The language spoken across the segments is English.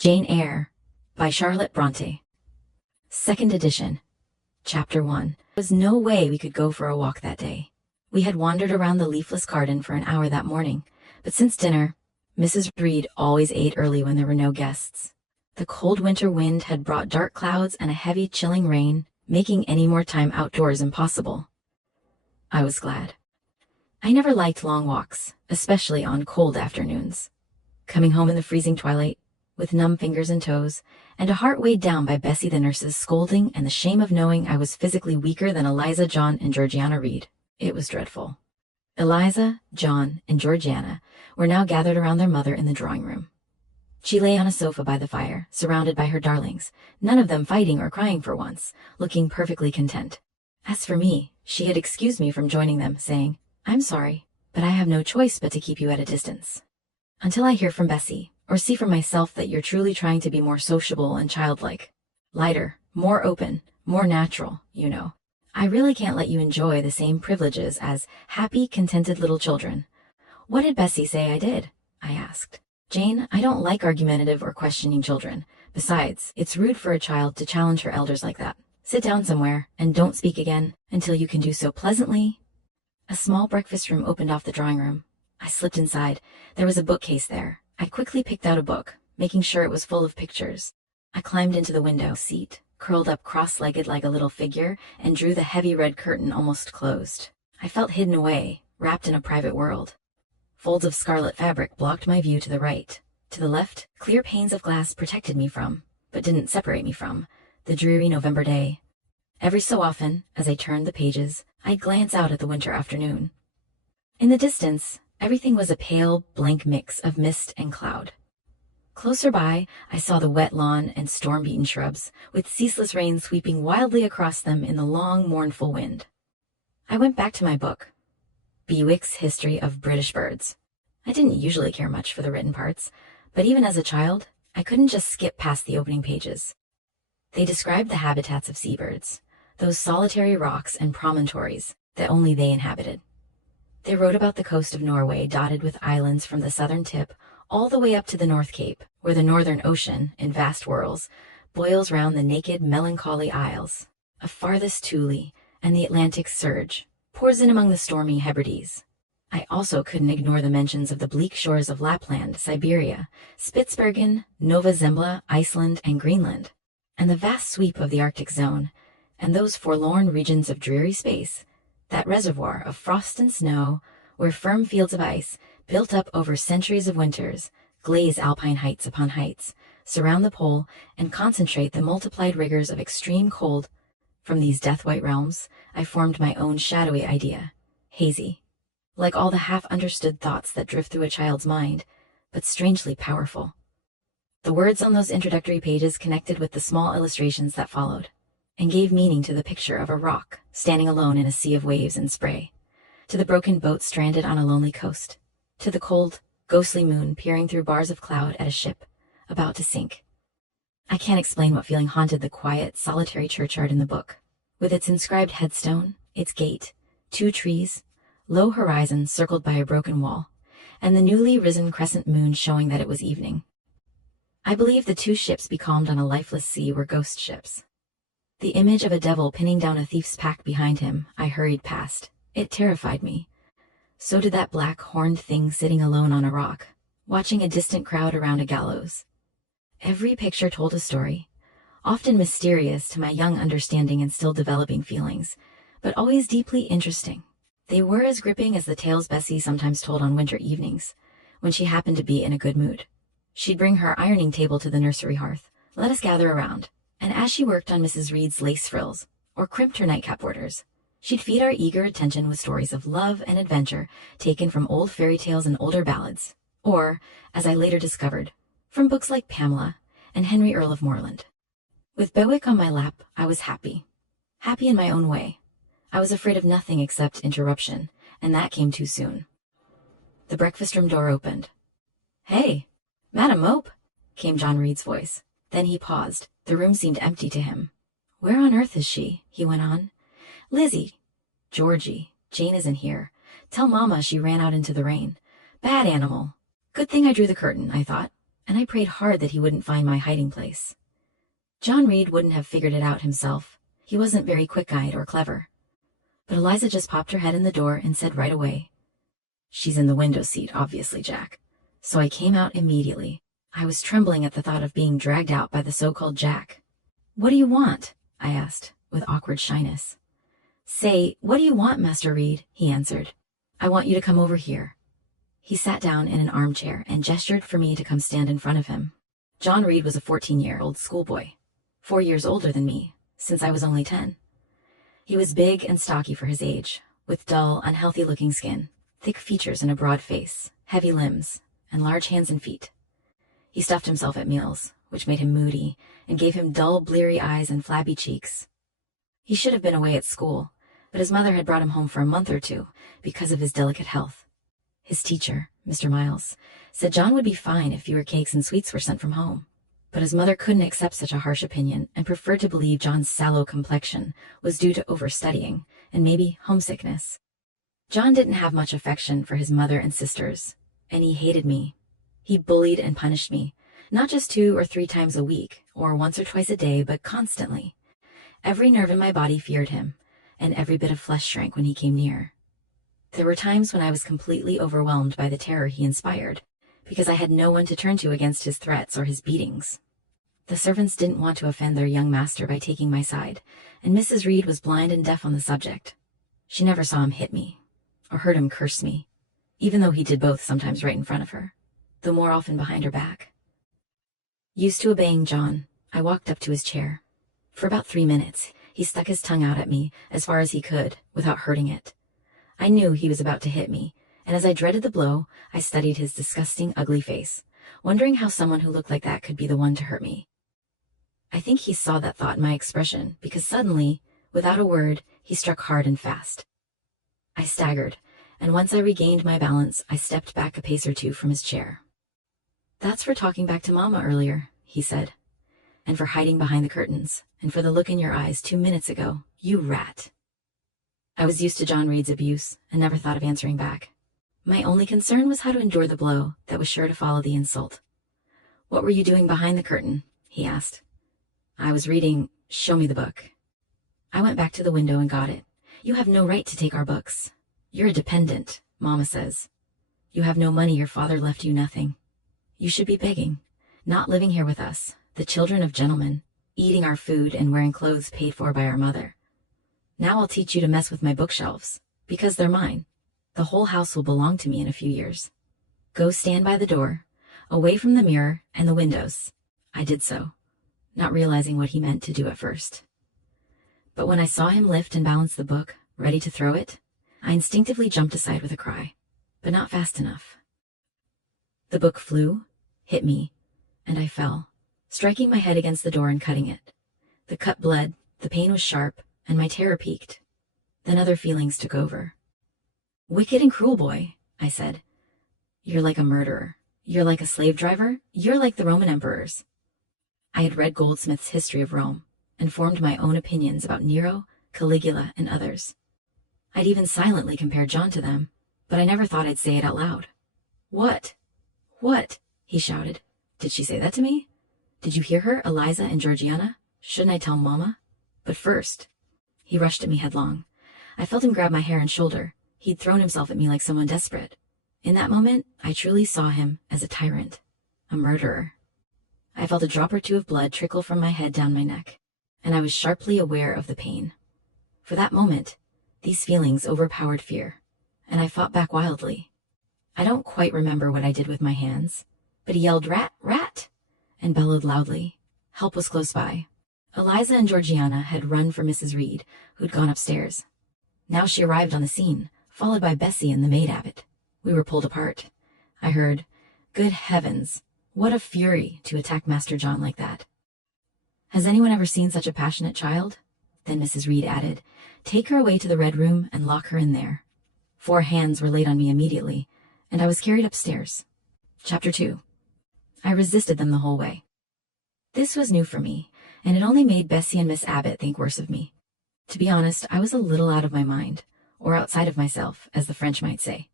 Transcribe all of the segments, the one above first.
Jane Eyre by Charlotte Brontë. Second edition. Chapter 1. There was no way we could go for a walk that day. We had wandered around the leafless garden for an hour that morning, but since dinner, Mrs. Reed always ate early when there were no guests. The cold winter wind had brought dark clouds and a heavy, chilling rain, making any more time outdoors impossible. I was glad. I never liked long walks, especially on cold afternoons. Coming home in the freezing twilight, with numb fingers and toes, and a heart weighed down by Bessie the nurse's scolding and the shame of knowing I was physically weaker than Eliza, John, and Georgiana Reed. It was dreadful. Eliza, John, and Georgiana were now gathered around their mother in the drawing room. She lay on a sofa by the fire, surrounded by her darlings, none of them fighting or crying for once, looking perfectly content. As for me, she had excused me from joining them, saying, "I'm sorry, but I have no choice but to keep you at a distance. Until I hear from Bessie, or see for myself that you're truly trying to be more sociable and childlike. Lighter, more open, more natural, you know. I really can't let you enjoy the same privileges as happy, contented little children." "What did Bessie say I did?" I asked. "Jane, I don't like argumentative or questioning children. Besides, it's rude for a child to challenge her elders like that. Sit down somewhere, and don't speak again until you can do so pleasantly." A small breakfast room opened off the drawing room. I slipped inside. There was a bookcase there. I quickly picked out a book, making sure it was full of pictures. I climbed into the window seat, curled up cross-legged like a little figure, and drew the heavy red curtain almost closed. I felt hidden away, wrapped in a private world. Folds of scarlet fabric blocked my view to the right. To the left, clear panes of glass protected me from, but didn't separate me from, the dreary November day. Every so often, as I turned the pages, I'd glance out at the winter afternoon. In the distance, everything was a pale, blank mix of mist and cloud. Closer by, I saw the wet lawn and storm-beaten shrubs, with ceaseless rain sweeping wildly across them in the long, mournful wind. I went back to my book, Bewick's History of British Birds. I didn't usually care much for the written parts, but even as a child, I couldn't just skip past the opening pages. They described the habitats of seabirds, those solitary rocks and promontories that only they inhabited. They wrote about the coast of Norway dotted with islands from the southern tip all the way up to the North Cape, where the Northern Ocean, in vast whirls, boils round the naked, melancholy isles of farthest Thule, and the Atlantic's surge pours in among the stormy Hebrides. I also couldn't ignore the mentions of the bleak shores of Lapland, Siberia, Spitsbergen, Nova Zembla, Iceland, and Greenland, and the vast sweep of the Arctic zone, and those forlorn regions of dreary space, that reservoir of frost and snow, where firm fields of ice, built up over centuries of winters, glaze alpine heights upon heights, surround the pole, and concentrate the multiplied rigors of extreme cold. From these death-white realms, I formed my own shadowy idea, hazy, like all the half-understood thoughts that drift through a child's mind, but strangely powerful. The words on those introductory pages connected with the small illustrations that followed, and gave meaning to the picture of a rock standing alone in a sea of waves and spray, to the broken boat stranded on a lonely coast, to the cold, ghostly moon peering through bars of cloud at a ship about to sink. I can't explain what feeling haunted the quiet, solitary churchyard in the book, with its inscribed headstone, its gate, 2 trees, low horizon circled by a broken wall, and the newly risen crescent moon showing that it was evening. I believe the 2 ships becalmed on a lifeless sea were ghost ships. The image of a devil pinning down a thief's pack behind him, I hurried past. It terrified me. So did that black horned thing sitting alone on a rock, watching a distant crowd around a gallows. Every picture told a story, often mysterious to my young understanding and still developing feelings, but always deeply interesting. They were as gripping as the tales Bessie sometimes told on winter evenings, when she happened to be in a good mood. She'd bring her ironing table to the nursery hearth, let us gather around, and as she worked on Mrs. Reed's lace frills, or crimped her nightcap borders, she'd feed our eager attention with stories of love and adventure taken from old fairy tales and older ballads, or, as I later discovered, from books like Pamela and Henry Earl of Moreland. With Bewick on my lap, I was happy. Happy in my own way. I was afraid of nothing except interruption, and that came too soon. The breakfast room door opened. "Hey, Madam Mope," came John Reed's voice. Then he paused. The room seemed empty to him. "Where on earth is she?" he went on. "Lizzie. Georgie. Jane isn't here. Tell Mama she ran out into the rain. Bad animal. Good thing I drew the curtain, I thought. and I prayed hard that he wouldn't find my hiding place. John Reed wouldn't have figured it out himself. He wasn't very quick-eyed or clever. But Eliza just popped her head in the door and said right away, "She's in the window seat, obviously, Jack." So I came out immediately. I was trembling at the thought of being dragged out by the so-called Jack. "What do you want?" I asked, with awkward shyness. "Say, what do you want, Master Reed?" he answered. "I want you to come over here." He sat down in an armchair and gestured for me to come stand in front of him. John Reed was a 14-year-old schoolboy, 4 years older than me, since I was only 10. He was big and stocky for his age, with dull, unhealthy-looking skin, thick features and a broad face, heavy limbs, and large hands and feet. He stuffed himself at meals, which made him moody, and gave him dull, bleary eyes and flabby cheeks. He should have been away at school, but his mother had brought him home for a month or two because of his delicate health. His teacher, Mr. Miles, said John would be fine if fewer cakes and sweets were sent from home. But his mother couldn't accept such a harsh opinion and preferred to believe John's sallow complexion was due to overstudying and maybe homesickness. John didn't have much affection for his mother and sisters, and he hated me. He bullied and punished me, not just 2 or 3 times a week, or once or twice a day, but constantly. Every nerve in my body feared him, and every bit of flesh shrank when he came near. There were times when I was completely overwhelmed by the terror he inspired, because I had no one to turn to against his threats or his beatings. The servants didn't want to offend their young master by taking my side, and Mrs. Reed was blind and deaf on the subject. She never saw him hit me, or heard him curse me, even though he did both sometimes right in front of her, though more often behind her back. Used to obeying John, I walked up to his chair. For about 3 minutes, he stuck his tongue out at me as far as he could, without hurting it. I knew he was about to hit me, and as I dreaded the blow, I studied his disgusting, ugly face, wondering how someone who looked like that could be the one to hurt me. I think he saw that thought in my expression, because suddenly, without a word, he struck hard and fast. I staggered, and once I regained my balance, I stepped back a pace or 2 from his chair. "That's for talking back to Mama earlier," he said, "and for hiding behind the curtains, and for the look in your eyes 2 minutes ago, you rat." I was used to John Reed's abuse, and never thought of answering back. My only concern was how to endure the blow that was sure to follow the insult. "What were you doing behind the curtain?" he asked. "I was reading. Show me the book." I went back to the window and got it. "You have no right to take our books. You're a dependent, Mama says. You have no money, your father left you nothing. You should be begging, not living here with us, the children of gentlemen, eating our food and wearing clothes paid for by our mother. Now I'll teach you to mess with my bookshelves, because they're mine. The whole house will belong to me in a few years. Go stand by the door, away from the mirror and the windows." I did so, not realizing what he meant to do at first. But when I saw him lift and balance the book, ready to throw it, I instinctively jumped aside with a cry, but not fast enough. The book flew, hit me, and I fell, striking my head against the door and cutting it. The cut bled, the pain was sharp, and my terror peaked. Then other feelings took over. "Wicked and cruel boy," I said. "You're like a murderer. You're like a slave driver. You're like the Roman emperors." I had read Goldsmith's History of Rome and formed my own opinions about Nero, Caligula, and others. I'd even silently compared John to them, but I never thought I'd say it out loud. "What? What?" he shouted. "Did she say that to me? Did you hear her, Eliza and Georgiana? Shouldn't I tell Mama? But first..." He rushed at me headlong. I felt him grab my hair and shoulder. He'd thrown himself at me like someone desperate. In that moment, I truly saw him as a tyrant, a murderer. I felt a drop or 2 of blood trickle from my head down my neck, and I was sharply aware of the pain. For that moment, these feelings overpowered fear, and I fought back wildly. I don't quite remember what I did with my hands, but he yelled, "Rat, rat!" and bellowed loudly. Help was close by. Eliza and Georgiana had run for Mrs. Reed, who'd gone upstairs. Now she arrived on the scene, followed by Bessie and the maid Abbott. We were pulled apart. I heard, "Good heavens, what a fury to attack Master John like that." "Has anyone ever seen such a passionate child?" Then Mrs. Reed added, "Take her away to the red room and lock her in there." 4 hands were laid on me immediately, and I was carried upstairs. Chapter 2. I resisted them the whole way. This was new for me, and it only made Bessie and Miss Abbott think worse of me. To be honest, I was a little out of my mind, or outside of myself, as the French might say.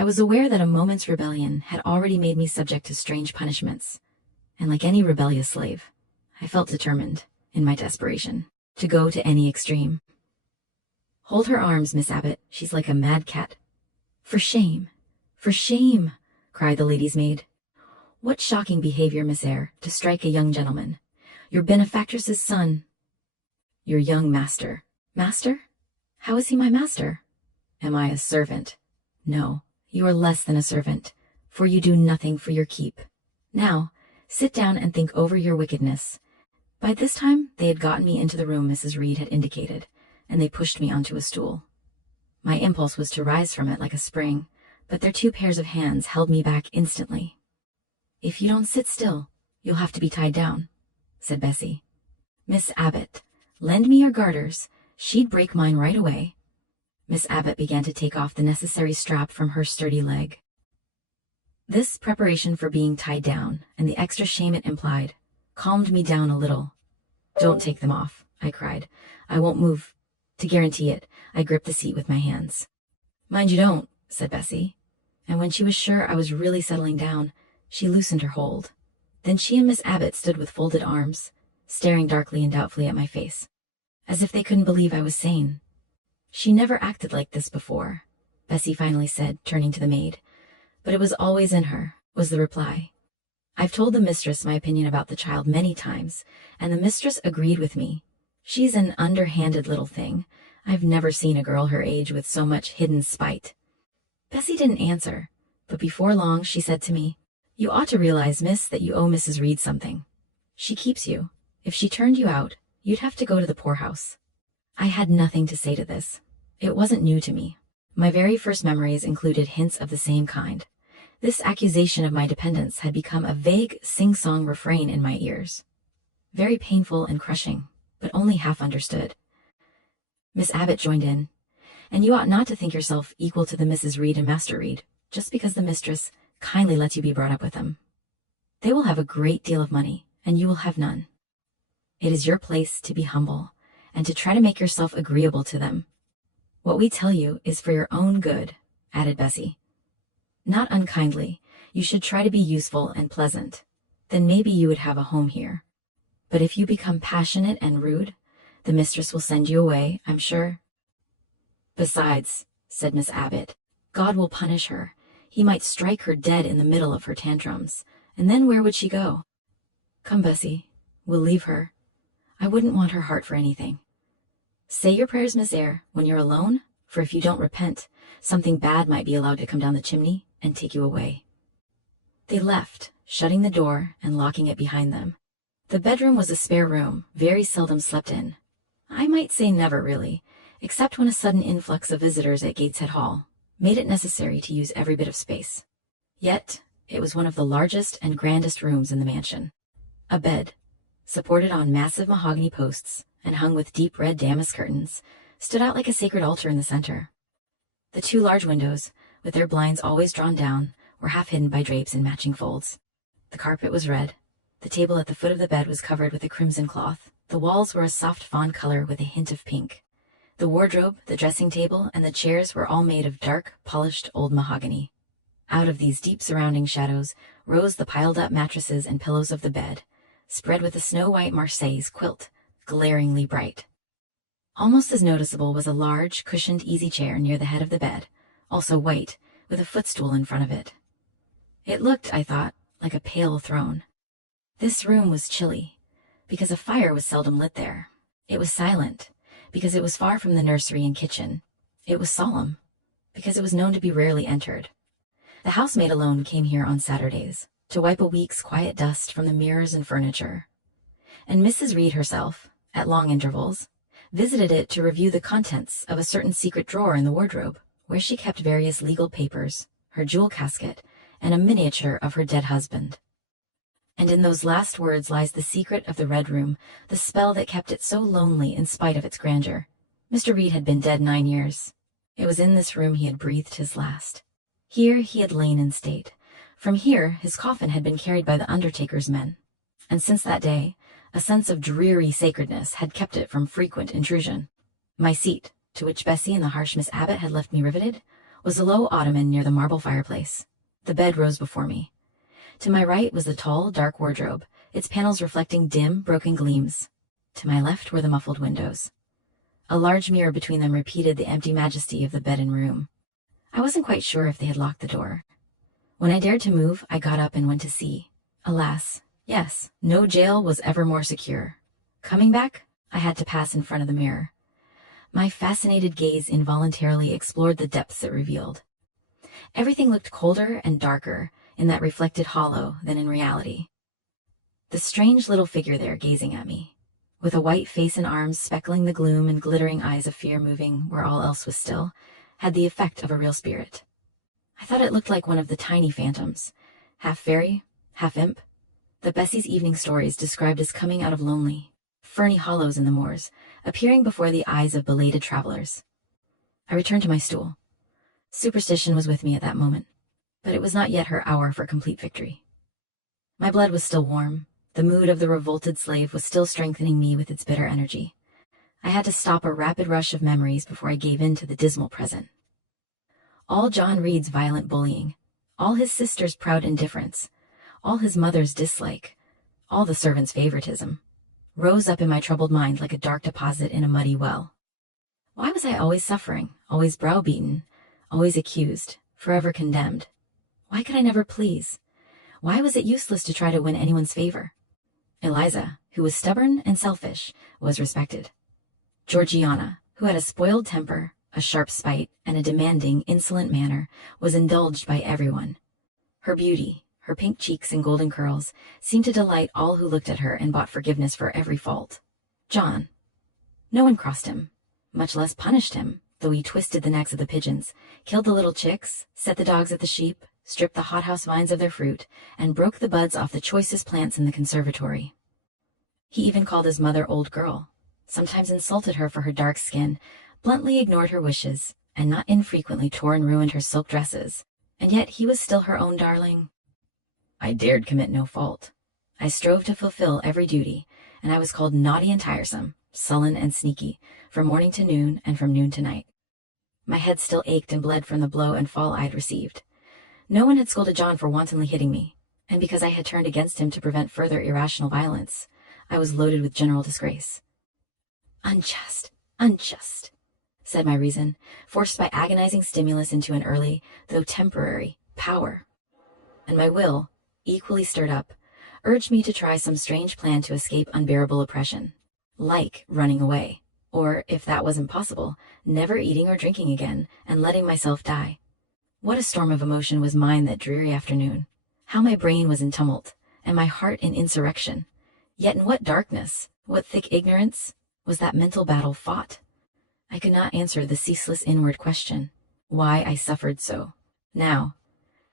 I was aware that a moment's rebellion had already made me subject to strange punishments, and like any rebellious slave, I felt determined, in my desperation, to go to any extreme. "Hold her arms, Miss Abbot, she's like a mad cat." For shame, cried the lady's maid. "What shocking behavior, Miss Eyre, to strike a young gentleman. Your benefactress's son." "Your young master." "Master? How is he my master?" "Am I a servant?" "No, you are less than a servant, for you do nothing for your keep. Now, sit down and think over your wickedness." By this time, they had gotten me into the room Mrs. Reed had indicated, and they pushed me onto a stool. My impulse was to rise from it like a spring, but their 2 pairs of hands held me back instantly. "If you don't sit still, you'll have to be tied down," said Bessie. "Miss Abbot, lend me your garters. She'd break mine right away." Miss Abbot began to take off the necessary strap from her sturdy leg. This preparation for being tied down, and the extra shame it implied, calmed me down a little. "Don't take them off," I cried. "I won't move." To guarantee it, I gripped the seat with my hands. "Mind you don't," said Bessie, and when she was sure I was really settling down, she loosened her hold. Then she and Miss Abbot stood with folded arms, staring darkly and doubtfully at my face, as if they couldn't believe I was sane. "She never acted like this before," Bessie finally said, turning to the maid. "But it was always in her," was the reply. "I've told the mistress my opinion about the child many times, and the mistress agreed with me. She's an underhanded little thing. I've never seen a girl her age with so much hidden spite." Bessie didn't answer, but before long she said to me, "You ought to realize, miss, that you owe Mrs. Reed something. She keeps you. If she turned you out, you'd have to go to the poorhouse." I had nothing to say to this. It wasn't new to me. My very first memories included hints of the same kind. This accusation of my dependence had become a vague sing-song refrain in my ears. Very painful and crushing, but only half understood. Miss Abbot joined in. "And you ought not to think yourself equal to the Mrs. Reed and Master Reed, just because the mistress kindly lets you be brought up with them. They will have a great deal of money, and you will have none. It is your place to be humble, and to try to make yourself agreeable to them. What we tell you is for your own good," added Bessie. "Not unkindly, you should try to be useful and pleasant. Then maybe you would have a home here. But if you become passionate and rude, the mistress will send you away, I'm sure." "Besides," said Miss Abbot, "God will punish her. He might strike her dead in the middle of her tantrums, and then where would she go? Come, Bessie, we'll leave her. I wouldn't want her heart for anything. Say your prayers, Miss Eyre, when you're alone, for if you don't repent, something bad might be allowed to come down the chimney and take you away." They left, shutting the door and locking it behind them. The bedroom was a spare room, very seldom slept in. I might say never really, except when a sudden influx of visitors at Gateshead Hall made it necessary to use every bit of space. Yet, it was one of the largest and grandest rooms in the mansion. A bed, supported on massive mahogany posts and hung with deep red damask curtains, stood out like a sacred altar in the center. The 2 large windows, with their blinds always drawn down, were half hidden by drapes in matching folds. The carpet was red. The table at the foot of the bed was covered with a crimson cloth. The walls were a soft fawn color with a hint of pink. The wardrobe, the dressing table, and the chairs were all made of dark, polished old mahogany. Out of these deep surrounding shadows rose the piled-up mattresses and pillows of the bed, spread with a snow-white Marseilles quilt, glaringly bright. Almost as noticeable was a large, cushioned easy chair near the head of the bed, also white, with a footstool in front of it. It looked, I thought, like a pale throne. This room was chilly, because a fire was seldom lit there. It was silent, because it was far from the nursery and kitchen. It was solemn, because it was known to be rarely entered. The housemaid alone came here on Saturdays, to wipe a week's quiet dust from the mirrors and furniture. And Mrs. Reed herself, at long intervals, visited it to review the contents of a certain secret drawer in the wardrobe, where she kept various legal papers, her jewel casket, and a miniature of her dead husband. And in those last words lies the secret of the Red Room, the spell that kept it so lonely in spite of its grandeur. Mr. Reed had been dead 9 years. It was in this room he had breathed his last. Here he had lain in state. From here his coffin had been carried by the undertaker's men. And since that day, a sense of dreary sacredness had kept it from frequent intrusion. My seat, to which Bessie and the harsh Miss Abbot had left me riveted, was a low ottoman near the marble fireplace. The bed rose before me. To my right was the tall, dark wardrobe, its panels reflecting dim, broken gleams. To my left were the muffled windows. A large mirror between them repeated the empty majesty of the bed and room. I wasn't quite sure if they had locked the door. When I dared to move, I got up and went to see. Alas, yes, no jail was ever more secure. Coming back, I had to pass in front of the mirror. My fascinated gaze involuntarily explored the depths it revealed. Everything looked colder and darker in that reflected hollow than in reality. The strange little figure there gazing at me, with a white face and arms speckling the gloom and glittering eyes of fear moving where all else was still, had the effect of a real spirit. I thought it looked like one of the tiny phantoms, half fairy, half imp, that Bessie's evening stories described as coming out of lonely, ferny hollows in the moors, appearing before the eyes of belated travelers. I returned to my stool. Superstition was with me at that moment, but it was not yet her hour for complete victory. My blood was still warm. The mood of the revolted slave was still strengthening me with its bitter energy. I had to stop a rapid rush of memories before I gave in to the dismal present. All John Reed's violent bullying, all his sister's proud indifference, all his mother's dislike, all the servants' favoritism, rose up in my troubled mind like a dark deposit in a muddy well. Why was I always suffering, always browbeaten, always accused, forever condemned? Why could I never please? Why was it useless to try to win anyone's favor? Eliza, who was stubborn and selfish, was respected. Georgiana, who had a spoiled temper, a sharp spite, and a demanding, insolent manner, was indulged by everyone. Her beauty, her pink cheeks and golden curls, seemed to delight all who looked at her and bought forgiveness for every fault. John. No one crossed him, much less punished him, though he twisted the necks of the pigeons, killed the little chicks, set the dogs at the sheep, stripped the hothouse vines of their fruit, and broke the buds off the choicest plants in the conservatory. He even called his mother old girl, sometimes insulted her for her dark skin, bluntly ignored her wishes, and not infrequently tore and ruined her silk dresses, and yet he was still her own darling. I dared commit no fault. I strove to fulfill every duty, and I was called naughty and tiresome, sullen and sneaky, from morning to noon and from noon to night. My head still ached and bled from the blow and fall I had received. No one had scolded John for wantonly hitting me, and because I had turned against him to prevent further irrational violence, I was loaded with general disgrace. Unjust, unjust, said my reason, forced by agonizing stimulus into an early, though temporary, power. And my will, equally stirred up, urged me to try some strange plan to escape unbearable oppression, like running away, or, if that wasn't possible, never eating or drinking again, and letting myself die. What a storm of emotion was mine that dreary afternoon. How my brain was in tumult, and my heart in insurrection. Yet in what darkness, what thick ignorance, was that mental battle fought? I could not answer the ceaseless inward question, why I suffered so. Now,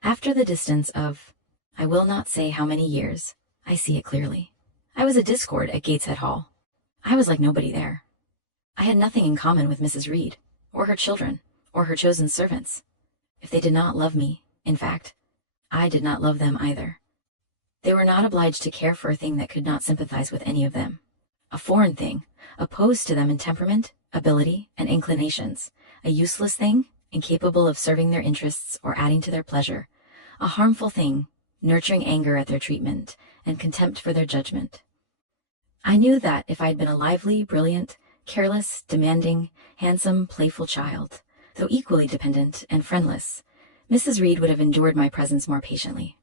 after the distance of, I will not say how many years, I see it clearly. I was a discord at Gateshead Hall. I was like nobody there. I had nothing in common with Mrs. Reed, or her children, or her chosen servants. If they did not love me, in fact, I did not love them either. They were not obliged to care for a thing that could not sympathize with any of them. A foreign thing, opposed to them in temperament, ability, and inclinations. A useless thing, incapable of serving their interests or adding to their pleasure. A harmful thing, nurturing anger at their treatment and contempt for their judgment. I knew that if I had been a lively, brilliant, careless, demanding, handsome, playful child, though equally dependent and friendless, Mrs. Reed would have endured my presence more patiently.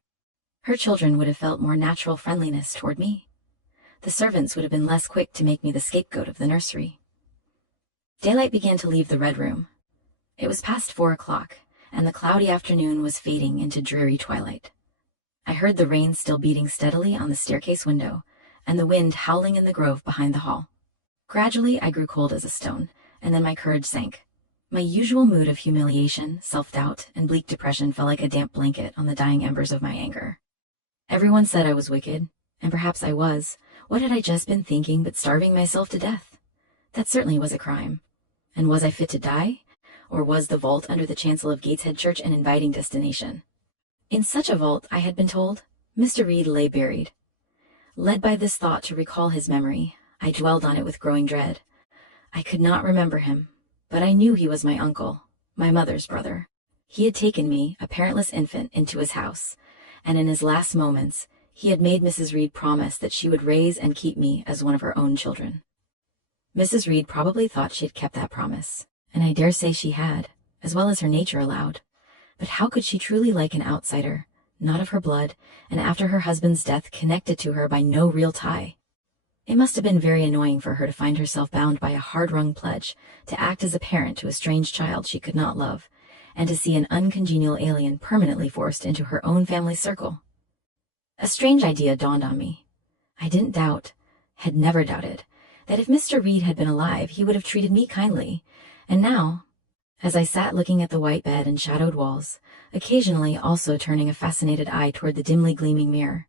Her children would have felt more natural friendliness toward me. The servants would have been less quick to make me the scapegoat of the nursery. Daylight began to leave the Red Room. It was past 4 o'clock, and the cloudy afternoon was fading into dreary twilight. I heard the rain still beating steadily on the staircase window, and the wind howling in the grove behind the hall. Gradually I grew cold as a stone, and then my courage sank. My usual mood of humiliation, self-doubt, and bleak depression fell like a damp blanket on the dying embers of my anger. Everyone said I was wicked, and perhaps I was. What had I just been thinking but starving myself to death? That certainly was a crime. And was I fit to die? Or was the vault under the chancel of Gateshead Church an inviting destination? In such a vault, I had been told, Mr. Reed lay buried. Led by this thought to recall his memory, I dwelled on it with growing dread. I could not remember him, but I knew he was my uncle, my mother's brother. He had taken me, a parentless infant, into his house, and in his last moments, he had made Mrs. Reed promise that she would raise and keep me as one of her own children. Mrs. Reed probably thought she had kept that promise, and I dare say she had, as well as her nature allowed. But how could she truly like an outsider, not of her blood, and after her husband's death connected to her by no real tie? It must have been very annoying for her to find herself bound by a hard-wrung pledge to act as a parent to a strange child she could not love, and to see an uncongenial alien permanently forced into her own family circle. A strange idea dawned on me. I didn't doubt, had never doubted, that if Mr. Reed had been alive, he would have treated me kindly, and now, as I sat looking at the white bed and shadowed walls, occasionally also turning a fascinated eye toward the dimly gleaming mirror,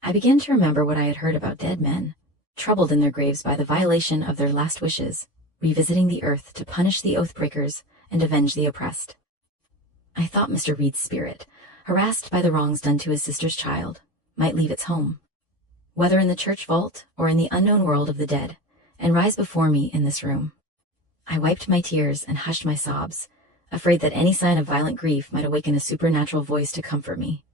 I began to remember what I had heard about dead men, troubled in their graves by the violation of their last wishes, revisiting the earth to punish the oath-breakers and avenge the oppressed. I thought Mr. Reed's spirit, harassed by the wrongs done to his sister's child, might leave its home, whether in the church vault or in the unknown world of the dead, and rise before me in this room. I wiped my tears and hushed my sobs, afraid that any sign of violent grief might awaken a supernatural voice to comfort me,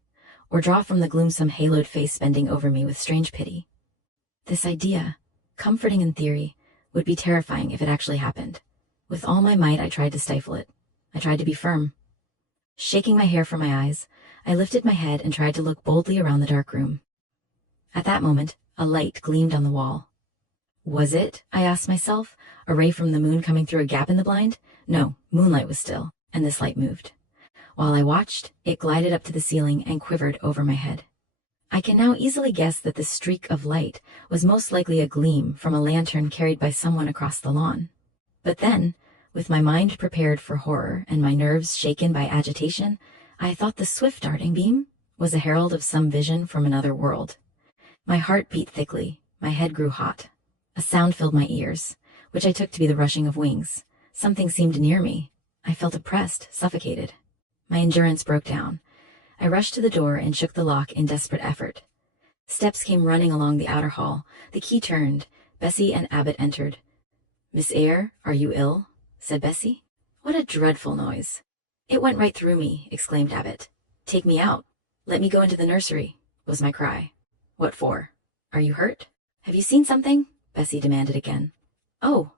or draw from the gloom some haloed face bending over me with strange pity. This idea, comforting in theory, would be terrifying if it actually happened. With all my might, I tried to stifle it. I tried to be firm. Shaking my hair from my eyes, I lifted my head and tried to look boldly around the dark room. At that moment, a light gleamed on the wall. Was it, I asked myself, a ray from the moon coming through a gap in the blind? No, moonlight was still, and this light moved. While I watched, it glided up to the ceiling and quivered over my head. I can now easily guess that this streak of light was most likely a gleam from a lantern carried by someone across the lawn. But then, with my mind prepared for horror and my nerves shaken by agitation, I thought the swift darting beam was a herald of some vision from another world. My heart beat thickly, my head grew hot. A sound filled my ears, which I took to be the rushing of wings. Something seemed near me. I felt oppressed, suffocated. My endurance broke down. I rushed to the door and shook the lock in desperate effort. Steps came running along the outer hall. The key turned. Bessie and Abbott entered. "Miss Eyre, are you ill?" said Bessie. "What a dreadful noise." "It went right through me," exclaimed Abbott. "Take me out. Let me go into the nursery," was my cry. "What for? Are you hurt? Have you seen something?" Bessie demanded again. "Oh."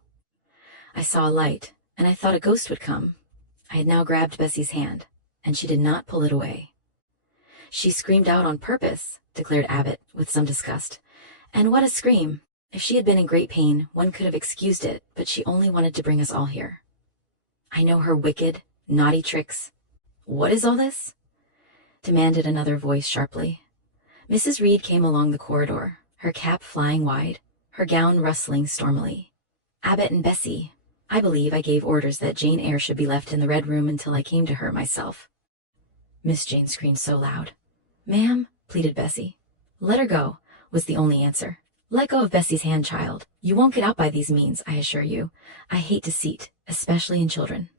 I saw a light, and I thought a ghost would come. I had now grabbed Bessie's hand, and she did not pull it away. "She screamed out on purpose," declared Abbott with some disgust. "And what a scream! If she had been in great pain, one could have excused it, but she only wanted to bring us all here. I know her wicked, naughty tricks." "What is all this?" demanded another voice sharply. Mrs. Reed came along the corridor, her cap flying wide, her gown rustling stormily. "Abbott and Bessie, I believe I gave orders that Jane Eyre should be left in the Red Room until I came to her myself." Miss Jane screamed so loud. "Ma'am," pleaded Bessie. "Let her go," was the only answer. "Let go of Bessie's hand, child. You won't get out by these means, I assure you. I hate deceit, especially in children.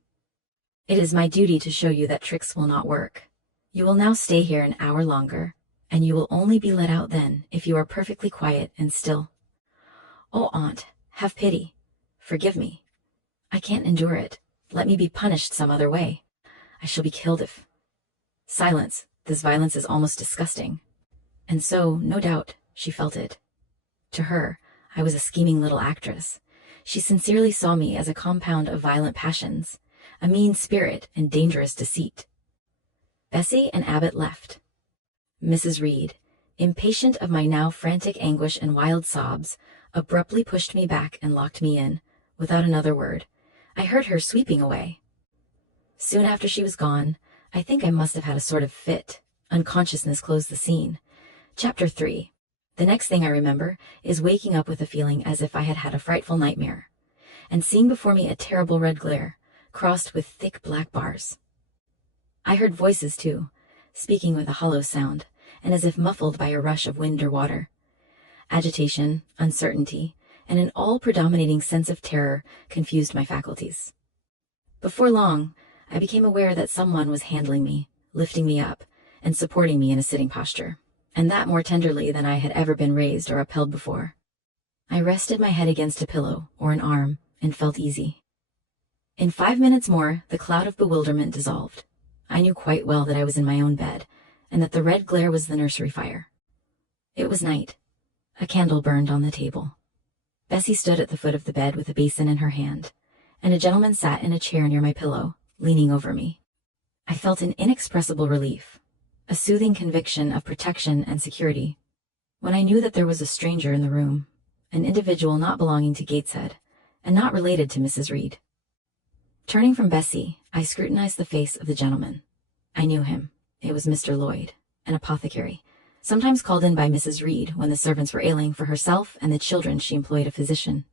It is my duty to show you that tricks will not work. You will now stay here an hour longer, and you will only be let out then if you are perfectly quiet and still. Oh, Aunt, have pity. Forgive me. I can't endure it. Let me be punished some other way. I shall be killed if—" "Silence. This violence is almost disgusting." And so, no doubt, she felt it. To her, I was a scheming little actress. She sincerely saw me as a compound of violent passions, a mean spirit and dangerous deceit. Bessie and Abbott left. Mrs. Reed, impatient of my now frantic anguish and wild sobs, abruptly pushed me back and locked me in, without another word. I heard her sweeping away. Soon after she was gone, I think I must have had a sort of fit. Unconsciousness closed the scene. Chapter 3. The next thing I remember is waking up with a feeling as if I had had a frightful nightmare, and seeing before me a terrible red glare, crossed with thick black bars. I heard voices, too, speaking with a hollow sound, and as if muffled by a rush of wind or water. Agitation, uncertainty, and an all-predominating sense of terror confused my faculties. Before long, I became aware that someone was handling me, lifting me up, and supporting me in a sitting posture, and that more tenderly than I had ever been raised or upheld before. I rested my head against a pillow or an arm and felt easy. In 5 minutes more, the cloud of bewilderment dissolved. I knew quite well that I was in my own bed, and that the red glare was the nursery fire. It was night. A candle burned on the table. Bessie stood at the foot of the bed with a basin in her hand, and a gentleman sat in a chair near my pillow, leaning over me. I felt an inexpressible relief, a soothing conviction of protection and security, when I knew that there was a stranger in the room, an individual not belonging to Gateshead, and not related to Mrs. Reed. Turning from Bessie, I scrutinized the face of the gentleman. I knew him. It was Mr. Lloyd, an apothecary, sometimes called in by Mrs. Reed when the servants were ailing for herself and the children she employed a physician.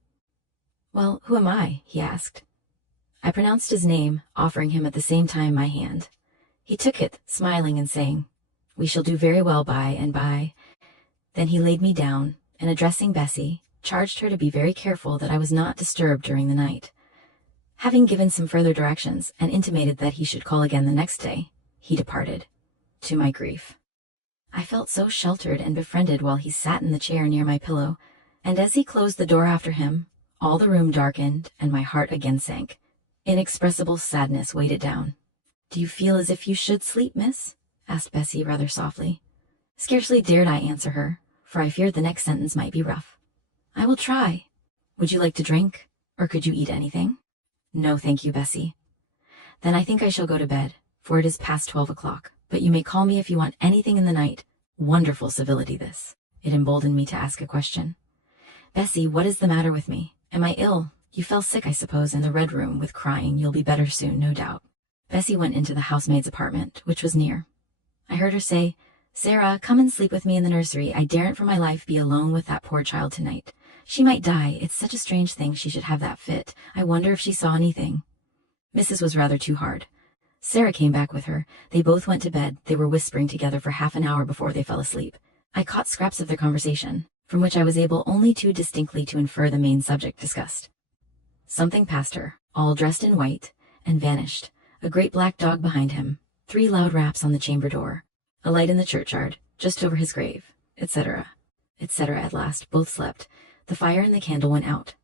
"Well, who am I?" he asked. I pronounced his name, offering him at the same time my hand. He took it, smiling and saying, "We shall do very well by and by." Then he laid me down, and addressing Bessie, charged her to be very careful that I was not disturbed during the night. Having given some further directions and intimated that he should call again the next day, he departed, to my grief. I felt so sheltered and befriended while he sat in the chair near my pillow, and as he closed the door after him, all the room darkened and my heart again sank. Inexpressible sadness weighed it down. "Do you feel as if you should sleep, miss?" asked Bessie rather softly. Scarcely dared I answer her, for I feared the next sentence might be rough. "I will try. Would you like to drink, or could you eat anything?" "No, thank you, Bessie." "Then I think I shall go to bed, for it is past 12 o'clock, but you may call me if you want anything in the night." Wonderful civility this. It emboldened me to ask a question. "Bessie, what is the matter with me? Am I ill? You fell sick, I suppose, in the red room with crying. You'll be better soon, no doubt." Bessie went into the housemaid's apartment, which was near. I heard her say, "Sarah, come and sleep with me in the nursery. I daren't for my life be alone with that poor child tonight. She might die. It's such a strange thing she should have that fit. I wonder if she saw anything." Mrs. was rather too hard. Sarah came back with her. They both went to bed. They were whispering together for half an hour before they fell asleep. I caught scraps of their conversation, from which I was able only too distinctly to infer the main subject discussed. Something passed her, all dressed in white, and vanished. A great black dog behind him, 3 loud raps on the chamber door, a light in the churchyard, just over his grave, etc., etc. At last, both slept. The fire and the candle went out.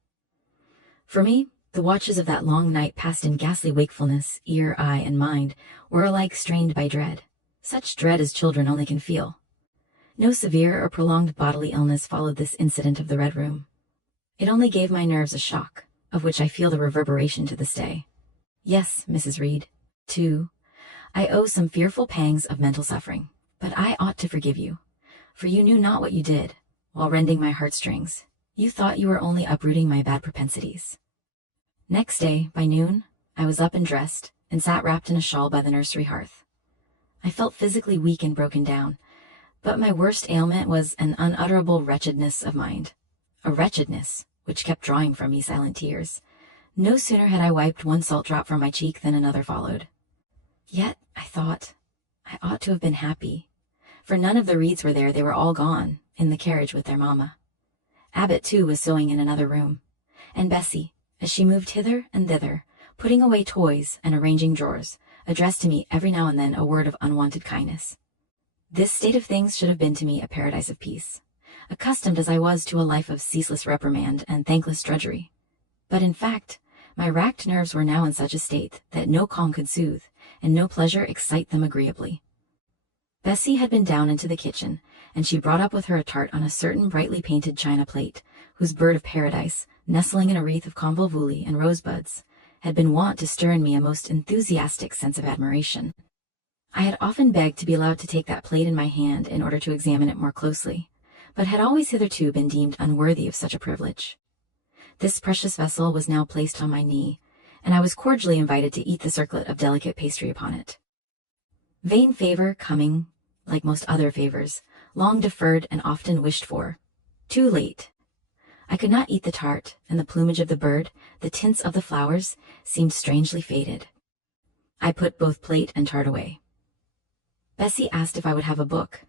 For me, the watches of that long night passed in ghastly wakefulness. Ear, eye, and mind were alike strained by dread, such dread as children only can feel. No severe or prolonged bodily illness followed this incident of the Red Room. It only gave my nerves a shock, of which I feel the reverberation to this day. Yes, Mrs. Reed, too, I owe some fearful pangs of mental suffering, but I ought to forgive you, for you knew not what you did, while rending my heartstrings. You thought you were only uprooting my bad propensities. Next day, by noon, I was up and dressed, and sat wrapped in a shawl by the nursery hearth. I felt physically weak and broken down, but my worst ailment was an unutterable wretchedness of mind, a wretchedness which kept drawing from me silent tears. No sooner had I wiped one salt drop from my cheek than another followed. Yet, I thought, I ought to have been happy, for none of the Reeds were there. They were all gone, in the carriage with their mamma. Abbot, too, was sewing in another room, and Bessie, as she moved hither and thither, putting away toys and arranging drawers, addressed to me every now and then a word of unwonted kindness. This state of things should have been to me a paradise of peace, accustomed as I was to a life of ceaseless reprimand and thankless drudgery. But in fact, my racked nerves were now in such a state that no calm could soothe, and no pleasure excite them agreeably. Bessie had been down into the kitchen, and she brought up with her a tart on a certain brightly painted china plate, whose bird of paradise, nestling in a wreath of convolvuli and rosebuds, had been wont to stir in me a most enthusiastic sense of admiration. I had often begged to be allowed to take that plate in my hand in order to examine it more closely, but had always hitherto been deemed unworthy of such a privilege. This precious vessel was now placed on my knee, and I was cordially invited to eat the circlet of delicate pastry upon it. Vain favor coming, like most other favors, long deferred and often wished for, too late. I could not eat the tart, and the plumage of the bird, the tints of the flowers, seemed strangely faded. I put both plate and tart away. Bessie asked if I would have a book.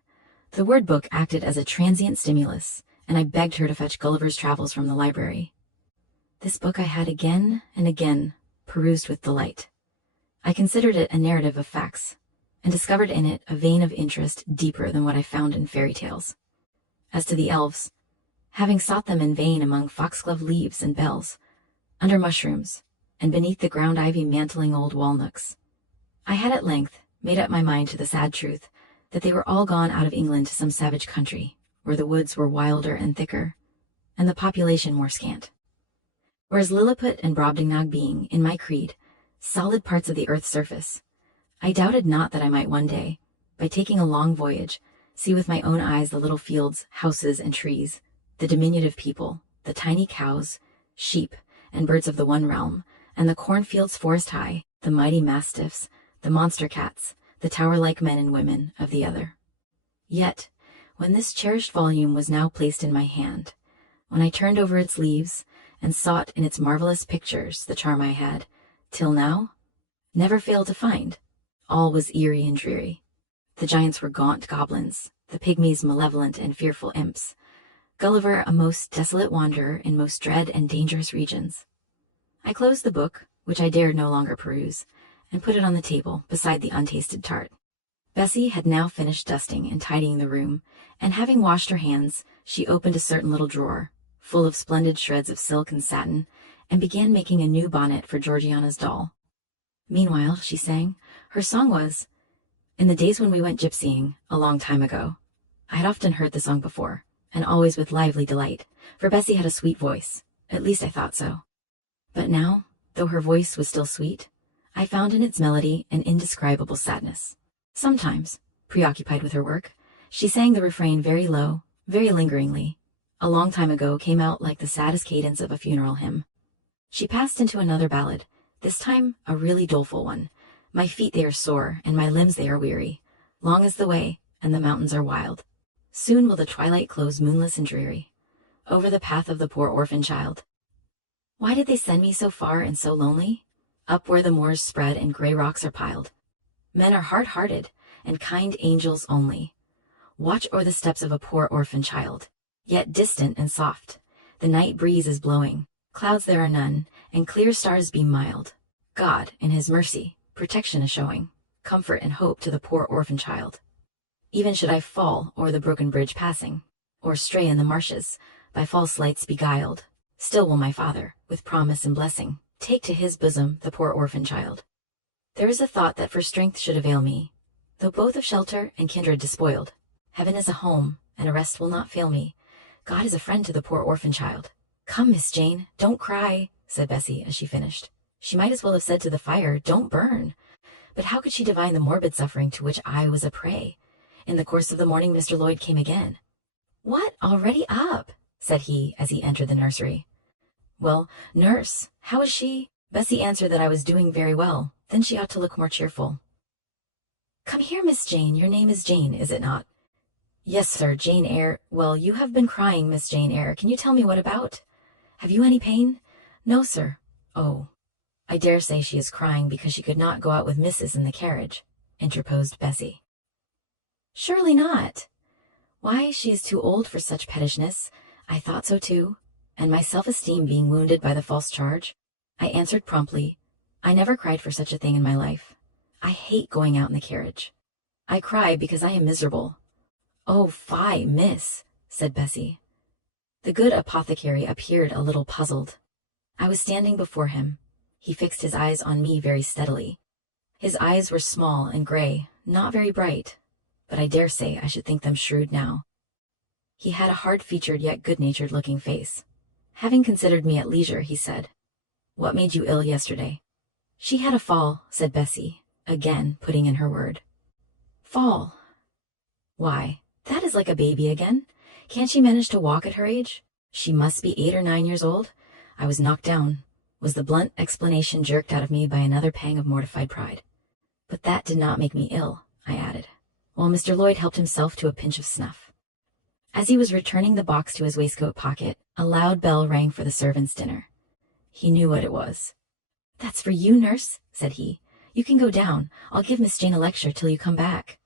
The word book acted as a transient stimulus, and I begged her to fetch Gulliver's Travels from the library. This book I had again and again perused with delight. I considered it a narrative of facts, and discovered in it a vein of interest deeper than what I found in fairy tales. As to the elves, having sought them in vain among foxglove leaves and bells, under mushrooms, and beneath the ground ivy mantling old walnuts, I had at length, made up my mind to the sad truth that they were all gone out of England to some savage country, where the woods were wilder and thicker, and the population more scant. Whereas Lilliput and Brobdingnag being, in my creed, solid parts of the earth's surface, I doubted not that I might one day, by taking a long voyage, see with my own eyes the little fields, houses, and trees, the diminutive people, the tiny cows, sheep, and birds of the one realm, and the cornfields forest high, the mighty mastiffs, the monster cats, the tower-like men and women of the other. Yet, when this cherished volume was now placed in my hand, when I turned over its leaves, and sought in its marvelous pictures the charm I had, till now, never failed to find, all was eerie and dreary. The giants were gaunt goblins, the pygmies malevolent and fearful imps, Gulliver a most desolate wanderer in most dread and dangerous regions. I closed the book, which I dared no longer peruse, and put it on the table beside the untasted tart. Bessie had now finished dusting and tidying the room, and having washed her hands, she opened a certain little drawer, full of splendid shreds of silk and satin, and began making a new bonnet for Georgiana's doll. Meanwhile, she sang. Her song was, "In the days when we went gypsying, a long time ago." I had often heard the song before, and always with lively delight, for Bessie had a sweet voice, at least I thought so. But now, though her voice was still sweet, I found in its melody an indescribable sadness. Sometimes, preoccupied with her work, she sang the refrain very low, very lingeringly. A long time ago came out like the saddest cadence of a funeral hymn. She passed into another ballad, this time a really doleful one. My feet they are sore, and my limbs they are weary. Long is the way, and the mountains are wild. Soon will the twilight close moonless and dreary over the path of the poor orphan child. Why did they send me so far and so lonely? Up where the moors spread and gray rocks are piled. Men are hard-hearted, and kind angels only watch o'er the steps of a poor orphan child. Yet distant and soft, the night breeze is blowing. Clouds there are none, and clear stars beam mild. God, in his mercy, protection is showing, comfort and hope to the poor orphan child. Even should I fall o'er the broken bridge passing, or stray in the marshes, by false lights beguiled, still will my Father, with promise and blessing, take to his bosom the poor orphan child. There is a thought that for strength should avail me, though both of shelter and kindred despoiled. Heaven is a home, and a rest will not fail me. God is a friend to the poor orphan child. Come, Miss Jane, don't cry, said Bessie as she finished. She might as well have said to the fire, don't burn. But how could she divine the morbid suffering to which I was a prey? In the course of the morning Mr. Lloyd came again. What, already up? Said he as he entered the nursery. Well, nurse, how is she? Bessie answered that I was doing very well. Then she ought to look more cheerful. Come here, Miss Jane. Your name is Jane, is it not? Yes, sir, Jane Eyre. Well, you have been crying, Miss Jane Eyre. Can you tell me what about? Have you any pain? No, sir. Oh, I dare say she is crying because she could not go out with Mrs. in the carriage, interposed Bessie. Surely not. Why, she is too old for such pettishness. I thought so too, and my self-esteem being wounded by the false charge, I answered promptly, I never cried for such a thing in my life. I hate going out in the carriage. I cry because I am miserable. Oh, fie, miss, said Bessie. The good apothecary appeared a little puzzled. I was standing before him. He fixed his eyes on me very steadily. His eyes were small and gray, not very bright, but I dare say I should think them shrewd now. He had a hard-featured yet good-natured looking face. Having considered me at leisure, he said, What made you ill yesterday? She had a fall, said Bessie, again putting in her word. Fall? Why, that is like a baby again. Can't she manage to walk at her age? She must be 8 or 9 years old. I was knocked down, was the blunt explanation jerked out of me by another pang of mortified pride. But that did not make me ill, I added, while Mr. Lloyd helped himself to a pinch of snuff. As he was returning the box to his waistcoat pocket, a loud bell rang for the servants' dinner. He knew what it was. That's for you, nurse, said he. You can go down. I'll give Miss Jane a lecture till you come back.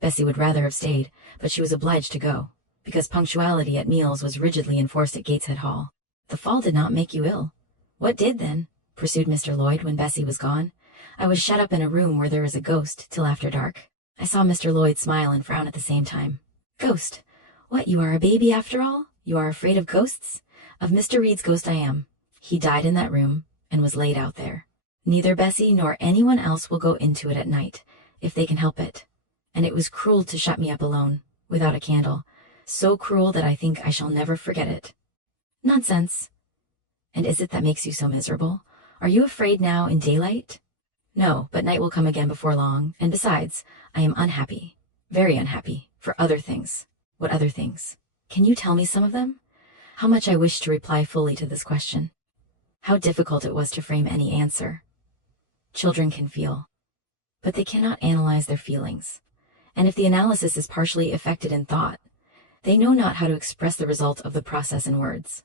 Bessie would rather have stayed, but she was obliged to go, because punctuality at meals was rigidly enforced at Gateshead Hall. The fall did not make you ill. What did then? Pursued Mr. Lloyd when Bessie was gone. I was shut up in a room where there is a ghost till after dark. I saw Mr. Lloyd smile and frown at the same time. Ghost? What, you are a baby after all? You are afraid of ghosts? Of Mr. Reed's ghost I am. He died in that room, and was laid out there. Neither Bessie nor anyone else will go into it at night. if they can help it. And it was cruel to shut me up alone, without a candle. So cruel that I think I shall never forget it. Nonsense. And is it that makes you so miserable? Are you afraid now in daylight? No, but night will come again before long, and besides, I am unhappy, very unhappy, for other things. What other things? Can you tell me some of them? How much I wish to reply fully to this question. How difficult it was to frame any answer. Children can feel, but they cannot analyze their feelings. And if the analysis is partially effected in thought, they know not how to express the result of the process in words.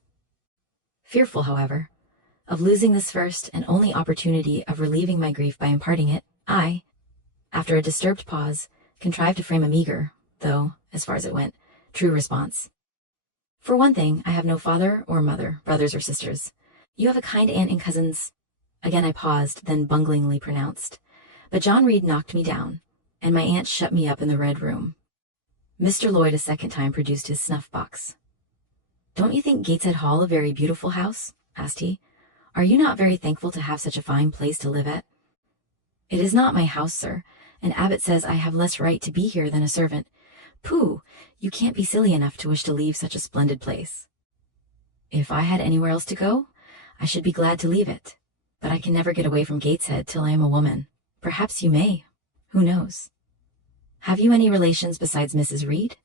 Fearful, however, of losing this first and only opportunity of relieving my grief by imparting it, I, after a disturbed pause, contrived to frame a meager, though, as far as it went, true response. For one thing, I have no father or mother, brothers or sisters. You have a kind aunt and cousins. Again I paused, then bunglingly pronounced. But John Reed knocked me down, and my aunt shut me up in the Red Room. Mr. Lloyd a second time produced his snuff-box. Don't you think Gateshead Hall a very beautiful house? Asked he. Are you not very thankful to have such a fine place to live at? It is not my house, sir, and Abbot says I have less right to be here than a servant. Pooh! You can't be silly enough to wish to leave such a splendid place. If I had anywhere else to go, I should be glad to leave it. But I can never get away from Gateshead till I am a woman. Perhaps you may. Who knows? Have you any relations besides Mrs. Reed?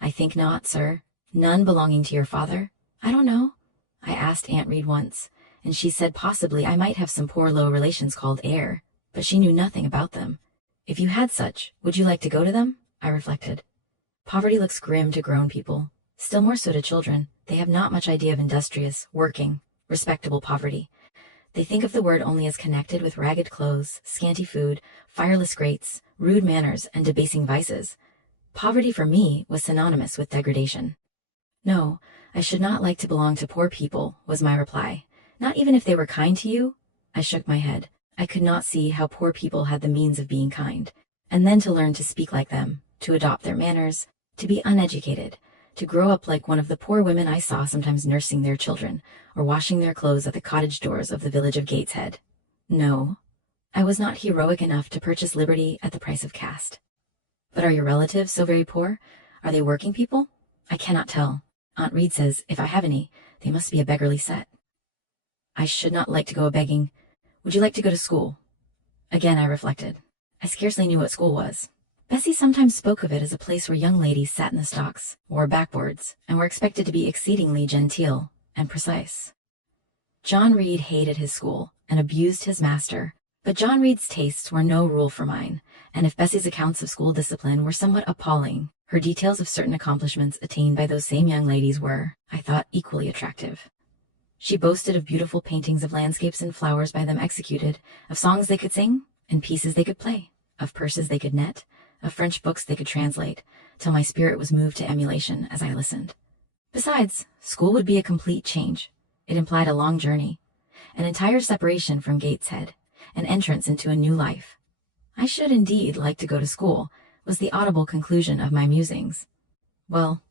I think not, sir. None belonging to your father? I don't know. I asked Aunt Reed once, and she said possibly I might have some poor low relations called Eyre, but she knew nothing about them. If you had such, would you like to go to them? I reflected. Poverty looks grim to grown people, still more so to children. They have not much idea of industrious, working, respectable poverty. They think of the word only as connected with ragged clothes, scanty food, fireless grates, rude manners, and debasing vices. Poverty for me was synonymous with degradation. No, I should not like to belong to poor people, was my reply. Not even if they were kind to you? I shook my head. I could not see how poor people had the means of being kind. And then to learn to speak like them, to adopt their manners, to be uneducated, to grow up like one of the poor women I saw sometimes nursing their children, or washing their clothes at the cottage doors of the village of Gateshead. No, I was not heroic enough to purchase liberty at the price of caste. But are your relatives so very poor? Are they working people? I cannot tell. Aunt Reed says, if I have any, they must be a beggarly set. I should not like to go a-begging. Would you like to go to school? Again I reflected. I scarcely knew what school was. Bessie sometimes spoke of it as a place where young ladies sat in the stocks, wore backboards, and were expected to be exceedingly genteel and precise. John Reed hated his school and abused his master, but John Reed's tastes were no rule for mine, and if Bessie's accounts of school discipline were somewhat appalling, her details of certain accomplishments attained by those same young ladies were, I thought, equally attractive. She boasted of beautiful paintings of landscapes and flowers by them executed, of songs they could sing, and pieces they could play, of purses they could net, of French books they could translate, till my spirit was moved to emulation as I listened. Besides, school would be a complete change. It implied a long journey, an entire separation from Gateshead, an entrance into a new life. I should indeed like to go to school, was the audible conclusion of my musings. Well,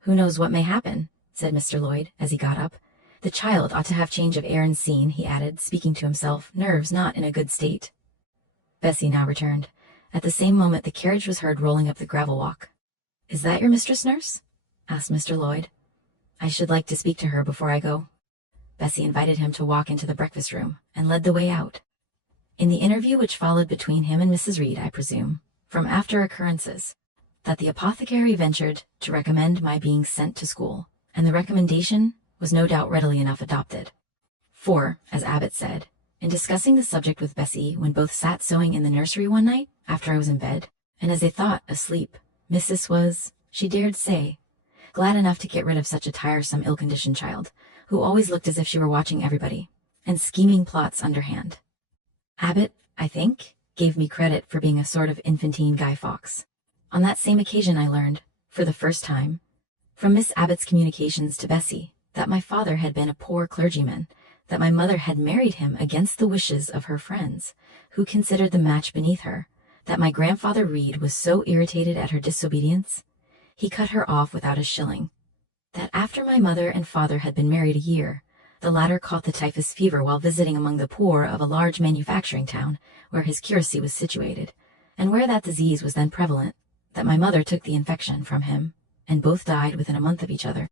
who knows what may happen, said Mr. Lloyd, as he got up. The child ought to have change of air and scene, he added, speaking to himself, nerves not in a good state. Bessie now returned. At the same moment the carriage was heard rolling up the gravel walk. Is that your mistress, nurse? Asked Mr. Lloyd. I should like to speak to her before I go. Bessie invited him to walk into the breakfast room, and led the way out. In the interview which followed between him and Mrs. Reed, I presume, from after occurrences, that the apothecary ventured to recommend my being sent to school, and the recommendation was no doubt readily enough adopted. For, as Abbot said, in discussing the subject with Bessie when both sat sewing in the nursery one night, after I was in bed, and as they thought asleep, Mrs. was, she dared say, glad enough to get rid of such a tiresome, ill-conditioned child, who always looked as if she were watching everybody, and scheming plots underhand. Abbot, I think, gave me credit for being a sort of infantine Guy Fawkes. On that same occasion I learned, for the first time, from Miss Abbot's communications to Bessie, that my father had been a poor clergyman, that my mother had married him against the wishes of her friends, who considered the match beneath her, that my grandfather Reed was so irritated at her disobedience, he cut her off without a shilling, that after my mother and father had been married a year, the latter caught the typhus fever while visiting among the poor of a large manufacturing town where his curacy was situated, and where that disease was then prevalent, that my mother took the infection from him, and both died within a month of each other.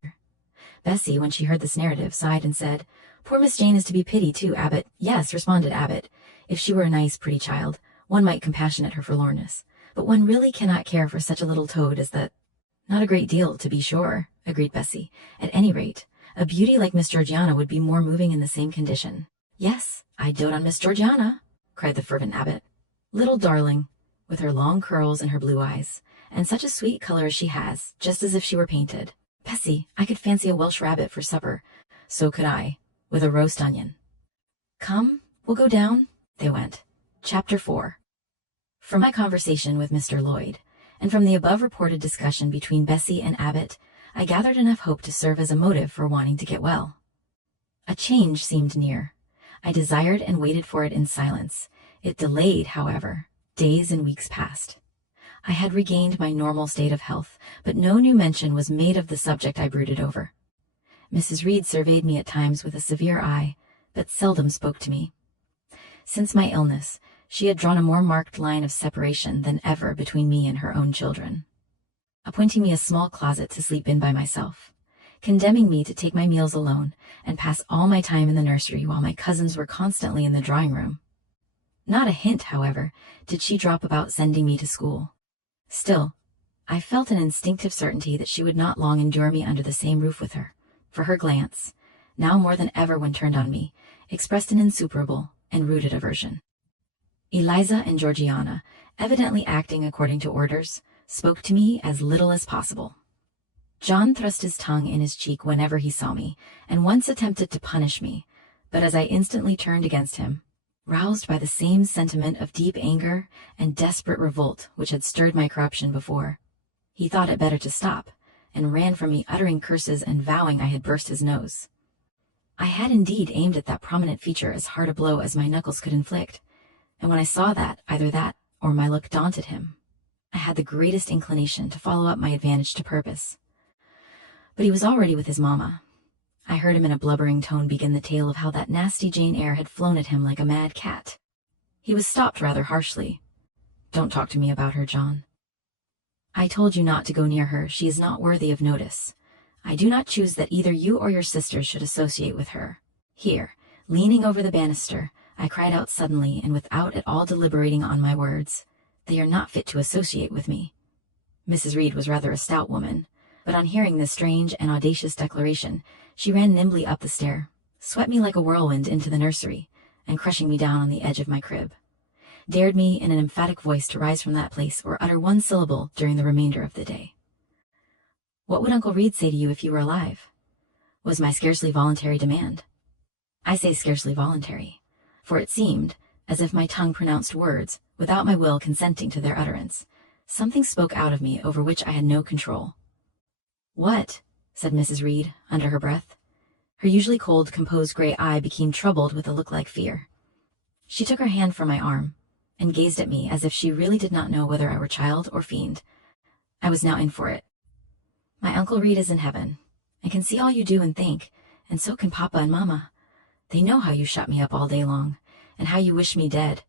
Bessie, when she heard this narrative, sighed and said, "Poor Miss Jane is to be pitied too, Abbot." "Yes," responded Abbot, "if she were a nice, pretty child, one might compassionate her forlornness, but one really cannot care for such a little toad as that." "Not a great deal, to be sure," agreed Bessie. "At any rate, a beauty like Miss Georgiana would be more moving in the same condition." "Yes, I dote on Miss Georgiana," cried the fervent Abbot. "Little darling, with her long curls and her blue eyes, and such a sweet color as she has, just as if she were painted. Bessie, I could fancy a Welsh rabbit for supper." "So could I, with a roast onion." "Come, we'll go down." They went. Chapter 4. From my conversation with Mr. Lloyd, and from the above-reported discussion between Bessie and Abbot, I gathered enough hope to serve as a motive for wanting to get well. A change seemed near. I desired and waited for it in silence. It delayed, however. Days and weeks passed. I had regained my normal state of health, but no new mention was made of the subject I brooded over. Mrs. Reed surveyed me at times with a severe eye, but seldom spoke to me. Since my illness, she had drawn a more marked line of separation than ever between me and her own children, appointing me a small closet to sleep in by myself, condemning me to take my meals alone and pass all my time in the nursery while my cousins were constantly in the drawing-room. Not a hint, however, did she drop about sending me to school. Still, I felt an instinctive certainty that she would not long endure me under the same roof with her, for her glance, now more than ever when turned on me, expressed an insuperable and rooted aversion. Eliza and Georgiana, evidently acting according to orders, spoke to me as little as possible. John thrust his tongue in his cheek whenever he saw me, and once attempted to punish me, but as I instantly turned against him, roused by the same sentiment of deep anger and desperate revolt which had stirred my corruption before, he thought it better to stop, and ran from me uttering curses and vowing I had burst his nose. I had indeed aimed at that prominent feature as hard a blow as my knuckles could inflict, and when I saw that either that or my look daunted him, I had the greatest inclination to follow up my advantage to purpose. But he was already with his mamma. I heard him in a blubbering tone begin the tale of how that nasty Jane Eyre had flown at him like a mad cat. He was stopped rather harshly. "Don't talk to me about her, John. I told you not to go near her. She is not worthy of notice. I do not choose that either you or your sisters should associate with her." Here, leaning over the banister, I cried out suddenly and without at all deliberating on my words, "They are not fit to associate with me." Mrs. Reed was rather a stout woman, but on hearing this strange and audacious declaration, she ran nimbly up the stair, swept me like a whirlwind into the nursery, and crushing me down on the edge of my crib, dared me in an emphatic voice to rise from that place or utter one syllable during the remainder of the day. "What would Uncle Reed say to you if you were alive?" was my scarcely voluntary demand. I say scarcely voluntary, for it seemed as if my tongue pronounced words without my will consenting to their utterance. Something spoke out of me over which I had no control. "What?" said Mrs. Reed under her breath. Her usually cold, composed gray eye became troubled with a look like fear. She took her hand from my arm and gazed at me as if she really did not know whether I were child or fiend. I was now in for it. "My Uncle Reed is in heaven, and can see all you do and think, and so can Papa and Mamma. They know how you shut me up all day long, and how you wish me dead."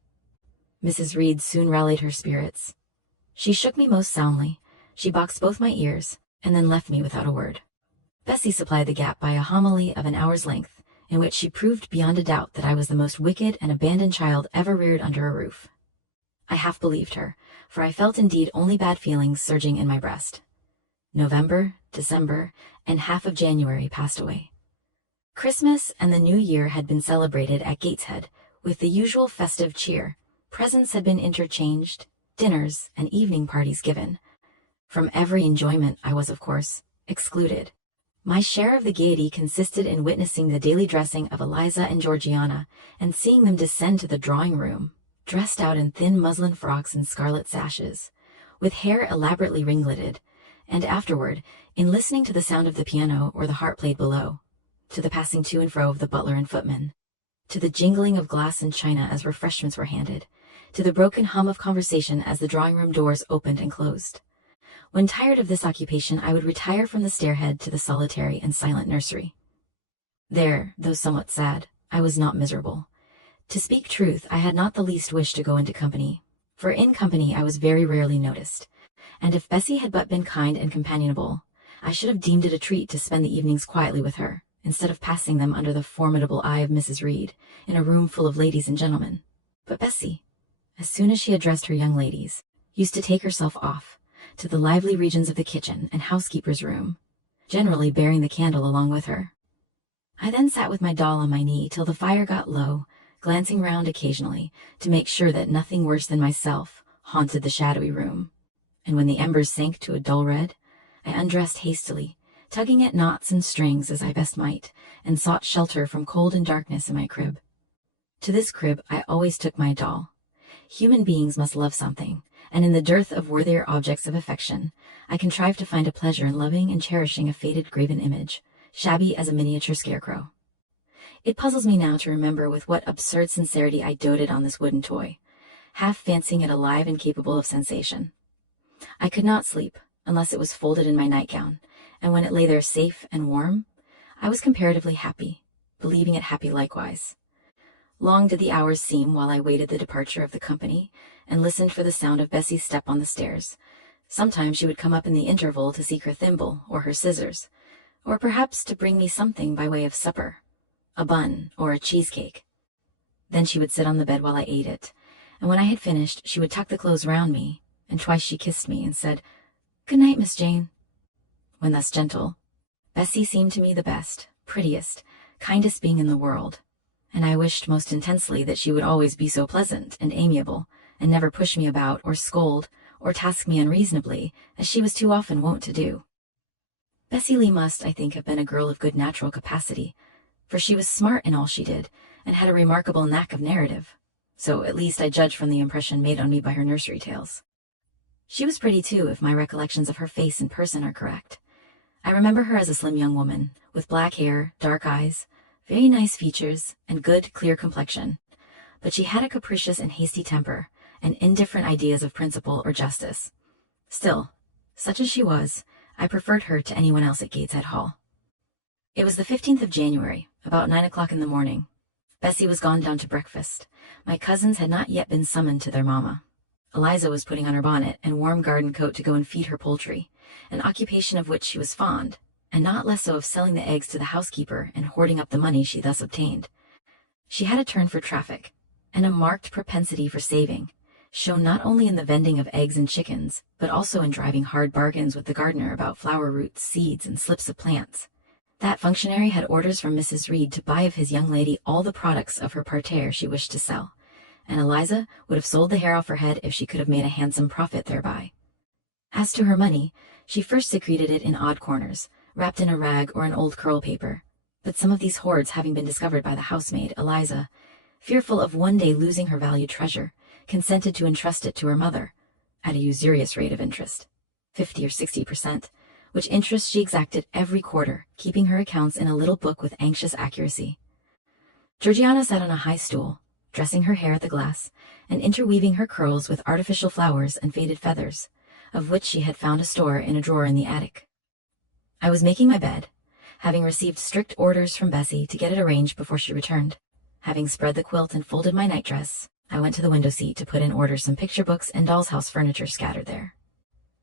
Mrs. Reed soon rallied her spirits. She shook me most soundly, she boxed both my ears, and then left me without a word. Bessie supplied the gap by a homily of an hour's length, in which she proved beyond a doubt that I was the most wicked and abandoned child ever reared under a roof. I half believed her, for I felt indeed only bad feelings surging in my breast. November, December, and half of January passed away. Christmas and the New Year had been celebrated at Gateshead with the usual festive cheer. Presents had been interchanged, dinners and evening parties given. From every enjoyment I was, of course, excluded. My share of the gaiety consisted in witnessing the daily dressing of Eliza and Georgiana, and seeing them descend to the drawing-room, dressed out in thin muslin frocks and scarlet sashes, with hair elaborately ringleted, and afterward, in listening to the sound of the piano or the harp played below, to the passing to and fro of the butler and footman, to the jingling of glass and china as refreshments were handed, to the broken hum of conversation as the drawing-room doors opened and closed. When tired of this occupation, I would retire from the stairhead to the solitary and silent nursery. There, though somewhat sad, I was not miserable. To speak truth, I had not the least wish to go into company, for in company I was very rarely noticed, and if Bessie had but been kind and companionable, I should have deemed it a treat to spend the evenings quietly with her, instead of passing them under the formidable eye of Mrs. Reed, in a room full of ladies and gentlemen. But Bessie, as soon as she addressed her young ladies, used to take herself off to the lively regions of the kitchen and housekeeper's room, generally bearing the candle along with her. I then sat with my doll on my knee till the fire got low, glancing round occasionally to make sure that nothing worse than myself haunted the shadowy room, and when the embers sank to a dull red, I undressed hastily, tugging at knots and strings as I best might, and sought shelter from cold and darkness in my crib. To this crib I always took my doll. Human beings must love something, and in the dearth of worthier objects of affection, I contrived to find a pleasure in loving and cherishing a faded graven image, shabby as a miniature scarecrow. It puzzles me now to remember with what absurd sincerity I doted on this wooden toy, half fancying it alive and capable of sensation. I could not sleep unless it was folded in my nightgown, and when it lay there safe and warm, I was comparatively happy, believing it happy likewise. Long did the hours seem while I waited the departure of the company, and listened for the sound of Bessie's step on the stairs. Sometimes she would come up in the interval to seek her thimble or her scissors, or perhaps to bring me something by way of supper, a bun or a cheesecake. Then she would sit on the bed while I ate it, and when I had finished she would tuck the clothes round me, and twice she kissed me and said, "Good night, Miss Jane." When thus gentle, Bessie seemed to me the best, prettiest, kindest being in the world, and I wished most intensely that she would always be so pleasant and amiable, and never push me about or scold or task me unreasonably, as she was too often wont to do. Bessie Lee must, I think, have been a girl of good natural capacity, for she was smart in all she did, and had a remarkable knack of narrative, so at least I judge from the impression made on me by her nursery tales. She was pretty too, if my recollections of her face and person are correct. I remember her as a slim young woman, with black hair, dark eyes, very nice features, and good, clear complexion, but she had a capricious and hasty temper, and indifferent ideas of principle or justice. Still, such as she was, I preferred her to anyone else at Gateshead Hall. It was the 15th of January, about 9 o'clock in the morning. Bessie was gone down to breakfast. My cousins had not yet been summoned to their mamma. Eliza was putting on her bonnet and warm garden coat to go and feed her poultry, an occupation of which she was fond, and not less so of selling the eggs to the housekeeper and hoarding up the money she thus obtained. She had a turn for traffic, and a marked propensity for saving, shown not only in the vending of eggs and chickens, but also in driving hard bargains with the gardener about flower roots, seeds, and slips of plants. That functionary had orders from Mrs. Reed to buy of his young lady all the products of her parterre she wished to sell, and Eliza would have sold the hair off her head if she could have made a handsome profit thereby. As to her money, she first secreted it in odd corners, wrapped in a rag or an old curl paper, but some of these hoards having been discovered by the housemaid, Eliza, fearful of one day losing her valued treasure, consented to entrust it to her mother, at a usurious rate of interest, 50 or 60%, which interest she exacted every quarter, keeping her accounts in a little book with anxious accuracy. Georgiana sat on a high stool, dressing her hair at the glass, and interweaving her curls with artificial flowers and faded feathers, of which she had found a store in a drawer in the attic. I was making my bed, having received strict orders from Bessie to get it arranged before she returned. Having spread the quilt and folded my nightdress, I went to the window seat to put in order some picture books and doll's house furniture scattered there.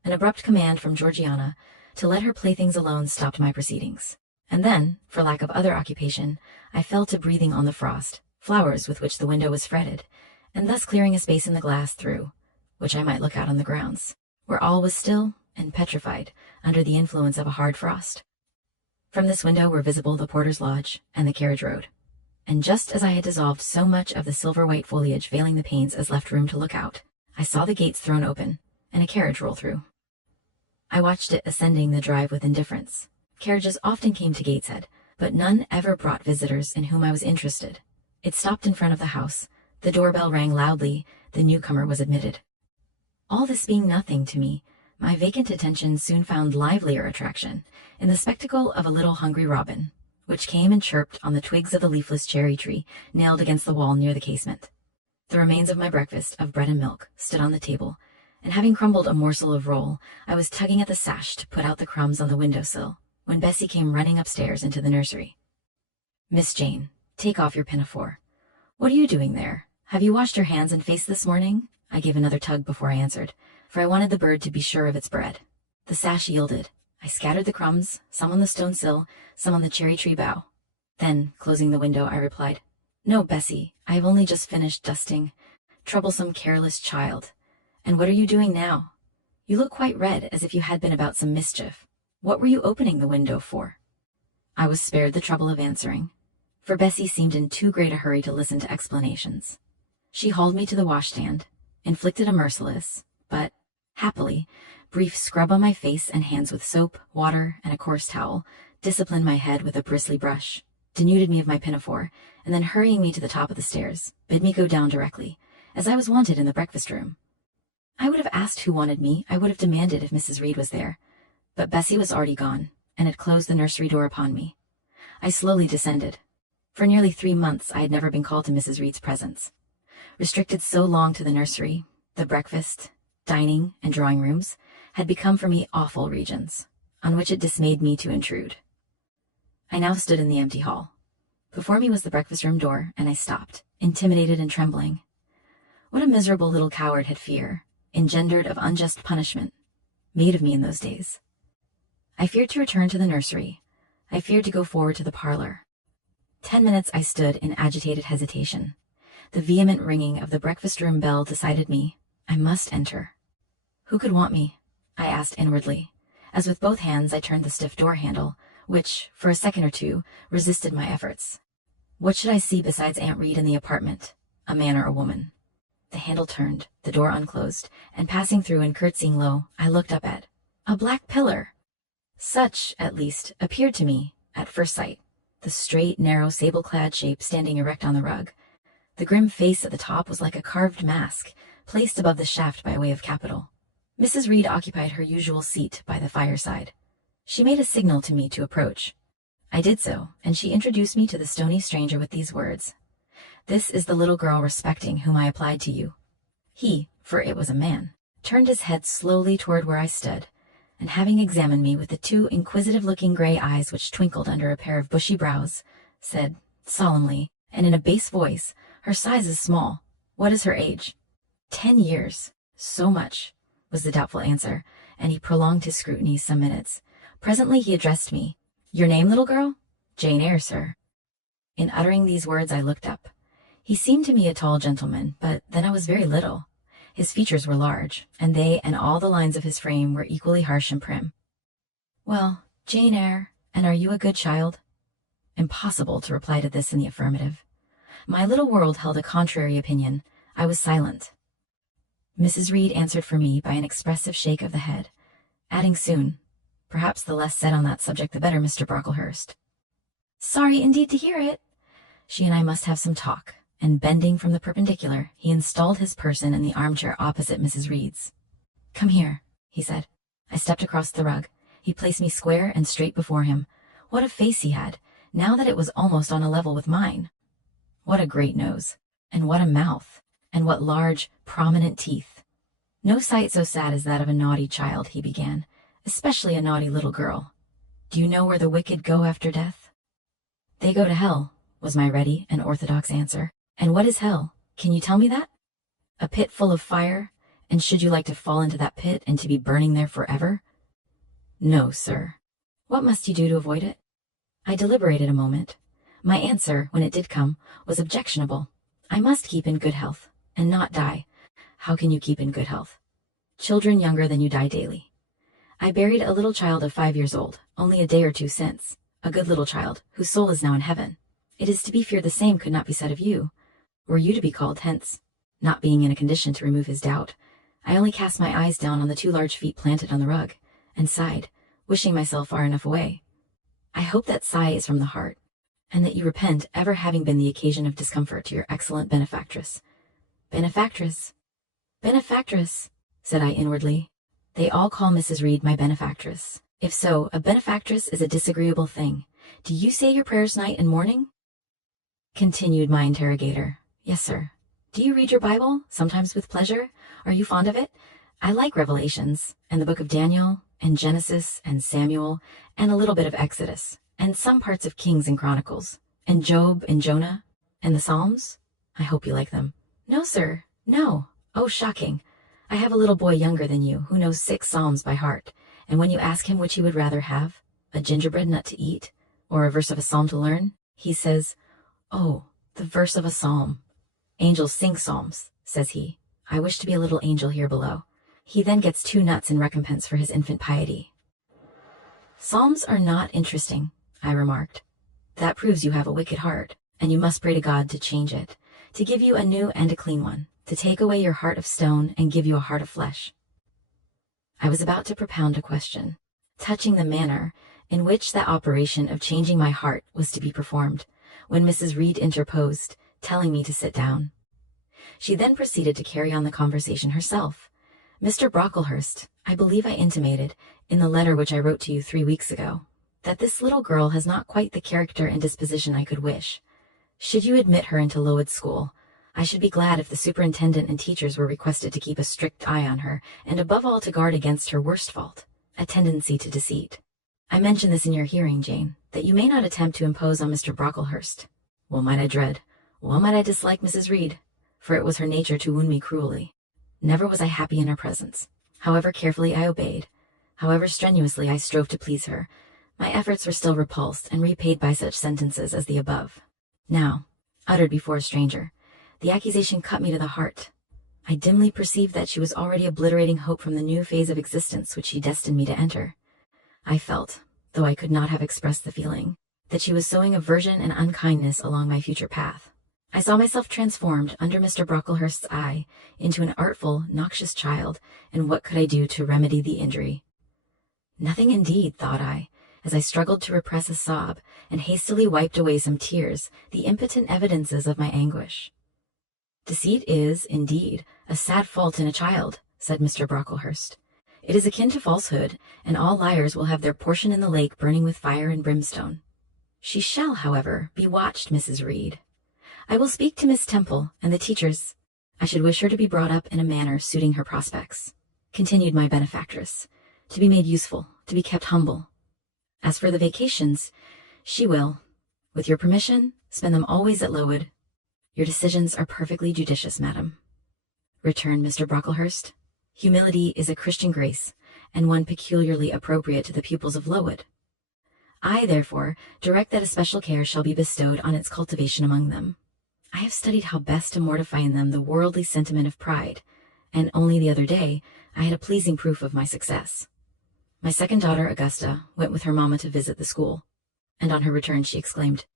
An abrupt command from Georgiana to let her playthings alone stopped my proceedings, and then, for lack of other occupation, I fell to breathing on the frost, flowers with which the window was fretted, and thus clearing a space in the glass through which I might look out on the grounds, where all was still and petrified under the influence of a hard frost. From this window were visible the porter's lodge and the carriage road, and just as I had dissolved so much of the silver-white foliage veiling the panes as left room to look out, I saw the gates thrown open and a carriage roll through. I watched it ascending the drive with indifference. Carriages often came to Gateshead, but none ever brought visitors in whom I was interested. It stopped in front of the house. The doorbell rang loudly. The newcomer was admitted. All this being nothing to me, my vacant attention soon found livelier attraction in the spectacle of a little hungry robin, which came and chirped on the twigs of the leafless cherry tree nailed against the wall near the casement. The remains of my breakfast of bread and milk stood on the table, and having crumbled a morsel of roll, I was tugging at the sash to put out the crumbs on the window-sill, when Bessie came running upstairs into the nursery. "Miss Jane, take off your pinafore. What are you doing there? Have you washed your hands and face this morning?" I gave another tug before I answered, for I wanted the bird to be sure of its bread. The sash yielded. I scattered the crumbs, some on the stone sill, some on the cherry tree bough. Then, closing the window, I replied, "No, Bessie, I have only just finished dusting. Troublesome, careless child. And what are you doing now? You look quite red, as if you had been about some mischief. What were you opening the window for?" I was spared the trouble of answering, for Bessie seemed in too great a hurry to listen to explanations. She hauled me to the washstand, inflicted a merciless, but, happily, brief scrub on my face and hands with soap, water, and a coarse towel, disciplined my head with a bristly brush, denuded me of my pinafore, and then hurrying me to the top of the stairs, bid me go down directly, as I was wanted in the breakfast room. I would have asked who wanted me, I would have demanded if Mrs. Reed was there, but Bessie was already gone, and had closed the nursery door upon me. I slowly descended. For nearly 3 months I had never been called to Mrs. Reed's presence. Restricted so long to the nursery, the breakfast, dining, and drawing rooms had become for me awful regions, on which it dismayed me to intrude. I now stood in the empty hall. Before me was the breakfast room door, and I stopped, intimidated and trembling. What a miserable little coward had fear, engendered of unjust punishment, made of me in those days. I feared to return to the nursery. I feared to go forward to the parlor. 10 minutes I stood in agitated hesitation. The vehement ringing of the breakfast room bell decided me. I must enter. Who could want me? I asked inwardly, as with both hands I turned the stiff door handle, which, for a second or two, resisted my efforts. What should I see besides Aunt Reed in the apartment? A man or a woman? The handle turned, the door unclosed, and passing through and curtsying low, I looked up at a black pillar. Such, at least, appeared to me, at first sight, the straight, narrow, sable-clad shape standing erect on the rug. The grim face at the top was like a carved mask, placed above the shaft by way of capital. Mrs. Reed occupied her usual seat by the fireside. She made a signal to me to approach. I did so, and she introduced me to the stony stranger with these words: "This is the little girl respecting whom I applied to you." He, for it was a man, turned his head slowly toward where I stood, and having examined me with the 2 inquisitive-looking gray eyes which twinkled under a pair of bushy brows, said, solemnly, and in a bass voice, "Her size is small. What is her age?" 10 years. So much, was the doubtful answer, and he prolonged his scrutiny some minutes. Presently he addressed me. "Your name, little girl?" "Jane Eyre, sir." In uttering these words I looked up. He seemed to me a tall gentleman, but then I was very little. His features were large, and they and all the lines of his frame were equally harsh and prim. "Well, Jane Eyre, and are you a good child?" Impossible to reply to this in the affirmative. My little world held a contrary opinion. I was silent. Mrs. Reed answered for me by an expressive shake of the head, adding soon, "Perhaps the less said on that subject the better, Mr. Brocklehurst." "Sorry indeed to hear it." She and I must have some talk, and bending from the perpendicular, he installed his person in the armchair opposite Mrs. Reed's. "Come here," he said. I stepped across the rug. He placed me square and straight before him. What a face he had, now that it was almost on a level with mine! What a great nose, and what a mouth, and what large, prominent teeth! "No sight so sad as that of a naughty child," he began, "especially a naughty little girl. Do you know where the wicked go after death?" "They go to hell," was my ready and orthodox answer. "And what is hell? Can you tell me that?" "A pit full of fire, and should you like to fall into that pit and to be burning there forever?" "No, sir." "What must you do to avoid it?" I deliberated a moment. My answer, when it did come, was objectionable. I must keep in good health, and not die. How can you keep in good health? Children younger than you die daily. I buried a little child of 5 years old, only a day or 2 since, a good little child, whose soul is now in heaven. It is to be feared the same could not be said of you. Were you to be called hence? Not being in a condition to remove his doubt, I only cast my eyes down on the 2 large feet planted on the rug, and sighed, wishing myself far enough away. I hope that sigh is from the heart, and that you repent ever having been the occasion of discomfort to your excellent benefactress. Benefactress? Benefactress, said I inwardly. They all call Mrs. Reed my benefactress. If so, a benefactress is a disagreeable thing. Do you say your prayers night and morning? Continued my interrogator. Yes, sir. Do you read your Bible, sometimes with pleasure? Are you fond of it? I like Revelations, and the book of Daniel, and Genesis, and Samuel, and a little bit of Exodus, and some parts of Kings and Chronicles, and Job and Jonah, and the Psalms. I hope you like them. No, sir, no. Oh, shocking. I have a little boy younger than you who knows 6 psalms by heart, and when you ask him which he would rather have, a gingerbread nut to eat, or a verse of a psalm to learn, he says, "Oh, the verse of a psalm. Angels sing psalms," says he. "I wish to be a little angel here below." He then gets 2 nuts in recompense for his infant piety. "Psalms are not interesting," I remarked. "That proves you have a wicked heart, and you must pray to God to change it, to give you a new and a clean one, to take away your heart of stone and give you a heart of flesh." I was about to propound a question, touching the manner in which that operation of changing my heart was to be performed, when Mrs. Reed interposed, telling me to sit down. She then proceeded to carry on the conversation herself. "Mr. Brocklehurst, I believe I intimated, in the letter which I wrote to you 3 weeks ago, that this little girl has not quite the character and disposition I could wish. Should you admit her into Lowood School, I should be glad if the superintendent and teachers were requested to keep a strict eye on her, and above all to guard against her worst fault, a tendency to deceit. I mention this in your hearing, Jane, that you may not attempt to impose on Mr. Brocklehurst. Well might I dread, well might I dislike Mrs. Reed, for it was her nature to wound me cruelly. Never was I happy in her presence. However carefully I obeyed, however strenuously I strove to please her, my efforts were still repulsed and repaid by such sentences as the above. Now, uttered before a stranger, the accusation cut me to the heart. I dimly perceived that she was already obliterating hope from the new phase of existence which she destined me to enter. I felt, though I could not have expressed the feeling, that she was sowing aversion and unkindness along my future path. I saw myself transformed under Mr. Brocklehurst's eye into an artful, noxious child, and what could I do to remedy the injury? Nothing indeed, thought I, as I struggled to repress a sob and hastily wiped away some tears, the impotent evidences of my anguish. "Deceit is, indeed, a sad fault in a child," said Mr. Brocklehurst. "It is akin to falsehood, and all liars will have their portion in the lake burning with fire and brimstone. She shall, however, be watched, Mrs. Reed. I will speak to Miss Temple and the teachers. I should wish her to be brought up in a manner suiting her prospects," continued my benefactress, "to be made useful, to be kept humble. As for the vacations, she will, with your permission, spend them always at Lowood. Your decisions are perfectly judicious, madam," returned Mr. Brocklehurst. "Humility is a Christian grace, and one peculiarly appropriate to the pupils of Lowood. I, therefore, direct that a special care shall be bestowed on its cultivation among them. I have studied how best to mortify in them the worldly sentiment of pride, and only the other day I had a pleasing proof of my success. My second daughter, Augusta, went with her mamma to visit the school, and on her return she exclaimed,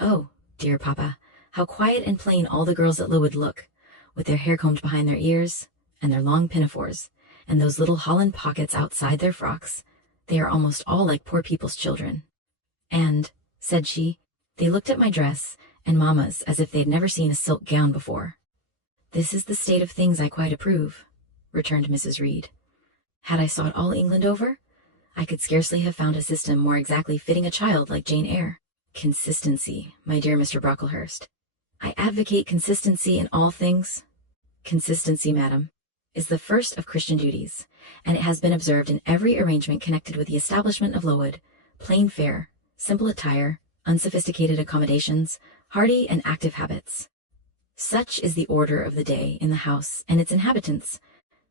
'Oh, dear papa, how quiet and plain all the girls at Lowood look, with their hair combed behind their ears, and their long pinafores, and those little holland pockets outside their frocks. They are almost all like poor people's children. And,' said she, 'they looked at my dress and mamma's as if they had never seen a silk gown before.' This is the state of things I quite approve," returned Mrs. Reed. "Had I sought all England over, I could scarcely have found a system more exactly fitting a child like Jane Eyre. Consistency, my dear Mr. Brocklehurst. I advocate consistency in all things. Consistency, madam, is the first of Christian duties, and it has been observed in every arrangement connected with the establishment of Lowood. Plain fare, simple attire, unsophisticated accommodations, hearty and active habits. Such is the order of the day in the house and its inhabitants.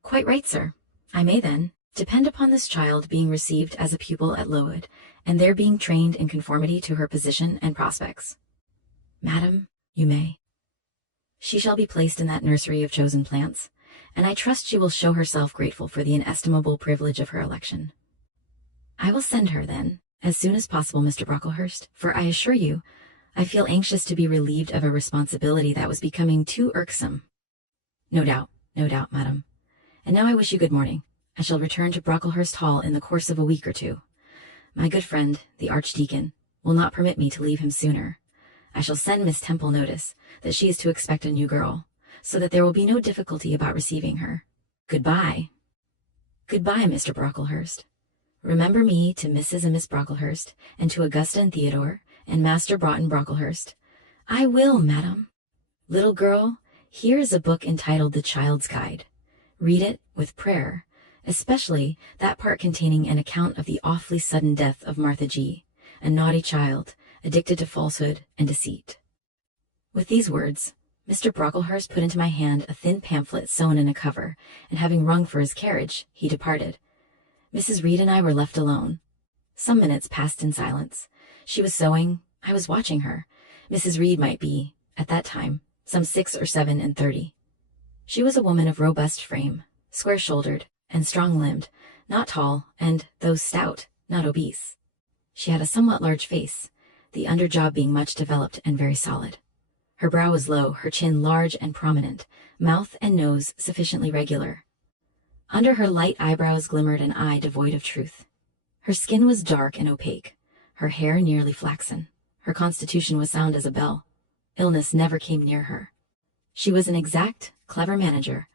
Quite right, sir. I may, then, depend upon this child being received as a pupil at Lowood, and there being trained in conformity to her position and prospects." "Madam, you may. She shall be placed in that nursery of chosen plants, and I trust she will show herself grateful for the inestimable privilege of her election." "I will send her, then, as soon as possible, Mr. Brocklehurst, for I assure you, I feel anxious to be relieved of a responsibility that was becoming too irksome." No doubt, madam. And now I wish you good morning. I shall return to Brocklehurst Hall in the course of a week or 2. My good friend, the Archdeacon, will not permit me to leave him sooner. I shall send Miss Temple notice that she is to expect a new girl, so that there will be no difficulty about receiving her. Goodbye. Goodbye, Mr. Brocklehurst. Remember me to Mrs. and Miss Brocklehurst, and to Augusta and Theodore, and Master Broughton Brocklehurst. I will, madam. Little girl, here is a book entitled The Child's Guide. Read it with prayer, especially that part containing an account of the awfully sudden death of Martha G., a naughty child, addicted to falsehood and deceit." With these words, Mr. Brocklehurst put into my hand a thin pamphlet sewn in a cover, and having rung for his carriage, he departed. Mrs. Reed and I were left alone. Some minutes passed in silence. She was sewing. I was watching her. Mrs. Reed might be, at that time, some 6 or 7 and 30. She was a woman of robust frame, square-shouldered and strong-limbed, not tall, and, though stout, not obese. She had a somewhat large face, the underjaw being much developed and very solid. Her brow was low, her chin large and prominent, mouth and nose sufficiently regular. Under her light eyebrows glimmered an eye devoid of truth. Her skin was dark and opaque, her hair nearly flaxen. Her constitution was sound as a bell. Illness never came near her. She was an exact, clever manager.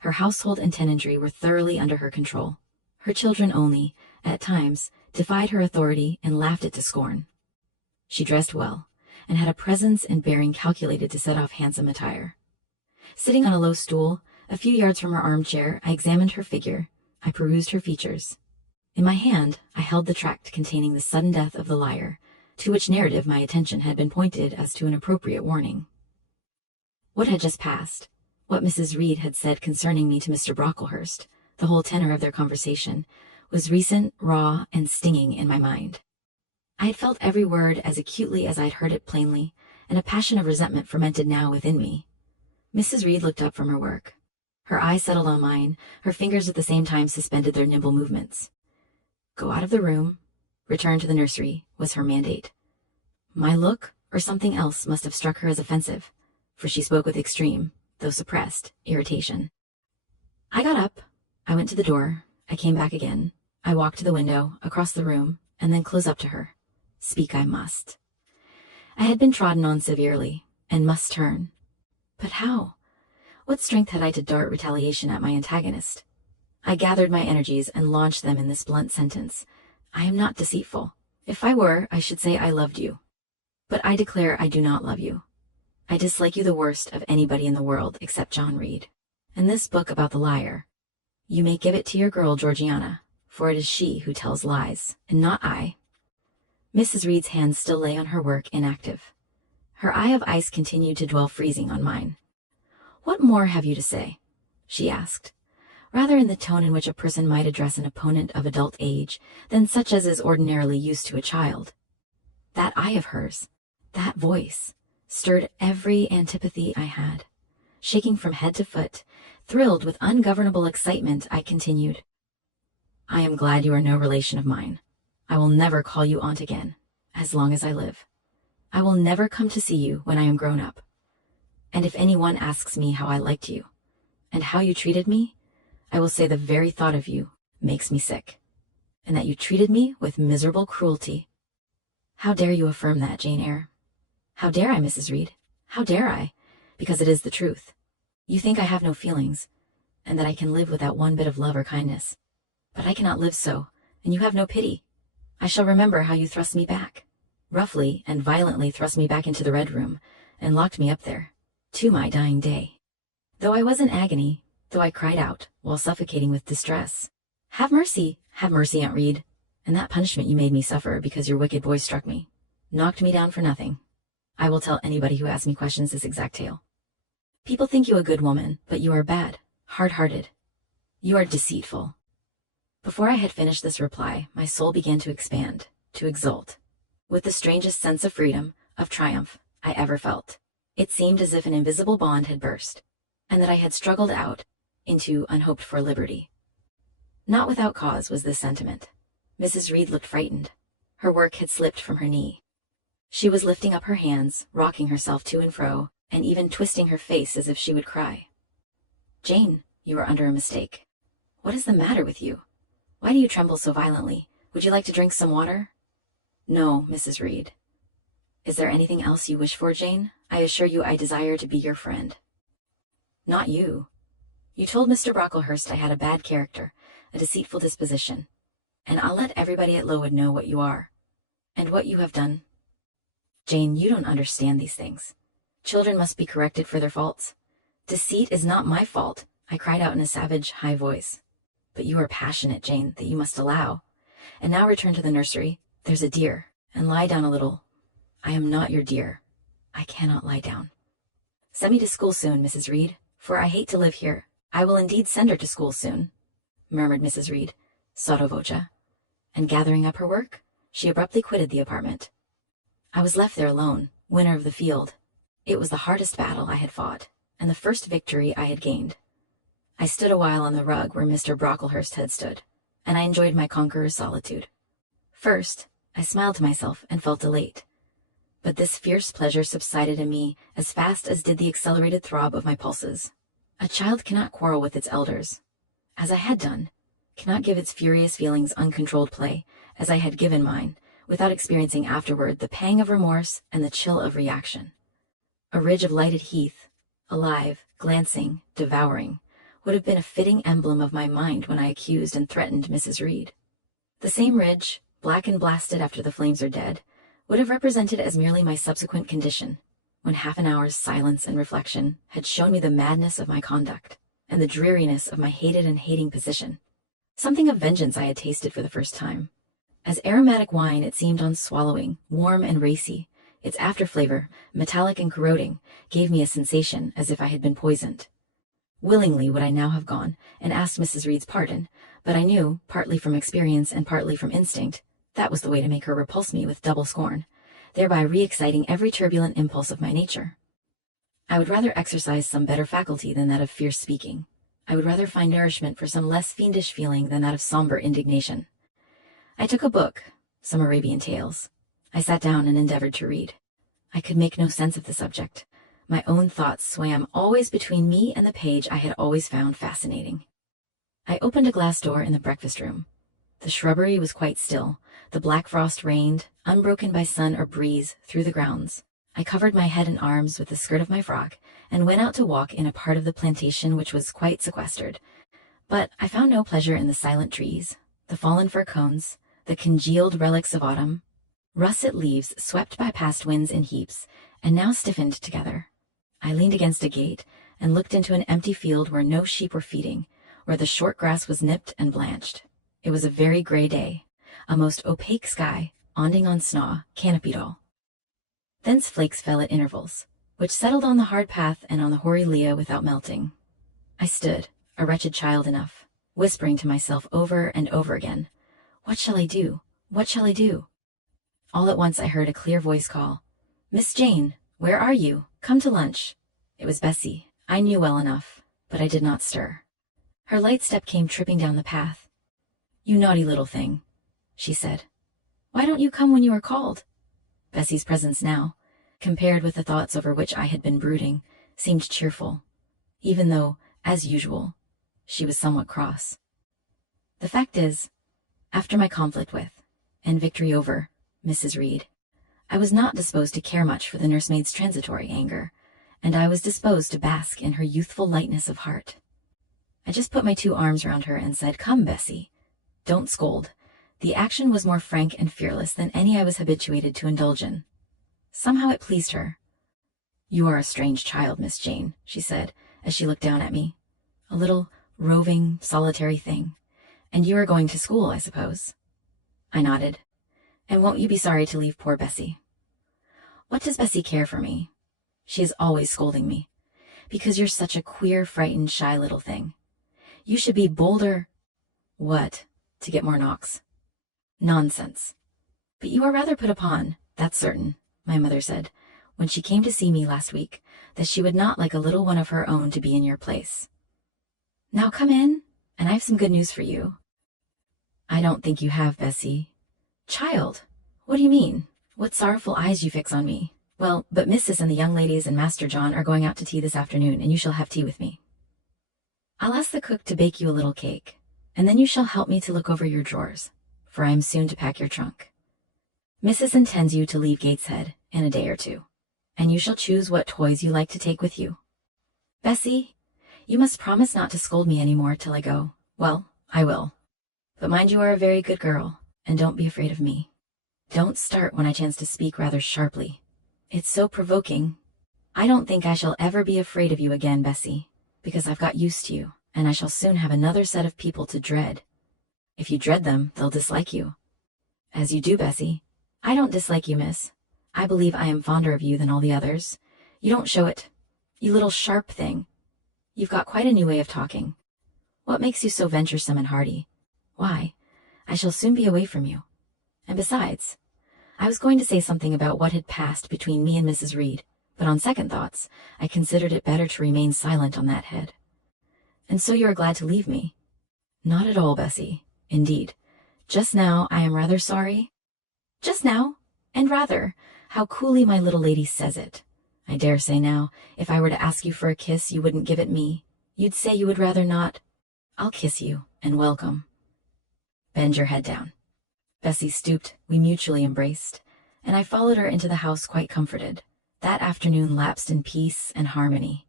Her household and tenantry were thoroughly under her control. Her children only, at times, defied her authority and laughed it to scorn. She dressed well, and had a presence and bearing calculated to set off handsome attire. Sitting on a low stool, a few yards from her armchair, I examined her figure. I perused her features. In my hand, I held the tract containing the sudden death of the liar, to which narrative my attention had been pointed as to an appropriate warning. What had just passed, what Mrs. Reed had said concerning me to Mr. Brocklehurst, the whole tenor of their conversation, was recent, raw, and stinging in my mind. I had felt every word as acutely as I had heard it plainly, and a passion of resentment fermented now within me. Mrs. Reed looked up from her work. Her eyes settled on mine, her fingers at the same time suspended their nimble movements. Go out of the room, return to the nursery, was her mandate. My look, or something else, must have struck her as offensive, for she spoke with extreme, though suppressed, irritation. I got up, I went to the door, I came back again, I walked to the window, across the room, and then close up to her. Speak I must. I had been trodden on severely, and must turn. But how? What strength had I to dart retaliation at my antagonist? I gathered my energies and launched them in this blunt sentence. I am not deceitful. If I were, I should say I loved you. But I declare I do not love you. I dislike you the worst of anybody in the world except John Reed. And this book about the liar, you may give it to your girl Georgiana, for it is she who tells lies, and not I. Mrs. Reed's hand still lay on her work, inactive. Her eye of ice continued to dwell freezing on mine. What more have you to say? She asked, rather in the tone in which a person might address an opponent of adult age than such as is ordinarily used to a child. That eye of hers, that voice, stirred every antipathy I had. Shaking from head to foot, thrilled with ungovernable excitement, I continued, I am glad you are no relation of mine. I will never call you aunt again, as long as I live. I will never come to see you when I am grown up. And if anyone asks me how I liked you, and how you treated me, I will say the very thought of you makes me sick, and that you treated me with miserable cruelty. How dare you affirm that, Jane Eyre? How dare I, Mrs. Reed? How dare I? Because it is the truth. You think I have no feelings, and that I can live without one bit of love or kindness. But I cannot live so, and you have no pity. I shall remember how you thrust me back, roughly and violently thrust me back into the Red Room, and locked me up there, to my dying day. Though I was in agony, though I cried out, while suffocating with distress, have mercy, Aunt Reed, and that punishment you made me suffer because your wicked boy struck me, knocked me down for nothing. I will tell anybody who asks me questions this exact tale. People think you a good woman, but you are bad, hard-hearted. You are deceitful. Before I had finished this reply, my soul began to expand, to exult, with the strangest sense of freedom, of triumph, I ever felt. It seemed as if an invisible bond had burst, and that I had struggled out into unhoped-for liberty. Not without cause was this sentiment. Mrs. Reed looked frightened. Her work had slipped from her knee. She was lifting up her hands, rocking herself to and fro, and even twisting her face as if she would cry. Jane, you are under a mistake. What is the matter with you? Why do you tremble so violently? Would you like to drink some water? No, Mrs. Reed. Is there anything else you wish for, Jane? I assure you I desire to be your friend. Not you. You told Mr. Brocklehurst I had a bad character, a deceitful disposition, and I'll let everybody at Lowood know what you are, and what you have done. Jane, you don't understand these things. Children must be corrected for their faults. Deceit is not my fault, I cried out in a savage, high voice. But you are passionate, Jane, that you must allow. And now return to the nursery. There's a dear, and lie down a little. I am not your dear. I cannot lie down. Send me to school soon, Mrs. Reed, for I hate to live here. I will indeed send her to school soon, murmured Mrs. Reed, sotto voce, and gathering up her work, she abruptly quitted the apartment. I was left there alone, winner of the field. It was the hardest battle I had fought, and the first victory I had gained. I stood a while on the rug where Mr. Brocklehurst had stood, and I enjoyed my conqueror's solitude. First, I smiled to myself and felt elate. But this fierce pleasure subsided in me as fast as did the accelerated throb of my pulses. A child cannot quarrel with its elders, as I had done, cannot give its furious feelings uncontrolled play, as I had given mine, without experiencing afterward the pang of remorse and the chill of reaction. A ridge of lighted heath, alive, glancing, devouring, would have been a fitting emblem of my mind when I accused and threatened Mrs. Reed. The same ridge, black and blasted after the flames are dead, would have represented as merely my subsequent condition, when half an hour's silence and reflection had shown me the madness of my conduct, and the dreariness of my hated and hating position. Something of vengeance I had tasted for the first time. As aromatic wine it seemed on swallowing, warm and racy. Its after-flavor, metallic and corroding, gave me a sensation as if I had been poisoned. Willingly would I now have gone and asked Mrs. Reed's pardon, but I knew, partly from experience and partly from instinct, that was the way to make her repulse me with double scorn, thereby re-exciting every turbulent impulse of my nature. I would rather exercise some better faculty than that of fierce speaking. I would rather find nourishment for some less fiendish feeling than that of somber indignation. I took a book, some Arabian tales. I sat down and endeavored to read. I could make no sense of the subject. My own thoughts swam always between me and the page I had always found fascinating. I opened a glass door in the breakfast room. The shrubbery was quite still. The black frost reigned, unbroken by sun or breeze, through the grounds. I covered my head and arms with the skirt of my frock, and went out to walk in a part of the plantation which was quite sequestered. But I found no pleasure in the silent trees, the fallen fir cones, the congealed relics of autumn. Russet leaves swept by past winds in heaps, and now stiffened together. I leaned against a gate, and looked into an empty field where no sheep were feeding, where the short grass was nipped and blanched. It was a very grey day, a most opaque sky, onding on snaw, canopied all. Thence flakes fell at intervals, which settled on the hard path and on the hoary lea without melting. I stood, a wretched child enough, whispering to myself over and over again, "What shall I do? What shall I do?" All at once I heard a clear voice call, "Miss Jane, where are you? Come to lunch." It was Bessie, I knew well enough, but I did not stir. Her light step came tripping down the path. "You naughty little thing," she said. "Why don't you come when you are called?" Bessie's presence now, compared with the thoughts over which I had been brooding, seemed cheerful, even though, as usual, she was somewhat cross. The fact is, after my conflict with, and victory over, Mrs. Reed, I was not disposed to care much for the nursemaid's transitory anger, and I was disposed to bask in her youthful lightness of heart. I just put my 2 arms round her and said, "Come, Bessie. Don't scold." The action was more frank and fearless than any I was habituated to indulge in. Somehow it pleased her. "You are a strange child, Miss Jane," she said, as she looked down at me. "A little, roving, solitary thing. And you are going to school, I suppose?" I nodded. "And won't you be sorry to leave poor Bessie?" "What does Bessie care for me? She is always scolding me. Because you're such a queer, frightened, shy little thing. You should be bolder." "What? To get more knocks?" "Nonsense. But you are rather put upon, that's certain," my mother said, when she came to see me last week, that she would not like a little one of her own to be in your place. "Now come in, and I have some good news for you." "I don't think you have, Bessie." "Child, what do you mean? What sorrowful eyes you fix on me. Well, but Mrs. and the young ladies and Master John are going out to tea this afternoon, and you shall have tea with me. I'll ask the cook to bake you a little cake, and then you shall help me to look over your drawers, for I am soon to pack your trunk. Mrs. intends you to leave Gateshead in a day or 2, and you shall choose what toys you like to take with you. Bessie, you must promise not to scold me any more till I go. Well, I will. But mind you are a very good girl, and don't be afraid of me. Don't start when I chance to speak rather sharply. It's so provoking. I don't think I shall ever be afraid of you again, Bessie, because I've got used to you, and I shall soon have another set of people to dread. If you dread them, they'll dislike you. As you do, Bessie. I don't dislike you, miss. I believe I am fonder of you than all the others. You don't show it. You little sharp thing. You've got quite a new way of talking. What makes you so venturesome and hardy? Why, I shall soon be away from you. And besides, I was going to say something about what had passed between me and Mrs. Reed, but on second thoughts, I considered it better to remain silent on that head. And so you are glad to leave me? Not at all, Bessie. Indeed, just now I am rather sorry. Just now? And rather, how coolly my little lady says it. I dare say now, if I were to ask you for a kiss, you wouldn't give it me. You'd say you would rather not. I'll kiss you, and welcome. Bend your head down. Bessie stooped, we mutually embraced, and I followed her into the house quite comforted. That afternoon lapsed in peace and harmony.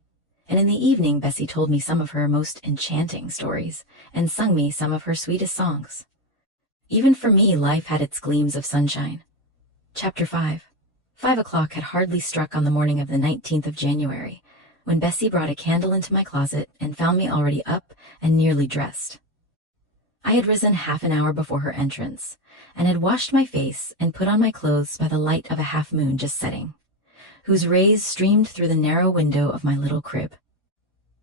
And in the evening Bessie told me some of her most enchanting stories, and sung me some of her sweetest songs. Even for me life had its gleams of sunshine. Chapter 5. 5 o'clock had hardly struck on the morning of the 19th of January, when Bessie brought a candle into my closet and found me already up and nearly dressed. I had risen half an hour before her entrance, and had washed my face and put on my clothes by the light of a half-moon just setting, whose rays streamed through the narrow window of my little crib.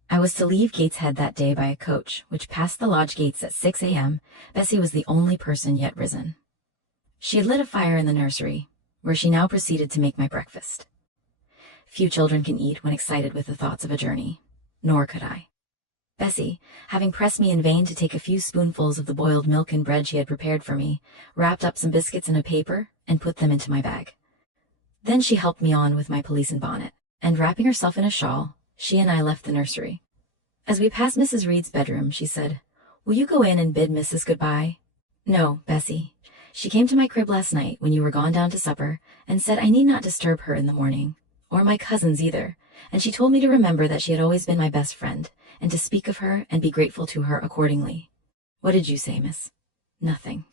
I was to leave Gateshead that day by a coach, which passed the lodge gates at 6 a.m. Bessie was the only person yet risen. She had lit a fire in the nursery, where she now proceeded to make my breakfast. Few children can eat when excited with the thoughts of a journey, nor could I. Bessie, having pressed me in vain to take a few spoonfuls of the boiled milk and bread she had prepared for me, wrapped up some biscuits in a paper and put them into my bag. Then she helped me on with my pelisse and bonnet, and wrapping herself in a shawl, she and I left the nursery. As we passed Mrs. Reed's bedroom, she said, "Will you go in and bid Mrs. goodbye?" "No, Bessie. She came to my crib last night when you were gone down to supper, and said I need not disturb her in the morning, or my cousins either, and she told me to remember that she had always been my best friend, and to speak of her and be grateful to her accordingly." "What did you say, miss?" "Nothing."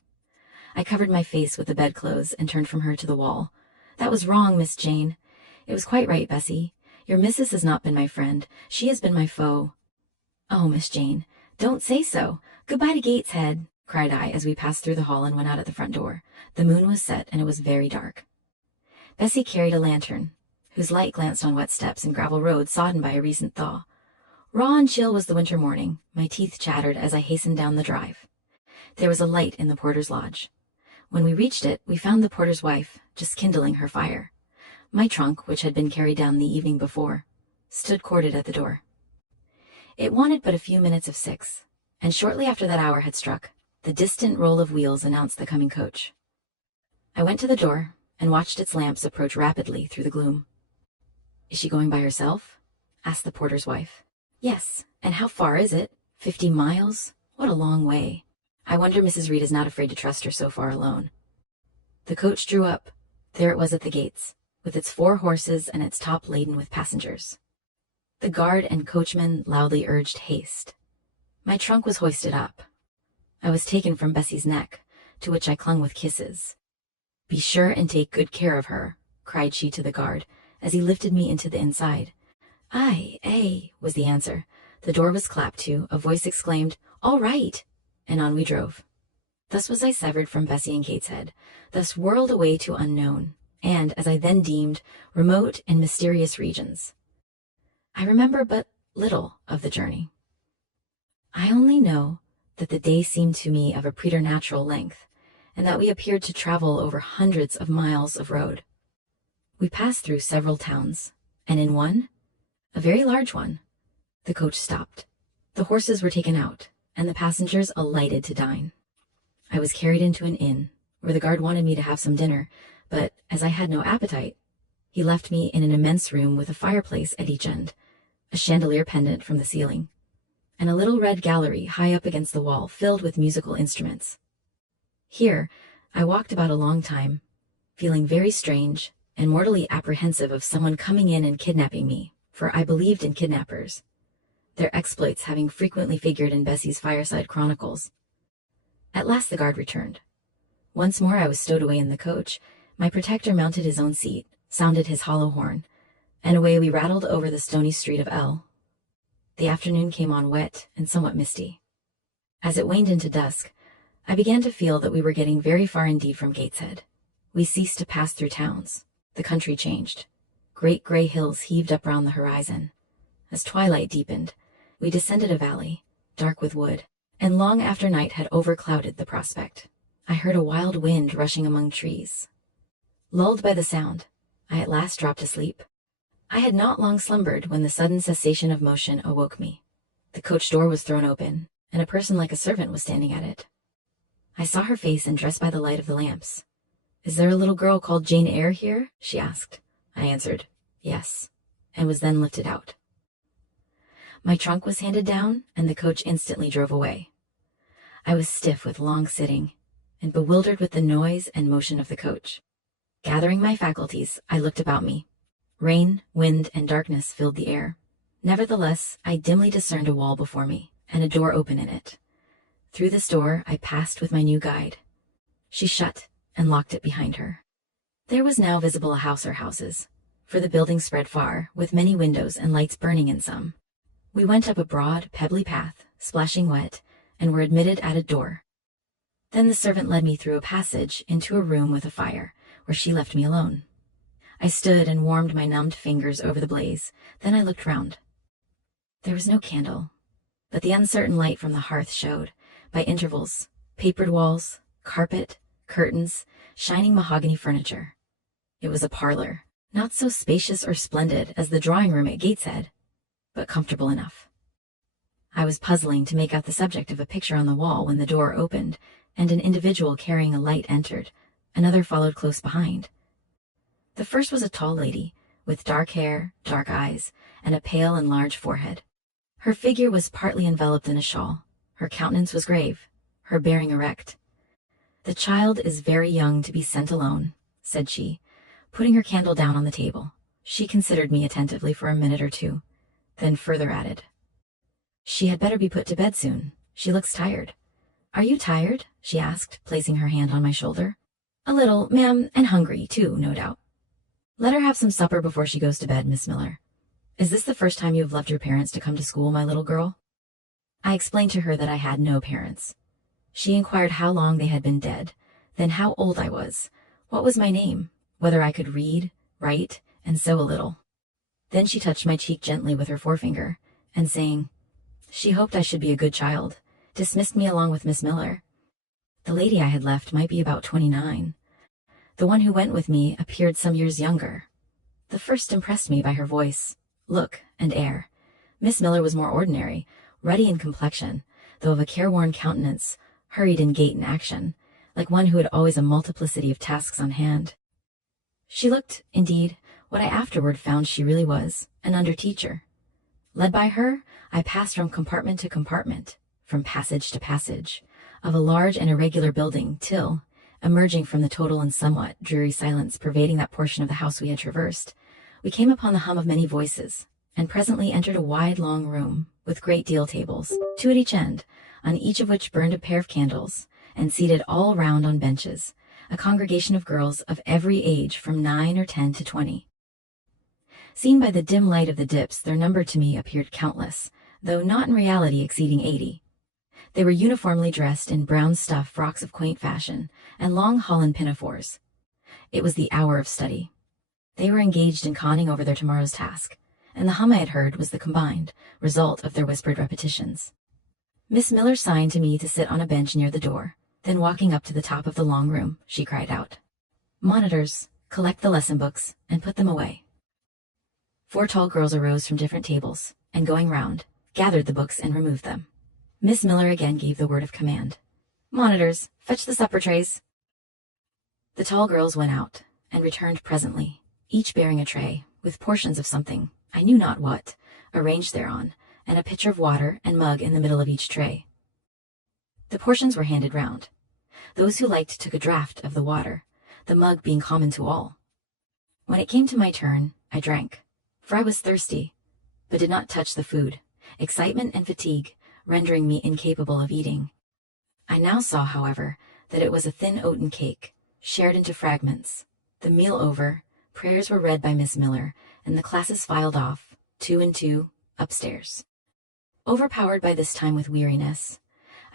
I covered my face with the bedclothes and turned from her to the wall. "That was wrong, Miss Jane. It was quite right, Bessie. Your missus has not been my friend. She has been my foe." "Oh, Miss Jane, don't say so. Goodbye to Gateshead," cried I as we passed through the hall and went out at the front door. The moon was set and it was very dark. Bessie carried a lantern, whose light glanced on wet steps and gravel roads sodden by a recent thaw. Raw and chill was the winter morning. My teeth chattered as I hastened down the drive. There was a light in the porter's lodge. When we reached it, we found the porter's wife just kindling her fire. My trunk, which had been carried down the evening before, stood corded at the door. It wanted but a few minutes of 6, and shortly after that hour had struck, the distant roll of wheels announced the coming coach. I went to the door and watched its lamps approach rapidly through the gloom. "Is she going by herself?" asked the porter's wife. "Yes, and how far is it? 50 miles? What a long way. I wonder Mrs. Reed is not afraid to trust her so far alone." The coach drew up. There it was at the gates, with its 4 horses and its top laden with passengers. The guard and coachman loudly urged haste. My trunk was hoisted up. I was taken from Bessie's neck, to which I clung with kisses. "Be sure and take good care of her," cried she to the guard, as he lifted me into the inside. "Aye, aye," was the answer. The door was clapped to, a voice exclaimed, "All right," and on we drove. Thus was I severed from Bessie and Gateshead, thus whirled away to unknown, and, as I then deemed, remote and mysterious regions. I remember but little of the journey. I only know that the day seemed to me of a preternatural length, and that we appeared to travel over hundreds of miles of road. We passed through several towns, and in one, a very large one, the coach stopped. The horses were taken out, and the passengers alighted to dine. I was carried into an inn, where the guard wanted me to have some dinner, but as I had no appetite, he left me in an immense room with a fireplace at each end, a chandelier pendant from the ceiling, and a little red gallery high up against the wall filled with musical instruments. Here I walked about a long time, feeling very strange and mortally apprehensive of someone coming in and kidnapping me, for I believed in kidnappers, their exploits having frequently figured in Bessie's fireside chronicles. At last the guard returned. Once more I was stowed away in the coach. My protector mounted his own seat, sounded his hollow horn, and away we rattled over the stony street of L. The afternoon came on wet and somewhat misty. As it waned into dusk, I began to feel that we were getting very far indeed from Gateshead. We ceased to pass through towns. The country changed. Great gray hills heaved up round the horizon. as twilight deepened. We descended a valley, dark with wood, and long after night had overclouded the prospect, I heard a wild wind rushing among trees. Lulled by the sound, I at last dropped asleep. I had not long slumbered when the sudden cessation of motion awoke me. The coach door was thrown open, and a person like a servant was standing at it. I saw her face and dressed by the light of the lamps. "Is there a little girl called Jane Eyre here?" she asked. I answered, "Yes," and was then lifted out. My trunk was handed down, and the coach instantly drove away. I was stiff with long sitting, and bewildered with the noise and motion of the coach. Gathering my faculties, I looked about me. Rain, wind, and darkness filled the air. Nevertheless, I dimly discerned a wall before me, and a door open in it. Through this door I passed with my new guide. She shut and locked it behind her. There was now visible a house or houses, for the building spread far, with many windows and lights burning in some. We went up a broad, pebbly path, splashing wet, and were admitted at a door. Then the servant led me through a passage into a room with a fire, where she left me alone. I stood and warmed my numbed fingers over the blaze. Then I looked round. There was no candle, but the uncertain light from the hearth showed, by intervals, papered walls, carpet, curtains, shining mahogany furniture. It was a parlor, not so spacious or splendid as the drawing-room at Gateshead, but comfortable enough. I was puzzling to make out the subject of a picture on the wall when the door opened, and an individual carrying a light entered. Another followed close behind. The first was a tall lady, with dark hair, dark eyes, and a pale and large forehead. Her figure was partly enveloped in a shawl. Her countenance was grave, her bearing erect. "The child is very young to be sent alone," said she, putting her candle down on the table. She considered me attentively for a minute or two, then further added, "She had better be put to bed soon. She looks tired." "Are you tired?" she asked, placing her hand on my shoulder. "A little, ma'am, and hungry, too, no doubt." "Let her have some supper before she goes to bed, Miss Miller. Is this the first time you have left your parents to come to school, my little girl?" I explained to her that I had no parents. She inquired how long they had been dead, then how old I was, what was my name, whether I could read, write, and sew a little. Then she touched my cheek gently with her forefinger, and saying, she hoped I should be a good child, dismissed me along with Miss Miller. The lady I had left might be about 29. The one who went with me appeared some years younger. The first impressed me by her voice, look, and air. Miss Miller was more ordinary, ruddy in complexion, though of a careworn countenance, hurried in gait and action, like one who had always a multiplicity of tasks on hand. She looked, indeed, what I afterward found she really was, an under-teacher. Led by her, I passed from compartment to compartment, from passage to passage, of a large and irregular building, till, emerging from the total and somewhat dreary silence pervading that portion of the house we had traversed, we came upon the hum of many voices, and presently entered a wide, long room, with great deal tables, two at each end, on each of which burned a pair of candles, and seated all round on benches, a congregation of girls of every age from 9 or 10 to 20. Seen by the dim light of the dips, their number to me appeared countless, though not in reality exceeding 80. They were uniformly dressed in brown stuff frocks of quaint fashion, and long holland pinafores. It was the hour of study. They were engaged in conning over their tomorrow's task, and the hum I had heard was the combined result of their whispered repetitions. Miss Miller signed to me to sit on a bench near the door. Then walking up to the top of the long room, she cried out, "Monitors, collect the lesson books, and put them away." 4 tall girls arose from different tables, and going round, gathered the books and removed them. Miss Miller again gave the word of command, "Monitors, fetch the supper trays." The tall girls went out, and returned presently, each bearing a tray, with portions of something, I knew not what, arranged thereon, and a pitcher of water and mug in the middle of each tray. The portions were handed round. Those who liked took a draught of the water, the mug being common to all. When it came to my turn, I drank, for I was thirsty, but did not touch the food, excitement and fatigue rendering me incapable of eating. I now saw, however, that it was a thin oaten cake, shared into fragments. The meal over, prayers were read by Miss Miller, and the classes filed off, 2 and 2, upstairs. Overpowered by this time with weariness,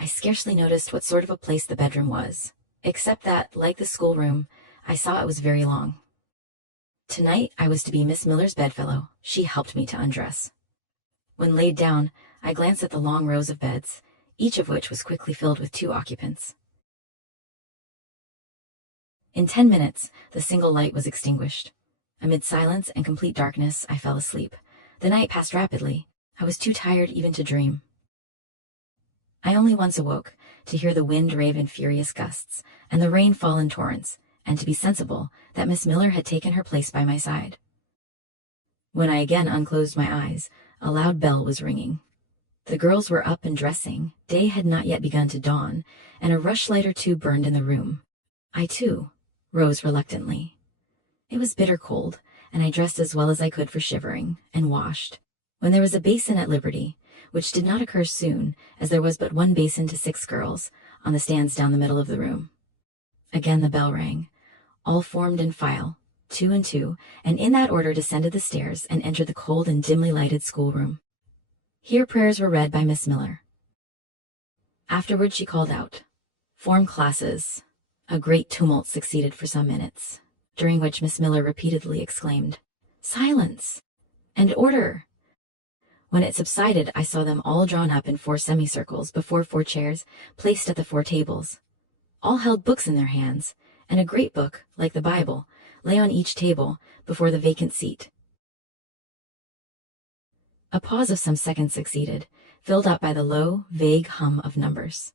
I scarcely noticed what sort of a place the bedroom was, except that, like the schoolroom, I saw it was very long. Tonight I was to be Miss Miller's bedfellow. She helped me to undress. When laid down, I glanced at the long rows of beds, each of which was quickly filled with 2 occupants. In 10 minutes, the single light was extinguished. Amid silence and complete darkness, I fell asleep. The night passed rapidly. I was too tired even to dream. I only once awoke, to hear the wind rave in furious gusts, and the rain fall in torrents, and to be sensible that Miss Miller had taken her place by my side. When I again unclosed my eyes, a loud bell was ringing. The girls were up and dressing, day had not yet begun to dawn, and a rushlight or two burned in the room. I, too, rose reluctantly. It was bitter cold, and I dressed as well as I could for shivering, and washed. When there was a basin at liberty, which did not occur soon, as there was but 1 basin to 6 girls, on the stands down the middle of the room. Again the bell rang. All formed in file, 2 and 2, and in that order descended the stairs and entered the cold and dimly lighted schoolroom. Here prayers were read by Miss Miller. Afterward she called out, "Form classes." A great tumult succeeded for some minutes, during which Miss Miller repeatedly exclaimed, "Silence!" and "Order!" When it subsided, I saw them all drawn up in 4 semicircles before 4 chairs, placed at the 4 tables. All held books in their hands, and a great book, like the Bible, lay on each table, before the vacant seat. A pause of some seconds succeeded, filled up by the low, vague hum of numbers.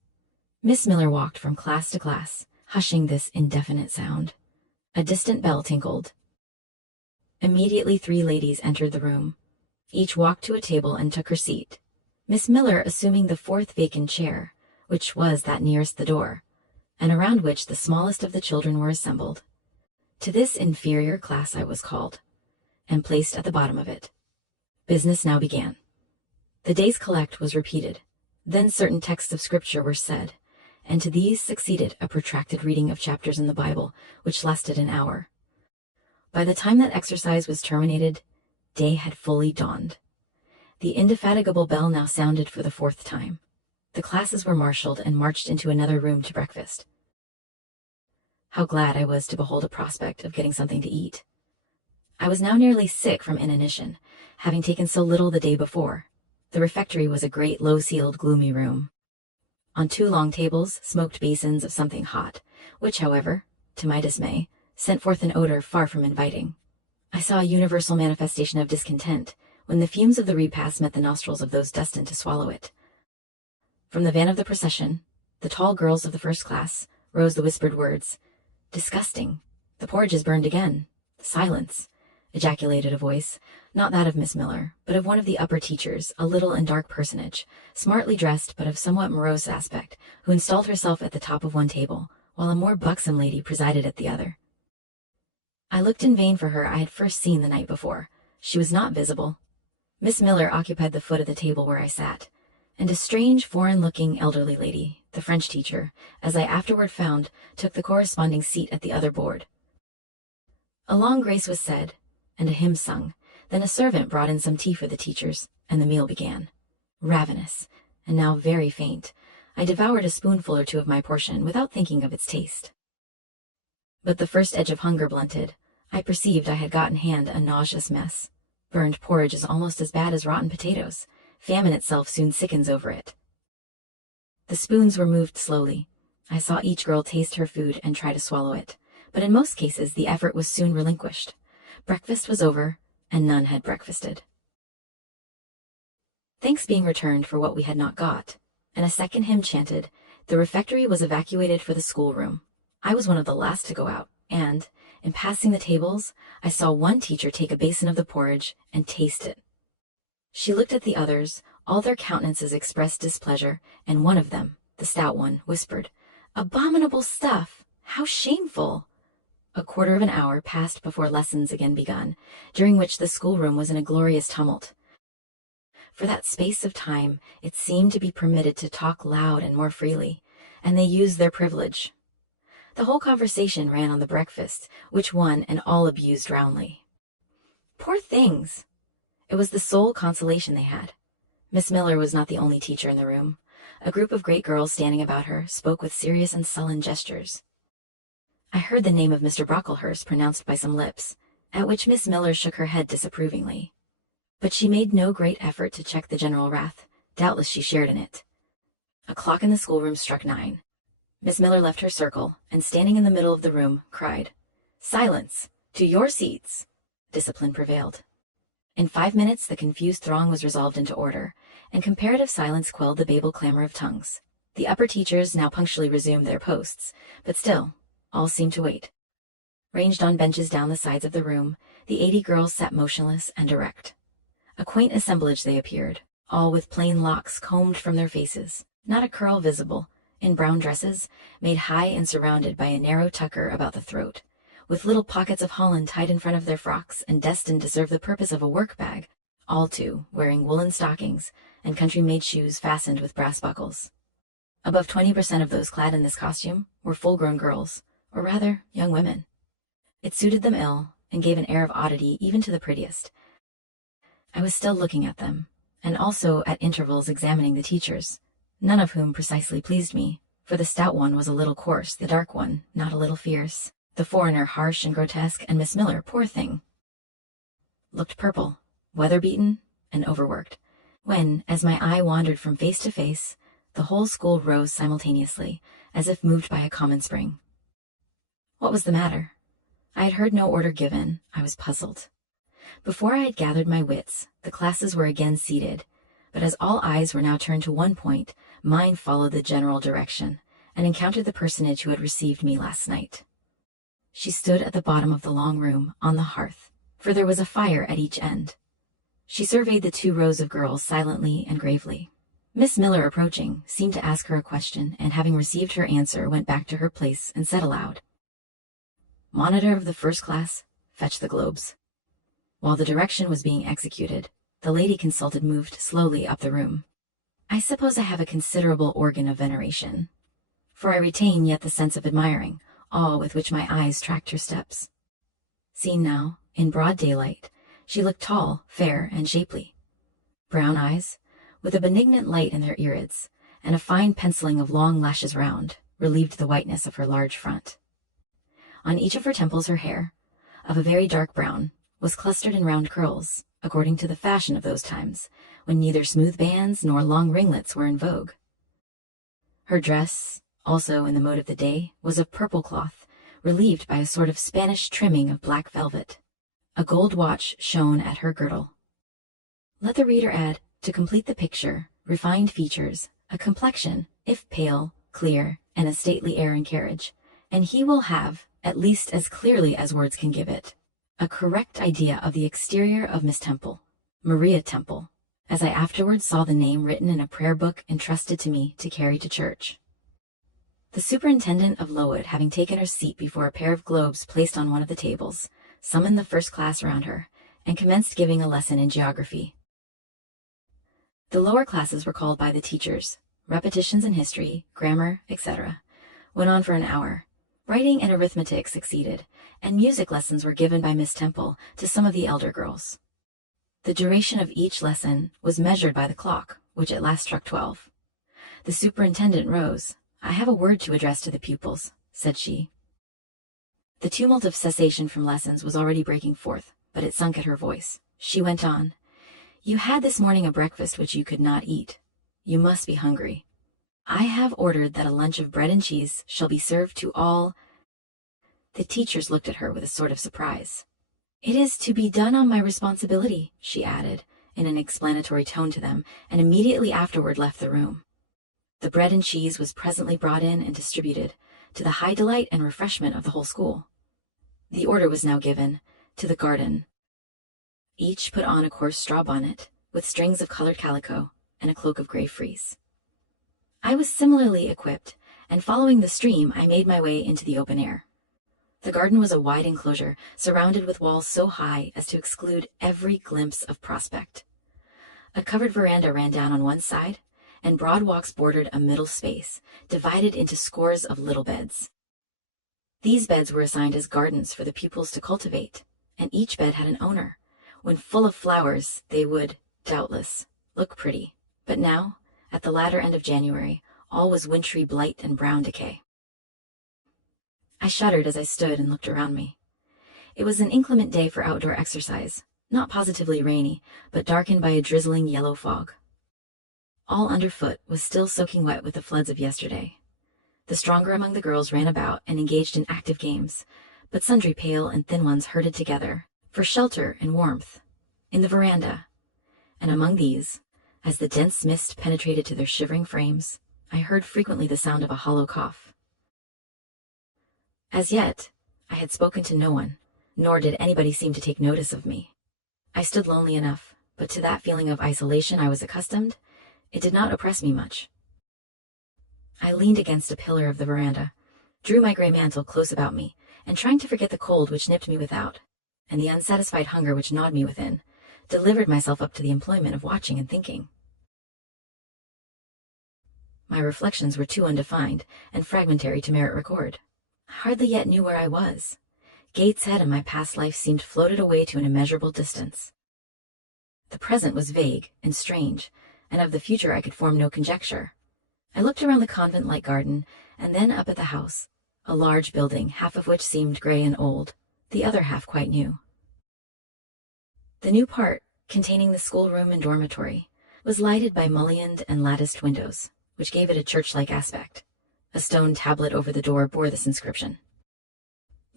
Miss Miller walked from class to class, hushing this indefinite sound. A distant bell tinkled. Immediately 3 ladies entered the room. Each walked to a table and took her seat, Miss Miller assuming the 4th vacant chair, which was that nearest the door, and around which the smallest of the children were assembled. To this inferior class I was called, and placed at the bottom of it. Business now began. The day's collect was repeated, then certain texts of Scripture were said, and to these succeeded a protracted reading of chapters in the Bible, which lasted an hour. By the time that exercise was terminated, day had fully dawned. The indefatigable bell now sounded for the 4th time. The classes were marshaled and marched into another room to breakfast. How glad I was to behold a prospect of getting something to eat. I was now nearly sick from inanition, having taken so little the day before. The refectory was a great, low-ceiled, gloomy room. On 2 long tables smoked basins of something hot, which, however, to my dismay, sent forth an odor far from inviting. I saw a universal manifestation of discontent when the fumes of the repast met the nostrils of those destined to swallow it. From the van of the procession, the tall girls of the 1st class, rose the whispered words, "Disgusting! The porridge is burned again." "Silence!" ejaculated a voice, not that of Miss Miller, but of one of the upper teachers, a little and dark personage, smartly dressed but of somewhat morose aspect, who installed herself at the top of one table, while a more buxom lady presided at the other. I looked in vain for her I had first seen the night before. She was not visible. Miss Miller occupied the foot of the table where I sat, and a strange, foreign-looking elderly lady, the French teacher, as I afterward found, took the corresponding seat at the other board. A long grace was said, and a hymn sung, then a servant brought in some tea for the teachers, and the meal began. Ravenous, and now very faint, I devoured a spoonful or 2 of my portion without thinking of its taste. But the first edge of hunger blunted, I perceived I had got in hand a nauseous mess. Burned porridge is almost as bad as rotten potatoes. Famine itself soon sickens over it. The spoons were moved slowly. I saw each girl taste her food and try to swallow it, but in most cases the effort was soon relinquished. Breakfast was over, and none had breakfasted. Thanks being returned for what we had not got, and a second hymn chanted, the refectory was evacuated for the schoolroom. I was one of the last to go out, and, in passing the tables, I saw one teacher take a basin of the porridge and taste it. She looked at the others, all their countenances expressed displeasure, and one of them, the stout one, whispered, "Abominable stuff! How shameful!" A quarter of an hour passed before lessons again begun, during which the schoolroom was in a glorious tumult. For that space of time it seemed to be permitted to talk loud and more freely, and they used their privilege. The whole conversation ran on the breakfast, which one and all abused roundly. Poor things! It was the sole consolation they had. Miss Miller was not the only teacher in the room. A group of great girls standing about her spoke with serious and sullen gestures. I heard the name of Mr. Brocklehurst pronounced by some lips, at which Miss Miller shook her head disapprovingly. But she made no great effort to check the general wrath. Doubtless she shared in it. A clock in the schoolroom struck 9. Miss Miller left her circle, and standing in the middle of the room, cried, "Silence! To your seats!" Discipline prevailed. In 5 minutes the confused throng was resolved into order, and comparative silence quelled the babel clamor of tongues. The upper teachers now punctually resumed their posts, but still, all seemed to wait. Ranged on benches down the sides of the room, the 80 girls sat motionless and erect. A quaint assemblage they appeared, all with plain locks combed from their faces, not a curl visible, in brown dresses, made high and surrounded by a narrow tucker about the throat, with little pockets of holland tied in front of their frocks and destined to serve the purpose of a work bag, all too wearing woolen stockings and country-made shoes fastened with brass buckles. Above 20% of those clad in this costume were full-grown girls, or rather, young women. It suited them ill, and gave an air of oddity even to the prettiest. I was still looking at them, and also at intervals examining the teachers, none of whom precisely pleased me, for the stout one was a little coarse, the dark one not a little fierce, the foreigner harsh and grotesque, and Miss Miller, poor thing, looked purple, weather-beaten, and overworked, when, as my eye wandered from face to face, the whole school rose simultaneously, as if moved by a common spring. What was the matter? I had heard no order given. I was puzzled. Before I had gathered my wits, the classes were again seated, but as all eyes were now turned to one point, mine followed the general direction, and encountered the personage who had received me last night. She stood at the bottom of the long room, on the hearth, for there was a fire at each end. She surveyed the 2 rows of girls silently and gravely. Miss Miller, approaching, seemed to ask her a question, and having received her answer, went back to her place and said aloud, "Monitor of the first class, fetch the globes." While the direction was being executed, the lady consulted moved slowly up the room. I suppose I have a considerable organ of veneration, for I retain yet the sense of admiring, awe with which my eyes tracked her steps. Seen now, in broad daylight, she looked tall, fair, and shapely. Brown eyes, with a benignant light in their irids, and a fine penciling of long lashes round, relieved the whiteness of her large front. On each of her temples her hair, of a very dark brown, was clustered in round curls, according to the fashion of those times, when neither smooth bands nor long ringlets were in vogue. Her dress, also in the mode of the day, was of purple cloth, relieved by a sort of Spanish trimming of black velvet. A gold watch shone at her girdle. Let the reader add, to complete the picture, refined features, a complexion, if pale, clear, and a stately air and carriage, and he will have, at least as clearly as words can give it, a correct idea of the exterior of Miss Temple, Maria Temple, as I afterwards saw the name written in a prayer book entrusted to me to carry to church. The superintendent of Lowood, having taken her seat before a pair of globes placed on one of the tables, summoned the first class round her, and commenced giving a lesson in geography. The lower classes were called by the teachers. Repetitions in history, grammar, etc., went on for an hour. Writing and arithmetic succeeded, and music lessons were given by Miss Temple to some of the elder girls. The duration of each lesson was measured by the clock, which at last struck 12. The superintendent rose. "I have a word to address to the pupils," said she. The tumult of cessation from lessons was already breaking forth, but it sunk at her voice. She went on, "You had this morning a breakfast which you could not eat. You must be hungry. I have ordered that a lunch of bread and cheese shall be served to all." The teachers looked at her with a sort of surprise. "It is to be done on my responsibility," she added, in an explanatory tone to them, and immediately afterward left the room. The bread and cheese was presently brought in and distributed, to the high delight and refreshment of the whole school. The order was now given, "To the garden." Each put on a coarse straw bonnet, with strings of colored calico, and a cloak of gray frieze. I was similarly equipped, and following the stream I made my way into the open air. The garden was a wide enclosure, surrounded with walls so high as to exclude every glimpse of prospect. A covered veranda ran down on one side, and broad walks bordered a middle space, divided into scores of little beds. These beds were assigned as gardens for the pupils to cultivate, and each bed had an owner. When full of flowers, they would, doubtless, look pretty, but now, at the latter end of January, all was wintry blight and brown decay. I shuddered as I stood and looked around me. It was an inclement day for outdoor exercise, Not positively rainy, but darkened by a drizzling yellow fog. All underfoot was still soaking wet with the floods of yesterday. The stronger among the girls ran about and engaged in active games, but sundry pale and thin ones herded together, for shelter and warmth, in the veranda. And among these, as the dense mist penetrated to their shivering frames, I heard frequently the sound of a hollow cough. As yet, I had spoken to no one, nor did anybody seem to take notice of me. I stood lonely enough, but to that feeling of isolation I was accustomed, it did not oppress me much. I leaned against a pillar of the veranda, drew my gray mantle close about me, and trying to forget the cold which nipped me without, and the unsatisfied hunger which gnawed me within, delivered myself up to the employment of watching and thinking. My reflections were too undefined and fragmentary to merit record. I hardly yet knew where I was. Gateshead and my past life seemed floated away to an immeasurable distance. The present was vague and strange, and of the future I could form no conjecture. I looked around the convent-like garden, and then up at the house, a large building, half of which seemed gray and old, the other half quite new. The new part, containing the schoolroom and dormitory, was lighted by mullioned and latticed windows, which gave it a church-like aspect. A stone tablet over the door bore this inscription: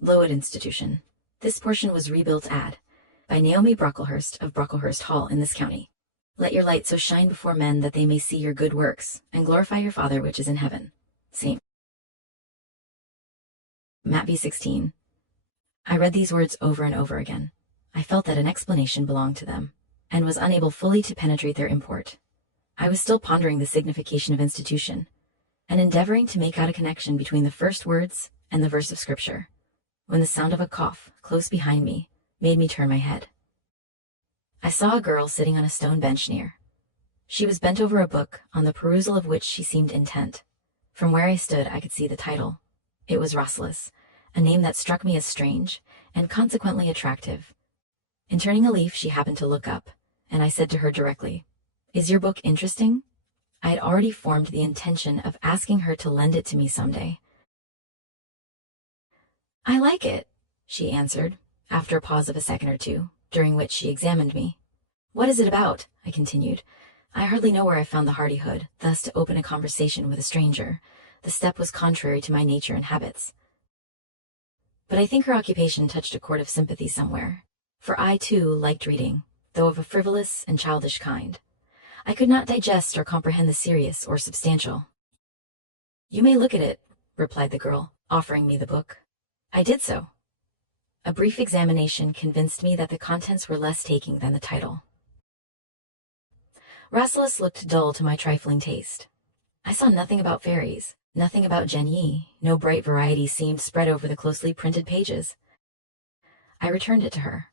Lowood Institution. This portion was rebuilt by Naomi Brocklehurst of Brocklehurst Hall in this county. Let your light so shine before men that they may see your good works, and glorify your Father which is in heaven. St. Matt v. 16. I read these words over and over again. I felt that an explanation belonged to them, and was unable fully to penetrate their import. I was still pondering the signification of institution, and endeavoring to make out a connection between the first words and the verse of Scripture, when the sound of a cough close behind me made me turn my head. I saw a girl sitting on a stone bench near. She was bent over a book, on the perusal of which she seemed intent. From where I stood I could see the title. It was Rasselas, a name that struck me as strange, and consequently attractive. In turning a leaf she happened to look up, and I said to her directly, "Is your book interesting?" I had already formed the intention of asking her to lend it to me someday. "I like it," she answered, after a pause of a second or two, during which she examined me. "What is it about?" I continued. I hardly know where I found the hardihood, thus to open a conversation with a stranger. The step was contrary to my nature and habits. But I think her occupation touched a chord of sympathy somewhere, for I too liked reading, though of a frivolous and childish kind. I could not digest or comprehend the serious or substantial. "You may look at it," replied the girl, offering me the book. I did so. A brief examination convinced me that the contents were less taking than the title. Rasselas looked dull to my trifling taste. I saw nothing about fairies, nothing about Jenny, no bright variety seemed spread over the closely printed pages. I returned it to her.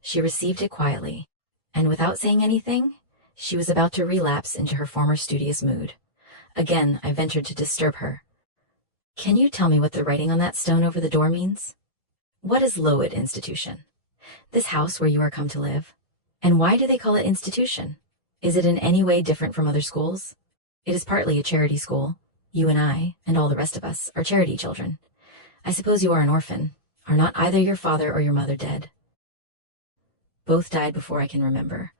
She received it quietly, and without saying anything, she was about to relapse into her former studious mood. Again I ventured to disturb her. "Can you tell me what the writing on that stone over the door means? What is Lowood Institution? This house where you are come to live? And why do they call it institution? Is it in any way different from other schools? It is partly a charity school. You and I, and all the rest of us, are charity children. I suppose you are an orphan. Are not either your father or your mother dead?" "Both died before I can remember."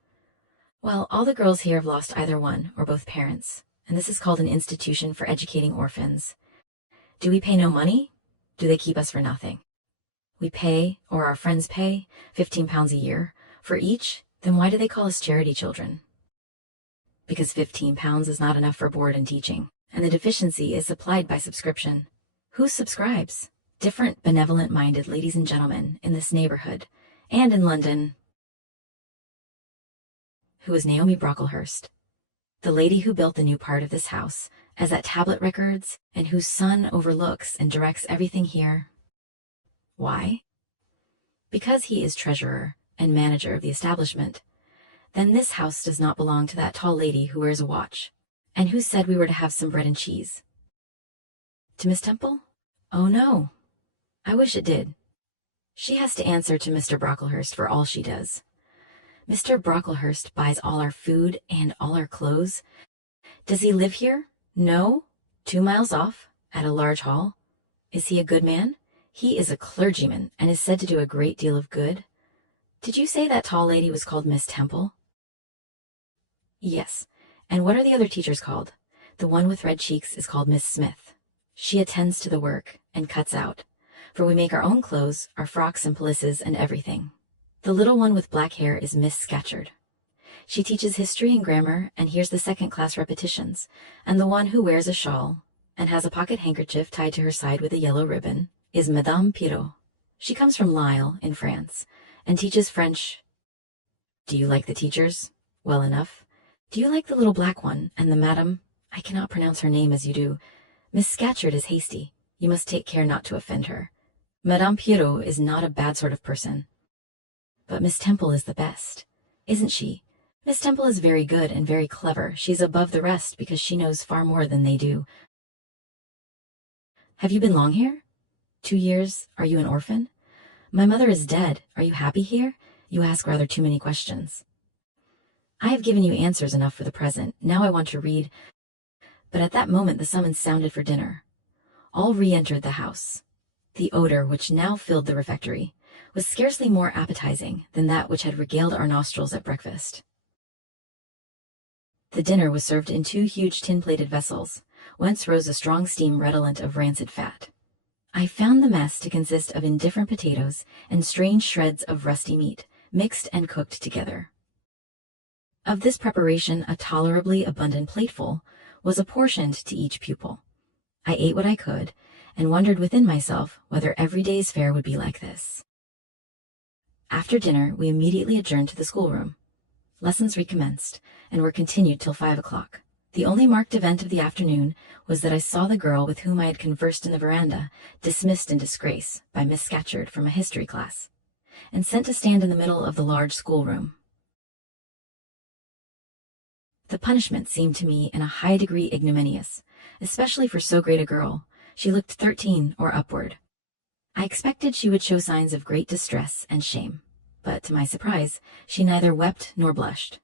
"Well, all the girls here have lost either one or both parents, and this is called an institution for educating orphans. Do we pay no money? Do they keep us for nothing?" "We pay, or our friends pay, £15 a year. For each? Then why do they call us charity children?" "Because £15 is not enough for board and teaching, and the deficiency is supplied by subscription." "Who subscribes?" "Different benevolent-minded ladies and gentlemen in this neighborhood, and in London." "Who is Naomi Brocklehurst?" "The lady who built the new part of this house, as that tablet records, and whose son overlooks and directs everything here." "Why?" "Because he is treasurer and manager of the establishment. Then this house does not belong to that tall lady who wears a watch, and who said we were to have some bread and cheese." "To Miss Temple?" "Oh, no. I wish it did. She has to answer to Mr. Brocklehurst for all she does. Mr. Brocklehurst buys all our food and all our clothes. Does he live here? No. 2 miles off, at a large hall. Is he a good man? He is a clergyman, and is said to do a great deal of good. Did you say that tall lady was called Miss Temple? Yes. And what are the other teachers called? The one with red cheeks is called Miss Smith. She attends to the work and cuts out, for we make our own clothes, our frocks and pelisses and everything. The little one with black hair is Miss Scatcherd. She teaches history and grammar and hears the second-class repetitions, and the one who wears a shawl and has a pocket handkerchief tied to her side with a yellow ribbon is Madame Pirot. She comes from Lille, in France, and teaches French. Do you like the teachers? Well enough. Do you like the little black one and the madam? I cannot pronounce her name as you do. Miss Scatcherd is hasty. You must take care not to offend her. Madame Pirot is not a bad sort of person. But Miss Temple is the best, isn't she? Miss Temple is very good and very clever. She's above the rest because she knows far more than they do. Have you been long here? 2 years. Are you an orphan? My mother is dead. Are you happy here? You ask rather too many questions. I have given you answers enough for the present. Now I want to read. But at that moment the summons sounded for dinner. All re-entered the house. The odor, which now filled the refectory, was scarcely more appetizing than that which had regaled our nostrils at breakfast. The dinner was served in 2 huge tin-plated vessels, whence rose a strong steam redolent of rancid fat. I found the mess to consist of indifferent potatoes and strange shreds of rusty meat, mixed and cooked together. Of this preparation a tolerably abundant plateful was apportioned to each pupil. I ate what I could, and wondered within myself whether every day's fare would be like this. After dinner we immediately adjourned to the schoolroom. Lessons recommenced, and were continued till 5 o'clock. The only marked event of the afternoon was that I saw the girl with whom I had conversed in the veranda dismissed in disgrace by Miss Scatcherd from a history class, and sent to stand in the middle of the large schoolroom. The punishment seemed to me in a high degree ignominious, especially for so great a girl. She looked 13 or upward. I expected she would show signs of great distress and shame, but to my surprise, she neither wept nor blushed.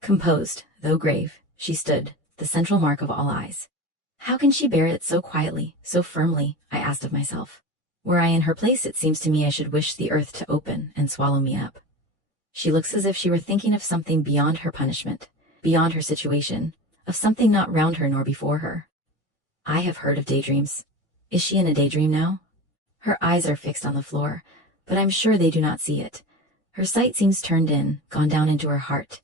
Composed, though grave, she stood, the central mark of all eyes. How can she bear it so quietly, so firmly? I asked of myself. Were I in her place, it seems to me I should wish the earth to open and swallow me up. She looks as if she were thinking of something beyond her punishment, beyond her situation, of something not round her nor before her. I have heard of daydreams. Is she in a daydream now? Her eyes are fixed on the floor, but I'm sure they do not see it. Her sight seems turned in, gone down into her heart.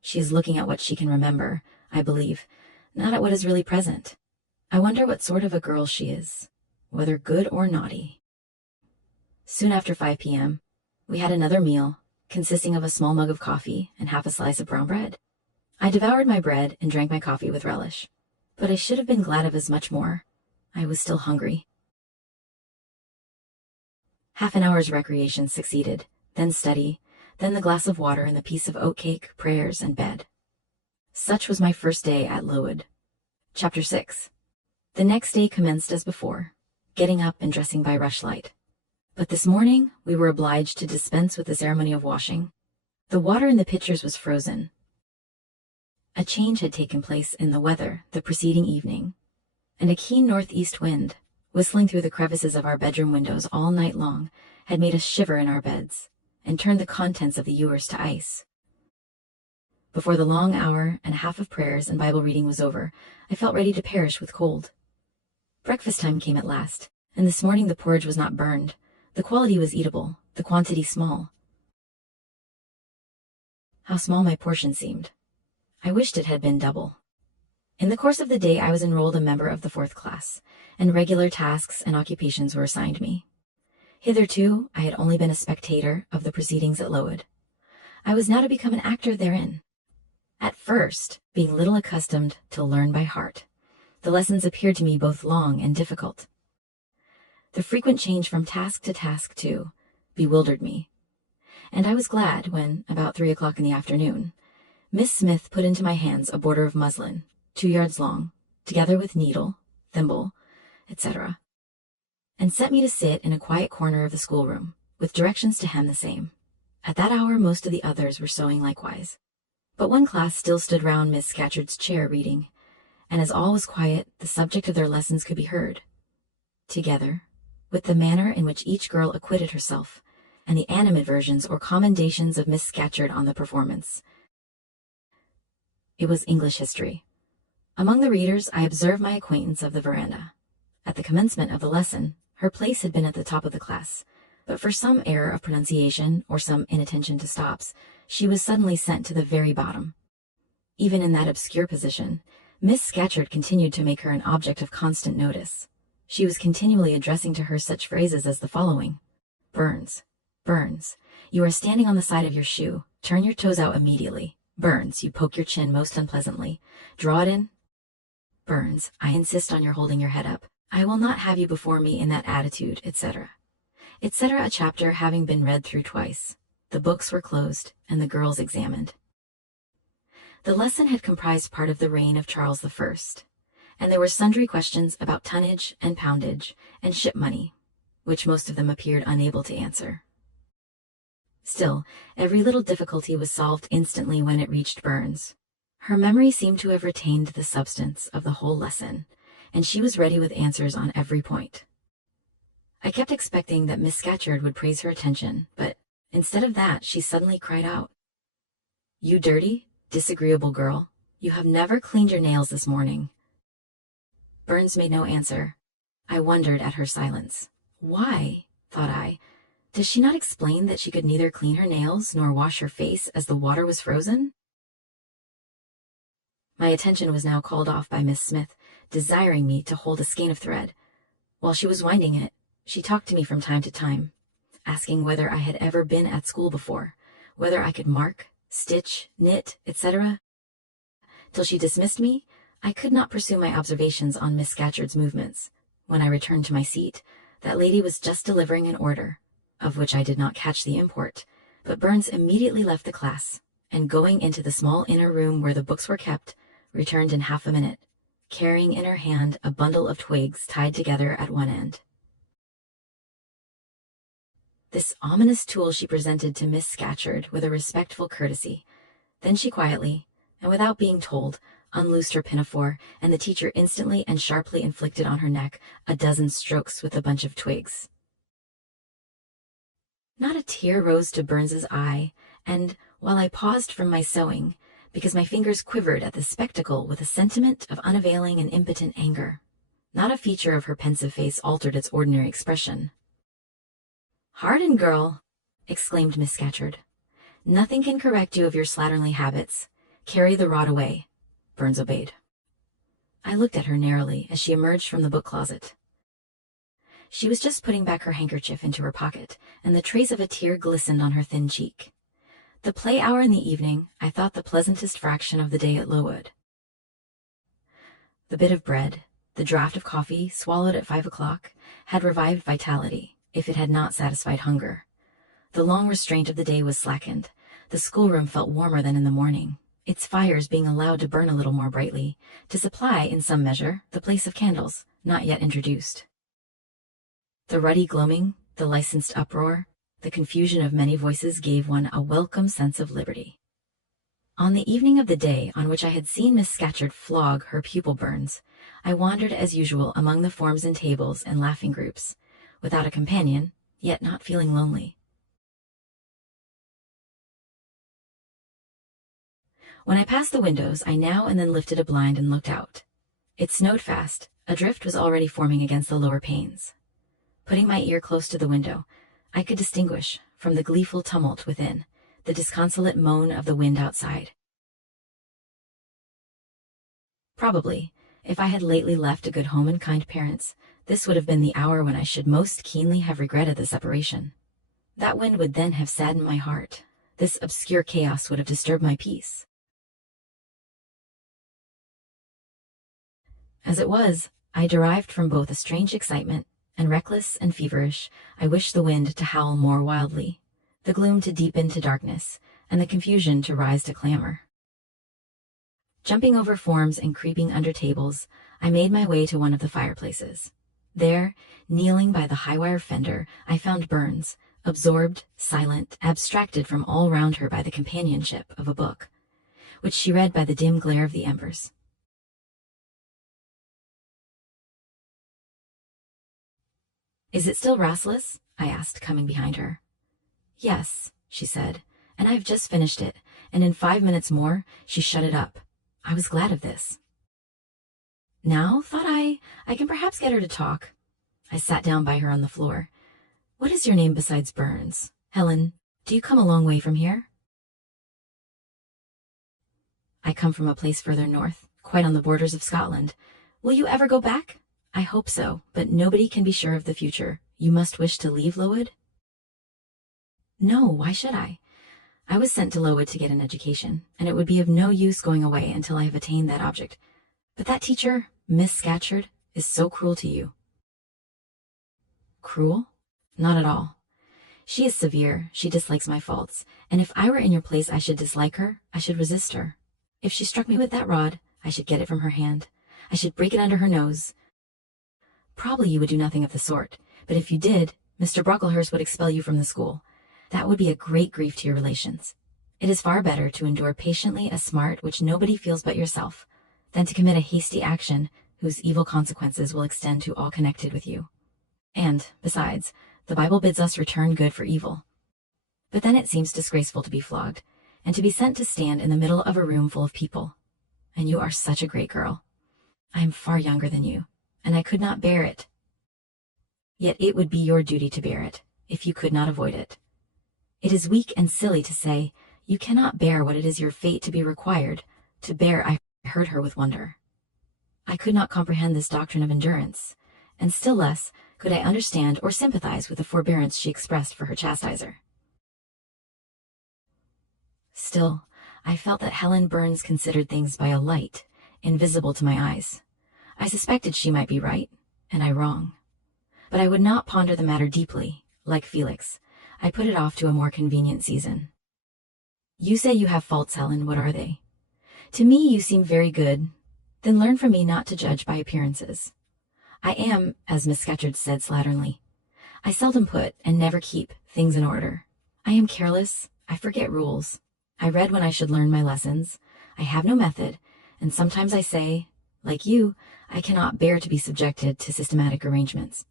She is looking at what she can remember, I believe, not at what is really present. I wonder what sort of a girl she is, whether good or naughty. Soon after 5 p.m., we had another meal, consisting of a small mug of coffee and half a slice of brown bread. I devoured my bread and drank my coffee with relish, but I should have been glad of as much more. I was still hungry. Half an hour's recreation succeeded, then study, then the glass of water and the piece of oatcake, prayers, and bed. Such was my first day at Lowood. Chapter 6. The next day commenced as before, getting up and dressing by rushlight. But this morning we were obliged to dispense with the ceremony of washing. The water in the pitchers was frozen. A change had taken place in the weather the preceding evening, and a keen northeast wind, whistling through the crevices of our bedroom windows all night long, had made us shiver in our beds, and turned the contents of the ewers to ice. Before the long hour and a half of prayers and Bible reading was over, I felt ready to perish with cold. Breakfast time came at last, and this morning the porridge was not burned. The quality was eatable, the quantity small. How small my portion seemed. I wished it had been double. In the course of the day I was enrolled a member of the 4th class, and regular tasks and occupations were assigned me. Hitherto I had only been a spectator of the proceedings at Lowood. I was now to become an actor therein. At first, being little accustomed to learn by heart, the lessons appeared to me both long and difficult. The frequent change from task to task, too, bewildered me, and I was glad when, about 3 o'clock in the afternoon, Miss Smith put into my hands a border of muslin, 2 yards long, together with needle, thimble, etc., and set me to sit in a quiet corner of the schoolroom, with directions to hem the same. At that hour most of the others were sewing likewise, but one class still stood round Miss Scatcherd's chair reading, and as all was quiet, the subject of their lessons could be heard. Together, with the manner in which each girl acquitted herself, and the animadversions or commendations of Miss Scatcherd on the performance. It was English history. Among the readers, I observed my acquaintance of the veranda. At the commencement of the lesson, her place had been at the top of the class, but for some error of pronunciation or some inattention to stops, she was suddenly sent to the very bottom. Even in that obscure position, Miss Scatcherd continued to make her an object of constant notice. She was continually addressing to her such phrases as the following: Burns, Burns, you are standing on the side of your shoe. Turn your toes out immediately. Burns, you poke your chin most unpleasantly. Draw it in. Burns, I insist on your holding your head up. I will not have you before me in that attitude, etc. etc. A chapter having been read through twice, the books were closed and the girls examined. The lesson had comprised part of the reign of Charles I, and there were sundry questions about tonnage and poundage and ship money, which most of them appeared unable to answer. Still, every little difficulty was solved instantly when it reached Burns. Her memory seemed to have retained the substance of the whole lesson, and she was ready with answers on every point. I kept expecting that Miss Scatcherd would praise her attention, but instead of that, she suddenly cried out, "You dirty, disagreeable girl, you have never cleaned your nails this morning." Burns made no answer. I wondered at her silence. Why, thought I, does she not explain that she could neither clean her nails nor wash her face as the water was frozen? My attention was now called off by Miss Smith, desiring me to hold a skein of thread. While she was winding it, she talked to me from time to time, asking whether I had ever been at school before, whether I could mark, stitch, knit, etc. Till she dismissed me, I could not pursue my observations on Miss Scatcherd's movements. When I returned to my seat, that lady was just delivering an order, of which I did not catch the import, but Burns immediately left the class, and going into the small inner room where the books were kept, returned in half a minute, carrying in her hand a bundle of twigs tied together at one end. This ominous tool she presented to Miss Scatcherd with a respectful courtesy. Then she quietly, and without being told, unloosed her pinafore, and the teacher instantly and sharply inflicted on her neck a dozen strokes with a bunch of twigs. Not a tear rose to Burns's eye, and, while I paused from my sewing, because my fingers quivered at the spectacle with a sentiment of unavailing and impotent anger, not a feature of her pensive face altered its ordinary expression. "Harden, girl!" exclaimed Miss Scatcherd. "Nothing can correct you of your slatternly habits. Carry the rod away." Burns obeyed. I looked at her narrowly as she emerged from the book closet. She was just putting back her handkerchief into her pocket, and the trace of a tear glistened on her thin cheek. The play hour in the evening I thought the pleasantest fraction of the day at Lowood. The bit of bread, the draught of coffee swallowed at 5 o'clock, had revived vitality, if it had not satisfied hunger. The long restraint of the day was slackened. The schoolroom felt warmer than in the morning, its fires being allowed to burn a little more brightly, to supply, in some measure, the place of candles, not yet introduced. The ruddy gloaming, the licensed uproar, the confusion of many voices gave one a welcome sense of liberty. On the evening of the day on which I had seen Miss Scatcherd flog her pupil Burns, I wandered as usual among the forms and tables and laughing groups, without a companion, yet not feeling lonely. When I passed the windows, I now and then lifted a blind and looked out. It snowed fast. A drift was already forming against the lower panes. Putting my ear close to the window, I could distinguish, from the gleeful tumult within, the disconsolate moan of the wind outside. Probably, if I had lately left a good home and kind parents, this would have been the hour when I should most keenly have regretted the separation. That wind would then have saddened my heart. This obscure chaos would have disturbed my peace. As it was, I derived from both a strange excitement, and reckless and feverish, I wished the wind to howl more wildly, the gloom to deepen to darkness, and the confusion to rise to clamor. Jumping over forms and creeping under tables, I made my way to one of the fireplaces. There, kneeling by the high-wire fender, I found Burns, absorbed, silent, abstracted from all round her by the companionship of a book, which she read by the dim glare of the embers. "Is it still restless?" I asked, coming behind her. Yes, she said, and I've just finished it, and in 5 minutes more, she shut it up. I was glad of this. Now, thought I can perhaps get her to talk. I sat down by her on the floor. What is your name besides Burns? Helen, do you come a long way from here? I come from a place further north, quite on the borders of Scotland. Will you ever go back? I hope so, but nobody can be sure of the future. You must wish to leave Lowood? No, why should I? I was sent to Lowood to get an education, and it would be of no use going away until I have attained that object. But that teacher, Miss Scatcherd, is so cruel to you. Cruel? Not at all. She is severe, she dislikes my faults, and if I were in your place I should dislike her, I should resist her. If she struck me with that rod, I should get it from her hand. I should break it under her nose. Probably you would do nothing of the sort, but if you did, Mr. Brocklehurst would expel you from the school. That would be a great grief to your relations. It is far better to endure patiently a smart which nobody feels but yourself, than to commit a hasty action whose evil consequences will extend to all connected with you. And, besides, the Bible bids us return good for evil. But then it seems disgraceful to be flogged, and to be sent to stand in the middle of a room full of people. And you are such a great girl. I am far younger than you, and I could not bear it. Yet it would be your duty to bear it, if you could not avoid it. It is weak and silly to say, you cannot bear what it is your fate to be required to bear. I heard her with wonder. I could not comprehend this doctrine of endurance, and still less could I understand or sympathize with the forbearance she expressed for her chastiser. Still, I felt that Helen Burns considered things by a light, invisible to my eyes. I suspected she might be right, and I wrong. But I would not ponder the matter deeply, like Felix. I put it off to a more convenient season. You say you have faults, Helen. What are they? To me you seem very good. Then learn from me not to judge by appearances. I am, as Miss Scatcherd said slatternly. I seldom put, and never keep, things in order. I am careless. I forget rules. I read when I should learn my lessons. I have no method, and sometimes I say, like you, I cannot bear to be subjected to systematic arrangements.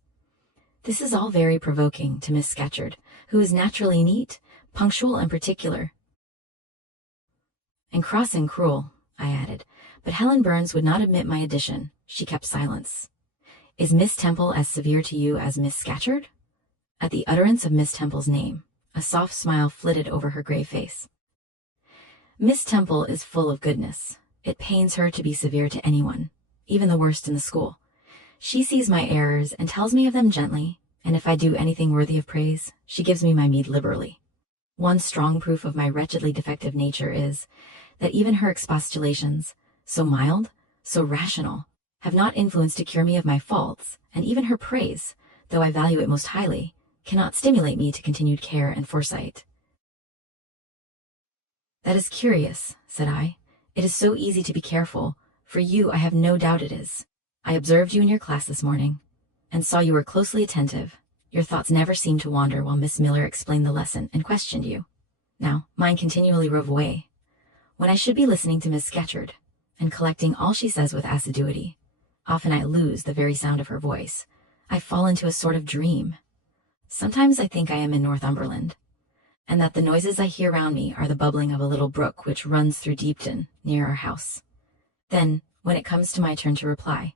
This is all very provoking to Miss Scatcherd, who is naturally neat, punctual, and particular. And cross and cruel, I added, but Helen Burns would not admit my addition. She kept silence. Is Miss Temple as severe to you as Miss Scatcherd? At the utterance of Miss Temple's name, a soft smile flitted over her grave face. Miss Temple is full of goodness. It pains her to be severe to anyone, even the worst in the school. She sees my errors and tells me of them gently, and if I do anything worthy of praise, she gives me my meed liberally. One strong proof of my wretchedly defective nature is that even her expostulations, so mild, so rational, have not influence to cure me of my faults, and even her praise, though I value it most highly, cannot stimulate me to continued care and foresight. That is curious, said I. It is so easy to be careful. For you, I have no doubt it is. I observed you in your class this morning, and saw you were closely attentive. Your thoughts never seemed to wander while Miss Miller explained the lesson and questioned you. Now, mine continually rove away. When I should be listening to Miss Scatcherd, and collecting all she says with assiduity, often I lose the very sound of her voice. I fall into a sort of dream. Sometimes I think I am in Northumberland, and that the noises I hear round me are the bubbling of a little brook which runs through Deepton, near our house. Then, when it comes to my turn to reply,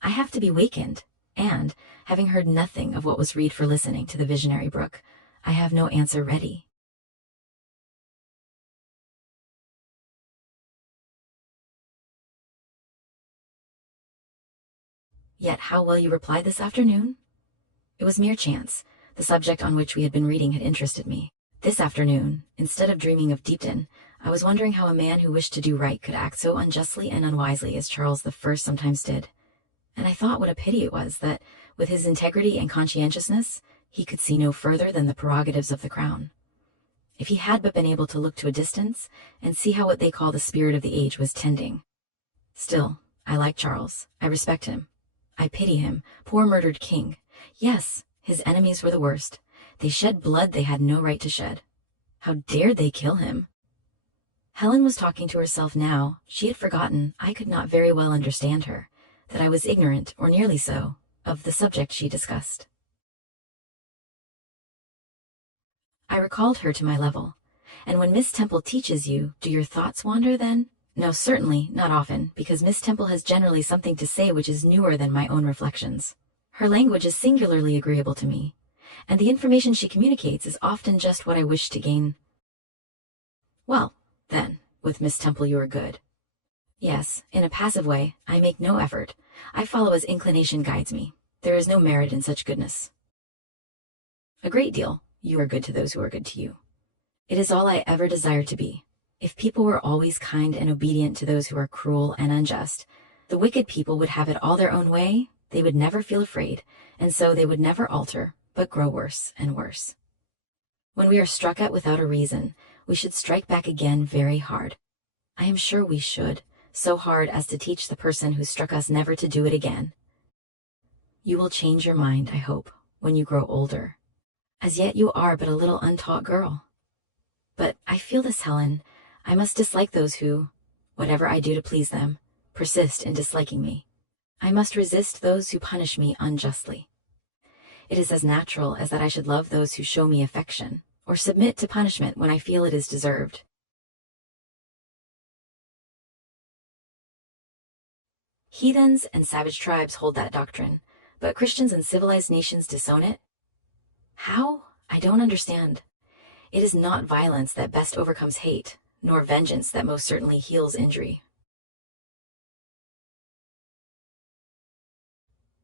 I have to be wakened, and, having heard nothing of what was read for listening to the visionary brook, I have no answer ready. Yet how will you reply this afternoon? It was mere chance. The subject on which we had been reading had interested me. This afternoon, instead of dreaming of Deepton, I was wondering how a man who wished to do right could act so unjustly and unwisely as Charles I sometimes did. And I thought what a pity it was that, with his integrity and conscientiousness, he could see no further than the prerogatives of the crown. If he had but been able to look to a distance and see how what they call the spirit of the age was tending. Still, I like Charles. I respect him. I pity him, poor murdered king. Yes, his enemies were the worst. They shed blood they had no right to shed. How dared they kill him? Helen was talking to herself now. She had forgotten I could not very well understand her, that I was ignorant, or nearly so, of the subject she discussed. I recalled her to my level. And when Miss Temple teaches you, do your thoughts wander then? No, certainly, not often, because Miss Temple has generally something to say which is newer than my own reflections. Her language is singularly agreeable to me, and the information she communicates is often just what I wish to gain. Well, then, with Miss Temple you are good. Yes, in a passive way, I make no effort. I follow as inclination guides me. There is no merit in such goodness. A great deal. You are good to those who are good to you. It is all I ever desire to be. If people were always kind and obedient to those who are cruel and unjust, the wicked people would have it all their own way, they would never feel afraid, and so they would never alter, but grow worse and worse. When we are struck at without a reason, we should strike back again very hard. I am sure we should, so hard as to teach the person who struck us never to do it again. You will change your mind, I hope, when you grow older. As yet you are but a little untaught girl. But I feel this, Helen. I must dislike those who, whatever I do to please them, persist in disliking me. I must resist those who punish me unjustly. It is as natural as that I should love those who show me affection, or submit to punishment when I feel it is deserved. Heathens and savage tribes hold that doctrine, but Christians and civilized nations disown it. How? I don't understand. It is not violence that best overcomes hate, nor vengeance that most certainly heals injury.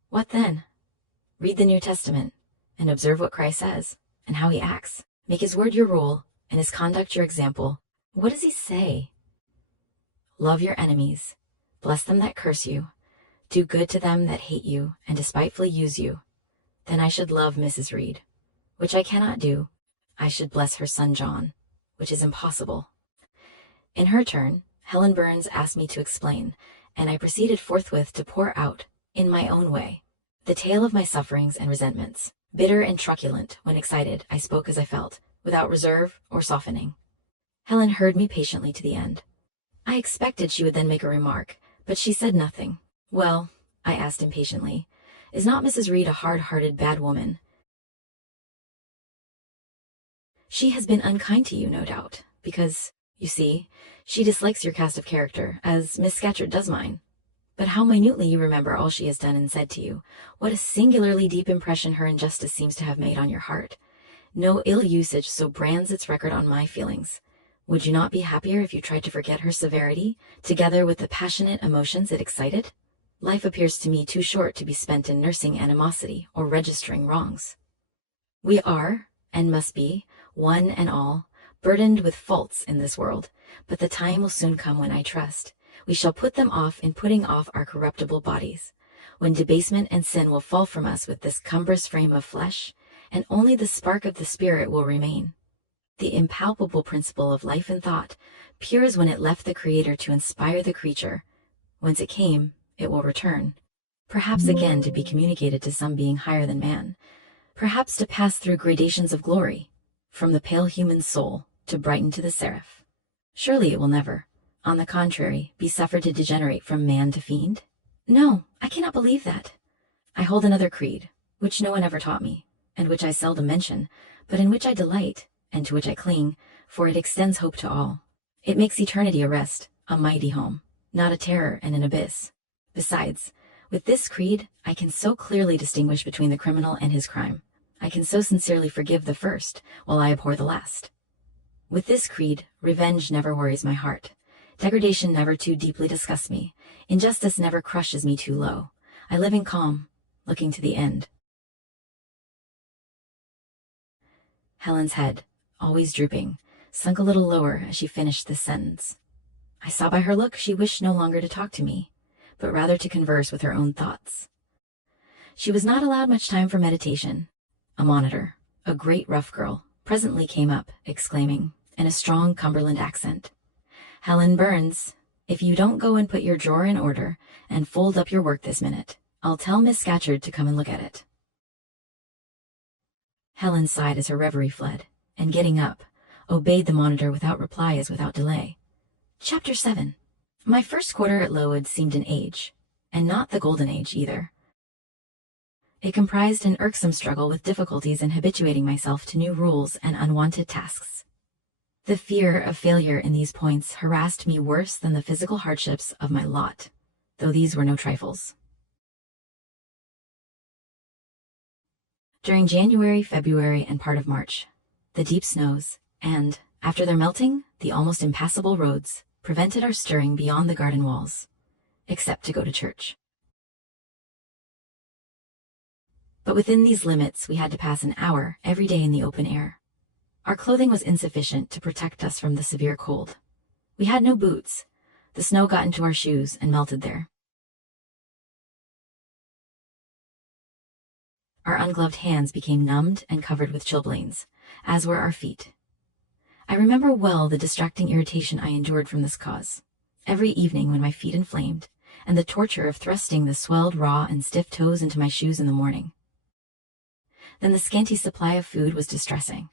What then? Read the New Testament, and observe what Christ says, and how he acts. Make his word your rule, and his conduct your example. What does he say? Love your enemies, bless them that curse you, do good to them that hate you and despitefully use you. Then I should love Mrs. Reed, which I cannot do. I should bless her son John, which is impossible. In her turn, Helen Burns asked me to explain, and I proceeded forthwith to pour out, in my own way, the tale of my sufferings and resentments. Bitter and truculent, when excited, I spoke as I felt, without reserve or softening. Helen heard me patiently to the end. I expected she would then make a remark, but she said nothing. Well, I asked impatiently, is not Mrs. Reed a hard-hearted bad woman? She has been unkind to you, no doubt, because, you see, she dislikes your cast of character, as Miss Scatcherd does mine. But how minutely you remember all she has done and said to you. What a singularly deep impression her injustice seems to have made on your heart. No ill usage so brands its record on my feelings. Would you not be happier if you tried to forget her severity, together with the passionate emotions it excited? Life appears to me too short to be spent in nursing animosity or registering wrongs. We are, and must be, one and all, burdened with faults in this world, but the time will soon come when I trust we shall put them off in putting off our corruptible bodies, when debasement and sin will fall from us with this cumbrous frame of flesh, and only the spark of the spirit will remain. The impalpable principle of life and thought, pure as when it left the Creator to inspire the creature, whence it came, it will return, perhaps again to be communicated to some being higher than man, perhaps to pass through gradations of glory, from the pale human soul to brighten to the seraph. Surely it will never, on the contrary, be suffered to degenerate from man to fiend? No, I cannot believe that. I hold another creed, which no one ever taught me, and which I seldom mention, but in which I delight, and to which I cling, for it extends hope to all. It makes eternity a rest, a mighty home, not a terror and an abyss. Besides, with this creed, I can so clearly distinguish between the criminal and his crime. I can so sincerely forgive the first, while I abhor the last. With this creed, revenge never worries my heart. Degradation never too deeply disgusts me. Injustice never crushes me too low. I live in calm, looking to the end. Helen's head, always drooping, sunk a little lower as she finished this sentence. I saw by her look she wished no longer to talk to me, but rather to converse with her own thoughts. She was not allowed much time for meditation. A monitor, a great rough girl, presently came up, exclaiming, in a strong Cumberland accent, "Helen Burns, if you don't go and put your drawer in order and fold up your work this minute, I'll tell Miss Scatcherd to come and look at it." Helen sighed as her reverie fled, and getting up, obeyed the monitor without reply as without delay. Chapter 7. My first quarter at Lowood seemed an age, and not the golden age either. It comprised an irksome struggle with difficulties in habituating myself to new rules and unwanted tasks. The fear of failure in these points harassed me worse than the physical hardships of my lot, though these were no trifles. During January, February, and part of March, the deep snows, and, after their melting, the almost impassable roads, prevented our stirring beyond the garden walls, except to go to church. But within these limits, we had to pass an hour every day in the open air. Our clothing was insufficient to protect us from the severe cold. We had no boots. The snow got into our shoes and melted there. Our ungloved hands became numbed and covered with chilblains, as were our feet. I remember well the distracting irritation I endured from this cause, every evening when my feet inflamed, and the torture of thrusting the swelled raw and stiff toes into my shoes in the morning. Then the scanty supply of food was distressing.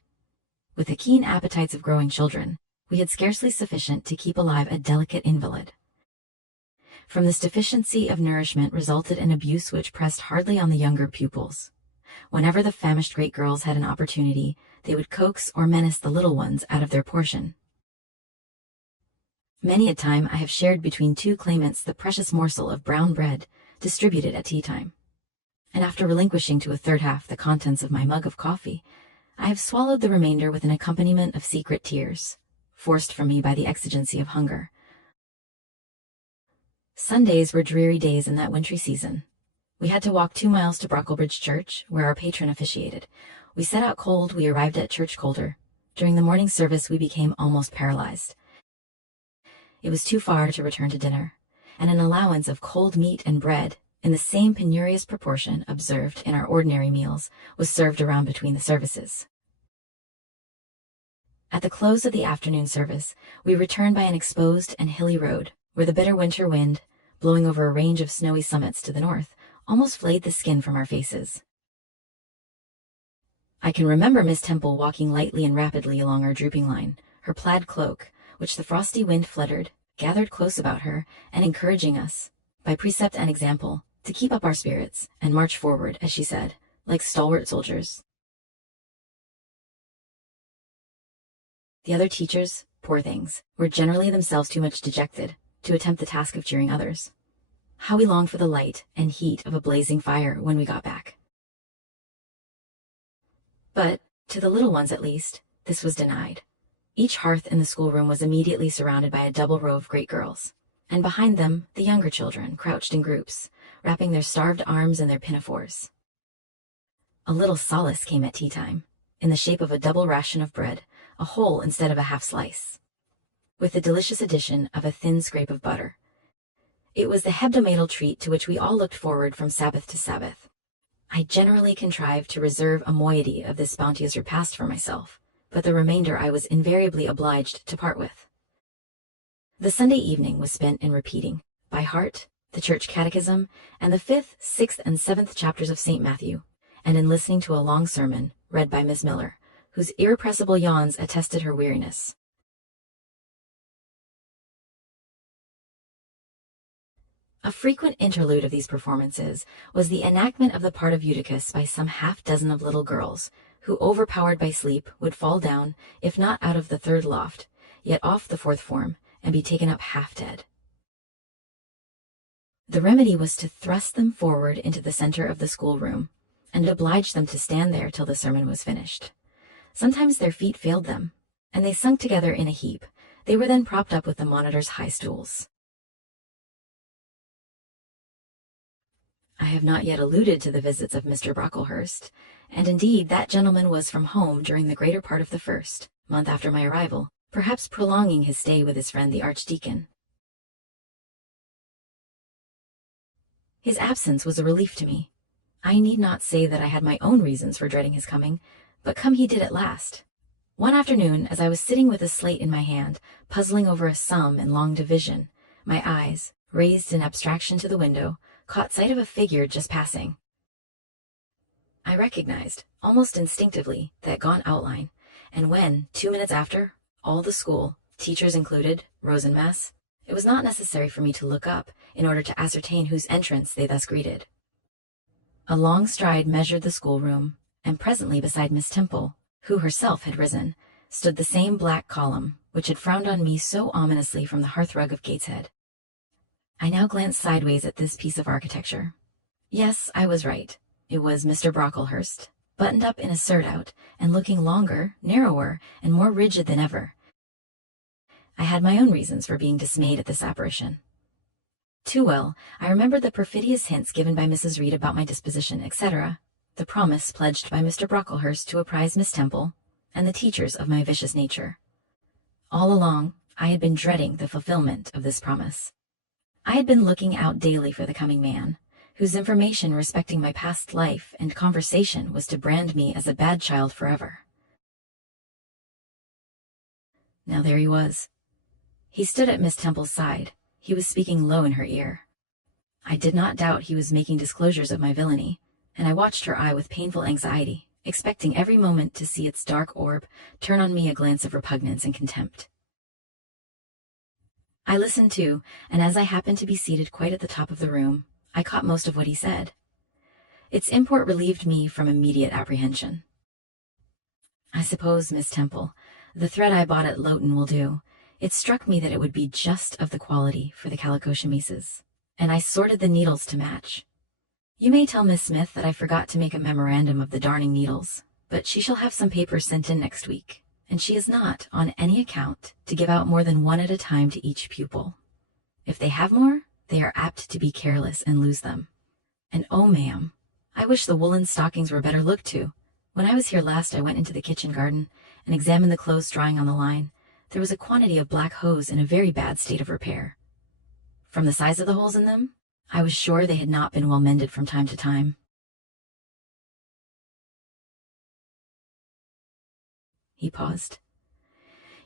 With the keen appetites of growing children, we had scarcely sufficient to keep alive a delicate invalid. From this deficiency of nourishment resulted an abuse which pressed hardly on the younger pupils. Whenever the famished great girls had an opportunity, they would coax or menace the little ones out of their portion. Many a time I have shared between two claimants the precious morsel of brown bread distributed at tea time, and after relinquishing to a third half the contents of my mug of coffee, I have swallowed the remainder with an accompaniment of secret tears, forced from me by the exigency of hunger. Sundays were dreary days in that wintry season. We had to walk 2 miles to Brocklebridge Church, where our patron officiated. We set out cold, we arrived at church colder. During the morning service we became almost paralyzed. It was too far to return to dinner, and an allowance of cold meat and bread, in the same penurious proportion observed in our ordinary meals, was served around between the services. At the close of the afternoon service, we returned by an exposed and hilly road, where the bitter winter wind, blowing over a range of snowy summits to the north, almost flayed the skin from our faces. I can remember Miss Temple walking lightly and rapidly along our drooping line, her plaid cloak, which the frosty wind fluttered, gathered close about her, and encouraging us, by precept and example, to keep up our spirits and march forward, as she said, like stalwart soldiers. The other teachers, poor things, were generally themselves too much dejected to attempt the task of cheering others. How we longed for the light and heat of a blazing fire when we got back. But, to the little ones at least, this was denied. Each hearth in the schoolroom was immediately surrounded by a double row of great girls, and behind them the younger children crouched in groups, wrapping their starved arms in their pinafores. A little solace came at tea time, in the shape of a double ration of bread, a whole instead of a half slice, with the delicious addition of a thin scrape of butter. It was the hebdomadal treat to which we all looked forward from Sabbath to Sabbath. I generally contrived to reserve a moiety of this bounteous repast for myself, but the remainder I was invariably obliged to part with. The Sunday evening was spent in repeating, by heart, the church catechism, and the 5th, 6th, and 7th chapters of St. Matthew, and in listening to a long sermon, read by Miss Miller, whose irrepressible yawns attested her weariness. A frequent interlude of these performances was the enactment of the part of Eutychus by some half-dozen of little girls, who, overpowered by sleep, would fall down, if not out of the 3rd loft, yet off the 4th form, and be taken up half-dead. The remedy was to thrust them forward into the center of the schoolroom, and oblige them to stand there till the sermon was finished. Sometimes their feet failed them, and they sunk together in a heap. They were then propped up with the monitor's high stools. I have not yet alluded to the visits of Mr. Brocklehurst, and indeed that gentleman was from home during the greater part of the first month after my arrival, perhaps prolonging his stay with his friend the Archdeacon. His absence was a relief to me. I need not say that I had my own reasons for dreading his coming, but come he did at last. One afternoon, as I was sitting with a slate in my hand, puzzling over a sum in long division, my eyes, raised in abstraction to the window, caught sight of a figure just passing. I recognized, almost instinctively, that gaunt outline, and when, 2 minutes after, all the school, teachers included, rose en masse, it was not necessary for me to look up in order to ascertain whose entrance they thus greeted. A long stride measured the schoolroom, and presently beside Miss Temple, who herself had risen, stood the same black column which had frowned on me so ominously from the hearthrug of Gateshead. I now glanced sideways at this piece of architecture. Yes, I was right. It was Mr. Brocklehurst, buttoned up in a surtout, and looking longer, narrower, and more rigid than ever. I had my own reasons for being dismayed at this apparition. Too well, I remembered the perfidious hints given by Mrs. Reed about my disposition, etc., the promise pledged by Mr. Brocklehurst to apprise Miss Temple, and the teachers of my vicious nature. All along, I had been dreading the fulfillment of this promise. I had been looking out daily for the coming man, whose information respecting my past life and conversation was to brand me as a bad child forever. Now there he was. He stood at Miss Temple's side. He was speaking low in her ear. I did not doubt he was making disclosures of my villainy, and I watched her eye with painful anxiety, expecting every moment to see its dark orb turn on me a glance of repugnance and contempt. I listened too, and as I happened to be seated quite at the top of the room, I caught most of what he said. Its import relieved me from immediate apprehension. I suppose, Miss Temple, the thread I bought at Loughton will do. It struck me that it would be just of the quality for the calico chemises, and I sorted the needles to match. You may tell Miss Smith that I forgot to make a memorandum of the darning needles, but she shall have some papers sent in next week, and she is not, on any account, to give out more than one at a time to each pupil. If they have more, they are apt to be careless and lose them. And oh, ma'am, I wish the woolen stockings were better looked to. When I was here last, I went into the kitchen garden and examined the clothes drying on the line. There was a quantity of black hose in a very bad state of repair. From the size of the holes in them, I was sure they had not been well mended from time to time. He paused.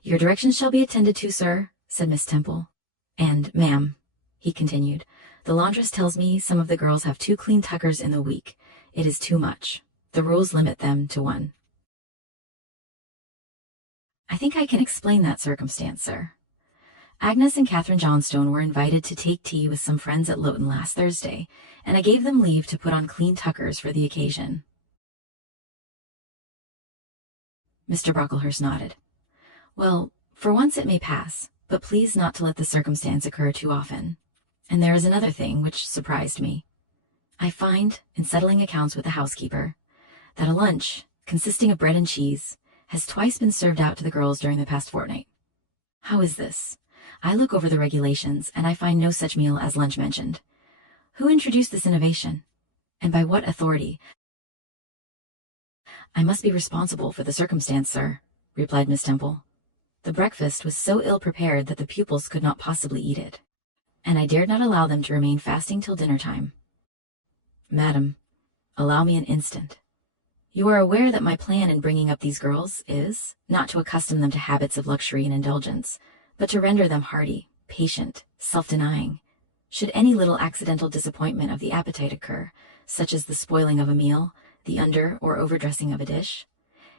Your directions shall be attended to, sir, said Miss Temple. And, ma'am, he continued, the laundress tells me some of the girls have 2 clean tuckers in the week. It is too much. The rules limit them to 1. I think I can explain that circumstance, sir. Agnes and Catherine Johnstone were invited to take tea with some friends at Loughton last Thursday, and I gave them leave to put on clean tuckers for the occasion. Mr. Brocklehurst nodded. Well, for once it may pass, but please not to let the circumstance occur too often. And there is another thing which surprised me. I find, in settling accounts with the housekeeper, that a lunch, consisting of bread and cheese, has twice been served out to the girls during the past fortnight. How is this? I look over the regulations, and I find no such meal as lunch mentioned. Who introduced this innovation? And by what authority? I must be responsible for the circumstance, sir, replied Miss Temple. The breakfast was so ill prepared that the pupils could not possibly eat it, and I dared not allow them to remain fasting till dinner time. Madam, allow me an instant. You are aware that my plan in bringing up these girls is, not to accustom them to habits of luxury and indulgence, but to render them hardy, patient, self-denying. Should any little accidental disappointment of the appetite occur, such as the spoiling of a meal, the under or overdressing of a dish,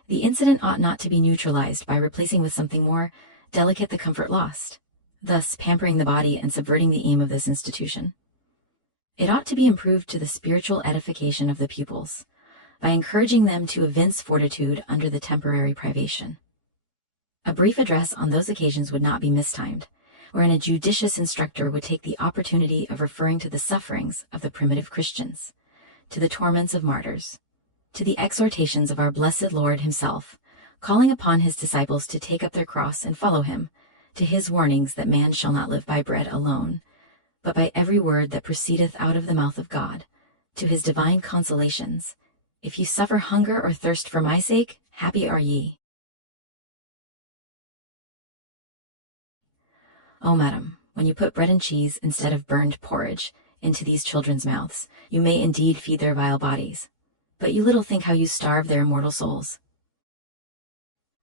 the incident ought not to be neutralized by replacing with something more delicate the comfort lost, thus pampering the body and subverting the aim of this institution. It ought to be improved to the spiritual edification of the pupils, by encouraging them to evince fortitude under the temporary privation. A brief address on those occasions would not be mistimed, wherein a judicious instructor would take the opportunity of referring to the sufferings of the primitive Christians, to the torments of martyrs, to the exhortations of our blessed Lord himself, calling upon his disciples to take up their cross and follow him, to his warnings that man shall not live by bread alone, but by every word that proceedeth out of the mouth of God, to his divine consolations. If you suffer hunger or thirst for my sake, happy are ye. Oh, madam, when you put bread and cheese instead of burned porridge into these children's mouths, you may indeed feed their vile bodies, but you little think how you starve their immortal souls.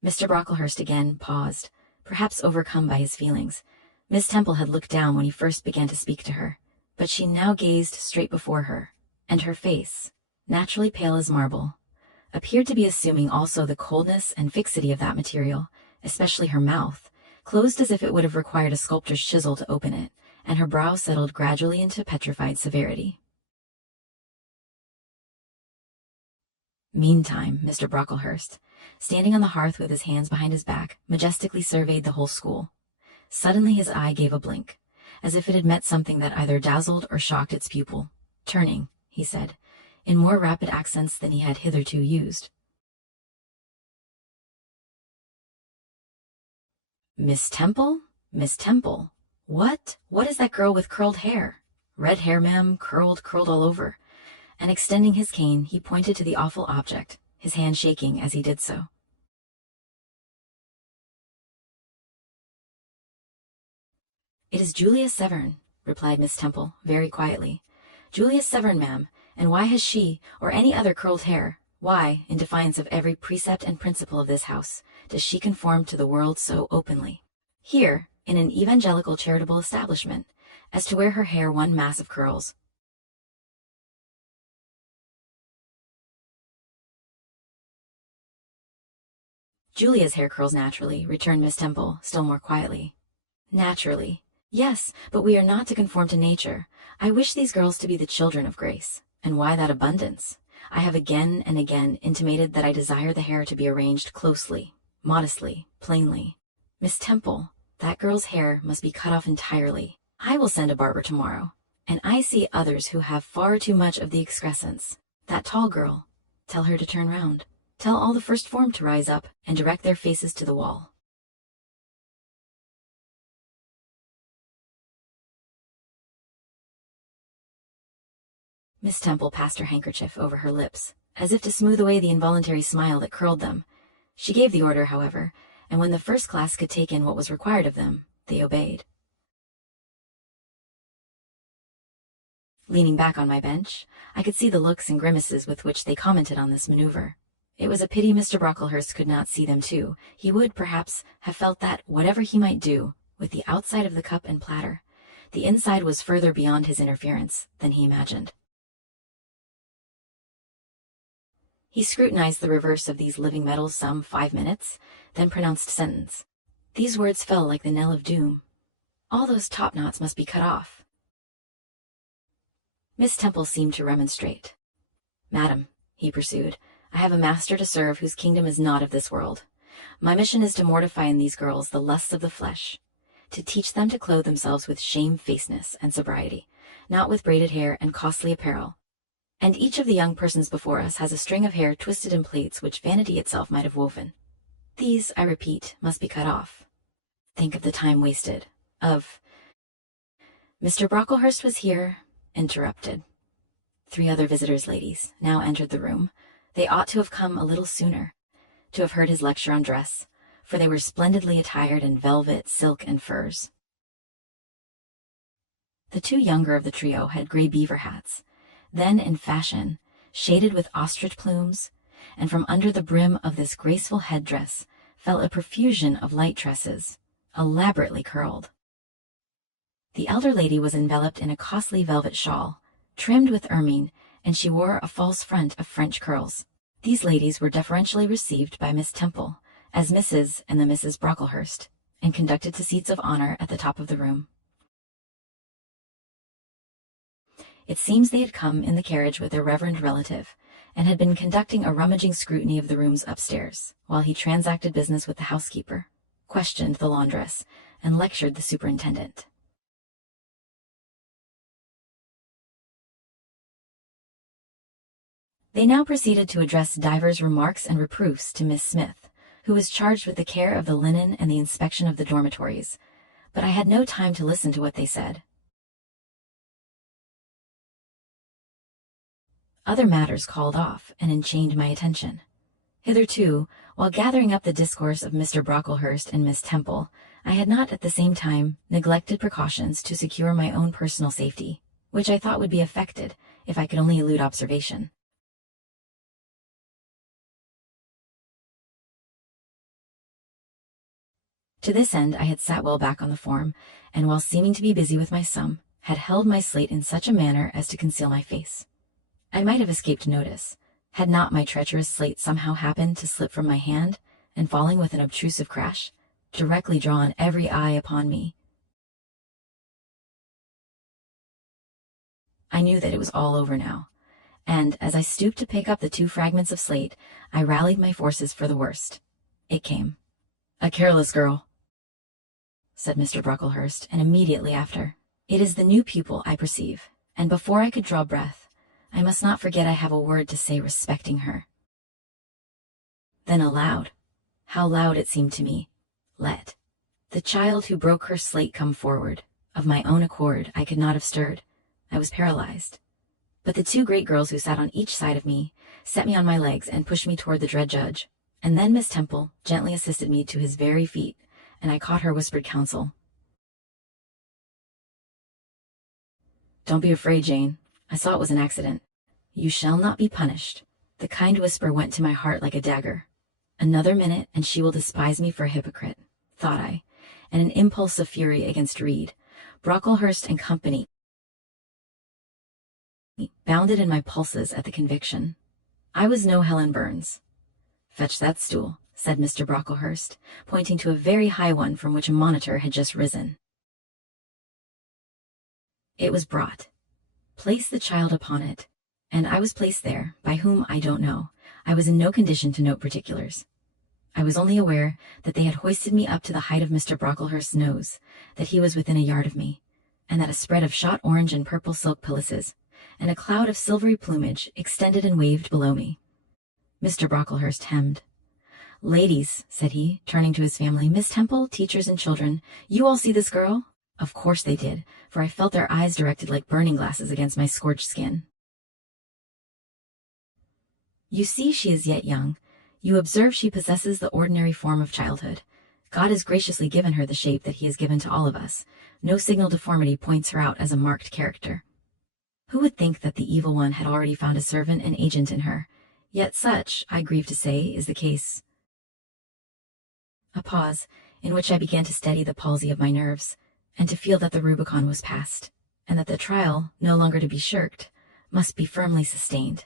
Mr. Brocklehurst again paused, perhaps overcome by his feelings. Miss Temple had looked down when he first began to speak to her, but she now gazed straight before her, and her face, naturally pale as marble, appeared to be assuming also the coldness and fixity of that material, especially her mouth, closed as if it would have required a sculptor's chisel to open it, and her brow settled gradually into petrified severity. Meantime, Mr. Brocklehurst, standing on the hearth with his hands behind his back, majestically surveyed the whole school. Suddenly his eye gave a blink, as if it had met something that either dazzled or shocked its pupil. Turning, he said, in more rapid accents than he had hitherto used. "Miss Temple? Miss Temple? What is that girl with curled hair? Red hair, ma'am, curled all over." And extending his cane, he pointed to the awful object, his hand shaking as he did so. "It is Julia Severn," replied Miss Temple, very quietly. "Julia Severn, ma'am, and why has she, or any other curled hair, why, in defiance of every precept and principle of this house, does she conform to the world so openly? Here, in an evangelical charitable establishment, as to wear her hair one mass of curls." "Julia's hair curls naturally," returned Miss Temple, still more quietly. "Naturally. Yes, but we are not to conform to nature. I wish these girls to be the children of grace. And why that abundance? I have again and again intimated that I desire the hair to be arranged closely, modestly, plainly. Miss Temple, that girl's hair must be cut off entirely. I will send a barber tomorrow. And I see others who have far too much of the excrescence. That tall girl, tell her to turn round. Tell all the first form to rise up and direct their faces to the wall." Miss Temple passed her handkerchief over her lips, as if to smooth away the involuntary smile that curled them. She gave the order, however, and when the first class could take in what was required of them, they obeyed. Leaning back on my bench, I could see the looks and grimaces with which they commented on this maneuver. It was a pity Mr. Brocklehurst could not see them too. He would, perhaps, have felt that, whatever he might do, with the outside of the cup and platter, the inside was further beyond his interference than he imagined. He scrutinized the reverse of these living metals some 5 minutes, then pronounced sentence. These words fell like the knell of doom. All those top knots must be cut off. Miss Temple seemed to remonstrate. "Madam," he pursued, "I have a master to serve whose kingdom is not of this world. My mission is to mortify in these girls the lusts of the flesh, to teach them to clothe themselves with shamefacedness and sobriety, not with braided hair and costly apparel. And each of the young persons before us has a string of hair twisted in plaits which vanity itself might have woven. These, I repeat, must be cut off. Think of the time wasted, of—" Mr. Brocklehurst was here, interrupted. 3 other visitors, ladies, now entered the room. They ought to have come a little sooner, to have heard his lecture on dress, for they were splendidly attired in velvet, silk, and furs. The 2 younger of the trio had gray beaver hats, then in fashion, shaded with ostrich plumes, and from under the brim of this graceful headdress fell a profusion of light tresses, elaborately curled. The elder lady was enveloped in a costly velvet shawl, trimmed with ermine, and she wore a false front of French curls. These ladies were deferentially received by Miss Temple as Mrs. and the Misses Brocklehurst, and conducted to seats of honor at the top of the room. It seems they had come in the carriage with their reverend relative, and had been conducting a rummaging scrutiny of the rooms upstairs, while he transacted business with the housekeeper, questioned the laundress, and lectured the superintendent. They now proceeded to address divers remarks and reproofs to Miss Smith, who was charged with the care of the linen and the inspection of the dormitories, but I had no time to listen to what they said. Other matters called off and enchained my attention. Hitherto, while gathering up the discourse of Mr. Brocklehurst and Miss Temple, I had not at the same time neglected precautions to secure my own personal safety, which I thought would be effected if I could only elude observation. To this end I had sat well back on the form, and while seeming to be busy with my sum, had held my slate in such a manner as to conceal my face. I might have escaped notice, had not my treacherous slate somehow happened to slip from my hand, and falling with an obtrusive crash, directly drawn every eye upon me. I knew that it was all over now, and as I stooped to pick up the 2 fragments of slate, I rallied my forces for the worst. It came. "A careless girl," said Mr. Brocklehurst, and immediately after, "It is the new pupil, I perceive, and before I could draw breath, I must not forget I have a word to say respecting her." Then aloud, how loud it seemed to me, "Let the child who broke her slate come forward." Of my own accord, I could not have stirred. I was paralyzed. But the 2 great girls who sat on each side of me set me on my legs and pushed me toward the dread judge, and then Miss Temple gently assisted me to his very feet, and I caught her whispered counsel. "Don't be afraid, Jane. I saw it was an accident. You shall not be punished." The kind whisper went to my heart like a dagger. Another minute, and she will despise me for a hypocrite, thought I, and an impulse of fury against Reed, Brocklehurst and Company bounded in my pulses at the conviction. I was no Helen Burns. "Fetch that stool," said Mr. Brocklehurst, pointing to a very high one from which a monitor had just risen. It was brought. Place the child upon it, and I was placed there, by whom I don't know. I was in no condition to note particulars. I was only aware that they had hoisted me up to the height of Mr. Brocklehurst's nose, that he was within a yard of me, and that a spread of shot orange and purple silk pelisses, and a cloud of silvery plumage extended and waved below me. Mr. Brocklehurst hemmed. "Ladies," said he, turning to his family, "Miss Temple, teachers and children, you all see this girl?" Of course they did, for I felt their eyes directed like burning glasses against my scorched skin. "You see she is yet young. You observe she possesses the ordinary form of childhood. God has graciously given her the shape that he has given to all of us. No signal deformity points her out as a marked character. Who would think that the evil one had already found a servant and agent in her? Yet such, I grieve to say, is the case." A pause, in which I began to steady the palsy of my nerves, and to feel that the Rubicon was passed, and that the trial, no longer to be shirked, must be firmly sustained.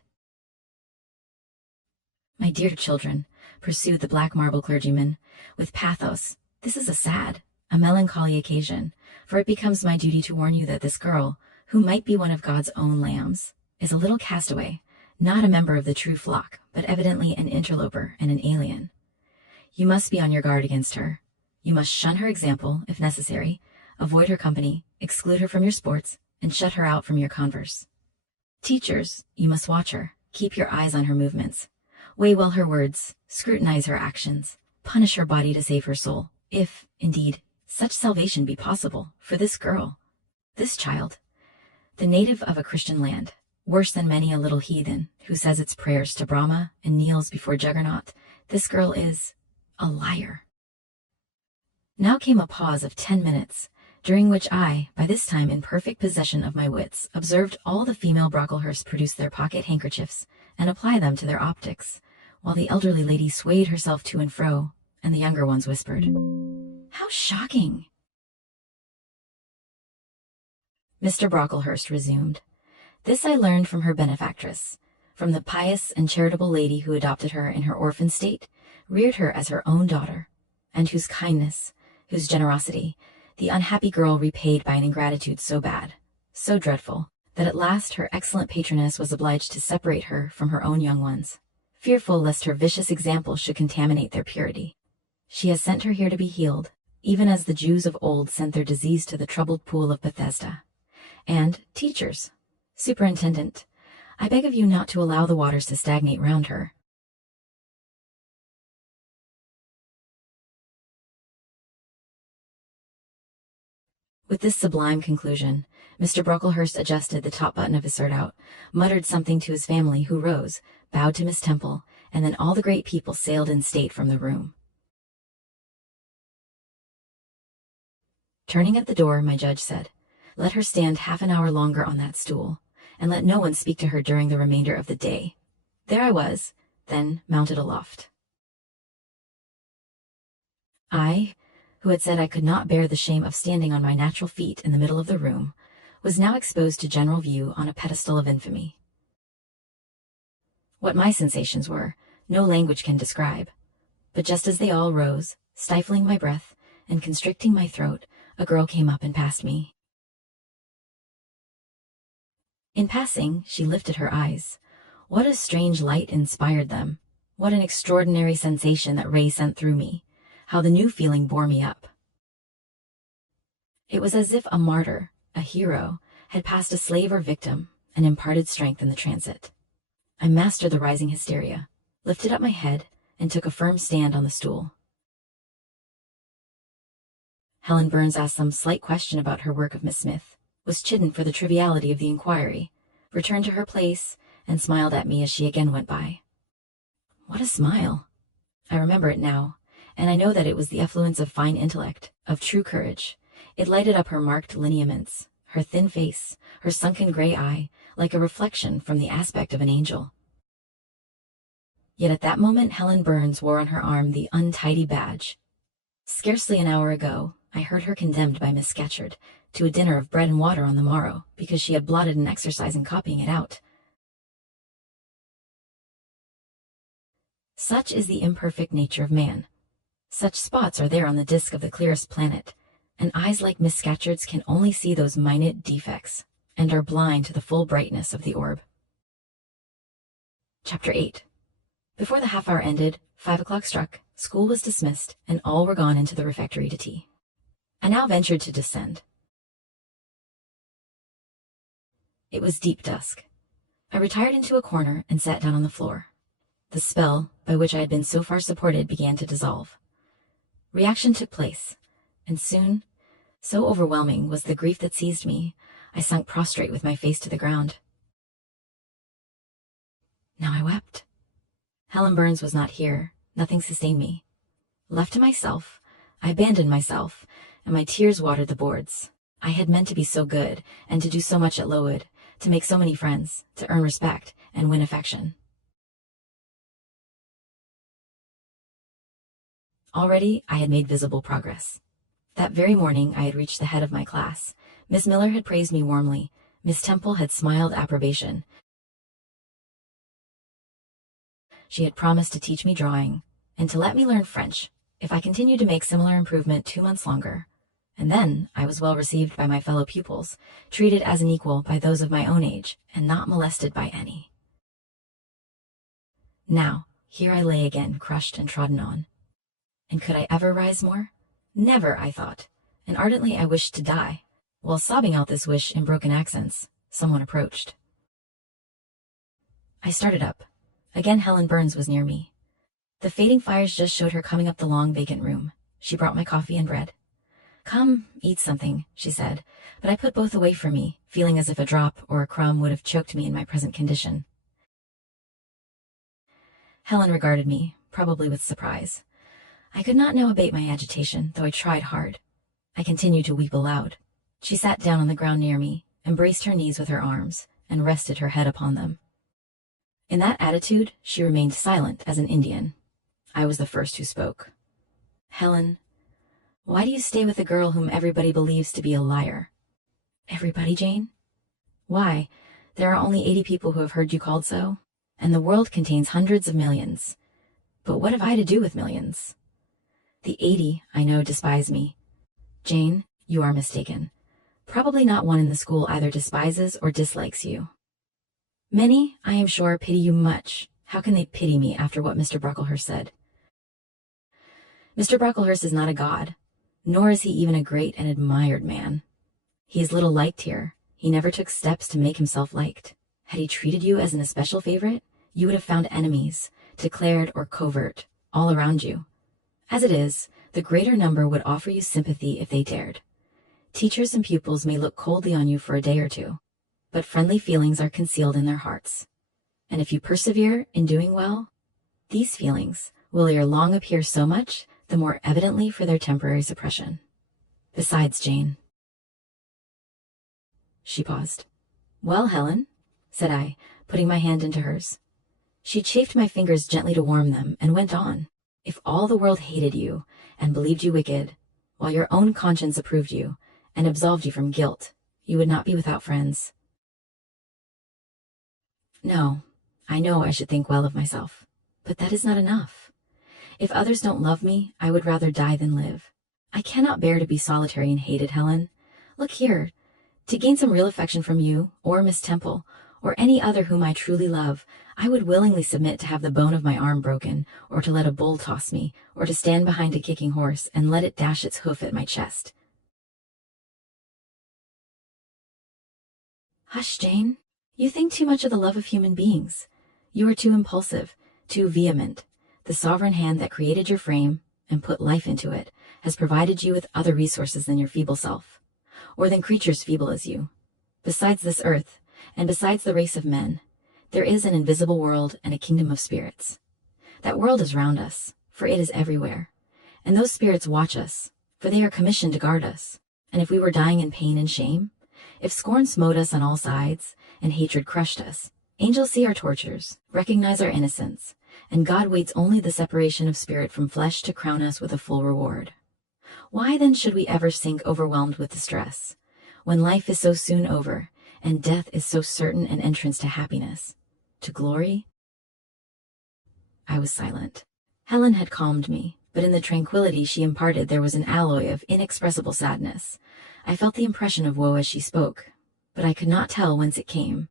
"My dear children," pursued the black marble clergyman, with pathos, "this is a sad, a melancholy occasion, for it becomes my duty to warn you that this girl, who might be one of God's own lambs, is a little castaway, not a member of the true flock, but evidently an interloper and an alien. You must be on your guard against her. You must shun her example, if necessary, avoid her company, exclude her from your sports, and shut her out from your converse. Teachers, you must watch her, keep your eyes on her movements, weigh well her words, scrutinize her actions, punish her body to save her soul, if, indeed, such salvation be possible for this girl, this child, the native of a Christian land, worse than many a little heathen who says its prayers to Brahma and kneels before Juggernaut. This girl is a liar." Now came a pause of 10 minutes, during which I, by this time in perfect possession of my wits, observed all the female Brocklehursts produce their pocket handkerchiefs and apply them to their optics, while the elderly lady swayed herself to and fro, and the younger ones whispered, "How shocking!" Mr. Brocklehurst resumed. "This I learned from her benefactress, from the pious and charitable lady who adopted her in her orphan state, reared her as her own daughter, and whose kindness, whose generosity, the unhappy girl repaid by an ingratitude so bad, so dreadful, that at last her excellent patroness was obliged to separate her from her own young ones, fearful lest her vicious example should contaminate their purity. She has sent her here to be healed, even as the Jews of old sent their disease to the troubled pool of Bethesda. And, teachers, superintendent, I beg of you not to allow the waters to stagnate round her." With this sublime conclusion, Mr. Brocklehurst adjusted the top button of his surtout, muttered something to his family, who rose, bowed to Miss Temple, and then all the great people sailed in state from the room. Turning at the door, my judge said, "Let her stand half an hour longer on that stool, and let no one speak to her during the remainder of the day." There I was, then mounted aloft. I, who had said I could not bear the shame of standing on my natural feet in the middle of the room, was now exposed to general view on a pedestal of infamy. What my sensations were, no language can describe, but just as they all rose, stifling my breath and constricting my throat, a girl came up and passed me. In passing, she lifted her eyes, What a strange light inspired them. What an extraordinary sensation that ray sent through me. How the new feeling bore me up. It was as if a martyr, a hero, had passed a slave or victim and imparted strength in the transit. I mastered the rising hysteria, lifted up my head, and took a firm stand on the stool. Helen Burns asked some slight question about her work of Miss Smith, was chidden for the triviality of the inquiry, returned to her place, and smiled at me as she again went by. What a smile! I remember it now, and I know that it was the effluence of fine intellect, of true courage. It lighted up her marked lineaments, her thin face, her sunken gray eye, like a reflection from the aspect of an angel. Yet at that moment Helen Burns wore on her arm the untidy badge. Scarcely an hour ago, I heard her condemned by Miss Scatcherd to a dinner of bread and water on the morrow because she had blotted an exercise in copying it out. Such is the imperfect nature of man. Such spots are there on the disk of the clearest planet, and eyes like Miss Scatcherd's can only see those minute defects, and are blind to the full brightness of the orb. Chapter 8. Before the half-hour ended, 5 o'clock struck, school was dismissed, and all were gone into the refectory to tea. I now ventured to descend. It was deep dusk. I retired into a corner and sat down on the floor. The spell, by which I had been so far supported, began to dissolve. Reaction took place, and soon, so overwhelming was the grief that seized me, I sunk prostrate with my face to the ground. Now I wept. Helen Burns was not here. Nothing sustained me. Left to myself, I abandoned myself, and my tears watered the boards. I had meant to be so good, and to do so much at Lowood, to make so many friends, to earn respect, and win affection. Already I had made visible progress. That very morning I had reached the head of my class. Miss Miller had praised me warmly. Miss Temple had smiled approbation. She had promised to teach me drawing, and to let me learn French, if I continued to make similar improvement 2 months longer. And then I was well received by my fellow pupils, treated as an equal by those of my own age, and not molested by any. Now, here I lay again, crushed and trodden on. And could I ever rise more? Never, I thought, and ardently I wished to die. While sobbing out this wish in broken accents, someone approached. I started up. Again Helen Burns was near me. The fading fires just showed her coming up the long vacant room. She brought my coffee and bread. "Come, eat something," she said, but I put both away from me, feeling as if a drop or a crumb would have choked me in my present condition. Helen regarded me, probably with surprise. I could not now abate my agitation, though I tried hard. I continued to weep aloud. She sat down on the ground near me, embraced her knees with her arms, and rested her head upon them. In that attitude, she remained silent as an Indian. I was the first who spoke. "Helen, why do you stay with a girl whom everybody believes to be a liar?" "Everybody, Jane? Why, there are only 80 people who have heard you called so, and the world contains hundreds of millions. But what have I to do with millions? The 80, I know, despise me. Jane, you are mistaken. Probably not one in the school either despises or dislikes you. Many, I am sure, pity you much. How can they pity me after what Mr. Brocklehurst said? Mr. Brocklehurst is not a god, nor is he even a great and admired man. He is little liked here. He never took steps to make himself liked. Had he treated you as an especial favorite, you would have found enemies, declared or covert, all around you. As it is, the greater number would offer you sympathy if they dared. Teachers and pupils may look coldly on you for a day or two, but friendly feelings are concealed in their hearts. And if you persevere in doing well, these feelings will ere long appear so much the more evidently for their temporary suppression. Besides, Jane." She paused. "Well, Helen," said I, putting my hand into hers. She chafed my fingers gently to warm them, and went on. "If all the world hated you, and believed you wicked, while your own conscience approved you, and absolved you from guilt, you would not be without friends. No, I know I should think well of myself, but that is not enough. If others don't love me, I would rather die than live. I cannot bear to be solitary and hated, Helen. Look here, to gain some real affection from you, or Miss Temple, or any other whom I truly love, I would willingly submit to have the bone of my arm broken, or to let a bull toss me, or to stand behind a kicking horse and let it dash its hoof at my chest. Hush, Jane. You think too much of the love of human beings. You are too impulsive, too vehement. The sovereign hand that created your frame and put life into it has provided you with other resources than your feeble self, or than creatures feeble as you. Besides this earth, and besides the race of men, there is an invisible world and a kingdom of spirits. That world is round us, for it is everywhere, and those spirits watch us, for they are commissioned to guard us. And if we were dying in pain and shame, if scorn smote us on all sides, and hatred crushed us, angels see our tortures, recognize our innocence, and God waits only the separation of spirit from flesh to crown us with a full reward. Why then should we ever sink overwhelmed with distress, when life is so soon over, and death is so certain an entrance to happiness, to glory? I was silent. Helen had calmed me, but in the tranquility she imparted there was an alloy of inexpressible sadness. I felt the impression of woe as she spoke, but I could not tell whence it came.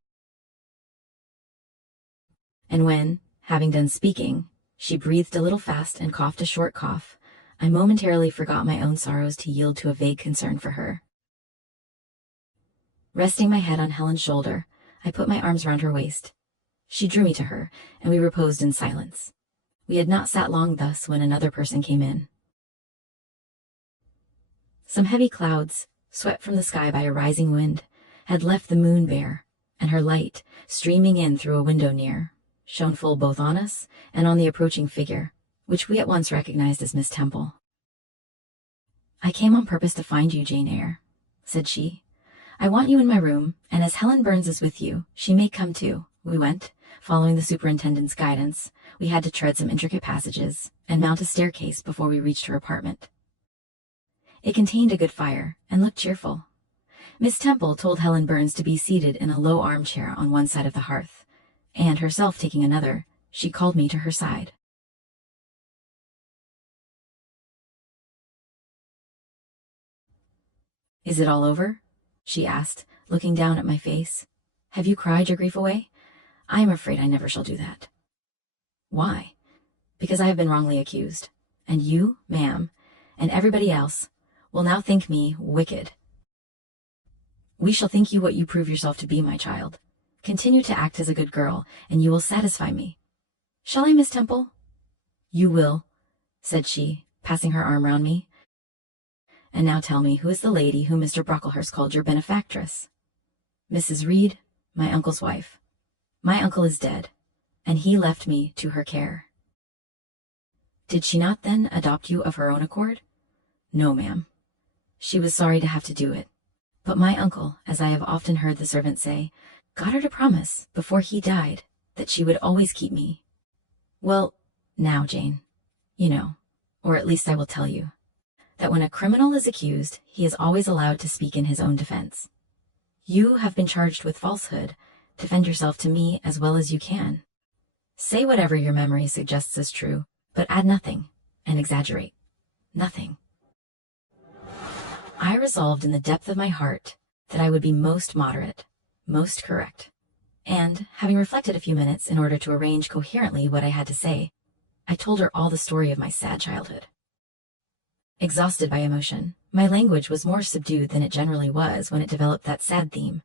And when, having done speaking, she breathed a little fast and coughed a short cough, I momentarily forgot my own sorrows to yield to a vague concern for her. Resting my head on Helen's shoulder, I put my arms round her waist. She drew me to her, and we reposed in silence. We had not sat long thus when another person came in. Some heavy clouds, swept from the sky by a rising wind, had left the moon bare, and her light, streaming in through a window near, shone full both on us and on the approaching figure, which we at once recognized as Miss Temple. "I came on purpose to find you, Jane Eyre," said she. "I want you in my room, and as Helen Burns is with you, she may come too." We went, following the superintendent's guidance. We had to tread some intricate passages and mount a staircase before we reached her apartment. It contained a good fire and looked cheerful. Miss Temple told Helen Burns to be seated in a low armchair on one side of the hearth, and herself taking another, she called me to her side. "Is it all over?" she asked, looking down at my face. "Have you cried your grief away? I am afraid I never shall do that." "Why?" "Because I have been wrongly accused, and you, ma'am, and everybody else, will now think me wicked." "We shall think you what you prove yourself to be, my child. Continue to act as a good girl, and you will satisfy me." "Shall I, Miss Temple?" "You will," said she, passing her arm round me. "And now tell me, who is the lady whom Mr. Brocklehurst called your benefactress?" "Mrs. Reed, my uncle's wife. My uncle is dead, and he left me to her care." "Did she not then adopt you of her own accord?" "No, ma'am. She was sorry to have to do it. But my uncle, as I have often heard the servant say, got her to promise, before he died, that she would always keep me. Well, now, Jane, you know, or at least I will tell you, that when a criminal is accused, he is always allowed to speak in his own defense. You have been charged with falsehood. Defend yourself to me as well as you can. Say whatever your memory suggests as true, but add nothing, and exaggerate nothing." I resolved in the depth of my heart that I would be most moderate, most correct, and, having reflected a few minutes in order to arrange coherently what I had to say, I told her all the story of my sad childhood. Exhausted by emotion, my language was more subdued than it generally was when it developed that sad theme,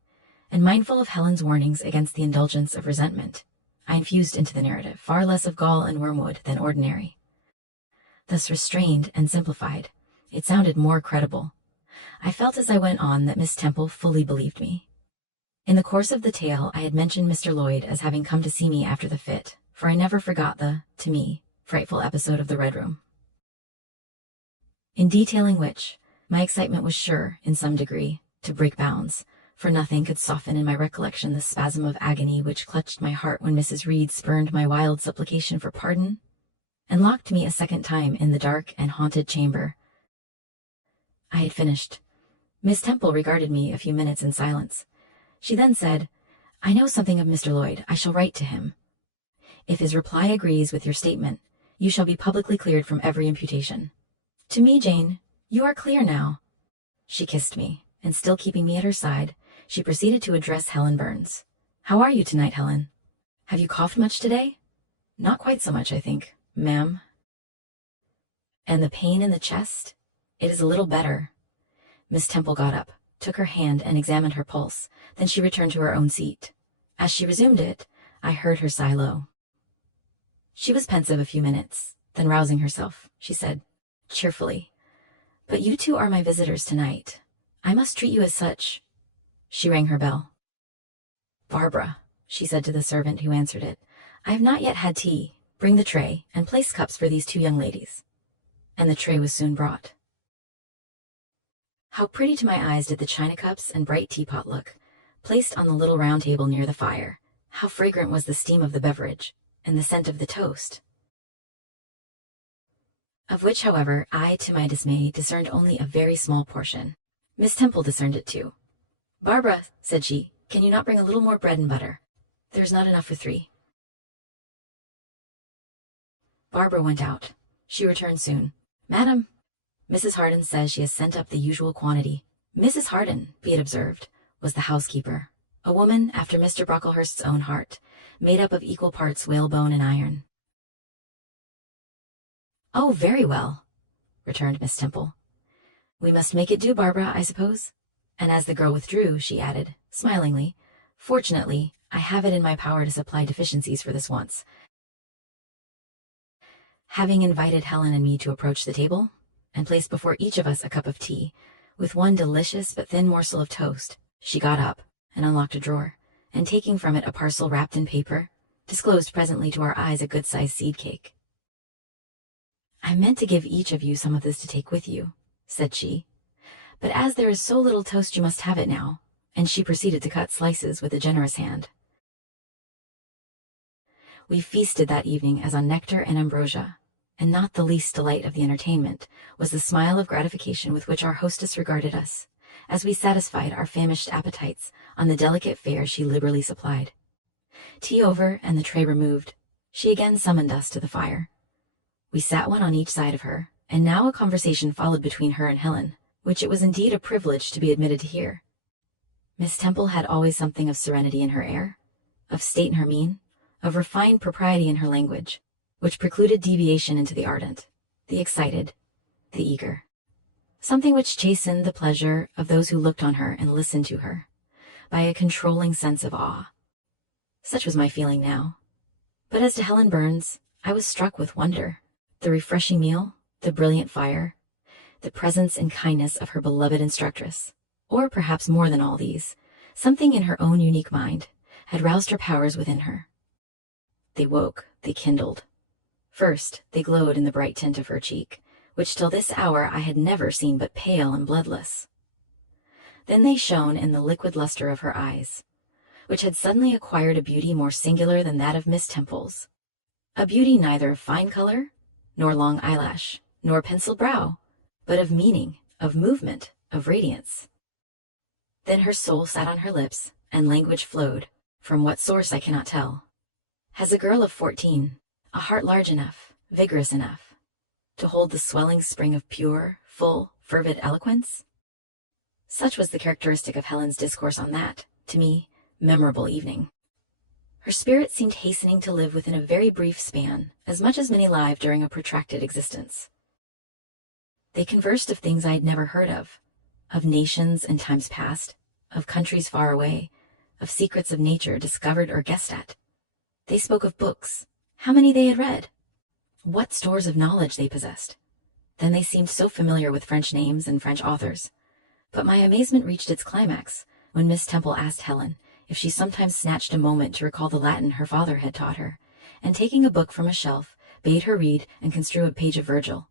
and mindful of Helen's warnings against the indulgence of resentment, I infused into the narrative far less of gall and wormwood than ordinary. Thus restrained and simplified, it sounded more credible. I felt as I went on that Miss Temple fully believed me. In the course of the tale, I had mentioned Mr. Lloyd as having come to see me after the fit, for I never forgot the, to me, frightful episode of the Red Room. In detailing which, my excitement was sure, in some degree, to break bounds, for nothing could soften in my recollection the spasm of agony which clutched my heart when Mrs. Reed spurned my wild supplication for pardon, and locked me a second time in the dark and haunted chamber. I had finished. Miss Temple regarded me a few minutes in silence. She then said, "I know something of Mr. Lloyd. I shall write to him. If his reply agrees with your statement, you shall be publicly cleared from every imputation. To me, Jane, you are clear now." She kissed me, and still keeping me at her side, she proceeded to address Helen Burns. How are you tonight, Helen? Have you coughed much today? Not quite so much, I think, ma'am. And the pain in the chest? It is a little better. Miss Temple got up, took her hand and examined her pulse. Then she returned to her own seat. As she resumed it, I heard her sigh low. She was pensive a few minutes. Then rousing herself, she said, cheerfully, "But you two are my visitors tonight. I must treat you as such." She rang her bell. "Barbara," she said to the servant who answered it, "I have not yet had tea. Bring the tray, and place cups for these two young ladies." And the tray was soon brought. How pretty to my eyes did the china cups and bright teapot look, placed on the little round table near the fire. How fragrant was the steam of the beverage, and the scent of the toast, of which, however, I, to my dismay, discerned only a very small portion. Miss Temple discerned it too. "Barbara," said she, "can you not bring a little more bread and butter? There is not enough for 3. Barbara went out. She returned soon. "Madam, Mrs. Harden says she has sent up the usual quantity." Mrs. Harden, be it observed, was the housekeeper, a woman after Mr. Brocklehurst's own heart, made up of equal parts whalebone and iron. "Oh, very well," returned Miss Temple. "We must make it do, Barbara, I suppose." And as the girl withdrew, she added, smilingly, "Fortunately, I have it in my power to supply deficiencies for this once." Having invited Helen and me to approach the table, and placed before each of us a cup of tea, with one delicious but thin morsel of toast, she got up and unlocked a drawer, and taking from it a parcel wrapped in paper, disclosed presently to our eyes a good-sized seed cake. "I meant to give each of you some of this to take with you," said she, "but as there is so little toast you must have it now," and she proceeded to cut slices with a generous hand. We feasted that evening as on nectar and ambrosia, and not the least delight of the entertainment was the smile of gratification with which our hostess regarded us, as we satisfied our famished appetites on the delicate fare she liberally supplied. Tea over and the tray removed, she again summoned us to the fire. We sat one on each side of her, and now a conversation followed between her and Helen, which it was indeed a privilege to be admitted to hear. Miss Temple had always something of serenity in her air, of state in her mien, of refined propriety in her language, which precluded deviation into the ardent, the excited, the eager. Something which chastened the pleasure of those who looked on her and listened to her, by a controlling sense of awe. Such was my feeling now. But as to Helen Burns, I was struck with wonder. The refreshing meal, the brilliant fire, the presence and kindness of her beloved instructress, or perhaps more than all these, something in her own unique mind, had roused her powers within her. They woke, they kindled. First, they glowed in the bright tint of her cheek, which till this hour I had never seen but pale and bloodless. Then they shone in the liquid luster of her eyes, which had suddenly acquired a beauty more singular than that of Miss Temple's, a beauty neither of fine color, nor long eyelash, nor penciled brow, but of meaning, of movement, of radiance. Then her soul sat on her lips, and language flowed, from what source I cannot tell. Has a girl of 14 a heart large enough, vigorous enough, to hold the swelling spring of pure, full, fervid eloquence? Such was the characteristic of Helen's discourse on that, to me, memorable evening. Her spirit seemed hastening to live within a very brief span, as much as many live during a protracted existence. They conversed of things I had never heard of nations and times past, of countries far away, of secrets of nature discovered or guessed at. They spoke of books, how many they had read, what stores of knowledge they possessed. Then they seemed so familiar with French names and French authors. But my amazement reached its climax when Miss Temple asked Helen if she sometimes snatched a moment to recall the Latin her father had taught her, and taking a book from a shelf, bade her read and construe a page of Virgil.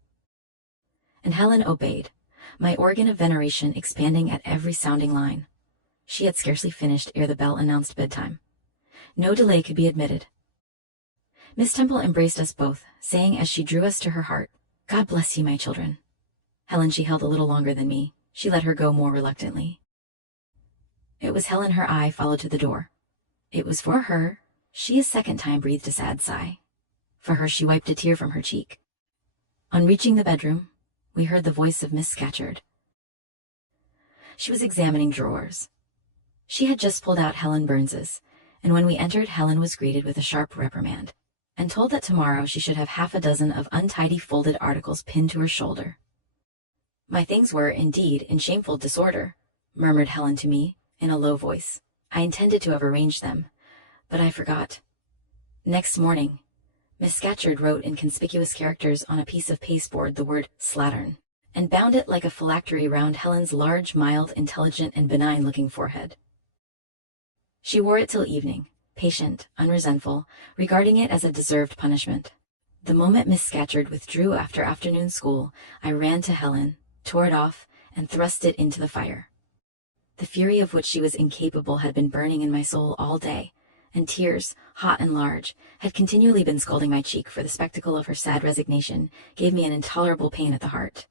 And Helen obeyed, my organ of veneration expanding at every sounding line. She had scarcely finished ere the bell announced bedtime. No delay could be admitted. Miss Temple embraced us both, saying as she drew us to her heart, "God bless you, my children." Helen she held a little longer than me. She let her go more reluctantly. It was Helen her eye followed to the door. It was for her. She a second time breathed a sad sigh. For her she wiped a tear from her cheek. On reaching the bedroom, we heard the voice of Miss Scatcherd. She was examining drawers. She had just pulled out Helen Burns's, and when we entered, Helen was greeted with a sharp reprimand, and told that tomorrow she should have half a dozen of untidy folded articles pinned to her shoulder. My things were, indeed, in shameful disorder, murmured Helen to me, in a low voice. I intended to have arranged them, but I forgot. Next morning, Miss Scatcherd wrote in conspicuous characters on a piece of pasteboard the word slattern, and bound it like a phylactery round Helen's large, mild, intelligent, and benign-looking forehead. She wore it till evening, patient, unresentful, regarding it as a deserved punishment. The moment Miss Scatcherd withdrew after afternoon school, I ran to Helen, tore it off, and thrust it into the fire. The fury of which she was incapable had been burning in my soul all day, and tears, hot and large, had continually been scalding my cheek, for the spectacle of her sad resignation gave me an intolerable pain at the heart.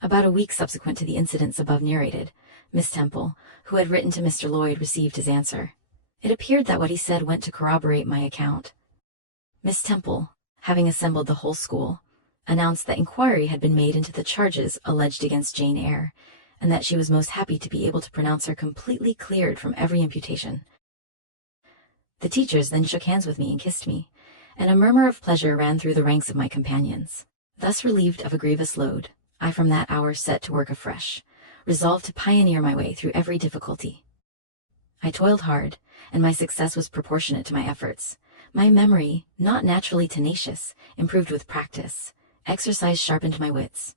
About a week subsequent to the incidents above narrated, Miss Temple, who had written to Mr. Lloyd, received his answer. It appeared that what he said went to corroborate my account. Miss Temple, having assembled the whole school, announced that inquiry had been made into the charges alleged against Jane Eyre, and that she was most happy to be able to pronounce her completely cleared from every imputation. The teachers then shook hands with me and kissed me, and a murmur of pleasure ran through the ranks of my companions. Thus relieved of a grievous load, I from that hour set to work afresh, resolved to pioneer my way through every difficulty. I toiled hard, and my success was proportionate to my efforts. My memory, not naturally tenacious, improved with practice. Exercise sharpened my wits.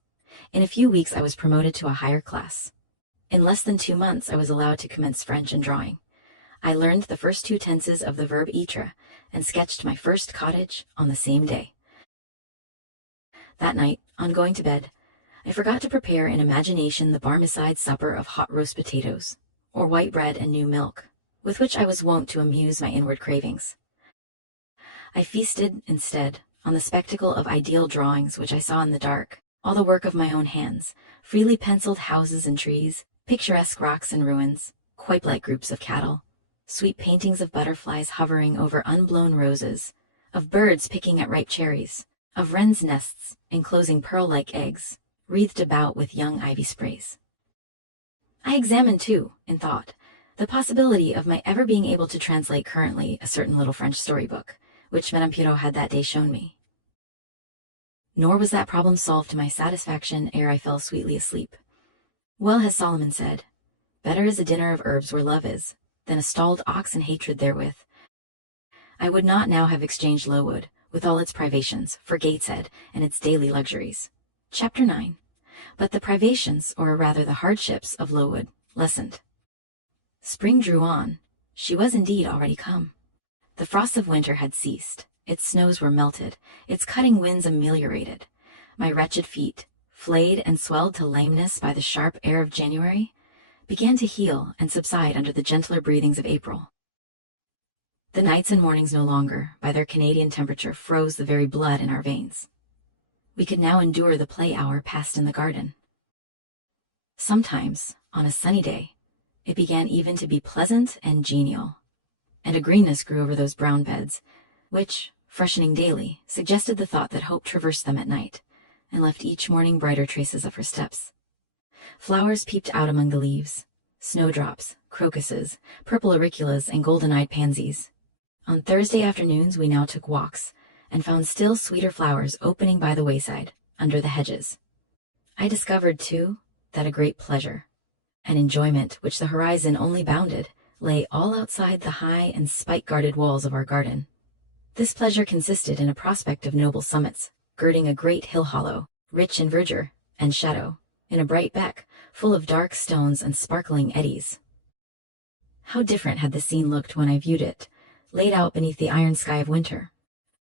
In a few weeks I was promoted to a higher class. In less than 2 months I was allowed to commence French and drawing. I learned the first 2 tenses of the verb être, and sketched my first cottage on the same day. That night, on going to bed, I forgot to prepare in imagination the Barmecide supper of hot roast potatoes, or white bread and new milk, with which I was wont to amuse my inward cravings. I feasted, instead, on the spectacle of ideal drawings which I saw in the dark, all the work of my own hands, freely penciled houses and trees, picturesque rocks and ruins, quoip-like groups of cattle, sweet paintings of butterflies hovering over unblown roses, of birds picking at ripe cherries, of wrens' nests enclosing pearl-like eggs, wreathed about with young ivy sprays. I examined, too, in thought, the possibility of my ever being able to translate currently a certain little French storybook, which Madame Pirot had that day shown me. Nor was that problem solved to my satisfaction ere I fell sweetly asleep. Well has Solomon said, "Better is a dinner of herbs where love is, than a stalled ox and hatred therewith." I would not now have exchanged Lowood, with all its privations, for Gateshead and its daily luxuries. Chapter 9. But the privations, or rather the hardships, of Lowood lessened. Spring drew on. She was indeed already come. The frosts of winter had ceased. Its snows were melted, its cutting winds ameliorated. My wretched feet, flayed and swelled to lameness by the sharp air of January, began to heal and subside under the gentler breathings of April. The nights and mornings no longer, by their Canadian temperature, froze the very blood in our veins. We could now endure the play hour passed in the garden. Sometimes, on a sunny day, it began even to be pleasant and genial, and a greenness grew over those brown beds, which, freshening daily, suggested the thought that hope traversed them at night, and left each morning brighter traces of her steps. Flowers peeped out among the leaves, snowdrops, crocuses, purple auriculas, and golden-eyed pansies. On Thursday afternoons we now took walks, and found still sweeter flowers opening by the wayside, under the hedges. I discovered, too, that a great pleasure, an enjoyment which the horizon only bounded, lay all outside the high and spike-guarded walls of our garden. This pleasure consisted in a prospect of noble summits, girding a great hill hollow, rich in verdure and shadow, in a bright beck, full of dark stones and sparkling eddies. How different had the scene looked when I viewed it, laid out beneath the iron sky of winter,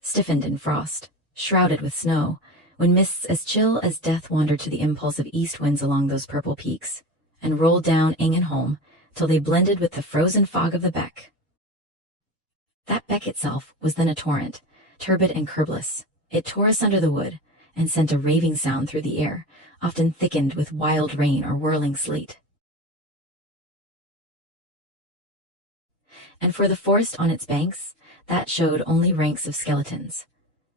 stiffened in frost, shrouded with snow, when mists as chill as death wandered to the impulse of east winds along those purple peaks, and rolled down Ingenholm till they blended with the frozen fog of the beck. That beck itself was then a torrent, turbid and curbless. It tore us under the wood, and sent a raving sound through the air, often thickened with wild rain or whirling sleet. And for the forest on its banks, that showed only ranks of skeletons.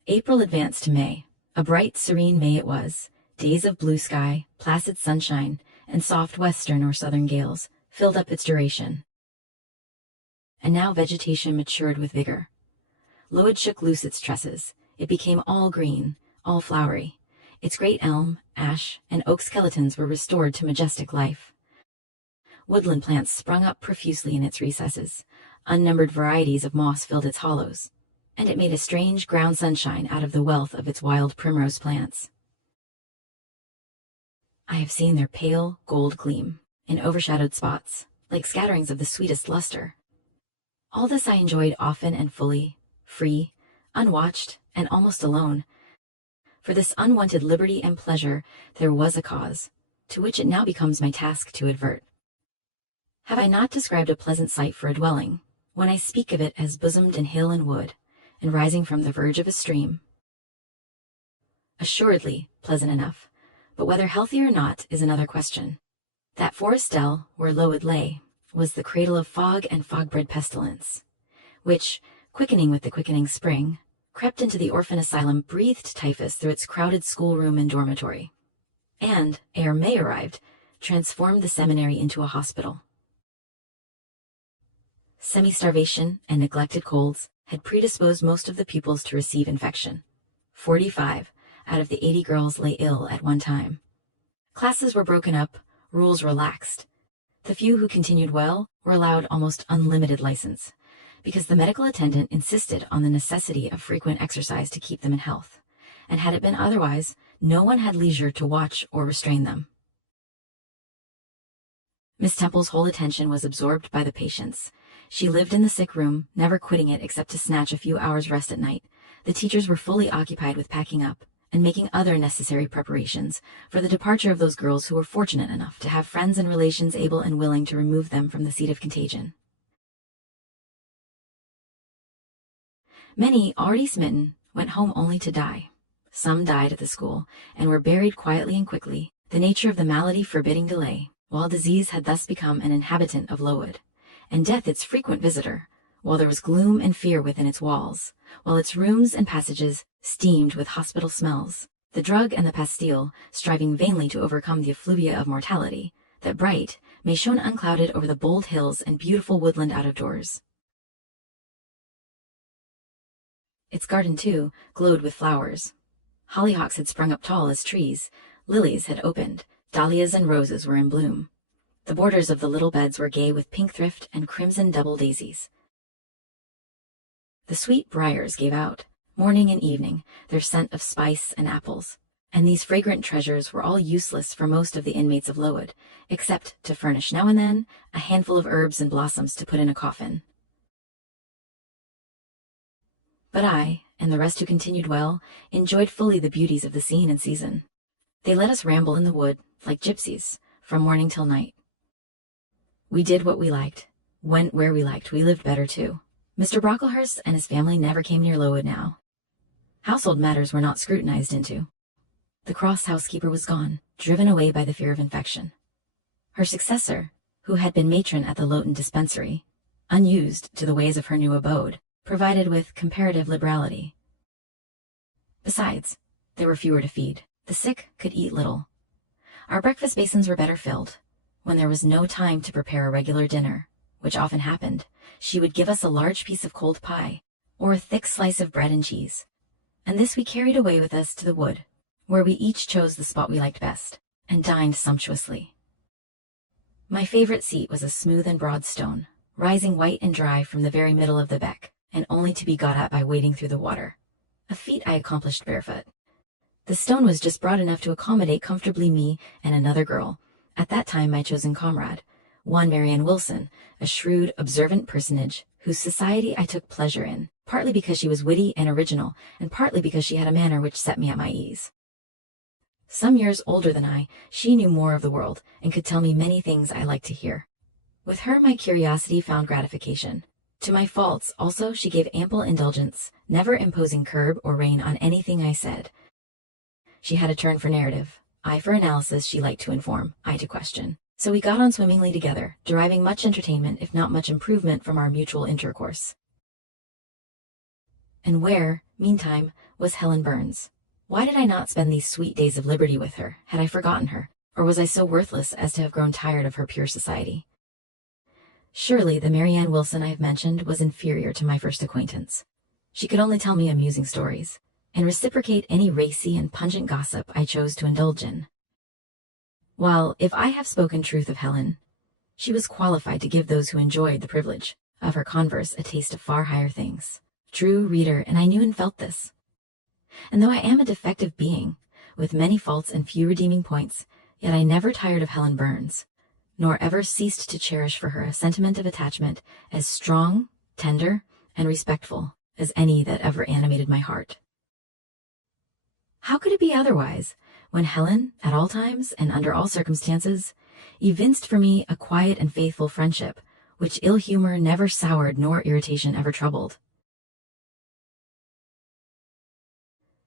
April advanced to May. A bright, serene May it was. Days of blue sky, placid sunshine, and soft western or southern gales filled up its duration. and now vegetation matured with vigor. Lowood shook loose its tresses. It became all green, all flowery. Its great elm, ash, and oak skeletons were restored to majestic life. Woodland plants sprung up profusely in its recesses. Unnumbered varieties of moss filled its hollows, and it made a strange ground sunshine out of the wealth of its wild primrose plants. I have seen their pale gold gleam in overshadowed spots, like scatterings of the sweetest luster. All this I enjoyed often and fully, free, unwatched, and almost alone. For this unwanted liberty and pleasure there was a cause, to which it now becomes my task to advert. Have I not described a pleasant site for a dwelling, when I speak of it as bosomed in hill and wood, and rising from the verge of a stream? Assuredly pleasant enough, but whether healthy or not is another question. That forest dell, where Lowood lay, was the cradle of fog and fog-bred pestilence, which, quickening with the quickening spring, crept into the orphan asylum, breathed typhus through its crowded schoolroom and dormitory, and, ere May arrived, transformed the seminary into a hospital. Semi-starvation and neglected colds had predisposed most of the pupils to receive infection. 45 out of the 80 girls lay ill at one time. Classes were broken up, rules relaxed. The few who continued well were allowed almost unlimited license, because the medical attendant insisted on the necessity of frequent exercise to keep them in health, and had it been otherwise, no one had leisure to watch or restrain them. Miss Temple's whole attention was absorbed by the patients. She lived in the sick room, never quitting it except to snatch a few hours' rest at night. The teachers were fully occupied with packing up and making other necessary preparations for the departure of those girls who were fortunate enough to have friends and relations able and willing to remove them from the seat of contagion. Many, already smitten, went home only to die. Some died at the school, and were buried quietly and quickly, the nature of the malady forbidding delay, while disease had thus become an inhabitant of Lowood, and death its frequent visitor, while there was gloom and fear within its walls, while its rooms and passages steamed with hospital smells, the drug and the pastille striving vainly to overcome the effluvia of mortality, that bright may shone unclouded over the bold hills and beautiful woodland out of doors. Its garden, too, glowed with flowers. Hollyhocks had sprung up tall as trees, lilies had opened, dahlias and roses were in bloom. The borders of the little beds were gay with pink thrift and crimson double daisies. The sweet briars gave out, morning and evening, their scent of spice and apples, and these fragrant treasures were all useless for most of the inmates of Lowood, except to furnish now and then a handful of herbs and blossoms to put in a coffin. But I, and the rest who continued well, enjoyed fully the beauties of the scene and season. They let us ramble in the wood, like gypsies, from morning till night. We did what we liked, went where we liked. We lived better, too. Mr. Brocklehurst and his family never came near Lowood now. Household matters were not scrutinized into. The cross housekeeper was gone, driven away by the fear of infection. Her successor, who had been matron at the Lowton dispensary, unused to the ways of her new abode, provided with comparative liberality. Besides, there were fewer to feed. The sick could eat little. Our breakfast basins were better filled. When there was no time to prepare a regular dinner, which often happened, she would give us a large piece of cold pie, or a thick slice of bread and cheese, and this we carried away with us to the wood, where we each chose the spot we liked best, and dined sumptuously. My favorite seat was a smooth and broad stone, rising white and dry from the very middle of the beck, and only to be got at by wading through the water, a feat I accomplished barefoot. The stone was just broad enough to accommodate comfortably me and another girl, at that time my chosen comrade, one Marianne Wilson, a shrewd, observant personage, whose society I took pleasure in, partly because she was witty and original, and partly because she had a manner which set me at my ease. Some years older than I, she knew more of the world, and could tell me many things I liked to hear. With her my curiosity found gratification. To my faults, also, she gave ample indulgence, never imposing curb or rein on anything I said. She had a turn for narrative, I for analysis. She liked to inform, I to question. So we got on swimmingly together, deriving much entertainment, if not much improvement, from our mutual intercourse. And where, meantime, was Helen Burns? Why did I not spend these sweet days of liberty with her? Had I forgotten her, or was I so worthless as to have grown tired of her pure society? Surely the Mary Ann Wilson I have mentioned was inferior to my first acquaintance. She could only tell me amusing stories, and reciprocate any racy and pungent gossip I chose to indulge in. While, if I have spoken truth of Helen, she was qualified to give those who enjoyed the privilege of her converse a taste of far higher things. True, reader, and I knew and felt this. And though I am a defective being, with many faults and few redeeming points, yet I never tired of Helen Burns, nor ever ceased to cherish for her a sentiment of attachment as strong, tender, and respectful as any that ever animated my heart. How could it be otherwise, when Helen, at all times and under all circumstances, evinced for me a quiet and faithful friendship, which ill humor never soured nor irritation ever troubled?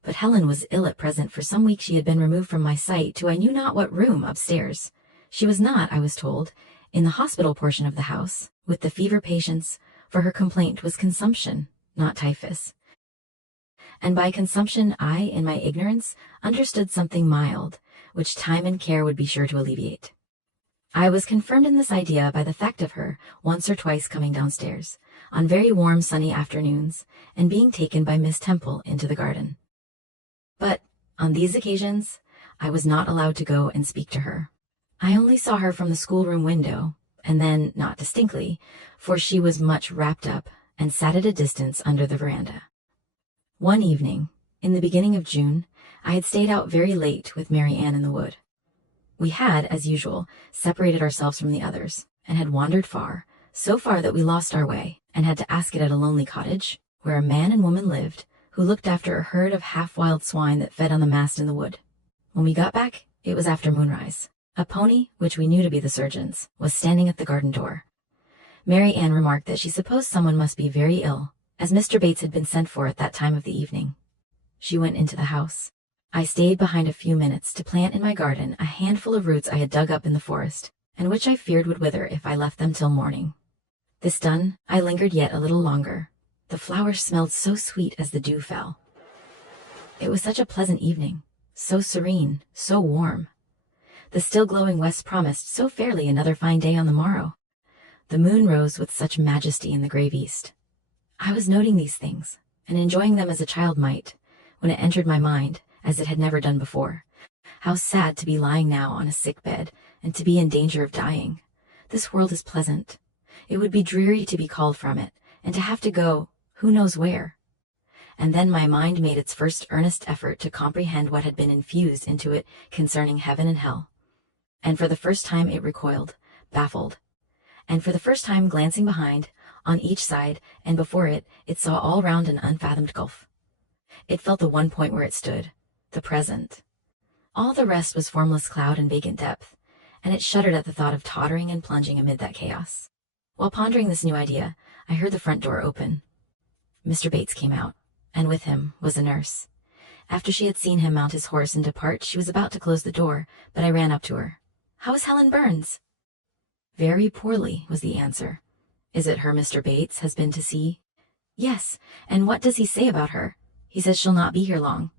But Helen was ill at present. For some weeks she had been removed from my sight to I knew not what room upstairs. She was not, I was told, in the hospital portion of the house, with the fever patients, for her complaint was consumption, not typhus. And by consumption I, in my ignorance, understood something mild, which time and care would be sure to alleviate. I was confirmed in this idea by the fact of her once or twice coming downstairs, on very warm sunny afternoons, and being taken by Miss Temple into the garden. But, on these occasions, I was not allowed to go and speak to her. I only saw her from the schoolroom window, and then not distinctly, for she was much wrapped up, and sat at a distance under the veranda. One evening, in the beginning of June, I had stayed out very late with Mary Ann in the wood. We had, as usual, separated ourselves from the others, and had wandered far, so far that we lost our way, and had to ask it at a lonely cottage, where a man and woman lived, who looked after a herd of half-wild swine that fed on the mast in the wood. When we got back, it was after moonrise. A pony, which we knew to be the surgeon's, was standing at the garden door. Mary Ann remarked that she supposed someone must be very ill, as Mr. Bates had been sent for at that time of the evening. She went into the house. I stayed behind a few minutes to plant in my garden a handful of roots I had dug up in the forest, and which I feared would wither if I left them till morning. This done, I lingered yet a little longer. The flowers smelled so sweet as the dew fell. It was such a pleasant evening, so serene, so warm. The still glowing west promised so fairly another fine day on the morrow. The moon rose with such majesty in the grave east. I was noting these things, and enjoying them as a child might, when it entered my mind, as it had never done before. How sad to be lying now on a sick bed, and to be in danger of dying. This world is pleasant. It would be dreary to be called from it, and to have to go, who knows where. And then my mind made its first earnest effort to comprehend what had been infused into it concerning heaven and hell. And for the first time it recoiled, baffled. And for the first time glancing behind, on each side, and before it, it saw all round an unfathomed gulf. It felt the one point where it stood, the present. All the rest was formless cloud and vacant depth, and it shuddered at the thought of tottering and plunging amid that chaos. While pondering this new idea, I heard the front door open. Mr. Bates came out, and with him was a nurse. After she had seen him mount his horse and depart, she was about to close the door, but I ran up to her. "How is Helen Burns?" "Very poorly," was the answer. "Is it her Mr. Bates has been to see?" "Yes, and what does he say about her?" "He says she'll not be here long."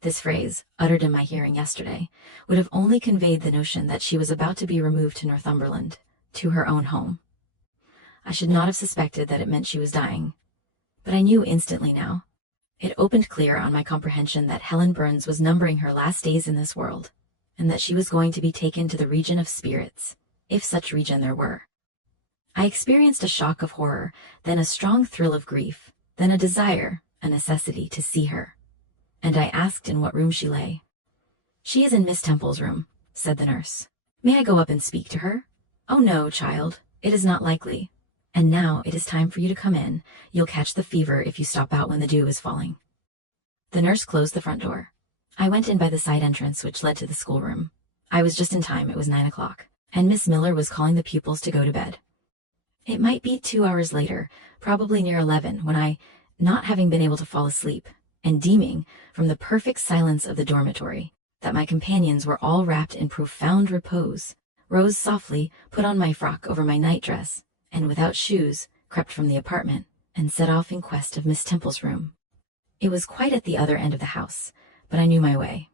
This phrase, uttered in my hearing yesterday, would have only conveyed the notion that she was about to be removed to Northumberland, to her own home. I should not have suspected that it meant she was dying, but I knew instantly now. It opened clear on my comprehension that Helen Burns was numbering her last days in this world, and that she was going to be taken to the region of spirits, if such region there were. I experienced a shock of horror, then a strong thrill of grief, then a desire, a necessity, to see her. And I asked in what room she lay. "She is in Miss Temple's room," said the nurse. "May I go up and speak to her?" "Oh no, child, it is not likely. And now it is time for you to come in. You'll catch the fever if you stop out when the dew is falling." The nurse closed the front door. I went in by the side entrance which led to the schoolroom. I was just in time. It was 9 o'clock, and Miss Miller was calling the pupils to go to bed. It might be 2 hours later, probably near 11, when I, not having been able to fall asleep, and deeming, from the perfect silence of the dormitory, that my companions were all wrapped in profound repose, rose softly, put on my frock over my night-dress, and without shoes, crept from the apartment, and set off in quest of Miss Temple's room. It was quite at the other end of the house, but I knew my way,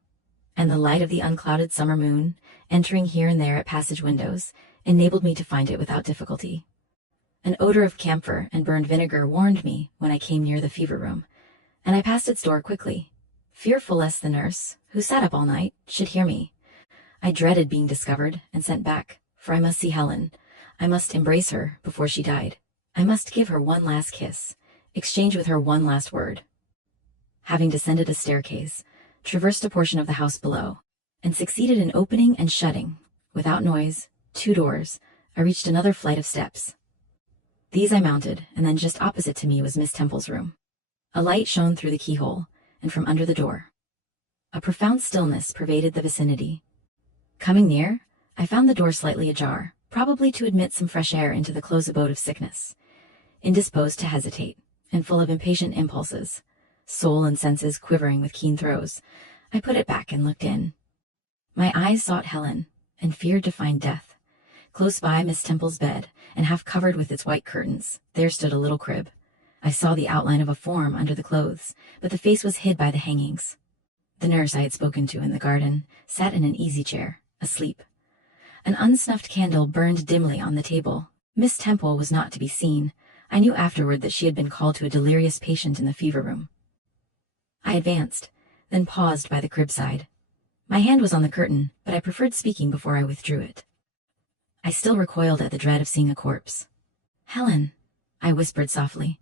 and the light of the unclouded summer moon, entering here and there at passage windows, enabled me to find it without difficulty. An odor of camphor and burned vinegar warned me when I came near the fever room, and I passed its door quickly, fearful lest the nurse, who sat up all night, should hear me. I dreaded being discovered and sent back, for I must see Helen. I must embrace her before she died. I must give her one last kiss, exchange with her one last word. Having descended a staircase, traversed a portion of the house below, and succeeded in opening and shutting, without noise, 2 doors, I reached another flight of steps. These I mounted, and then just opposite to me was Miss Temple's room. A light shone through the keyhole, and from under the door. A profound stillness pervaded the vicinity. Coming near, I found the door slightly ajar, probably to admit some fresh air into the close abode of sickness. Indisposed to hesitate, and full of impatient impulses, soul and senses quivering with keen throes, I put it back and looked in. My eyes sought Helen, and feared to find death. Close by Miss Temple's bed, and half covered with its white curtains, there stood a little crib. I saw the outline of a form under the clothes, but the face was hid by the hangings. The nurse I had spoken to in the garden sat in an easy chair, asleep. An unsnuffed candle burned dimly on the table. Miss Temple was not to be seen. I knew afterward that she had been called to a delirious patient in the fever room. I advanced, then paused by the crib side. My hand was on the curtain, but I preferred speaking before I withdrew it. I still recoiled at the dread of seeing a corpse. "Helen," I whispered softly.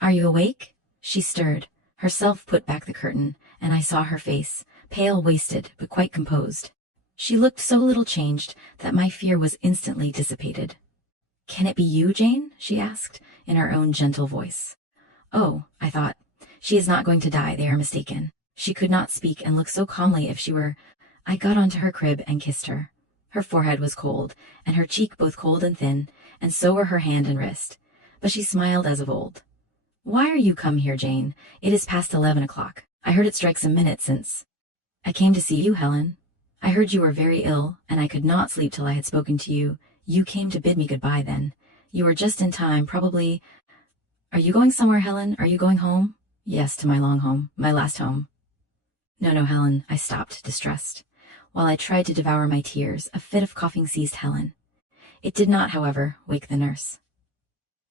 "Are you awake?" She stirred, herself put back the curtain, and I saw her face, pale, wasted, but quite composed. She looked so little changed that my fear was instantly dissipated. "Can it be you, Jane?" she asked, in her own gentle voice. "Oh," I thought, "she is not going to die, they are mistaken." She could not speak and look so calmly if she were. I got onto her crib and kissed her. Her forehead was cold, and her cheek both cold and thin, and so were her hand and wrist, but she smiled as of old. "Why are you come here, Jane? It is past 11 o'clock. I heard it strike some minutes since." "I came to see you, Helen. I heard you were very ill, and I could not sleep till I had spoken to you. You came to bid me goodbye then. You were just in time, probably. Are you going somewhere, Helen? Are you going home?" "Yes, to my long home, my last home." No, Helen," I stopped, distressed. While I tried to devour my tears, a fit of coughing seized Helen. It did not, however, wake the nurse.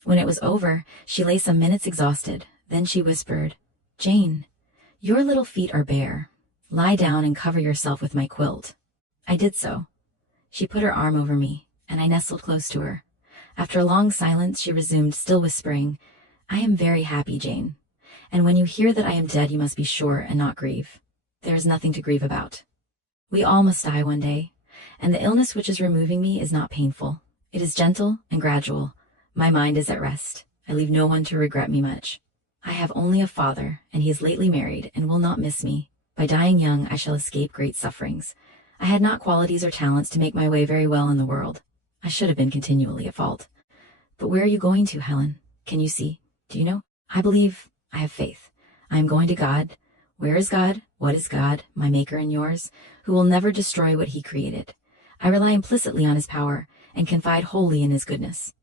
When it was over, she lay some minutes exhausted. Then she whispered, "Jane, your little feet are bare. Lie down and cover yourself with my quilt." I did so. She put her arm over me, and I nestled close to her. After a long silence, she resumed, still whispering, "I am very happy, Jane. And when you hear that I am dead, you must be sure and not grieve. There is nothing to grieve about. We all must die one day, and the illness which is removing me is not painful. It is gentle and gradual. My mind is at rest. I leave no one to regret me much. I have only a father, and he is lately married and will not miss me. By dying young, I shall escape great sufferings. I had not qualities or talents to make my way very well in the world. I should have been continually at fault. But where are you going to, Helen? Can you see? Do you know? I believe. I have faith. I am going to God. Where is God? What is God, my maker and yours, who will never destroy what he created? I rely implicitly on his power, and confide wholly in his goodness.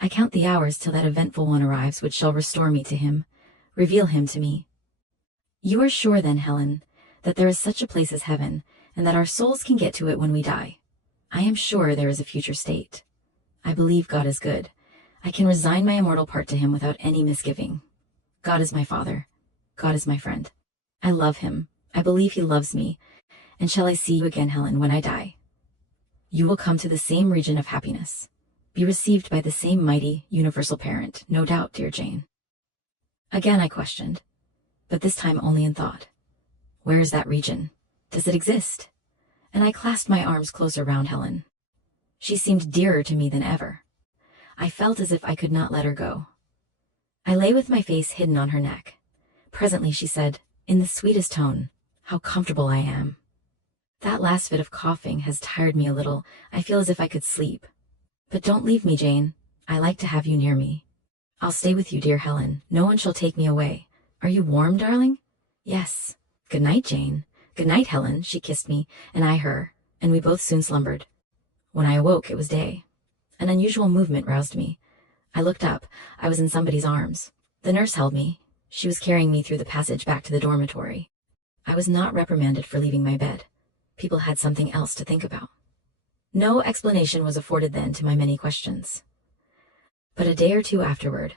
I count the hours till that eventful one arrives which shall restore me to him, reveal him to me. You are sure then, Helen, that there is such a place as heaven, and that our souls can get to it when we die. I am sure there is a future state. I believe God is good. I can resign my immortal part to him without any misgiving. God is my father. God is my friend. I love him. I believe he loves me. And shall I see you again, Helen, when I die? You will come to the same region of happiness. Be received by the same mighty, universal parent, no doubt, dear Jane. Again I questioned, but this time only in thought. Where is that region? Does it exist? And I clasped my arms closer round Helen. She seemed dearer to me than ever. I felt as if I could not let her go. I lay with my face hidden on her neck. Presently she said, in the sweetest tone, "How comfortable I am. That last fit of coughing has tired me a little. I feel as if I could sleep. But don't leave me, Jane. I like to have you near me. I'll stay with you, dear Helen. No one shall take me away. Are you warm, darling?" "Yes. Good night, Jane." "Good night, Helen." She kissed me, and I her, and we both soon slumbered. When I awoke, it was day. An unusual movement roused me. I looked up. I was in somebody's arms. The nurse held me. She was carrying me through the passage back to the dormitory. I was not reprimanded for leaving my bed. People had something else to think about. No explanation was afforded then to my many questions. But a day or two afterward,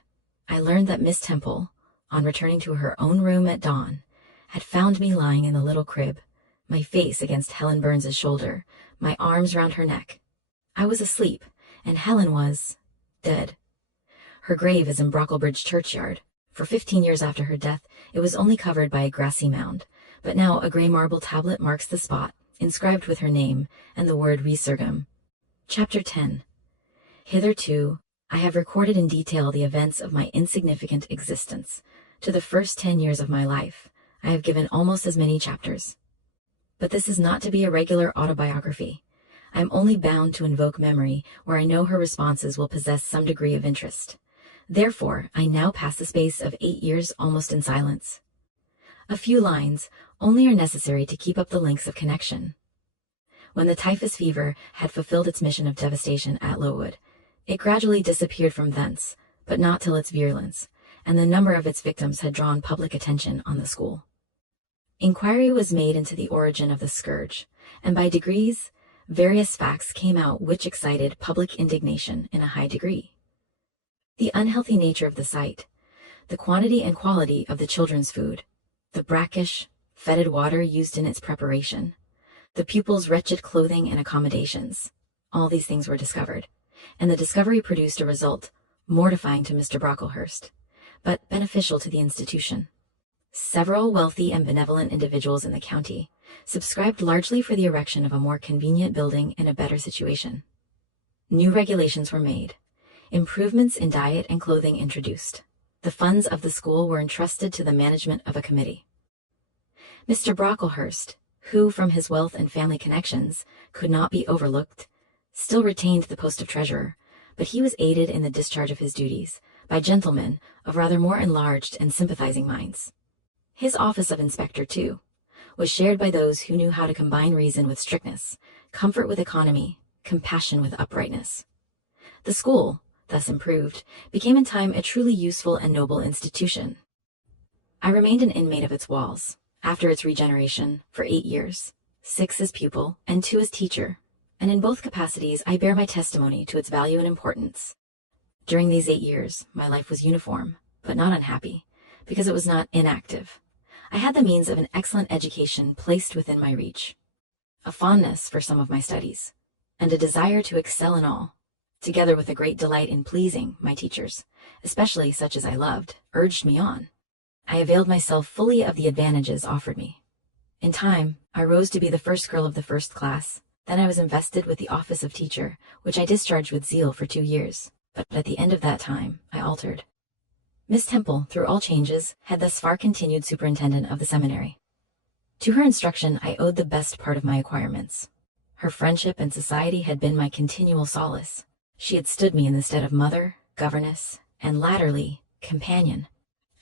I learned that Miss Temple, on returning to her own room at dawn, had found me lying in the little crib, my face against Helen Burns's shoulder, my arms round her neck. I was asleep, and Helen was dead. Her grave is in Brocklebridge churchyard. For 15 years after her death, it was only covered by a grassy mound, but now a grey marble tablet marks the spot, inscribed with her name and the word Resurgam. Chapter 10. Hitherto, I have recorded in detail the events of my insignificant existence. To the first 10 years of my life, I have given almost as many chapters. But this is not to be a regular autobiography. I am only bound to invoke memory where I know her responses will possess some degree of interest. Therefore, I now pass the space of 8 years almost in silence. A few lines only are necessary to keep up the links of connection. When the typhus fever had fulfilled its mission of devastation at Lowood, it gradually disappeared from thence, but not till its virulence, and the number of its victims had drawn public attention on the school. Inquiry was made into the origin of the scourge, and by degrees, various facts came out which excited public indignation in a high degree. The unhealthy nature of the site, the quantity and quality of the children's food, the brackish, fetid water used in its preparation, the pupils' wretched clothing and accommodations, all these things were discovered, and the discovery produced a result mortifying to Mr. Brocklehurst, but beneficial to the institution. Several wealthy and benevolent individuals in the county subscribed largely for the erection of a more convenient building in a better situation. New regulations were made, improvements in diet and clothing introduced. The funds of the school were entrusted to the management of a committee. Mr. Brocklehurst, who from his wealth and family connections could not be overlooked, still retained the post of treasurer, but he was aided in the discharge of his duties by gentlemen of rather more enlarged and sympathizing minds. His office of inspector, too, was shared by those who knew how to combine reason with strictness, comfort with economy, compassion with uprightness. The school, thus improved, became in time a truly useful and noble institution. I remained an inmate of its walls, after its regeneration, for 8 years, 6 as pupil and 2 as teacher, and in both capacities I bear my testimony to its value and importance. During these 8 years, my life was uniform, but not unhappy, because it was not inactive. I had the means of an excellent education placed within my reach, a fondness for some of my studies, and a desire to excel in all, together with a great delight in pleasing my teachers, especially such as I loved, urged me on. I availed myself fully of the advantages offered me. In time, I rose to be the first girl of the first class. Then I was invested with the office of teacher, which I discharged with zeal for 2 years, but at the end of that time, I altered. Miss Temple, through all changes, had thus far continued superintendent of the seminary. To her instruction I owed the best part of my acquirements. Her friendship and society had been my continual solace. She had stood me in the stead of mother, governess, and latterly, companion.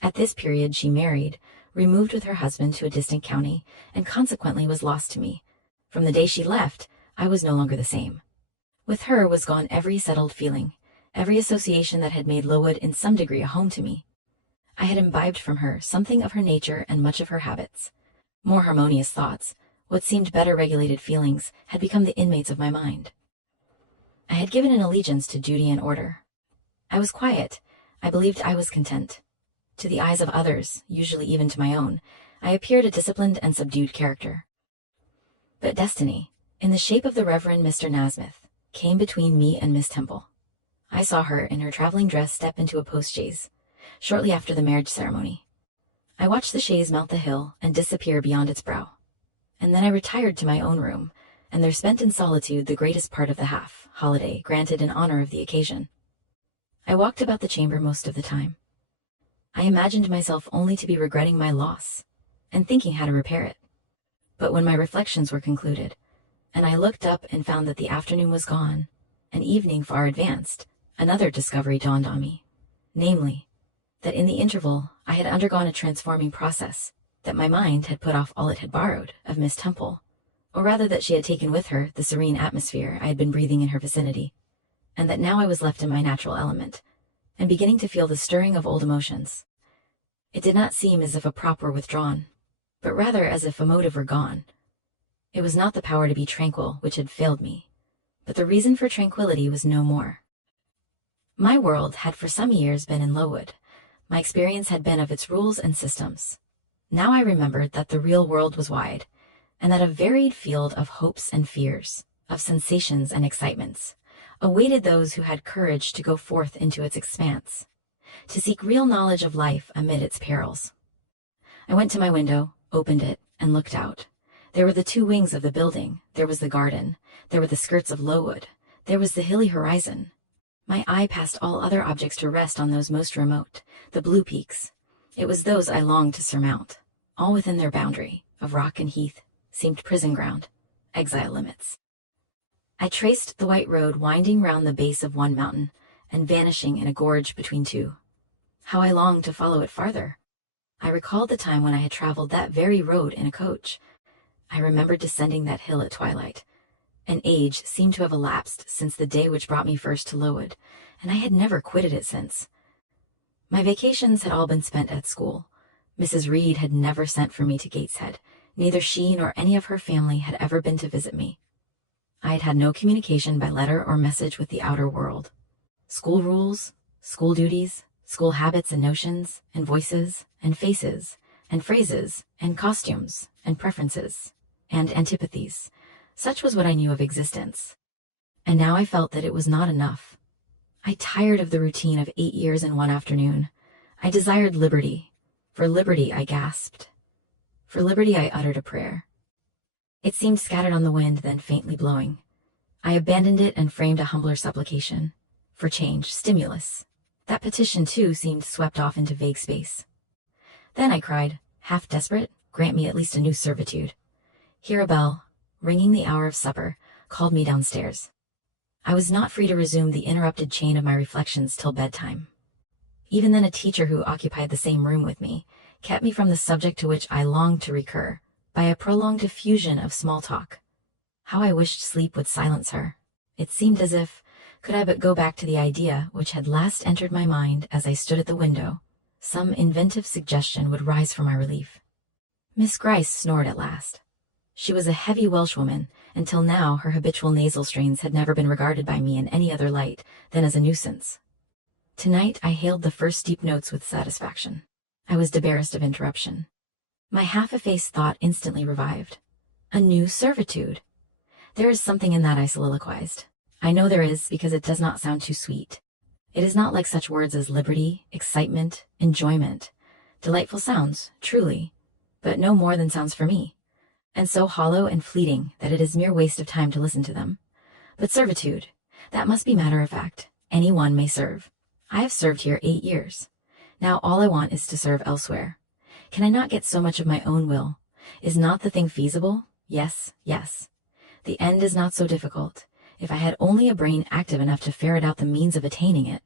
At this period she married, removed with her husband to a distant county, and consequently was lost to me. From the day she left, I was no longer the same. With her was gone every settled feeling, every association that had made Lowood in some degree a home to me. I had imbibed from her something of her nature and much of her habits. More harmonious thoughts, what seemed better regulated feelings, had become the inmates of my mind. I had given an allegiance to duty and order. I was quiet. I believed I was content. To the eyes of others, usually even to my own, I appeared a disciplined and subdued character. But destiny, in the shape of the Reverend Mr. Nasmyth, came between me and Miss Temple. I saw her in her traveling dress step into a post-chaise, shortly after the marriage ceremony. I watched the chaise mount the hill and disappear beyond its brow, and then I retired to my own room, and there spent in solitude the greatest part of the holiday granted in honor of the occasion. I walked about the chamber most of the time. I imagined myself only to be regretting my loss, and thinking how to repair it. But when my reflections were concluded, and I looked up and found that the afternoon was gone, and evening far advanced, another discovery dawned on me, namely, that in the interval I had undergone a transforming process, that my mind had put off all it had borrowed of Miss Temple, or rather that she had taken with her the serene atmosphere I had been breathing in her vicinity, and that now I was left in my natural element, and beginning to feel the stirring of old emotions. It did not seem as if a prop were withdrawn, but rather as if a motive were gone. It was not the power to be tranquil which had failed me, but the reason for tranquillity was no more. My world had for some years been in Lowood. My experience had been of its rules and systems. Now I remembered that the real world was wide, and that a varied field of hopes and fears, of sensations and excitements, awaited those who had courage to go forth into its expanse, to seek real knowledge of life amid its perils. I went to my window, opened it, and looked out. There were the two wings of the building, there was the garden, there were the skirts of Lowood, there was the hilly horizon. My eye passed all other objects to rest on those most remote, the blue peaks. It was those I longed to surmount. All within their boundary, of rock and heath, seemed prison ground, exile limits. I traced the white road winding round the base of one mountain, and vanishing in a gorge between two. How I longed to follow it farther! I recalled the time when I had traveled that very road in a coach. I remembered descending that hill at twilight. An age seemed to have elapsed since the day which brought me first to Lowood, and I had never quitted it since. My vacations had all been spent at school. Mrs. Reed had never sent for me to Gateshead. Neither she nor any of her family had ever been to visit me. I had had no communication by letter or message with the outer world. School rules, school duties, school habits and notions, and voices, and faces, and phrases, and costumes, and preferences, and antipathies. Such was what I knew of existence. And now I felt that it was not enough. I tired of the routine of 8 years in one afternoon. I desired liberty. For liberty I gasped. For liberty I uttered a prayer. It seemed scattered on the wind, then faintly blowing. I abandoned it and framed a humbler supplication. For change, stimulus. That petition, too, seemed swept off into vague space. Then I cried, half desperate, grant me at least a new servitude. Here a bell, ringing the hour of supper, called me downstairs. I was not free to resume the interrupted chain of my reflections till bedtime. Even then a teacher who occupied the same room with me kept me from the subject to which I longed to recur, by a prolonged effusion of small talk. How I wished sleep would silence her. It seemed as if, could I but go back to the idea which had last entered my mind as I stood at the window, some inventive suggestion would rise for my relief. Miss Gryce snored at last. She was a heavy Welshwoman, and till now her habitual nasal strains had never been regarded by me in any other light than as a nuisance. Tonight I hailed the first deep notes with satisfaction. I was debarrassed of interruption. My half-effaced thought instantly revived. A new servitude! There is something in that, I soliloquized. I know there is, because it does not sound too sweet. It is not like such words as liberty, excitement, enjoyment. Delightful sounds, truly, but no more than sounds for me, and so hollow and fleeting that it is mere waste of time to listen to them. But servitude, that must be matter of fact. Any one may serve. I have served here 8 years. Now all I want is to serve elsewhere. Can I not get so much of my own will? Is not the thing feasible? Yes, yes. The end is not so difficult, if I had only a brain active enough to ferret out the means of attaining it.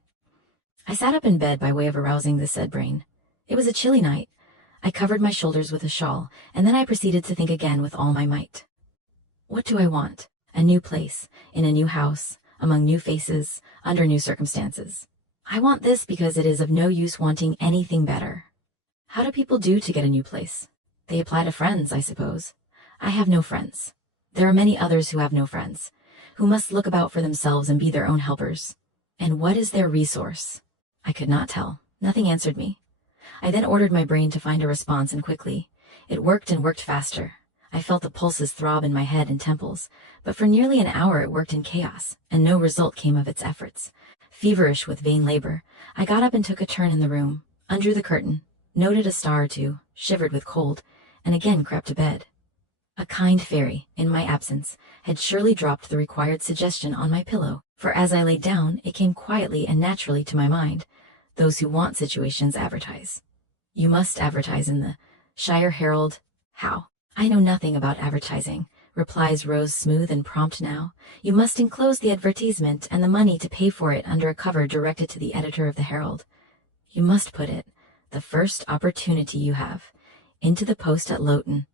I sat up in bed by way of arousing the said brain. It was a chilly night. I covered my shoulders with a shawl, and then I proceeded to think again with all my might. What do I want? A new place, in a new house, among new faces, under new circumstances. I want this because it is of no use wanting anything better. How do people do to get a new place? They apply to friends, I suppose. I have no friends. There are many others who have no friends, who must look about for themselves and be their own helpers. And what is their resource? I could not tell. Nothing answered me. I then ordered my brain to find a response, and quickly. It worked and worked faster. I felt the pulses throb in my head and temples, but for nearly an hour it worked in chaos, and no result came of its efforts. Feverish with vain labor, I got up and took a turn in the room, undrew the curtain, noted a star or two, shivered with cold, and again crept to bed. A kind fairy, in my absence, had surely dropped the required suggestion on my pillow, for as I laid down, it came quietly and naturally to my mind. Those who want situations advertise. You must advertise in the Shire Herald. How? I know nothing about advertising, replies Rose, smooth and prompt now. You must enclose the advertisement and the money to pay for it under a cover directed to the editor of the Herald. You must put it, the first opportunity you have, into the post at Loughton.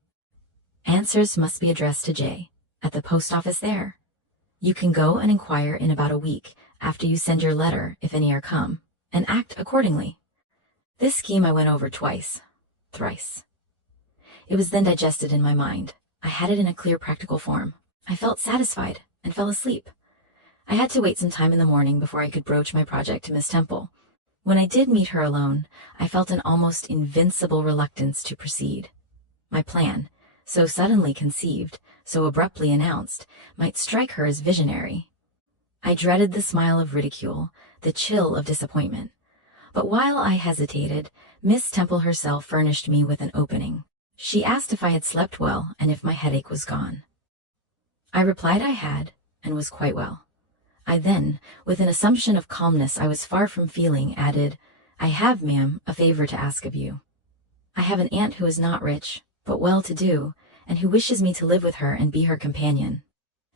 Answers must be addressed to J, at the post office there. You can go and inquire in about a week, after you send your letter, if any are come, and act accordingly. This scheme I went over twice, thrice. It was then digested in my mind. I had it in a clear practical form. I felt satisfied, and fell asleep. I had to wait some time in the morning before I could broach my project to Miss Temple. When I did meet her alone, I felt an almost invincible reluctance to proceed. My plan, so suddenly conceived, so abruptly announced, might strike her as visionary. I dreaded the smile of ridicule, the chill of disappointment. But while I hesitated, Miss Temple herself furnished me with an opening. She asked if I had slept well and if my headache was gone. I replied I had, and was quite well. I then, with an assumption of calmness I was far from feeling, added, "I have, ma'am, a favor to ask of you. I have an aunt who is not rich, but well-to-do, and who wishes me to live with her and be her companion.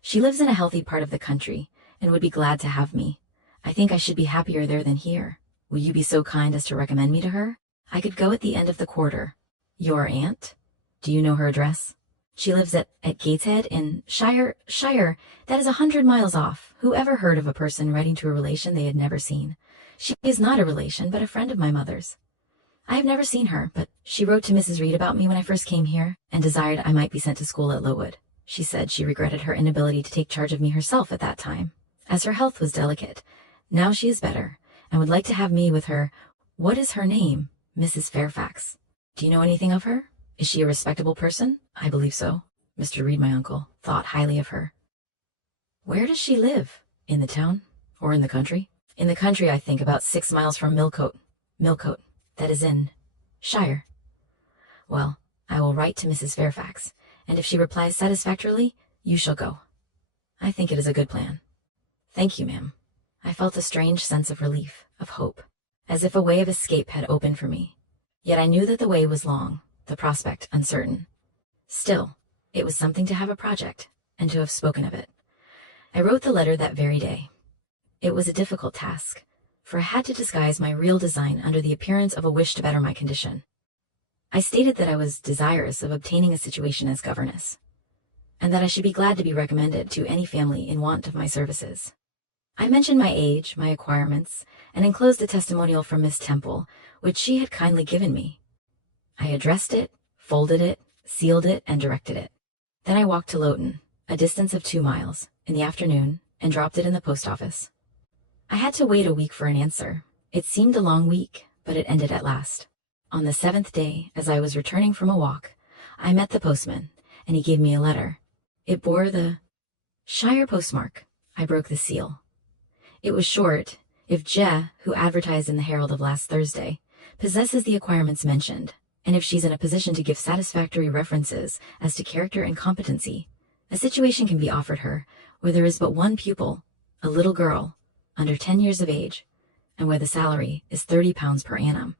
She lives in a healthy part of the country, and would be glad to have me. I think I should be happier there than here. Will you be so kind as to recommend me to her? I could go at the end of the quarter." "Your aunt? Do you know her address?" "She lives at Gateshead in Shire. That is 100 miles off. Who ever heard of a person writing to a relation they had never seen? She is not a relation, but a friend of my mother's. I have never seen her, but she wrote to Mrs. Reed about me when I first came here, and desired I might be sent to school at Lowood. She said she regretted her inability to take charge of me herself at that time, as her health was delicate. Now she is better, and would like to have me with her. What is her name?" "Mrs. Fairfax." "Do you know anything of her? Is she a respectable person?" "I believe so. Mr. Reed, my uncle, thought highly of her." "Where does she live? In the town, or in the country?" "In the country, I think, about 6 miles from Millcote." "Millcote, that is in Shire. Well, I will write to Mrs. Fairfax, and if she replies satisfactorily, you shall go. I think it is a good plan." "Thank you, ma'am." I felt a strange sense of relief, of hope, as if a way of escape had opened for me. Yet I knew that the way was long, the prospect uncertain. Still, it was something to have a project, and to have spoken of it. I wrote the letter that very day. It was a difficult task, for I had to disguise my real design under the appearance of a wish to better my condition. I stated that I was desirous of obtaining a situation as governess, and that I should be glad to be recommended to any family in want of my services. I mentioned my age, my acquirements, and enclosed a testimonial from Miss Temple, which she had kindly given me. I addressed it, folded it, sealed it, and directed it. Then I walked to Loughton, a distance of 2 miles, in the afternoon, and dropped it in the post office. I had to wait a week for an answer. It seemed a long week, but it ended at last. On the 7th day, as I was returning from a walk, I met the postman, and he gave me a letter. It bore the Shire postmark. I broke the seal. It was short. "If Je, who advertised in the Herald of last Thursday, possesses the acquirements mentioned, and if she's in a position to give satisfactory references as to character and competency, a situation can be offered her where there is but one pupil, a little girl, under 10 years of age, and where the salary is £30 per annum.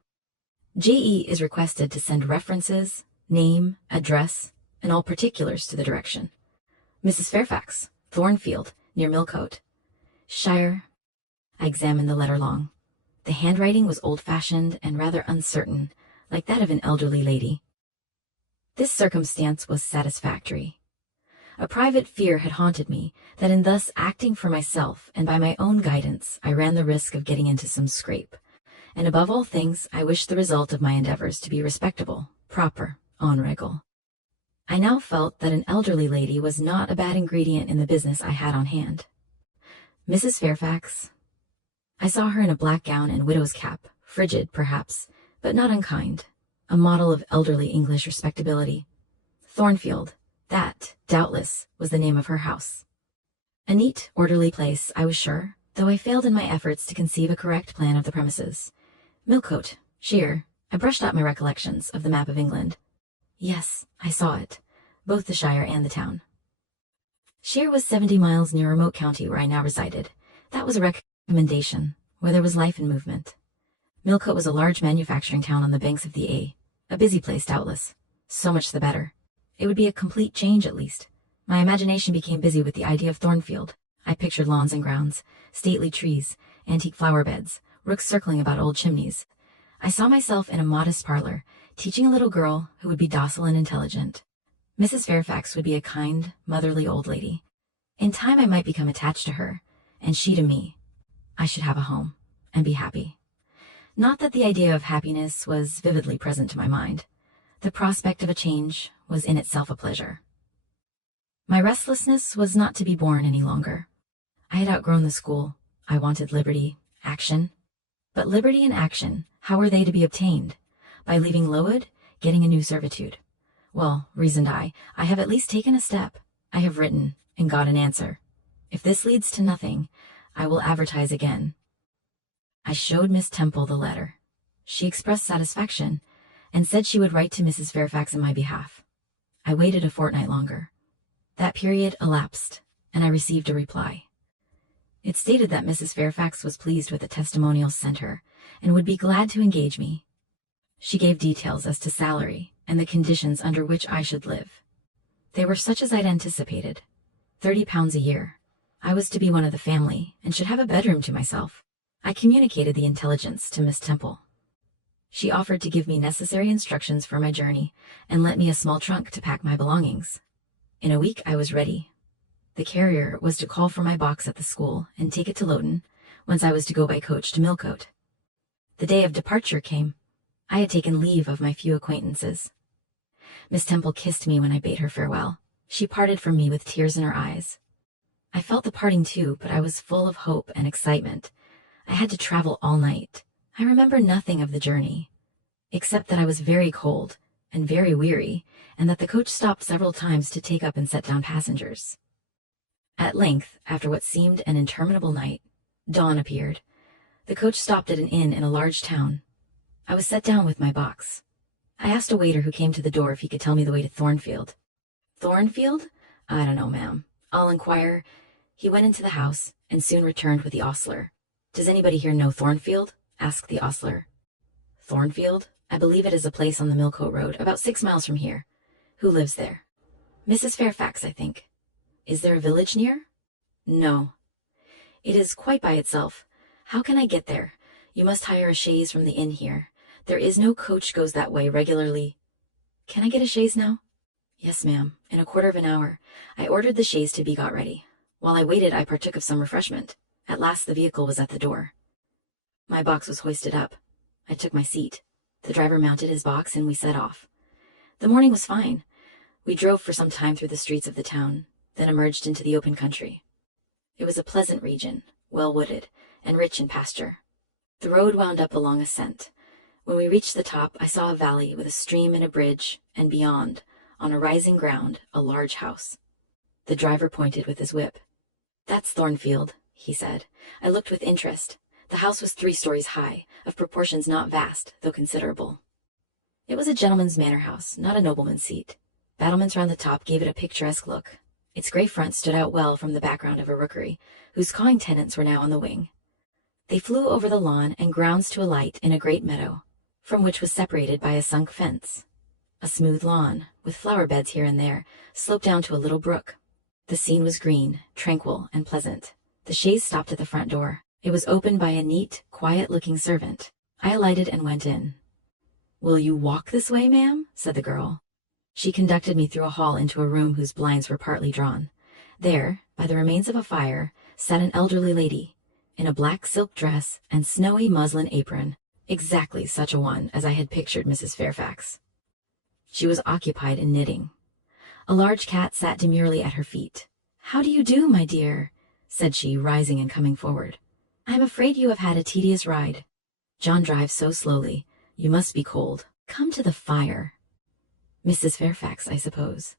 J.E. is requested to send references, name, address, and all particulars to the direction. Mrs. Fairfax, Thornfield, near Millcote. Shire." I examined the letter long. The handwriting was old-fashioned and rather uncertain, like that of an elderly lady. This circumstance was satisfactory. A private fear had haunted me that in thus acting for myself and by my own guidance I ran the risk of getting into some scrape, and above all things I wished the result of my endeavors to be respectable, proper, en règle. I now felt that an elderly lady was not a bad ingredient in the business I had on hand. Mrs. Fairfax. I saw her in a black gown and widow's cap, frigid, perhaps, but not unkind, a model of elderly English respectability. Thornfield, that, doubtless, was the name of her house. A neat, orderly place, I was sure, though I failed in my efforts to conceive a correct plan of the premises. Millcote, Shire. I brushed out my recollections of the map of England. Yes, I saw it, both the Shire and the town. Shire was 70 miles near a remote county where I now resided. That was a recommendation, where there was life and movement. Millcote was a large manufacturing town on the banks of the A busy place doubtless. So much the better. It would be a complete change at least. My imagination became busy with the idea of Thornfield. I pictured lawns and grounds, stately trees, antique flower beds, rooks circling about old chimneys. I saw myself in a modest parlor, teaching a little girl who would be docile and intelligent. Mrs. Fairfax would be a kind, motherly old lady. In time I might become attached to her, and she to me. I should have a home, and be happy. Not that the idea of happiness was vividly present to my mind. The prospect of a change was in itself a pleasure. My restlessness was not to be borne any longer. I had outgrown the school. I wanted liberty, action. But liberty and action, how were they to be obtained? By leaving Lowood, getting a new servitude. Well, reasoned I have at least taken a step. I have written and got an answer. If this leads to nothing, I will advertise again. I showed Miss Temple the letter. She expressed satisfaction and said she would write to Mrs. Fairfax in my behalf. I waited a fortnight longer. That period elapsed, and I received a reply. It stated that Mrs. Fairfax was pleased with the testimonials sent her and would be glad to engage me. She gave details as to salary and the conditions under which I should live. They were such as I'd anticipated. £30 a year. I was to be one of the family and should have a bedroom to myself. I communicated the intelligence to Miss Temple. She offered to give me necessary instructions for my journey and lent me a small trunk to pack my belongings. In a week I was ready. The carrier was to call for my box at the school and take it to Loughton, whence I was to go by coach to Millcote. The day of departure came. I had taken leave of my few acquaintances. Miss Temple kissed me when I bade her farewell. She parted from me with tears in her eyes. I felt the parting too, but I was full of hope and excitement. I had to travel all night. I remember nothing of the journey, except that I was very cold and very weary, and that the coach stopped several times to take up and set down passengers. At length, after what seemed an interminable night, dawn appeared. The coach stopped at an inn in a large town. I was set down with my box. I asked a waiter who came to the door if he could tell me the way to Thornfield. Thornfield? I don't know, ma'am. I'll inquire. He went into the house and soon returned with the ostler. Does anybody here know Thornfield? Asked the ostler. Thornfield? I believe it is a place on the Millcote Road, about 6 miles from here. Who lives there? Mrs. Fairfax, I think. Is there a village near? No. It is quite by itself. How can I get there? You must hire a chaise from the inn here. There is no coach goes that way regularly. Can I get a chaise now? Yes, ma'am, in a quarter of an hour. I ordered the chaise to be got ready. While I waited, I partook of some refreshment. At last the vehicle was at the door. My box was hoisted up. I took my seat. The driver mounted his box and we set off. The morning was fine. We drove for some time through the streets of the town, then emerged into the open country. It was a pleasant region, well wooded, and rich in pasture. The road wound up a long ascent. When we reached the top, I saw a valley with a stream and a bridge, and beyond, on a rising ground, a large house. The driver pointed with his whip. That's Thornfield, he said. I looked with interest. The house was 3 stories high, of proportions not vast, though considerable. It was a gentleman's manor house, not a nobleman's seat. Battlements round the top gave it a picturesque look. Its grey front stood out well from the background of a rookery, whose cawing tenants were now on the wing. They flew over the lawn and grounds to alight in a great meadow, from which was separated by a sunk fence. A smooth lawn, with flower beds here and there, sloped down to a little brook. The scene was green, tranquil, and pleasant. The chaise stopped at the front door. It was opened by a neat, quiet-looking servant. I alighted and went in. "Will you walk this way, ma'am?" said the girl. She conducted me through a hall into a room whose blinds were partly drawn. There, by the remains of a fire, sat an elderly lady, in a black silk dress and snowy muslin apron, exactly such a one as I had pictured Mrs. Fairfax. She was occupied in knitting. A large cat sat demurely at her feet. "How do you do, my dear?" said she, rising and coming forward. "I am afraid you have had a tedious ride. John drives so slowly. You must be cold. Come to the fire." "Mrs. Fairfax, I suppose."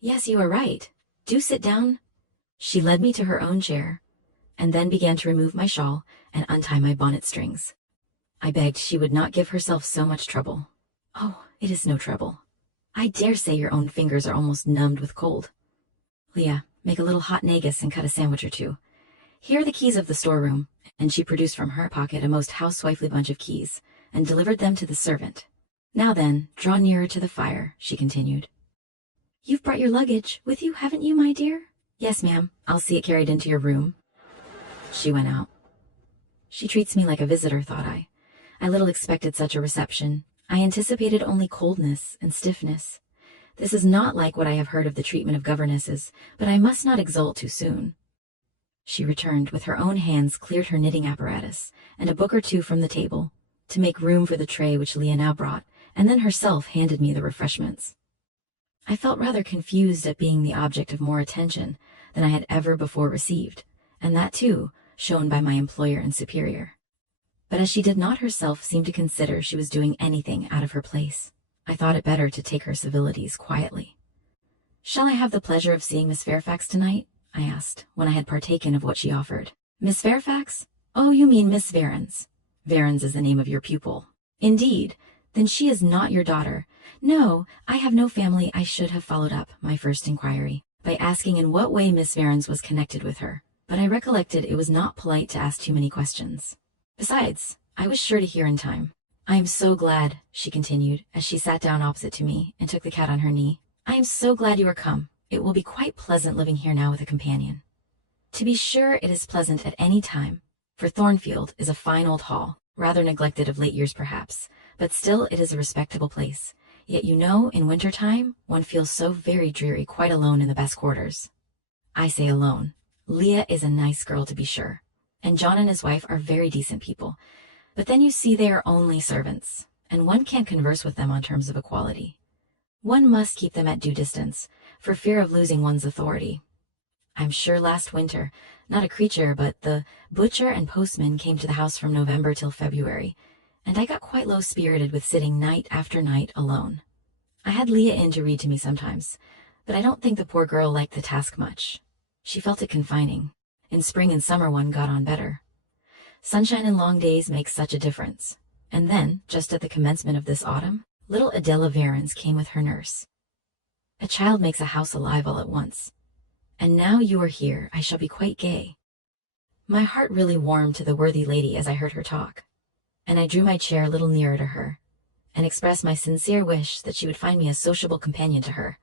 "Yes, you are right. Do sit down." She led me to her own chair, and then began to remove my shawl and untie my bonnet strings. I begged she would not give herself so much trouble. "Oh, it is no trouble. I dare say your own fingers are almost numbed with cold. Leah, make a little hot negus and cut a sandwich or 2. Here are the keys of the storeroom," and she produced from her pocket a most housewifely bunch of keys, and delivered them to the servant. "Now then, draw nearer to the fire," she continued. "You've brought your luggage with you, haven't you, my dear?" "Yes, ma'am. I'll see it carried into your room." She went out. She treats me like a visitor, thought I. I little expected such a reception. I anticipated only coldness and stiffness. This is not like what I have heard of the treatment of governesses, but I must not exult too soon. She returned, with her own hands cleared her knitting apparatus, and a book or 2 from the table, to make room for the tray which Leah now brought, and then herself handed me the refreshments. I felt rather confused at being the object of more attention than I had ever before received, and that too shown by my employer and superior. But as she did not herself seem to consider she was doing anything out of her place, I thought it better to take her civilities quietly. "Shall I have the pleasure of seeing Miss Fairfax tonight?" I asked, when I had partaken of what she offered. "Miss Fairfax? Oh, you mean Miss Varens. Varens is the name of your pupil. Indeed, then she is not your daughter." "No, I have no family." I should have followed up my first inquiry by asking in what way Miss Varens was connected with her, but I recollected it was not polite to ask too many questions. Besides, I was sure to hear in time. "I am so glad," she continued, as she sat down opposite to me and took the cat on her knee. "I am so glad you are come. It will be quite pleasant living here now with a companion." To be sure, it is pleasant at any time, for Thornfield is a fine old hall, rather neglected of late years perhaps, but still it is a respectable place. Yet you know, in winter time, one feels so very dreary quite alone in the best quarters. I say alone. Leah is a nice girl to be sure, and John and his wife are very decent people, but then you see they are only servants, and one can't converse with them on terms of equality. One must keep them at due distance, for fear of losing one's authority. I'm sure last winter, not a creature but the butcher and postman came to the house from November till February, and I got quite low-spirited with sitting night after night alone. I had Leah in to read to me sometimes, but I don't think the poor girl liked the task much. She felt it confining. In spring and summer one got on better. Sunshine and long days make such a difference. And then, just at the commencement of this autumn, little Adela Varens came with her nurse. A child makes a house alive all at once. And now you are here, I shall be quite gay. My heart really warmed to the worthy lady as I heard her talk, and I drew my chair a little nearer to her, and expressed my sincere wish that she would find me a sociable companion to her.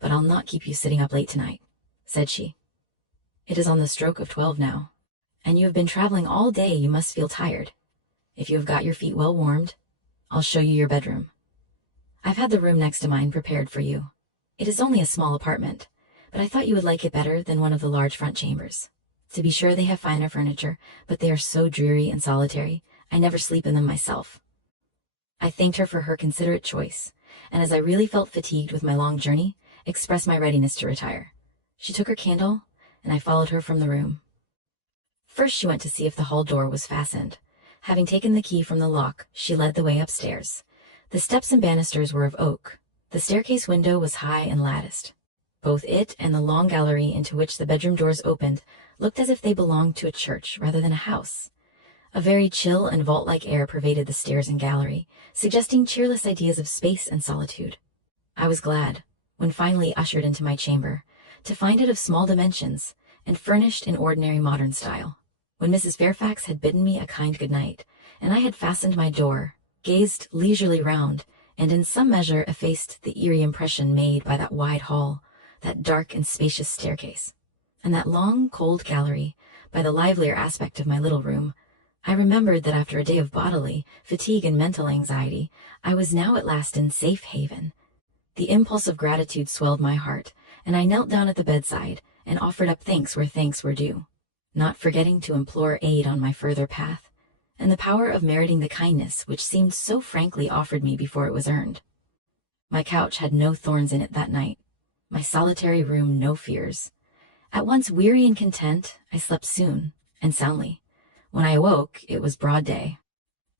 "But I'll not keep you sitting up late tonight," said she. "It is on the stroke of 12 now, and you have been traveling all day. You must feel tired. If you have got your feet well warmed, I'll show you your bedroom. I've had the room next to mine prepared for you. It is only a small apartment, but I thought you would like it better than one of the large front chambers. To be sure, they have finer furniture, but they are so dreary and solitary, I never sleep in them myself." I thanked her for her considerate choice, and as I really felt fatigued with my long journey, expressed my readiness to retire. She took her candle, and I followed her from the room. First she went to see if the hall door was fastened. Having taken the key from the lock, she led the way upstairs. The steps and banisters were of oak. The staircase window was high and latticed. Both it and the long gallery into which the bedroom doors opened looked as if they belonged to a church rather than a house. A very chill and vault-like air pervaded the stairs and gallery, suggesting cheerless ideas of space and solitude. I was glad, when finally ushered into my chamber, to find it of small dimensions and furnished in ordinary modern style. When Mrs. Fairfax had bidden me a kind good night, and I had fastened my door, gazed leisurely round, and in some measure effaced the eerie impression made by that wide hall, that dark and spacious staircase, and that long, cold gallery, by the livelier aspect of my little room, I remembered that after a day of bodily fatigue and mental anxiety, I was now at last in safe haven. The impulse of gratitude swelled my heart, and I knelt down at the bedside and offered up thanks where thanks were due, not forgetting to implore aid on my further path, and the power of meriting the kindness which seemed so frankly offered me before it was earned. My couch had no thorns in it that night, my solitary room no fears. At once weary and content, I slept soon and soundly. When I awoke, it was broad day.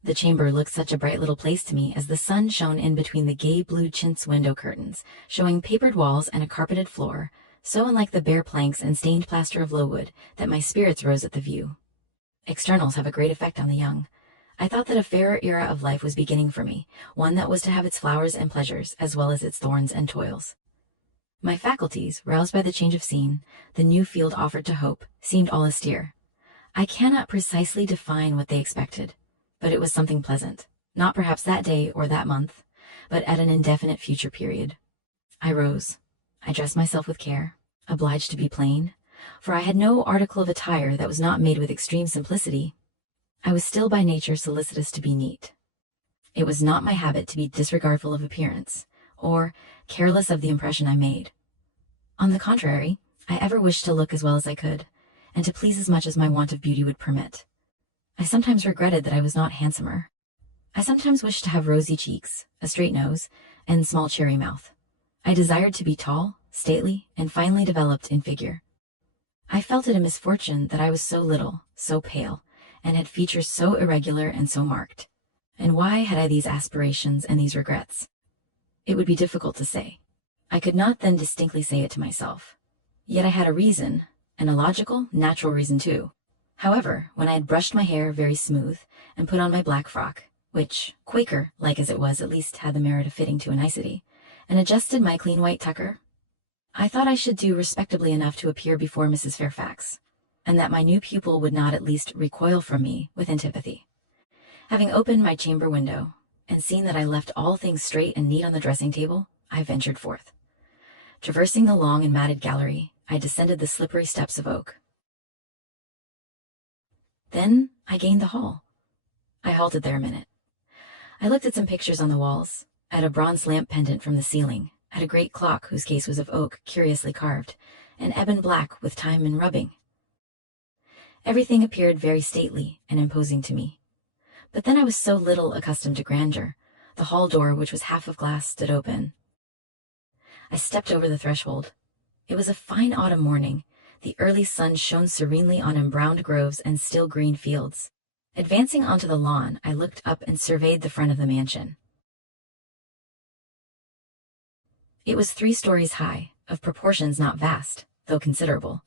The chamber looked such a bright little place to me as the sun shone in between the gay blue chintz window curtains, showing papered walls and a carpeted floor, so unlike the bare planks and stained plaster of Lowood that my spirits rose at the view. Externals have a great effect on the young. I thought that a fairer era of life was beginning for me, one that was to have its flowers and pleasures as well as its thorns and toils. My faculties, roused by the change of scene, the new field offered to hope, seemed all austere. I cannot precisely define what they expected, but it was something pleasant, not perhaps that day or that month, but at an indefinite future period. I rose. I dressed myself with care, obliged to be plain, for I had no article of attire that was not made with extreme simplicity. I was still by nature solicitous to be neat. It was not my habit to be disregardful of appearance, or careless of the impression I made. On the contrary, I ever wished to look as well as I could, and to please as much as my want of beauty would permit. I sometimes regretted that I was not handsomer. I sometimes wished to have rosy cheeks, a straight nose, and small cherry mouth. I desired to be tall, stately, and finely developed in figure. I felt it a misfortune that I was so little, so pale, and had features so irregular and so marked. And why had I these aspirations and these regrets? It would be difficult to say. I could not then distinctly say it to myself. Yet I had a reason, and a logical, natural reason too. However, when I had brushed my hair very smooth and put on my black frock, which, Quaker-like as it was, at least had the merit of fitting to a nicety, and adjusted my clean white tucker, I thought I should do respectably enough to appear before Mrs. Fairfax, and that my new pupil would not at least recoil from me with antipathy. Having opened my chamber window, and seen that I left all things straight and neat on the dressing table, I ventured forth. Traversing the long and matted gallery, I descended the slippery steps of oak. Then I gained the hall. I halted there a minute. I looked at some pictures on the walls, at a bronze lamp pendant from the ceiling, at a great clock whose case was of oak curiously carved, and ebon black with time and rubbing. Everything appeared very stately and imposing to me. But then I was so little accustomed to grandeur. The hall door, which was half of glass, stood open. I stepped over the threshold. It was a fine autumn morning. The early sun shone serenely on embrowned groves and still green fields. Advancing onto the lawn, I looked up and surveyed the front of the mansion. It was 3 stories high, of proportions not vast, though considerable.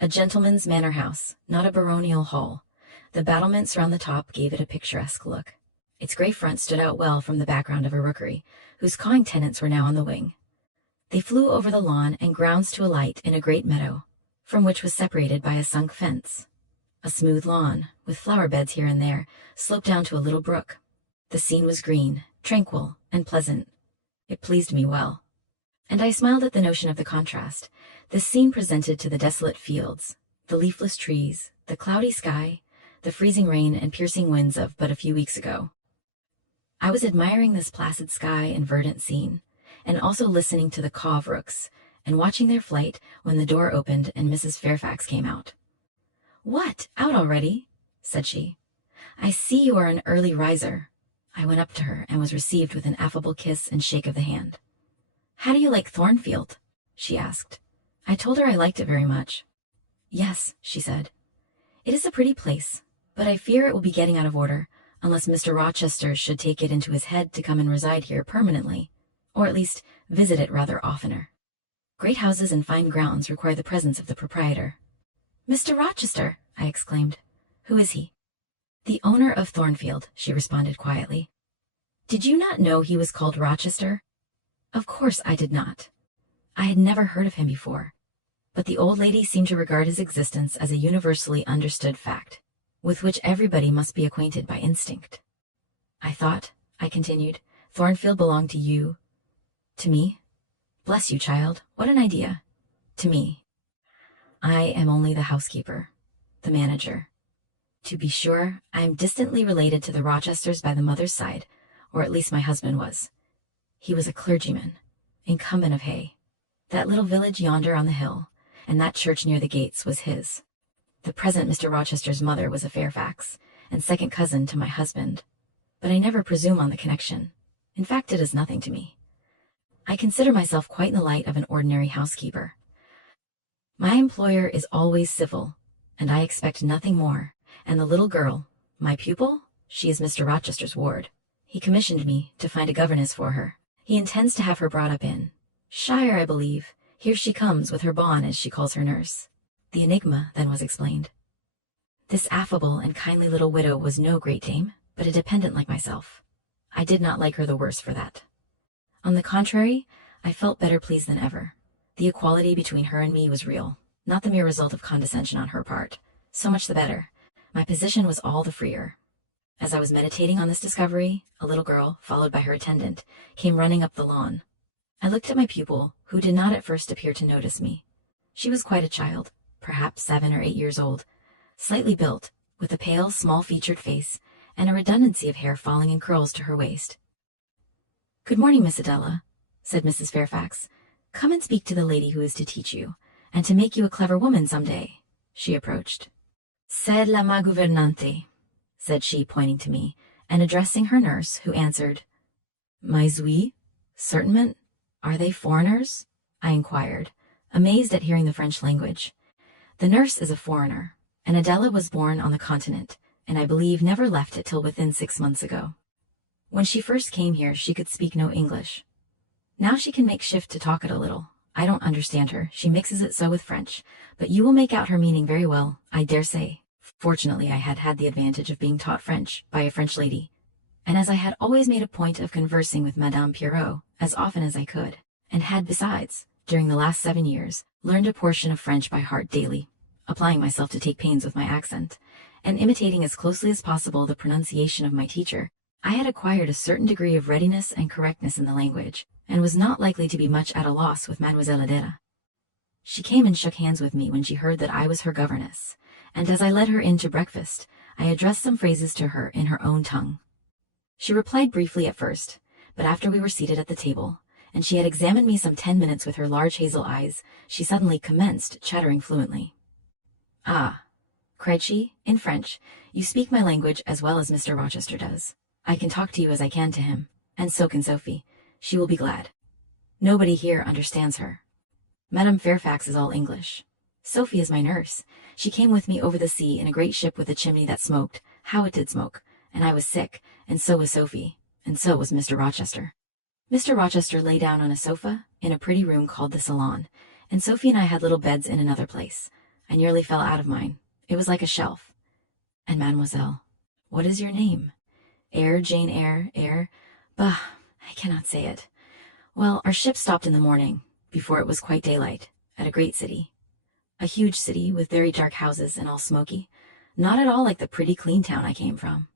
A gentleman's manor house, not a baronial hall. The battlements round the top gave it a picturesque look. Its grey front stood out well from the background of a rookery, whose cawing tenants were now on the wing. They flew over the lawn and grounds to alight in a great meadow, from which was separated by a sunk fence. A smooth lawn, with flower beds here and there, sloped down to a little brook. The scene was green, tranquil, and pleasant. It pleased me well. And I smiled at the notion of the contrast. This scene presented to the desolate fields, the leafless trees, the cloudy sky, the freezing rain and piercing winds of but a few weeks ago. I was admiring this placid sky and verdant scene, and also listening to the caw of rooks, and watching their flight when the door opened and Mrs. Fairfax came out. "What, out already?" said she. "I see you are an early riser." I went up to her and was received with an affable kiss and shake of the hand. "How do you like Thornfield?" she asked. I told her I liked it very much. "Yes," she said. "It is a pretty place, but I fear it will be getting out of order, unless Mr. Rochester should take it into his head to come and reside here permanently, or at least visit it rather oftener. Great houses and fine grounds require the presence of the proprietor." "Mr. Rochester!" I exclaimed. "Who is he?" "The owner of Thornfield," she responded quietly. "Did you not know he was called Rochester?" Of course I did not. I had never heard of him before, but the old lady seemed to regard his existence as a universally understood fact, with which everybody must be acquainted by instinct. "I thought," I continued, "Thornfield belonged to you." "To me?" "Bless you, child, what an idea." "To me. I am only the housekeeper, the manager. To be sure, I am distantly related to the Rochesters by the mother's side, or at least my husband was. He was a clergyman, incumbent of Hay. That little village yonder on the hill, and that church near the gates, was his. The present Mr. Rochester's mother was a Fairfax, and second cousin to my husband, but I never presume on the connection. In fact, it is nothing to me. I consider myself quite in the light of an ordinary housekeeper. My employer is always civil, and I expect nothing more, and the little girl, my pupil, she is Mr. Rochester's ward. He commissioned me to find a governess for her. He intends to have her brought up in Shire, I believe. Here she comes with her bonne, as she calls her nurse. The enigma then was explained. This affable and kindly little widow was no great dame, but a dependent like myself. I did not like her the worse for that. On the contrary, I felt better pleased than ever. The equality between her and me was real, not the mere result of condescension on her part. So much the better. My position was all the freer. As I was meditating on this discovery, a little girl, followed by her attendant, came running up the lawn. I looked at my pupil, who did not at first appear to notice me. She was quite a child, perhaps 7 or 8 years old, slightly built, with a pale, small-featured face, and a redundancy of hair falling in curls to her waist. "Good morning, Miss Adela," said Mrs. Fairfax. "Come and speak to the lady who is to teach you, and to make you a clever woman some day." She approached. "C'est la ma gouvernante," said she, pointing to me, and addressing her nurse, who answered, "Mais oui, certainement. Are they foreigners?" I inquired, amazed at hearing the French language. The nurse is a foreigner, and Adela was born on the continent, and I believe never left it till within 6 months ago. When she first came here, she could speak no English. Now she can make shift to talk it a little. I don't understand her, she mixes it so with French, but you will make out her meaning very well, I dare say. Fortunately, I had had the advantage of being taught French by a French lady, and as I had always made a point of conversing with Madame Pierrot as often as I could, and had besides, during the last 7 years, learned a portion of French by heart daily, applying myself to take pains with my accent, and imitating as closely as possible the pronunciation of my teacher, I had acquired a certain degree of readiness and correctness in the language, and was not likely to be much at a loss with Mademoiselle Adela. She came and shook hands with me when she heard that I was her governess, and as I led her in to breakfast, I addressed some phrases to her in her own tongue. She replied briefly at first, but after we were seated at the table, and she had examined me some 10 minutes with her large hazel eyes, she suddenly commenced chattering fluently. "Ah," cried she, in French, "you speak my language as well as Mr. Rochester does. I can talk to you as I can to him, and so can Sophie. She will be glad. Nobody here understands her. Madame Fairfax is all English. Sophie is my nurse. She came with me over the sea in a great ship with a chimney that smoked. How it did smoke! And I was sick, and so was Sophie, and so was Mr. Rochester. Mr. Rochester lay down on a sofa in a pretty room called the salon, and Sophie and I had little beds in another place. I nearly fell out of mine. It was like a shelf. And mademoiselle, what is your name? Eyre, Jane Eyre, Eyre? Bah, I cannot say it. Well, our ship stopped in the morning, before it was quite daylight, at a great city. A huge city with very dark houses and all smoky, not at all like the pretty clean town I came from.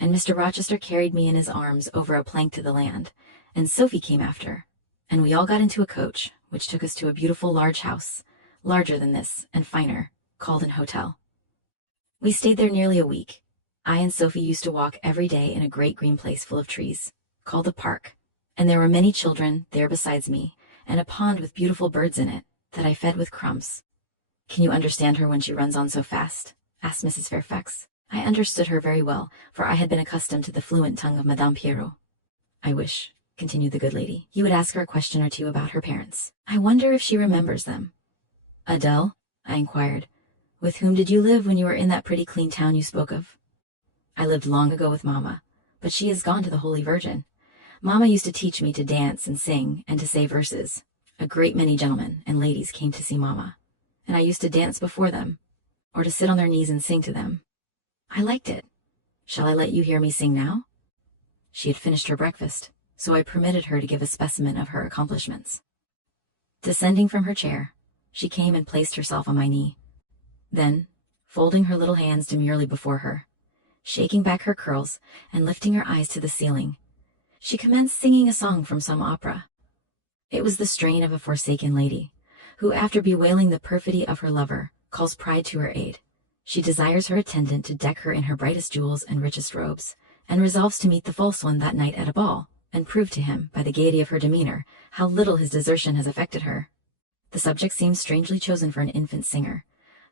And Mr. Rochester carried me in his arms over a plank to the land, and Sophie came after, and we all got into a coach, which took us to a beautiful large house, larger than this and finer, called an hotel. We stayed there nearly a week. I and Sophie used to walk every day in a great green place full of trees, called the park, and there were many children there besides me, and a pond with beautiful birds in it, that I fed with crumbs. Can you understand her when she runs on so fast? Asked Mrs. Fairfax. I understood her very well, for I had been accustomed to the fluent tongue of Madame Pierrot. I wish, continued the good lady, you would ask her a question or two about her parents. I wonder if she remembers them. Adele? I inquired. With whom did you live when you were in that pretty clean town you spoke of? I lived long ago with Mamma, but she has gone to the Holy Virgin. Mamma used to teach me to dance and sing and to say verses. A great many gentlemen and ladies came to see Mamma, and I used to dance before them, or to sit on their knees and sing to them. I liked it. Shall I let you hear me sing now? She had finished her breakfast, so I permitted her to give a specimen of her accomplishments. Descending from her chair, she came and placed herself on my knee. Then, folding her little hands demurely before her, shaking back her curls and lifting her eyes to the ceiling, she commenced singing a song from some opera. It was the strain of a forsaken lady, who, after bewailing the perfidy of her lover, calls pride to her aid. She desires her attendant to deck her in her brightest jewels and richest robes, and resolves to meet the false one that night at a ball, and prove to him, by the gaiety of her demeanor, how little his desertion has affected her. The subject seems strangely chosen for an infant singer,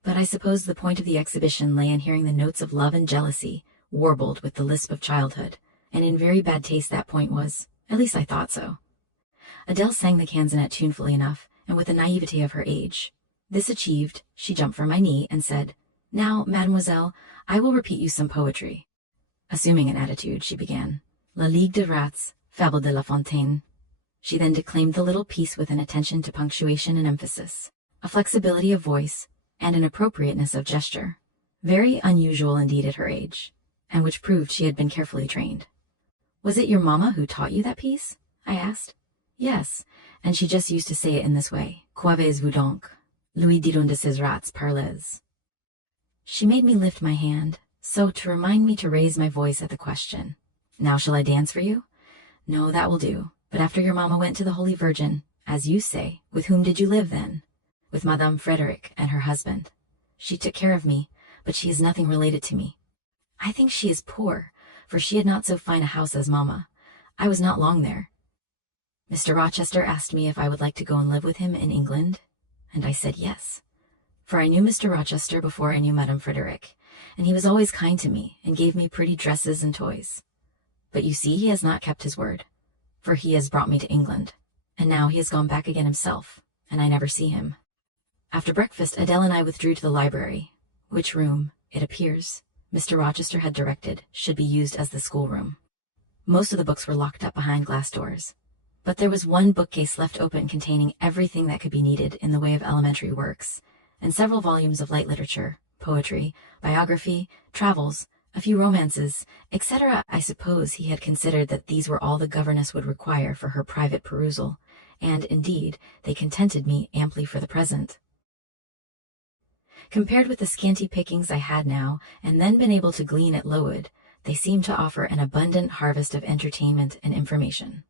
but I suppose the point of the exhibition lay in hearing the notes of love and jealousy, warbled with the lisp of childhood, and in very bad taste that point was, at least I thought so. Adele sang the canzonet tunefully enough, and with the naivete of her age. This achieved, she jumped from my knee and said, "Now, mademoiselle, I will repeat you some poetry." Assuming an attitude, she began, "La Ligue de Rats, Fable de La Fontaine." She then declaimed the little piece with an attention to punctuation and emphasis, a flexibility of voice, and an appropriateness of gesture, very unusual indeed at her age, and which proved she had been carefully trained. "Was it your mamma who taught you that piece?" I asked. "Yes, and she just used to say it in this way. Qu'avez-vous donc? Lui dit-on de ces rats parlez." She made me lift my hand, so to remind me to raise my voice at the question. "Now shall I dance for you?" "No, that will do. But after your mamma went to the Holy Virgin, as you say, with whom did you live then?" "With Madame Frederick and her husband. She took care of me, but she is nothing related to me. I think she is poor, for she had not so fine a house as mamma. I was not long there. Mr. Rochester asked me if I would like to go and live with him in England, and I said yes, for I knew Mr. Rochester before I knew Madame Frederick, and he was always kind to me and gave me pretty dresses and toys. But you see he has not kept his word, for he has brought me to England, and now he has gone back again himself, and I never see him." After breakfast, Adele and I withdrew to the library, which room, it appears, Mr. Rochester had directed should be used as the schoolroom. Most of the books were locked up behind glass doors, but there was one bookcase left open containing everything that could be needed in the way of elementary works, and several volumes of light literature, poetry, biography, travels, a few romances, etc. I suppose he had considered that these were all the governess would require for her private perusal, and indeed they contented me amply for the present. Compared with the scanty pickings I had now and then been able to glean at Lowood, they seemed to offer an abundant harvest of entertainment and information.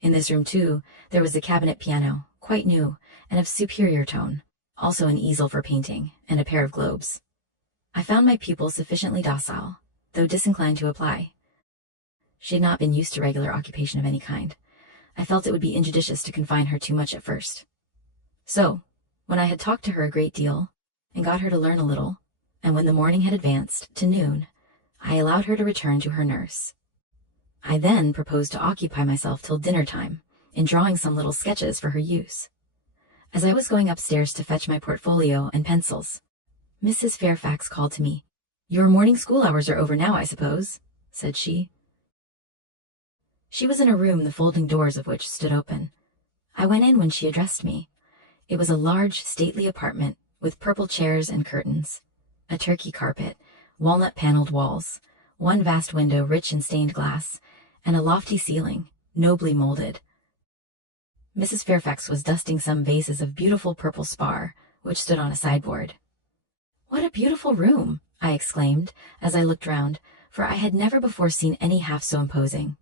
In this room, too, there was a cabinet piano, quite new, and of superior tone, also an easel for painting, and a pair of globes. I found my pupil sufficiently docile, though disinclined to apply. She had not been used to regular occupation of any kind. I felt it would be injudicious to confine her too much at first. So, when I had talked to her a great deal, and got her to learn a little, and when the morning had advanced to noon, I allowed her to return to her nurse. I then proposed to occupy myself till dinner time, in drawing some little sketches for her use. As I was going upstairs to fetch my portfolio and pencils, Mrs. Fairfax called to me. "Your morning school hours are over now, I suppose," said she. She was in a room the folding doors of which stood open. I went in when she addressed me. It was a large, stately apartment with purple chairs and curtains, a Turkey carpet, walnut-paneled walls, one vast window rich in stained glass, and a lofty ceiling, nobly molded. Mrs. Fairfax was dusting some vases of beautiful purple spar, which stood on a sideboard. "What a beautiful room!" I exclaimed, as I looked round, for I had never before seen any half so imposing.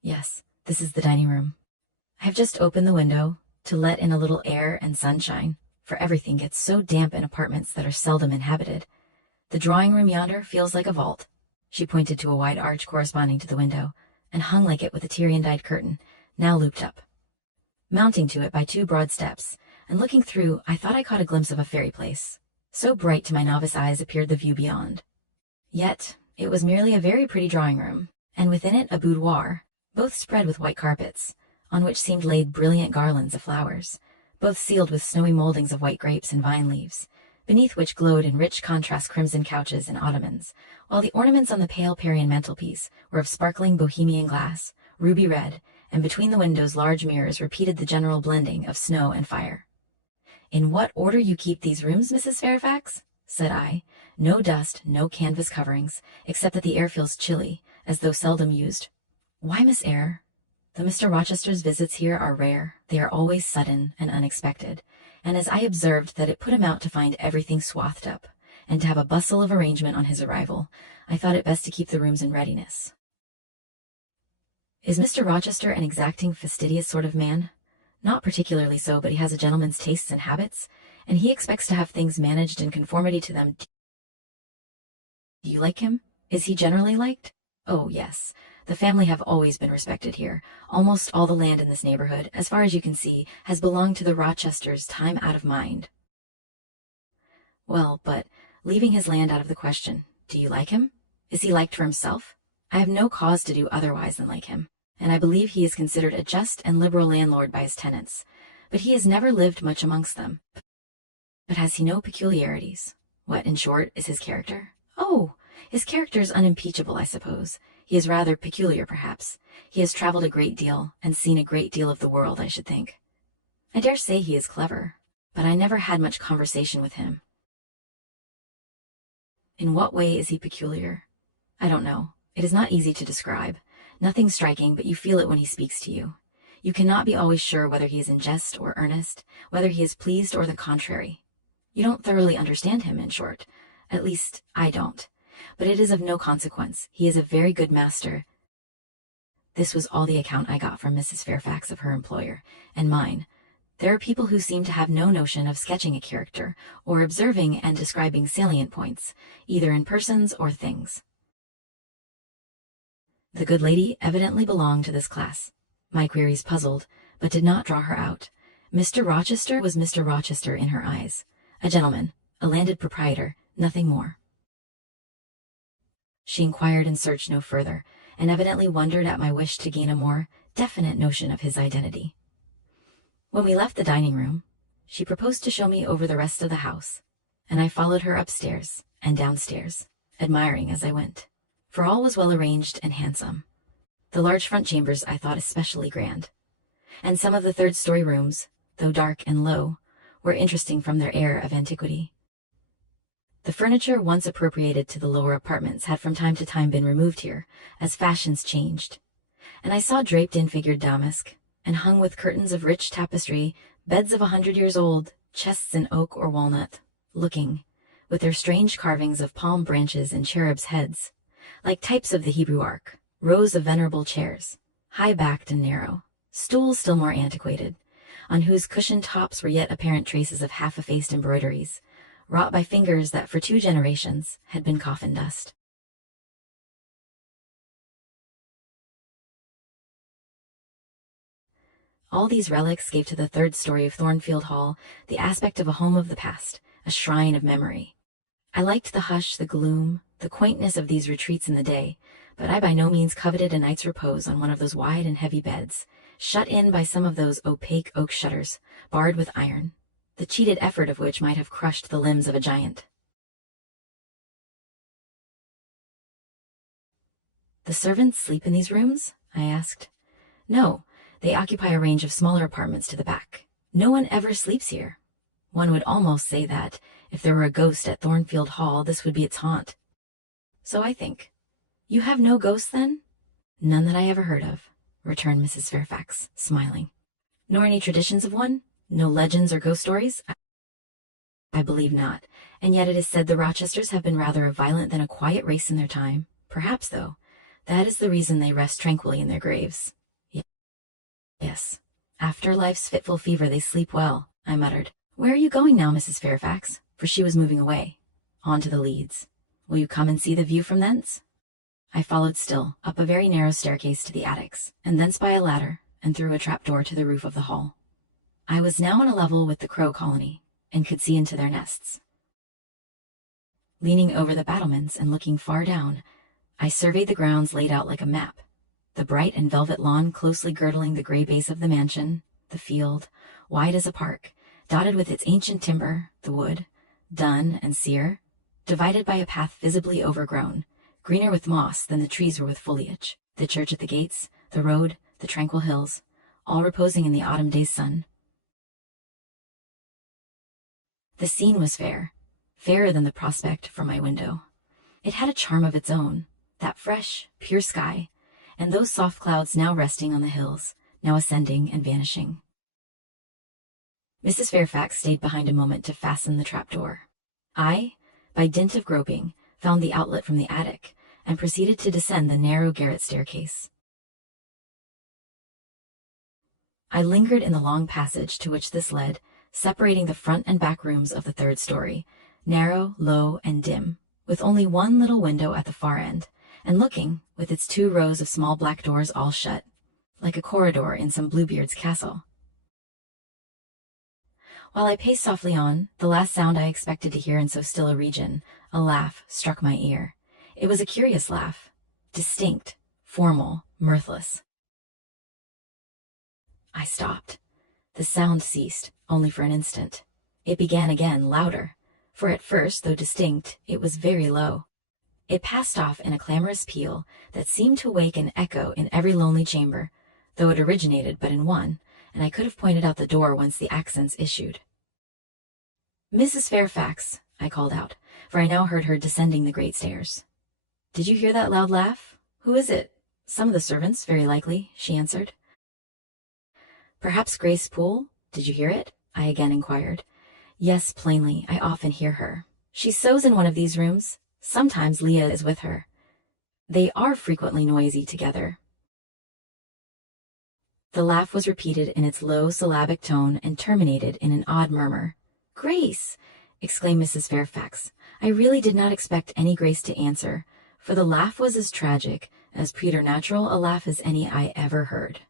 "Yes, this is the dining room. I have just opened the window to let in a little air and sunshine, for everything gets so damp in apartments that are seldom inhabited. The drawing room yonder feels like a vault." She pointed to a wide arch corresponding to the window, and hung like it with a Tyrian-dyed curtain, now looped up. Mounting to it by two broad steps, and looking through, I thought I caught a glimpse of a fairy place. So bright to my novice eyes appeared the view beyond. Yet it was merely a very pretty drawing room, and within it a boudoir, both spread with white carpets, on which seemed laid brilliant garlands of flowers, both sealed with snowy moldings of white grapes and vine leaves, beneath which glowed in rich contrast crimson couches and ottomans, while the ornaments on the pale Parian mantelpiece were of sparkling Bohemian glass, ruby red, and between the windows large mirrors repeated the general blending of snow and fire. "In what order you keep these rooms, Mrs. Fairfax?" said I. "No dust, no canvas coverings, except that the air feels chilly, as though seldom used." "Why, Miss Eyre? Though Mr. Rochester's visits here are rare, they are always sudden and unexpected, and as I observed that it put him out to find everything swathed up, and to have a bustle of arrangement on his arrival, I thought it best to keep the rooms in readiness." "Is Mr. Rochester an exacting, fastidious sort of man?" "Not particularly so, but he has a gentleman's tastes and habits, and he expects to have things managed in conformity to them." "Do you like him? Is he generally liked?" "Oh, yes. The family have always been respected here. Almost all the land in this neighborhood, as far as you can see, has belonged to the Rochesters time out of mind." "Well, but, leaving his land out of the question, do you like him? Is he liked for himself? I have no cause to do otherwise than like him, and I believe he is considered a just and liberal landlord by his tenants, but he has never lived much amongst them." "But has he no peculiarities? What, in short, is his character?" "Oh, his character is unimpeachable, I suppose. He is rather peculiar, perhaps. He has traveled a great deal, and seen a great deal of the world, I should think. I dare say he is clever, but I never had much conversation with him." "In what way is he peculiar?" "I don't know. It is not easy to describe. Nothing striking, but you feel it when he speaks to you. You cannot be always sure whether he is in jest or earnest, whether he is pleased or the contrary. You don't thoroughly understand him, in short. At least, I don't. But it is of no consequence. He is a very good master." This was all the account I got from Mrs. Fairfax of her employer, and mine. There are people who seem to have no notion of sketching a character, or observing and describing salient points, either in persons or things. The good lady evidently belonged to this class. My queries puzzled, but did not draw her out. Mr. Rochester was Mr. Rochester in her eyes. A gentleman, a landed proprietor, nothing more. She inquired and searched no further, and evidently wondered at my wish to gain a more definite notion of his identity. When we left the dining room, she proposed to show me over the rest of the house, and I followed her upstairs and downstairs, admiring as I went, for all was well arranged and handsome. The large front chambers I thought especially grand, and some of the third-story rooms, though dark and low, were interesting from their air of antiquity. The furniture once appropriated to the lower apartments had from time to time been removed here, as fashions changed, and I saw draped in figured damask, and hung with curtains of rich tapestry, beds of 100 years old, chests in oak or walnut, looking, with their strange carvings of palm branches and cherubs' heads, like types of the Hebrew Ark, rows of venerable chairs, high-backed and narrow, stools still more antiquated, on whose cushioned tops were yet apparent traces of half-effaced embroideries, wrought by fingers that for 2 generations had been coffin dust. All these relics gave to the third story of Thornfield Hall the aspect of a home of the past, a shrine of memory. I liked the hush, the gloom, the quaintness of these retreats in the day, but I by no means coveted a night's repose on one of those wide and heavy beds, shut in by some of those opaque oak shutters, barred with iron, the cheated effort of which might have crushed the limbs of a giant. "The servants sleep in these rooms?" I asked. "No. They occupy a range of smaller apartments to the back. No one ever sleeps here. One would almost say that, if there were a ghost at Thornfield Hall, this would be its haunt. So I think." "You have no ghosts, then?" "None that I ever heard of," returned Mrs. Fairfax, smiling. "Nor any traditions of one? No legends or ghost stories?" "I believe not, and yet it is said the Rochesters have been rather a violent than a quiet race in their time. Perhaps, though, that is the reason they rest tranquilly in their graves." "Yes, after life's fitful fever they sleep well," I muttered. "Where are you going now, Mrs. Fairfax?" For she was moving away. "On to the Leads. Will you come and see the view from thence?" I followed still, up a very narrow staircase to the attics, and thence by a ladder, and through a trapdoor to the roof of the hall. I was now on a level with the crow colony, and could see into their nests. Leaning over the battlements and looking far down, I surveyed the grounds laid out like a map, the bright and velvet lawn closely girdling the gray base of the mansion, the field, wide as a park, dotted with its ancient timber, the wood, dun and sere, divided by a path visibly overgrown, greener with moss than the trees were with foliage, the church at the gates, the road, the tranquil hills, all reposing in the autumn day's sun. The scene was fair, fairer than the prospect from my window. It had a charm of its own, that fresh, pure sky, and those soft clouds now resting on the hills, now ascending and vanishing. Mrs. Fairfax stayed behind a moment to fasten the trapdoor. I, by dint of groping, found the outlet from the attic, and proceeded to descend the narrow garret staircase. I lingered in the long passage to which this led, separating the front and back rooms of the third story, narrow, low, and dim, with only one little window at the far end, and looking, with its 2 rows of small black doors all shut, like a corridor in some Bluebeard's castle. While I paced softly on, the last sound I expected to hear in so still a region, a laugh, struck my ear. It was a curious laugh, distinct, formal, mirthless. I stopped. The sound ceased, only for an instant. It began again, louder, for at first, though distinct, it was very low. It passed off in a clamorous peal that seemed to wake an echo in every lonely chamber, though it originated but in one, and I could have pointed out the door whence the accents issued. "Mrs. Fairfax," I called out, for I now heard her descending the great stairs. "Did you hear that loud laugh? Who is it?" "Some of the servants, very likely," she answered. "Perhaps Grace Poole? Did you hear it?" I again inquired. "Yes, plainly. I often hear her. She sews in one of these rooms. Sometimes Leah is with her. They are frequently noisy together." The laugh was repeated in its low syllabic tone and terminated in an odd murmur. "Grace!" exclaimed Mrs. Fairfax. I really did not expect any Grace to answer, for the laugh was as tragic, as preternatural a laugh as any I ever heard.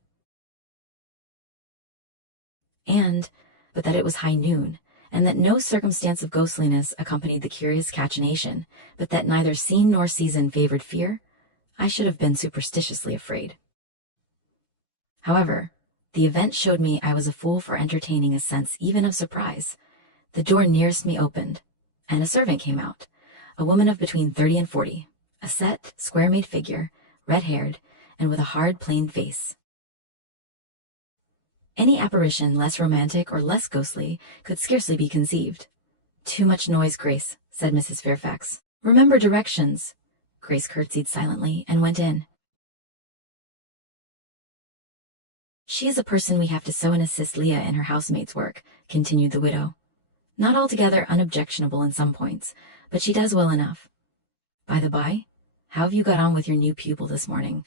But that it was high noon, and that no circumstance of ghostliness accompanied the curious cachinnation, but that neither scene nor season favored fear, I should have been superstitiously afraid. However, The event showed me I was a fool for entertaining a sense even of surprise. The door nearest me opened, and a servant came out, a woman of between 30 and 40, a set, square-made figure, red-haired, and with a hard, plain face. Any apparition less romantic or less ghostly could scarcely be conceived. "Too much noise, Grace," said Mrs. Fairfax. "Remember directions." Grace curtsied silently and went in. "She is a person we have to sew and assist Leah in her housemaid's work," continued the widow. "Not altogether unobjectionable in some points, but she does well enough. By the by, how have you got on with your new pupil this morning?"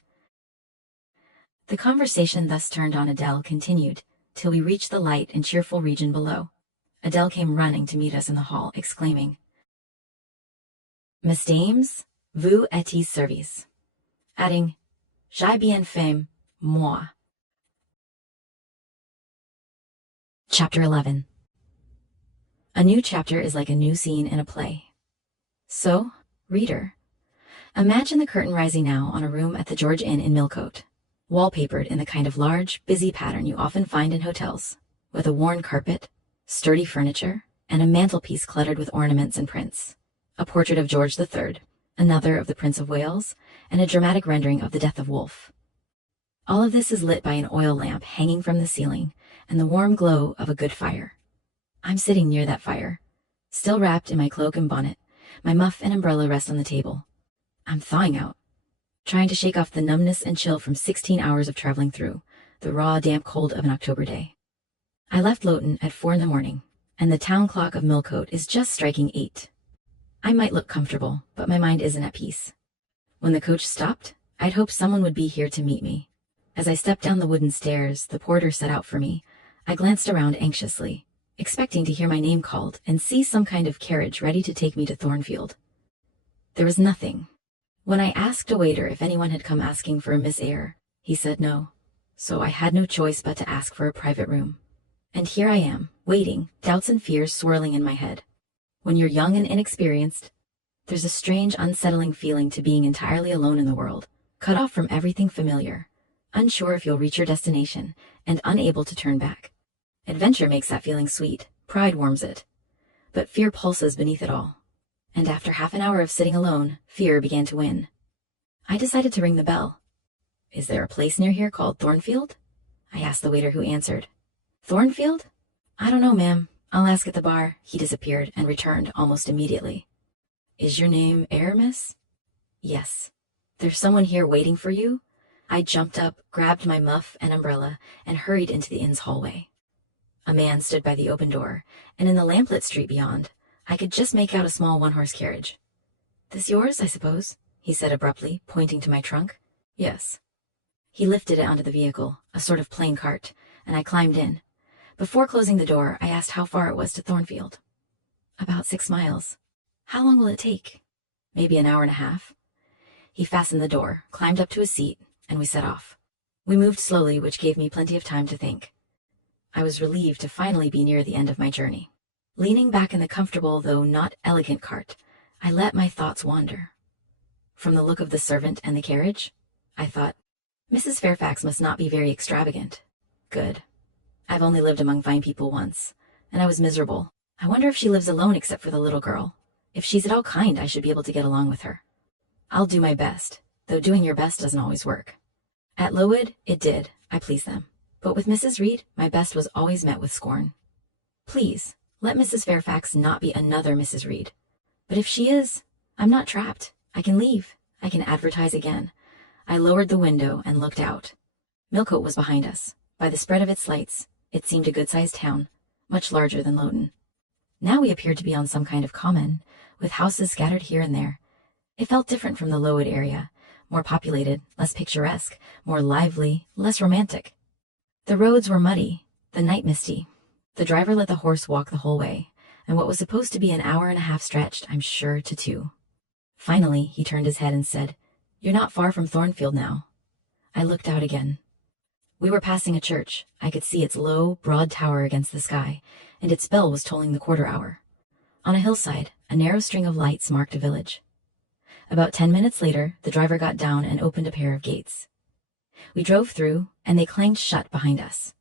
The conversation thus turned on Adele continued, till we reached the light and cheerful region below. Adele came running to meet us in the hall, exclaiming, "Mesdames, vous êtes servies," adding, "J'ai bien fait, moi." Chapter 11. A new chapter is like a new scene in a play. So, reader, imagine the curtain rising now on a room at the George Inn in Millcote, wallpapered in the kind of large, busy pattern you often find in hotels, with a worn carpet, sturdy furniture, and a mantelpiece cluttered with ornaments and prints, a portrait of George III, another of the Prince of Wales, and a dramatic rendering of the death of Wolfe. All of this is lit by an oil lamp hanging from the ceiling and the warm glow of a good fire. I'm sitting near that fire, still wrapped in my cloak and bonnet. My muff and umbrella rest on the table. I'm thawing out, trying to shake off the numbness and chill from 16 hours of traveling through the raw, damp cold of an October day. I left Loughton at 4 in the morning, and the town clock of Millcote is just striking 8. I might look comfortable, but my mind isn't at peace. When the coach stopped, I'd hoped someone would be here to meet me. As I stepped down the wooden stairs the porter set out for me, I glanced around anxiously, expecting to hear my name called and see some kind of carriage ready to take me to Thornfield. There was nothing. When I asked a waiter if anyone had come asking for a Miss Eyre, he said no, so I had no choice but to ask for a private room. And here I am, waiting, doubts and fears swirling in my head. When you're young and inexperienced, there's a strange, unsettling feeling to being entirely alone in the world, cut off from everything familiar, unsure if you'll reach your destination, and unable to turn back. Adventure makes that feeling sweet, pride warms it, but fear pulses beneath it all. And after half an hour of sitting alone, fear began to win. I decided to ring the bell. "Is there a place near here called Thornfield?" I asked the waiter, who answered. "Thornfield? I don't know, ma'am. I'll ask at the bar." He disappeared and returned almost immediately. "Is your name Eyre, miss?" "Yes." "There's someone here waiting for you?" I jumped up, grabbed my muff and umbrella, and hurried into the inn's hallway. A man stood by the open door, and in the lamplit street beyond, I could just make out a small one-horse carriage. "This yours, I suppose?" he said abruptly, pointing to my trunk. "Yes." He lifted it onto the vehicle, a sort of plain cart, and I climbed in. Before closing the door, I asked how far it was to Thornfield. "About 6 miles." "How long will it take?" "Maybe an hour and a half." He fastened the door, climbed up to a seat, and we set off. We moved slowly, which gave me plenty of time to think. I was relieved to finally be near the end of my journey. Leaning back in the comfortable, though not elegant cart, I let my thoughts wander. From the look of the servant and the carriage, I thought, Mrs. Fairfax must not be very extravagant. Good. I've only lived among fine people once, and I was miserable. I wonder if she lives alone except for the little girl. If she's at all kind, I should be able to get along with her. I'll do my best, though doing your best doesn't always work. At Lowood, it did. I pleased them. But with Mrs. Reed, my best was always met with scorn. Please, let Mrs. Fairfax not be another Mrs. Reed. But if she is, I'm not trapped. I can leave. I can advertise again. I lowered the window and looked out. Millcote was behind us. By the spread of its lights, it seemed a good-sized town, much larger than Loughton. Now we appeared to be on some kind of common, with houses scattered here and there. It felt different from the Lowood area, more populated, less picturesque, more lively, less romantic. The roads were muddy, the night misty. The driver let the horse walk the whole way, and what was supposed to be an hour and a half stretched, I'm sure, to 2. Finally, he turned his head and said, "You're not far from Thornfield now." I looked out again. We were passing a church. I could see its low, broad tower against the sky, and its bell was tolling the quarter hour. On a hillside, a narrow string of lights marked a village. About 10 minutes later, the driver got down and opened a pair of gates. We drove through, and they clanged shut behind us.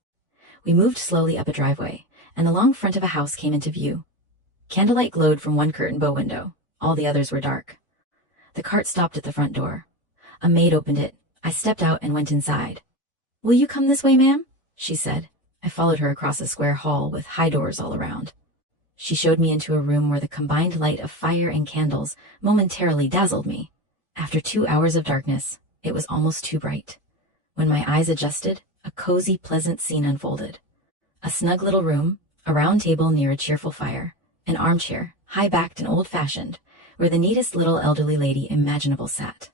We moved slowly up a driveway, and the long front of a house came into view. Candlelight glowed from one curtain bow window. All the others were dark. The cart stopped at the front door. A maid opened it. I stepped out and went inside. "Will you come this way, ma'am?" she said. I followed her across a square hall with high doors all around. She showed me into a room where the combined light of fire and candles momentarily dazzled me. After 2 hours of darkness, it was almost too bright. When my eyes adjusted, a cozy, pleasant scene unfolded. A snug little room, a round table near a cheerful fire, an armchair, high-backed and old-fashioned, where the neatest little elderly lady imaginable sat.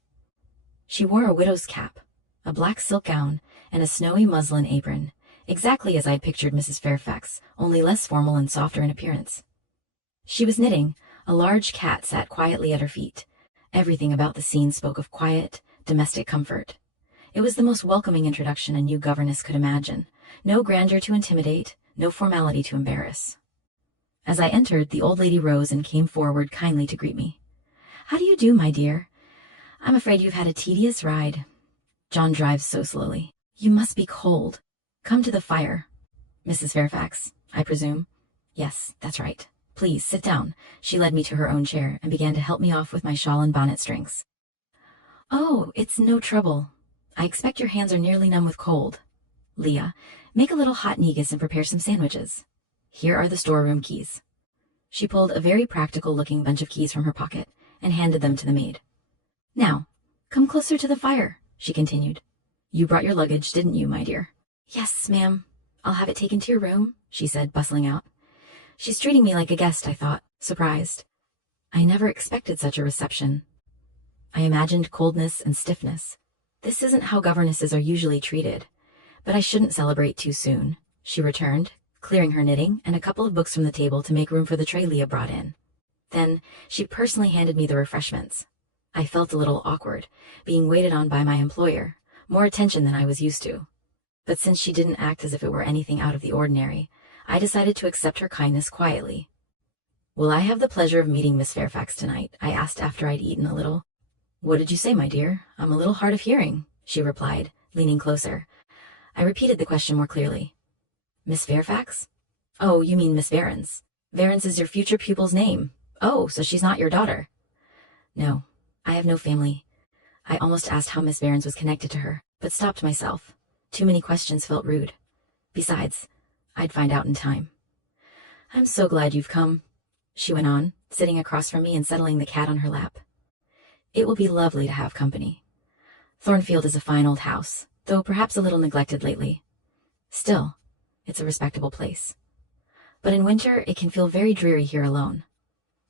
She wore a widow's cap, a black silk gown, and a snowy muslin apron, exactly as I had pictured Mrs. Fairfax, only less formal and softer in appearance. She was knitting. A large cat sat quietly at her feet. Everything about the scene spoke of quiet, domestic comfort. It was the most welcoming introduction a new governess could imagine. No grandeur to intimidate, no formality to embarrass. As I entered, the old lady rose and came forward kindly to greet me. "How do you do, my dear? I'm afraid you've had a tedious ride. John drives so slowly. You must be cold. Come to the fire. Mrs. Fairfax, I presume?" "Yes, that's right. Please, sit down." She led me to her own chair and began to help me off with my shawl and bonnet strings. "Oh, it's no trouble. I expect your hands are nearly numb with cold. Leah, make a little hot negus and prepare some sandwiches. Here are the storeroom keys." She pulled a very practical-looking bunch of keys from her pocket and handed them to the maid. "Now, come closer to the fire," she continued. "You brought your luggage, didn't you, my dear?" "Yes, ma'am. I'll have it taken to your room," she said, bustling out. She's treating me like a guest, I thought, surprised. I never expected such a reception. I imagined coldness and stiffness. This isn't how governesses are usually treated. But I shouldn't celebrate too soon, she returned, clearing her knitting and a couple of books from the table to make room for the tray Leah brought in. Then she personally handed me the refreshments. I felt a little awkward, being waited on by my employer, more attention than I was used to. But since she didn't act as if it were anything out of the ordinary, I decided to accept her kindness quietly. "Will I have the pleasure of meeting Miss Fairfax tonight?" I asked after I'd eaten a little. "What did you say, my dear? I'm a little hard of hearing," she replied, leaning closer. I repeated the question more clearly. "Miss Fairfax? Oh, you mean Miss Varens. Varens is your future pupil's name. Oh, so she's not your daughter." "No, I have no family." I almost asked how Miss Varens was connected to her, but stopped myself. Too many questions felt rude. Besides, I'd find out in time. "I'm so glad you've come," she went on, sitting across from me and settling the cat on her lap. "It will be lovely to have company. Thornfield is a fine old house, though perhaps a little neglected lately. Still, it's a respectable place. But in winter, it can feel very dreary here alone.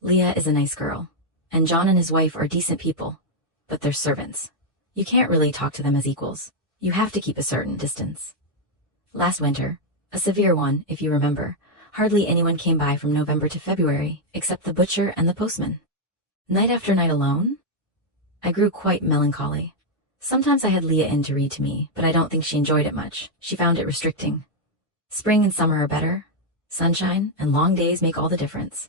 Leah is a nice girl, and John and his wife are decent people, but they're servants. You can't really talk to them as equals. You have to keep a certain distance. Last winter, a severe one, if you remember, hardly anyone came by from November to February, except the butcher and the postman. Night after night alone? I grew quite melancholy. Sometimes I had Leah in to read to me, but I don't think she enjoyed it much. She found it restricting. Spring and summer are better. Sunshine and long days make all the difference.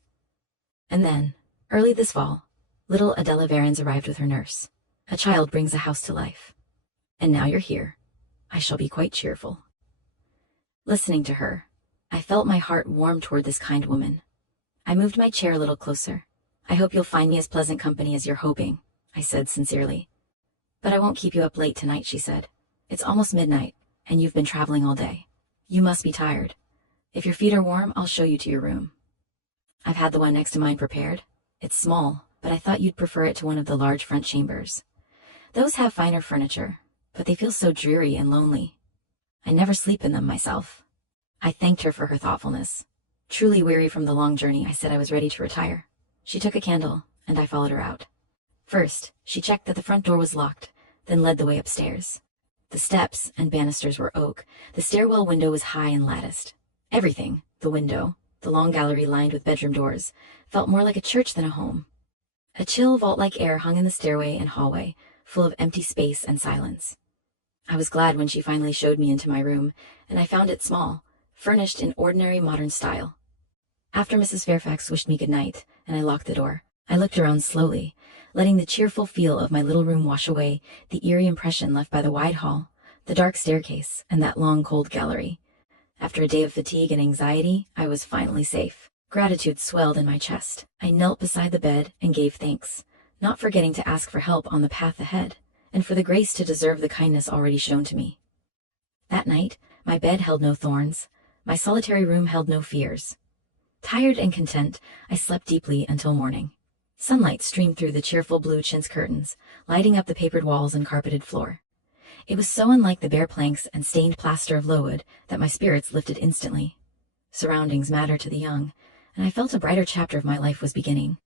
And then, early this fall, little Adela Varens arrived with her nurse. A child brings a house to life. And now you're here. I shall be quite cheerful." Listening to her, I felt my heart warm toward this kind woman. I moved my chair a little closer. "I hope you'll find me as pleasant company as you're hoping," I said sincerely. "But I won't keep you up late tonight," she said. "It's almost midnight, and you've been traveling all day. You must be tired. If your feet are warm, I'll show you to your room. I've had the one next to mine prepared. It's small, but I thought you'd prefer it to one of the large front chambers. Those have finer furniture, but they feel so dreary and lonely. I never sleep in them myself." I thanked her for her thoughtfulness. Truly weary from the long journey, I said I was ready to retire. She took a candle, and I followed her out. First, she checked that the front door was locked, then led the way upstairs. The steps and banisters were oak. The stairwell window was high and latticed. Everything, the window, the long gallery lined with bedroom doors, felt more like a church than a home. A chill vault-like air hung in the stairway and hallway, full of empty space and silence. I was glad when she finally showed me into my room, and I found it small, furnished in ordinary modern style. After Mrs. Fairfax wished me good night, and I locked the door, I looked around slowly, letting the cheerful feel of my little room wash away the eerie impression left by the wide hall, The dark staircase and that long, cold gallery. After a day of fatigue and anxiety, I was finally safe. Gratitude swelled in my chest. I knelt beside the bed and gave thanks, not forgetting to ask for help on the path ahead, and for the grace to deserve the kindness already shown to me. That night, my bed held no thorns. My solitary room held no fears. Tired and content, I slept deeply until morning. Sunlight streamed through the cheerful blue chintz curtains, lighting up the papered walls and carpeted floor. It was so unlike the bare planks and stained plaster of Lowood that my spirits lifted instantly. Surroundings matter to the young, and I felt a brighter chapter of my life was beginning,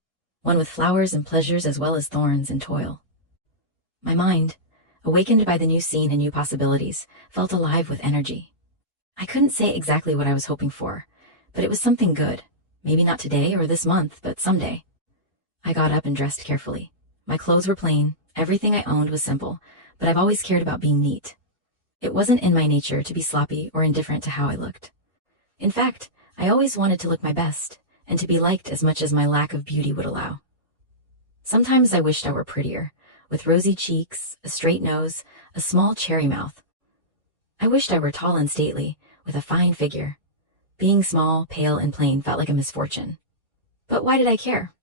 one with flowers and pleasures as well as thorns and toil. My mind, awakened by the new scene and new possibilities, felt alive with energy. I couldn't say exactly what I was hoping for, but it was something good. Maybe not today or this month, but someday. I got up and dressed carefully. My clothes were plain, everything I owned was simple, but I've always cared about being neat. It wasn't in my nature to be sloppy or indifferent to how I looked. In fact, I always wanted to look my best, and to be liked as much as my lack of beauty would allow. Sometimes I wished I were prettier, with rosy cheeks, a straight nose, a small cherry mouth. I wished I were tall and stately, with a fine figure. Being small, pale, and plain felt like a misfortune. But why did I care?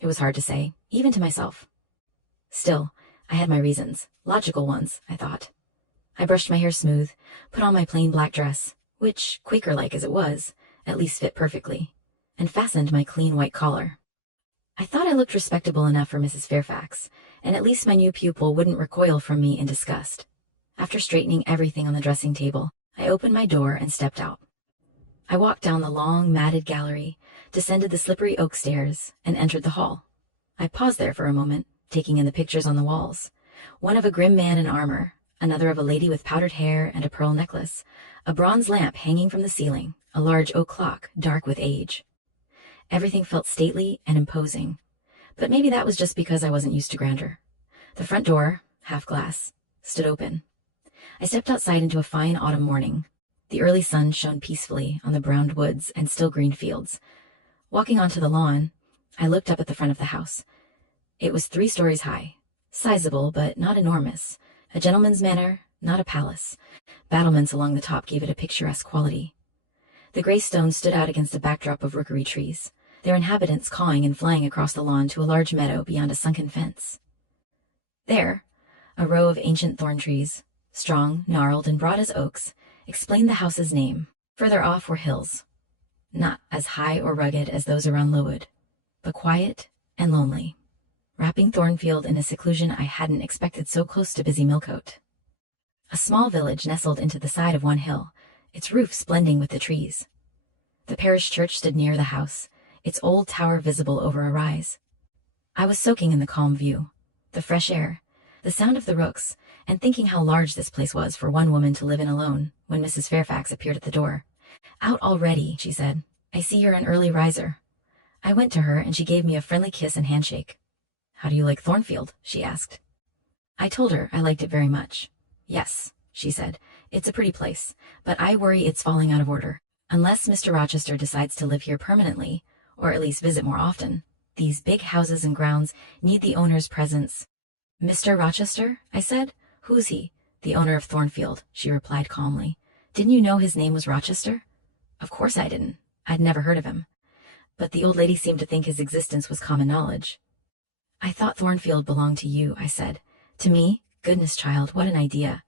It was hard to say, even to myself. Still, I had my reasons, logical ones, I thought. I brushed my hair smooth, put on my plain black dress, which, Quaker-like as it was, at least fit perfectly, and fastened my clean white collar. I thought I looked respectable enough for Mrs. Fairfax, and at least my new pupil wouldn't recoil from me in disgust. After straightening everything on the dressing table, I opened my door and stepped out. I walked down the long, matted gallery, descended the slippery oak stairs, and entered the hall. I paused there for a moment, taking in the pictures on the walls. One of a grim man in armor, another of a lady with powdered hair and a pearl necklace, a bronze lamp hanging from the ceiling, a large oak clock, dark with age. Everything felt stately and imposing, but maybe that was just because I wasn't used to grandeur. The front door, half glass, stood open. I stepped outside into a fine autumn morning. The early sun shone peacefully on the browned woods and still green fields. Walking onto the lawn, I looked up at the front of the house. It was 3 stories high, sizable but not enormous, a gentleman's manor, not a palace. Battlements along the top gave it a picturesque quality. The gray stones stood out against a backdrop of rookery trees, their inhabitants cawing and flying across the lawn to a large meadow beyond a sunken fence. There, a row of ancient thorn trees, strong, gnarled, and broad as oaks, explained the house's name. Further off were hills, not as high or rugged as those around Lowood, but quiet and lonely, wrapping Thornfield in a seclusion I hadn't expected so close to busy Millcote. A small village nestled into the side of one hill, its roofs blending with the trees. The parish church stood near the house, its old tower visible over a rise. I was soaking in the calm view, the fresh air, the sound of the rooks, and thinking how large this place was for one woman to live in alone, when Mrs. Fairfax appeared at the door. "Out already," she said. "I see you're an early riser." I went to her, and she gave me a friendly kiss and handshake. "How do you like Thornfield?" she asked. I told her I liked it very much. "Yes," she said, "it's a pretty place, but I worry it's falling out of order. Unless Mr. Rochester decides to live here permanently, or at least visit more often, these big houses and grounds need the owner's presence." "Mr. Rochester?" I said. "Who's he?" "The owner of Thornfield," she replied calmly. "Didn't you know his name was Rochester?" Of course I didn't. I'd never heard of him. But the old lady seemed to think his existence was common knowledge. "I thought Thornfield belonged to you," I said. "To me? Goodness, child, what an idea.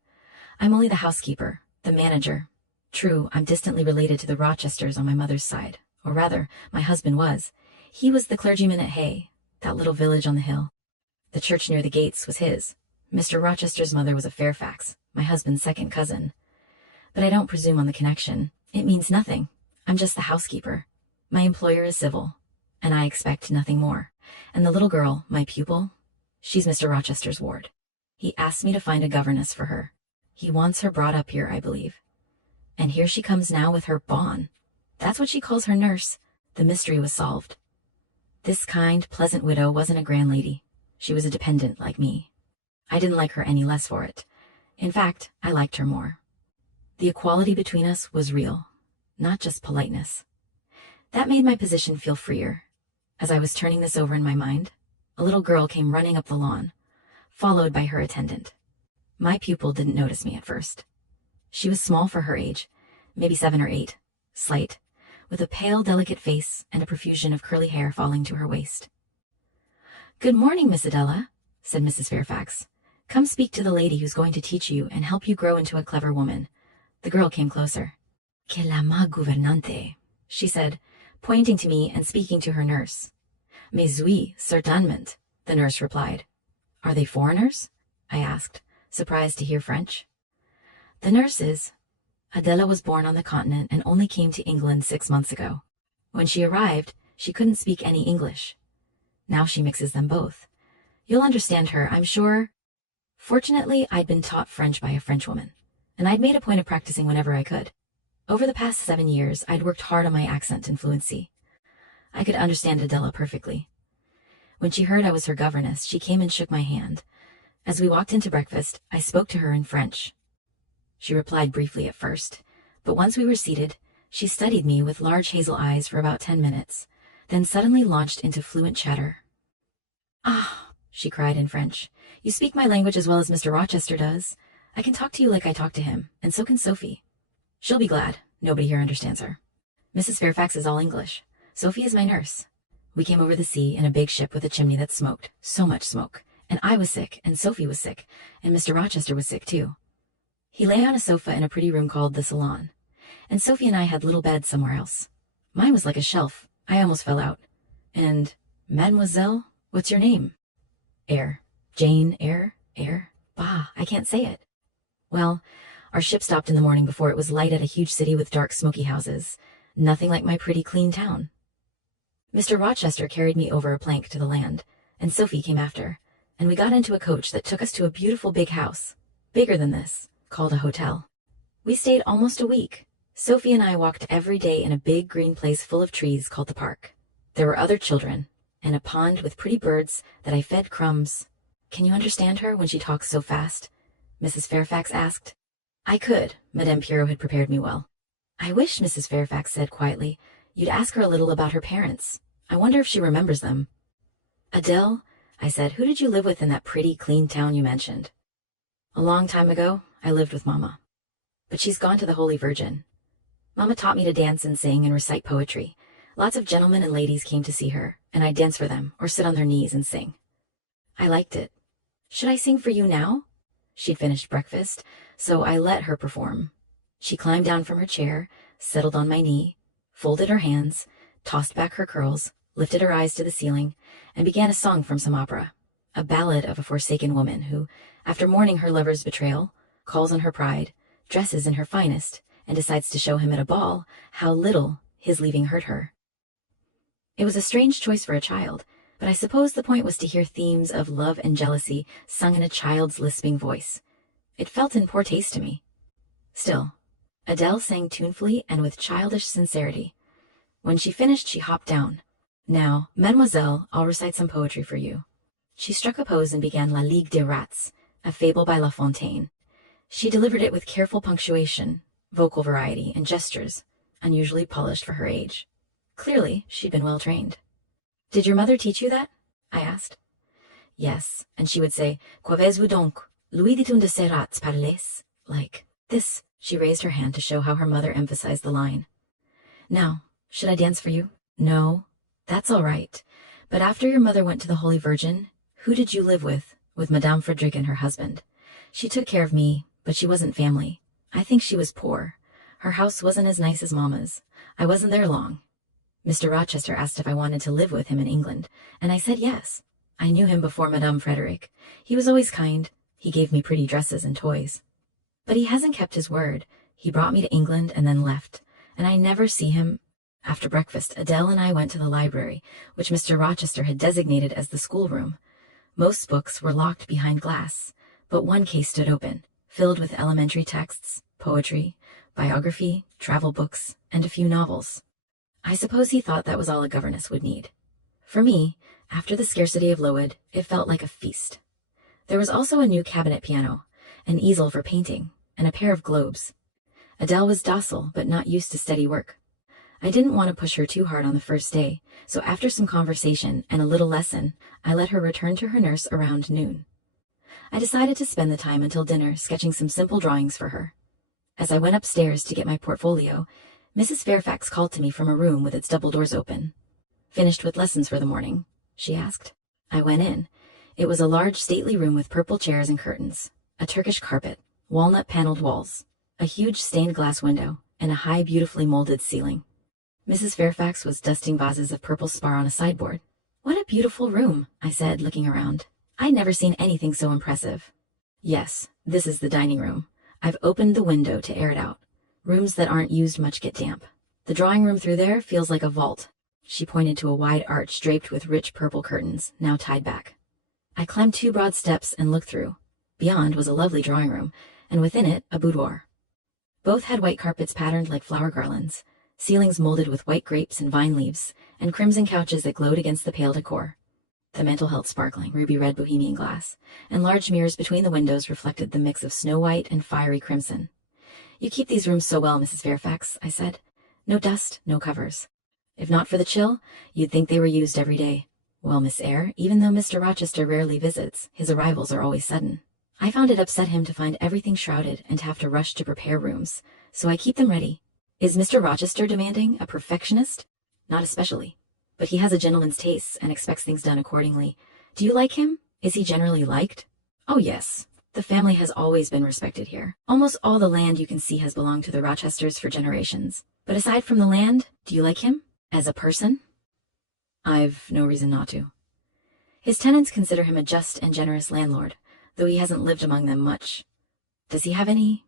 I'm only the housekeeper, the manager. True, I'm distantly related to the Rochesters on my mother's side, or rather, my husband was. He was the clergyman at Hay, that little village on the hill. The church near the gates was his. Mr. Rochester's mother was a Fairfax, my husband's second cousin. But I don't presume on the connection. It means nothing. I'm just the housekeeper. My employer is civil, and I expect nothing more. And the little girl, my pupil, she's Mr. Rochester's ward. He asked me to find a governess for her. He wants her brought up here, I believe. And here she comes now with her bonne. That's what she calls her nurse. The mystery was solved. This kind, pleasant widow wasn't a grand lady. She was a dependent like me. I didn't like her any less for it. In fact, I liked her more. The equality between us was real, not just politeness. That made my position feel freer. As I was turning this over in my mind, a little girl came running up the lawn, followed by her attendant. My pupil didn't notice me at first. She was small for her age, maybe 7 or 8, slight, with a pale, delicate face and a profusion of curly hair falling to her waist. "Good morning, Miss Adela," said Mrs. Fairfax. "Come speak to the lady who's going to teach you and help you grow into a clever woman." The girl came closer. "Que la ma gouvernante," she said, pointing to me and speaking to her nurse. "Mais oui, certainement," the nurse replied. "Are they foreigners?" I asked, surprised to hear French. "The nurse is. Adela was born on the continent and only came to England 6 months ago. When she arrived, she couldn't speak any English. Now she mixes them both. You'll understand her, I'm sure." Fortunately, I'd been taught French by a Frenchwoman, and I'd made a point of practicing whenever I could. Over the past 7 years, I'd worked hard on my accent and fluency. I could understand Adela perfectly. When she heard I was her governess, she came and shook my hand. As we walked into breakfast, I spoke to her in French. She replied briefly at first, but once we were seated, she studied me with large hazel eyes for about 10 minutes, then suddenly launched into fluent chatter. "Ah," she cried in French, "you speak my language as well as Mr. Rochester does. I can talk to you like I talk to him, and so can Sophie. She'll be glad. Nobody here understands her. Mrs. Fairfax is all English. Sophie is my nurse. We came over the sea in a big ship with a chimney that smoked, so much smoke, and I was sick, and Sophie was sick, and Mr. Rochester was sick too. He lay on a sofa in a pretty room called the salon, and Sophie and I had little beds somewhere else. Mine was like a shelf. I almost fell out. And, Mademoiselle, what's your name?" "Eyre. Jane Eyre. Eyre. Bah, I can't say it." Well, our ship stopped in the morning before it was light at a huge city with dark, smoky houses. Nothing like my pretty, clean town. Mr. Rochester carried me over a plank to the land, and Sophie came after, and we got into a coach that took us to a beautiful big house, bigger than this, called a hotel. We stayed almost a week. Sophie and I walked every day in a big green place full of trees called the park. There were other children, and a pond with pretty birds that I fed crumbs. "Can you understand her when she talks so fast?" Mrs. Fairfax asked. I could. Madame Pierrot had prepared me well. "I wish," Mrs. Fairfax said quietly, "you'd ask her a little about her parents. I wonder if she remembers them." "Adele," I said, "who did you live with in that pretty, clean town you mentioned?" "A long time ago, I lived with Mama. But she's gone to the Holy Virgin. Mama taught me to dance and sing and recite poetry. Lots of gentlemen and ladies came to see her, and I'd dance for them or sit on their knees and sing. I liked it. Should I sing for you now?" She'd finished breakfast, so I let her perform. She climbed down from her chair, settled on my knee, folded her hands, tossed back her curls, lifted her eyes to the ceiling, and began a song from some opera, a ballad of a forsaken woman who, after mourning her lover's betrayal, calls on her pride, dresses in her finest, and decides to show him at a ball how little his leaving hurt her. It was a strange choice for a child, but I suppose the point was to hear themes of love and jealousy sung in a child's lisping voice. It felt in poor taste to me. Still, Adele sang tunefully and with childish sincerity. When she finished, she hopped down. "Now, Mademoiselle, I'll recite some poetry for you." She struck a pose and began La Ligue des Rats, a fable by La Fontaine. She delivered it with careful punctuation, vocal variety, and gestures, unusually polished for her age. Clearly, she'd been well trained. "Did your mother teach you that?" I asked. "Yes," and she would say, "Qu'avez-vous donc? Louis dit un de ces rats parles?" Like this. She raised her hand to show how her mother emphasized the line. "Now, should I dance for you?" "No, that's all right. But after your mother went to the Holy Virgin, who did you live with Madame Frederick and her husband? She took care of me, but she wasn't family. I think she was poor. Her house wasn't as nice as Mama's. I wasn't there long. Mr. Rochester asked if I wanted to live with him in England, and I said yes. I knew him before Madame Frederick. He was always kind. He gave me pretty dresses and toys. But he hasn't kept his word. He brought me to England and then left, and I never see him. After breakfast, Adele and I went to the library, which Mr. Rochester had designated as the schoolroom. Most books were locked behind glass, but one case stood open, filled with elementary texts, poetry, biography, travel books, and a few novels. I suppose he thought that was all a governess would need. For me, after the scarcity of Lowood, it felt like a feast. There was also a new cabinet piano, an easel for painting, and a pair of globes. Adele was docile, but not used to steady work. I didn't want to push her too hard on the first day, so after some conversation and a little lesson, I let her return to her nurse around noon. I decided to spend the time until dinner sketching some simple drawings for her. As I went upstairs to get my portfolio, Mrs. Fairfax called to me from a room with its double doors open. "Finished with lessons for the morning?" she asked. I went in. It was a large, stately room with purple chairs and curtains, a Turkish carpet, walnut-paneled walls, a huge stained glass window, and a high, beautifully molded ceiling. Mrs. Fairfax was dusting vases of purple spar on a sideboard. "What a beautiful room," I said, looking around. I'd never seen anything so impressive. "Yes, this is the dining room. I've opened the window to air it out. Rooms that aren't used much get damp. The drawing room through there feels like a vault." She pointed to a wide arch draped with rich purple curtains, now tied back. I climbed 2 broad steps and looked through. Beyond was a lovely drawing room, and within it a boudoir. Both had white carpets patterned like flower garlands, ceilings molded with white grapes and vine leaves, and crimson couches that glowed against the pale decor. The mantel held sparkling, ruby-red Bohemian glass, and large mirrors between the windows reflected the mix of snow-white and fiery crimson. "You keep these rooms so well, Mrs. Fairfax," I said. "No dust, no covers. If not for the chill, you'd think they were used every day. Well, Miss Eyre, even though Mr. Rochester rarely visits, his arrivals are always sudden. I found it upset him to find everything shrouded and to have to rush to prepare rooms, so I keep them ready. Is Mr. Rochester demanding, a perfectionist? Not especially. But he has a gentleman's tastes and expects things done accordingly. Do you like him? Is he generally liked?" "Oh, yes. The family has always been respected here. Almost all the land you can see has belonged to the Rochesters for generations. But aside from the land, do you like him? As a person?" "I've no reason not to." "His tenants consider him a just and generous landlord, though he hasn't lived among them much. Does he have any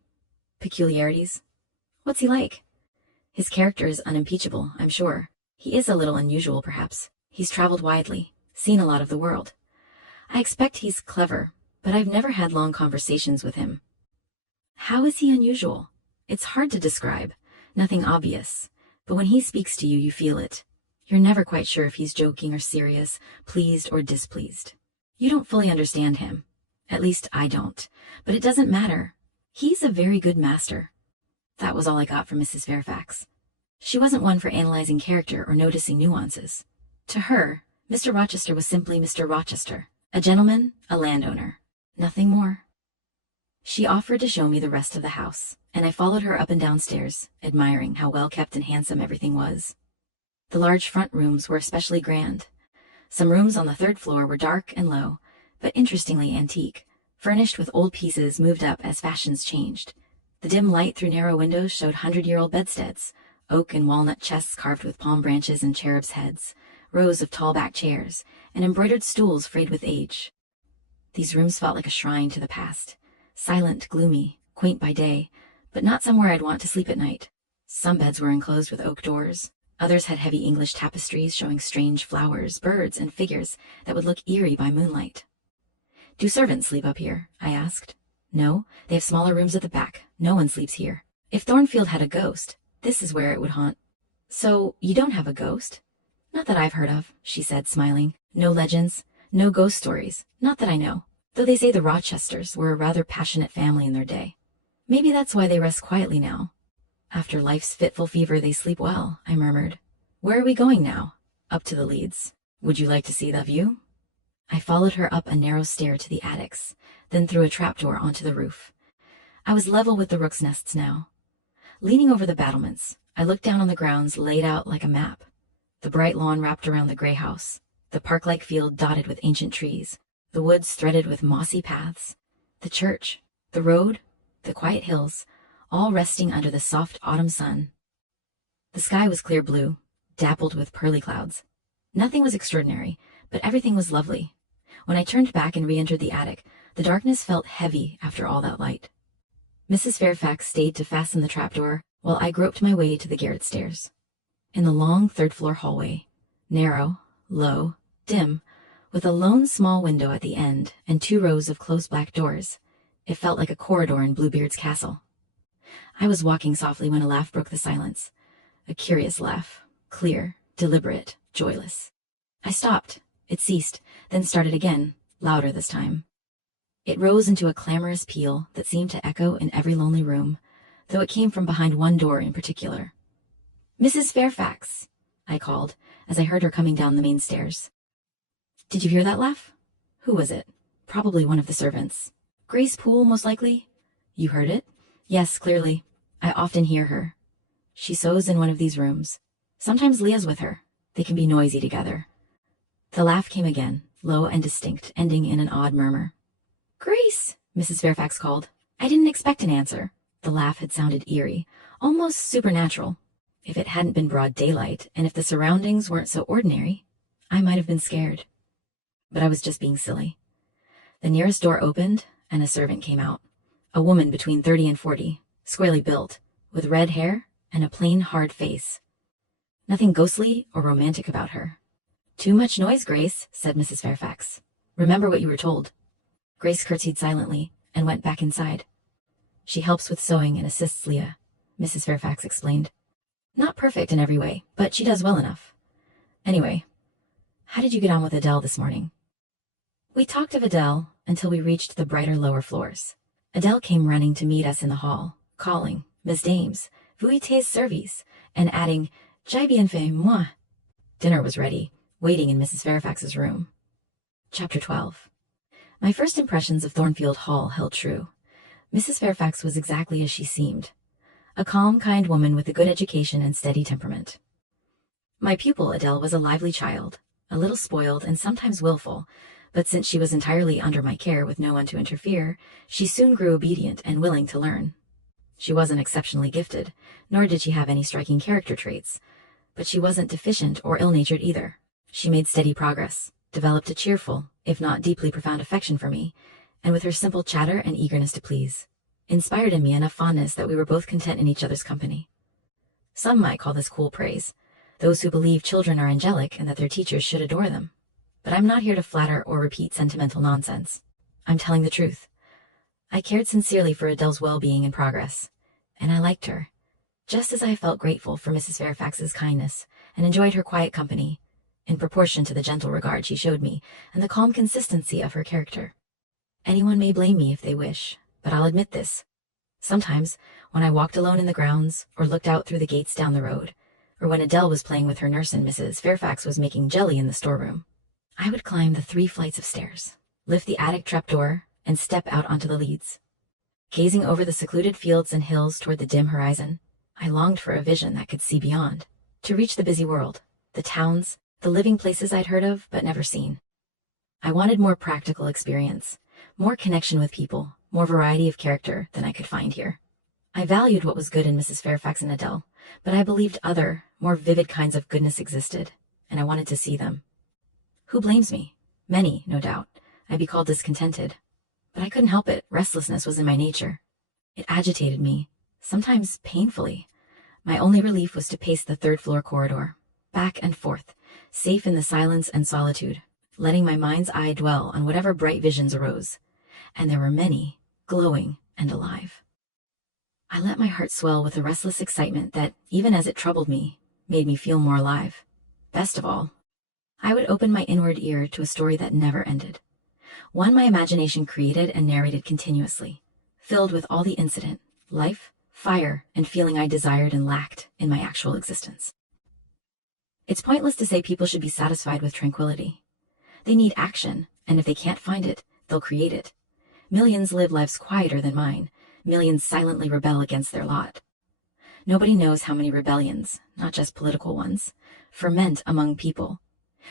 peculiarities?" "What's he like?" "His character is unimpeachable, I'm sure. He is a little unusual, perhaps. He's traveled widely, seen a lot of the world. I expect he's clever, but I've never had long conversations with him." "How is he unusual?" "It's hard to describe. Nothing obvious. But when he speaks to you, you feel it. You're never quite sure if he's joking or serious, pleased or displeased. You don't fully understand him. At least I don't. But it doesn't matter. He's a very good master." That was all I got from Mrs. Fairfax. She wasn't one for analyzing character or noticing nuances. To her, Mr. Rochester was simply Mr. Rochester, a gentleman, a landowner. Nothing more. She offered to show me the rest of the house, and I followed her up and down stairs, admiring how well kept and handsome everything was. The large front rooms were especially grand. Some rooms on the 3rd floor were dark and low, but interestingly antique, furnished with old pieces moved up as fashions changed. The dim light through narrow windows showed 100-year-old bedsteads, oak and walnut chests carved with palm branches and cherubs' heads, rows of tall-back chairs, and embroidered stools frayed with age. These rooms felt like a shrine to the past, silent, gloomy, quaint by day, but not somewhere I'd want to sleep at night. Some beds were enclosed with oak doors. Others had heavy English tapestries showing strange flowers, birds, and figures that would look eerie by moonlight. "Do servants sleep up here?" I asked. "No, they have smaller rooms at the back. No one sleeps here. If Thornfield had a ghost, this is where it would haunt." "So you don't have a ghost?" "Not that I've heard of," she said, smiling. "No legends, no ghost stories, not that I know, though they say the Rochesters were a rather passionate family in their day. Maybe that's why they rest quietly now." "After life's fitful fever they sleep well," I murmured. "Where are we going now?" "Up to the leads. Would you like to see the view?" I followed her up a narrow stair to the attics, then through a trapdoor onto the roof. I was level with the rooks' nests now. Leaning over the battlements, I looked down on the grounds laid out like a map. The bright lawn wrapped around the gray house, the park-like field dotted with ancient trees, the woods threaded with mossy paths, the church, the road, the quiet hills, all resting under the soft autumn sun. The sky was clear blue, dappled with pearly clouds. Nothing was extraordinary, but everything was lovely. When I turned back and re-entered the attic, the darkness felt heavy after all that light. Mrs. Fairfax stayed to fasten the trapdoor while I groped my way to the garret stairs. In the long 3rd-floor hallway, narrow, low, dim, with a lone small window at the end and 2 rows of closed black doors, it felt like a corridor in Bluebeard's castle. I was walking softly when a laugh broke the silence. A curious laugh, clear, deliberate, joyless. I stopped. It ceased, then started again, louder this time. It rose into a clamorous peal that seemed to echo in every lonely room, though it came from behind one door in particular. "Mrs. Fairfax," I called, as I heard her coming down the main stairs. "Did you hear that laugh?" "Who was it?" "Probably one of the servants." "Grace Poole, most likely." "You heard it?" "Yes, clearly." I often hear her. She sews in one of these rooms. Sometimes Leah's with her. They can be noisy together. The laugh came again, low and distinct, ending in an odd murmur. "Grace!" Mrs. Fairfax called. I didn't expect an answer. The laugh had sounded eerie, almost supernatural. If it hadn't been broad daylight, and if the surroundings weren't so ordinary, I might have been scared. But I was just being silly. The nearest door opened, and a servant came out. A woman between 30 and 40, squarely built, with red hair and a plain, hard face. Nothing ghostly or romantic about her. "Too much noise, Grace," said Mrs. Fairfax. "Remember what you were told." Grace curtsied silently and went back inside. "She helps with sewing and assists Leah," Mrs. Fairfax explained. "Not perfect in every way, but she does well enough. Anyway, how did you get on with Adele this morning?" We talked of Adele until we reached the brighter lower floors. Adele came running to meet us in the hall, calling, "Miss Dames, vous êtes servies," and adding, "J'ai bien fait, moi." Dinner was ready, waiting in Mrs. Fairfax's room. Chapter 12. My first impressions of Thornfield Hall held true. Mrs. Fairfax was exactly as she seemed. A calm, kind woman with a good education and steady temperament. My pupil, Adele, was a lively child, a little spoiled and sometimes willful, but since she was entirely under my care with no one to interfere, she soon grew obedient and willing to learn. She wasn't exceptionally gifted, nor did she have any striking character traits, but she wasn't deficient or ill-natured either. She made steady progress, developed a cheerful, if not deeply profound affection for me, and with her simple chatter and eagerness to please, inspired in me enough fondness that we were both content in each other's company. Some might call this cool praise, those who believe children are angelic and that their teachers should adore them. But I'm not here to flatter or repeat sentimental nonsense. I'm telling the truth. I cared sincerely for Adele's well-being and progress, and I liked her, just as I felt grateful for Mrs. Fairfax's kindness and enjoyed her quiet company, in proportion to the gentle regard she showed me and the calm consistency of her character. Anyone may blame me if they wish, but I'll admit this. Sometimes, when I walked alone in the grounds, or looked out through the gates down the road, or when Adele was playing with her nurse and Mrs. Fairfax was making jelly in the storeroom, I would climb the 3 flights of stairs, lift the attic trapdoor, and step out onto the leads. Gazing over the secluded fields and hills toward the dim horizon, I longed for a vision that could see beyond, to reach the busy world, the towns, the living places I'd heard of but never seen. I wanted more practical experience, more connection with people, more variety of character than I could find here. I valued what was good in Mrs. Fairfax and Adele, but I believed other, more vivid kinds of goodness existed, and I wanted to see them. Who blames me? Many, no doubt. I'd be called discontented. But I couldn't help it. Restlessness was in my nature. It agitated me, sometimes painfully. My only relief was to pace the 3rd-floor corridor, back and forth, safe in the silence and solitude, letting my mind's eye dwell on whatever bright visions arose. And there were many, glowing and alive. I let my heart swell with a restless excitement that, even as it troubled me, made me feel more alive. Best of all, I would open my inward ear to a story that never ended, one my imagination created and narrated continuously, filled with all the incident, life, fire, and feeling I desired and lacked in my actual existence. It's pointless to say people should be satisfied with tranquility. They need action, and if they can't find it, they'll create it. Millions live lives quieter than mine. Millions silently rebel against their lot. Nobody knows how many rebellions, not just political ones, ferment among people.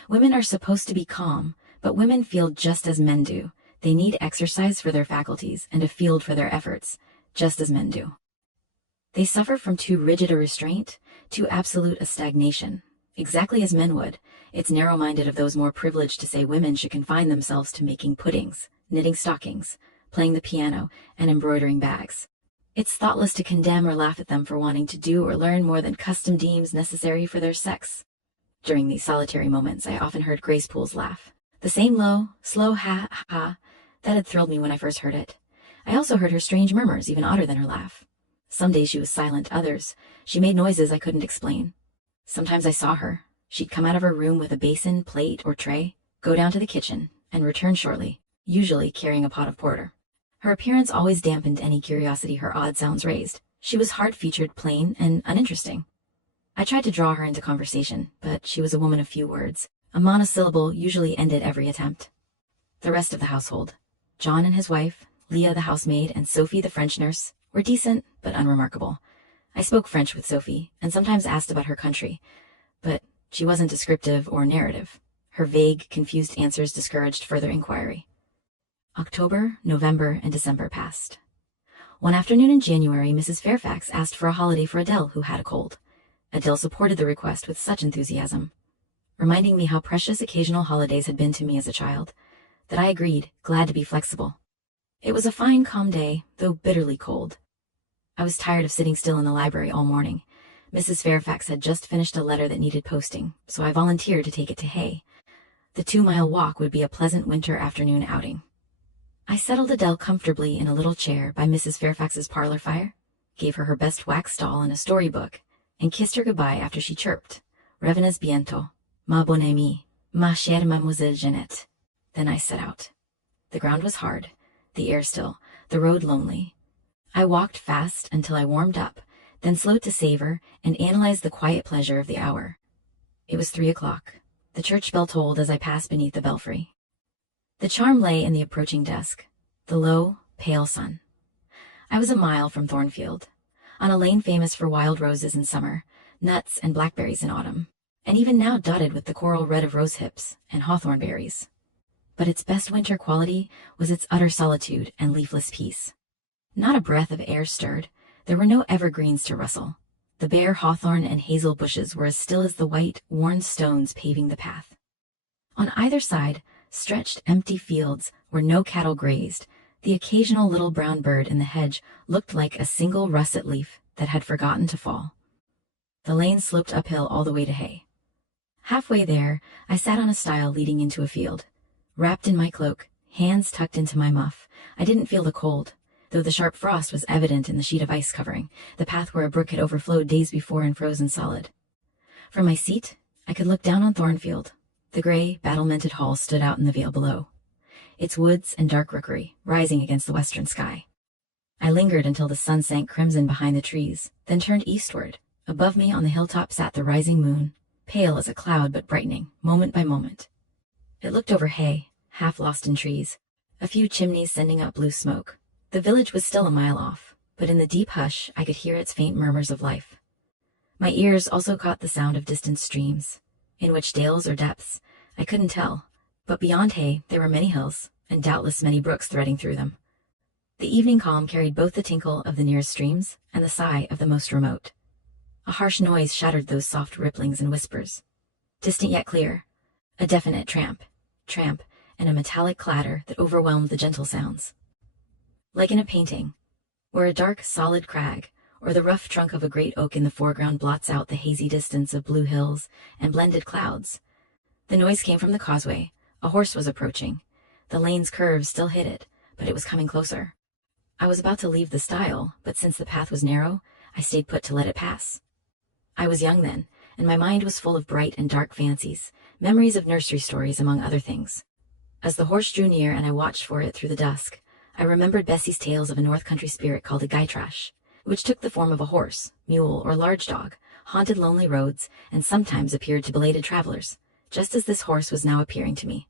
Women are supposed to be calm, but women feel just as men do. They need exercise for their faculties and a field for their efforts, just as men do. They suffer from too rigid a restraint, too absolute a stagnation, exactly as men would. It's narrow-minded of those more privileged to say women should confine themselves to making puddings, knitting stockings, playing the piano, and embroidering bags. It's thoughtless to condemn or laugh at them for wanting to do or learn more than custom deems necessary for their sex. During these solitary moments, I often heard Grace Poole's laugh, the same low, slow ha that had thrilled me when I first heard it. I also heard her strange murmurs, even odder than her laugh. Some days she was silent, others she made noises I couldn't explain. Sometimes I saw her. She'd come out of her room with a basin, plate, or tray, go down to the kitchen, and return shortly, usually carrying a pot of porter. Her appearance always dampened any curiosity her odd sounds raised. She was hard-featured, plain, and uninteresting. I tried to draw her into conversation, but she was a woman of few words. A monosyllable usually ended every attempt. The rest of the household, John and his wife, Leah the housemaid, and Sophie the French nurse, were decent but unremarkable. I spoke French with Sophie, and sometimes asked about her country, but she wasn't descriptive or narrative. Her vague, confused answers discouraged further inquiry. October, November, and December passed. One afternoon in January, Mrs. Fairfax asked for a holiday for Adele, who had a cold. Adele supported the request with such enthusiasm, reminding me how precious occasional holidays had been to me as a child, that I agreed, glad to be flexible. It was a fine, calm day, though bitterly cold. I was tired of sitting still in the library all morning. Mrs. Fairfax had just finished a letter that needed posting, so I volunteered to take it to Hay. The 2-mile walk would be a pleasant winter afternoon outing. I settled Adele comfortably in a little chair by Mrs. Fairfax's parlor fire, gave her her best wax doll and a storybook, and kissed her goodbye after she chirped, "Revenez bientôt, ma bonne amie, ma chère mademoiselle Jeannette." Then I set out. The ground was hard, the air still, the road lonely. I walked fast until I warmed up, then slowed to savor and analyze the quiet pleasure of the hour. It was 3 o'clock. The church bell tolled as I passed beneath the belfry. The charm lay in the approaching dusk, the low, pale sun. I was a mile from Thornfield, on a lane famous for wild roses in summer, nuts and blackberries in autumn, and even now dotted with the coral red of rosehips and hawthorn berries. But its best winter quality was its utter solitude and leafless peace. Not a breath of air stirred. There were no evergreens to rustle. The bare hawthorn and hazel bushes were as still as the white, worn stones paving the path. On either side stretched empty fields where no cattle grazed. The occasional little brown bird in the hedge looked like a single russet leaf that had forgotten to fall. The lane sloped uphill all the way to Hay. Halfway there, I sat on a stile leading into a field. Wrapped in my cloak, hands tucked into my muff, I didn't feel the cold, though the sharp frost was evident in the sheet of ice covering, the path where a brook had overflowed days before and frozen solid. From my seat, I could look down on Thornfield. The gray, battlemented hall stood out in the vale below, its woods and dark rookery rising against the western sky. I lingered until the sun sank crimson behind the trees, then turned eastward. Above me on the hilltop sat the rising moon, pale as a cloud but brightening, moment by moment. It looked over Hay, half lost in trees, a few chimneys sending up blue smoke. The village was still a mile off, but in the deep hush I could hear its faint murmurs of life. My ears also caught the sound of distant streams. In which dales or depths, I couldn't tell, but beyond Hay there were many hills, and doubtless many brooks threading through them. The evening calm carried both the tinkle of the nearest streams and the sigh of the most remote. A harsh noise shattered those soft ripplings and whispers. Distant yet clear, a definite tramp, and a metallic clatter that overwhelmed the gentle sounds. Like in a painting, where a dark, solid crag, or the rough trunk of a great oak in the foreground blots out the hazy distance of blue hills and blended clouds. The noise came from the causeway. A horse was approaching. The lane's curves still hid it, but it was coming closer. I was about to leave the stile, but since the path was narrow, I stayed put to let it pass. I was young then, and my mind was full of bright and dark fancies, memories of nursery stories among other things. As the horse drew near and I watched for it through the dusk, I remembered Bessie's tales of a north country spirit called a gytrash, which took the form of a horse, mule, or large dog, haunted lonely roads, and sometimes appeared to belated travelers, just as this horse was now appearing to me.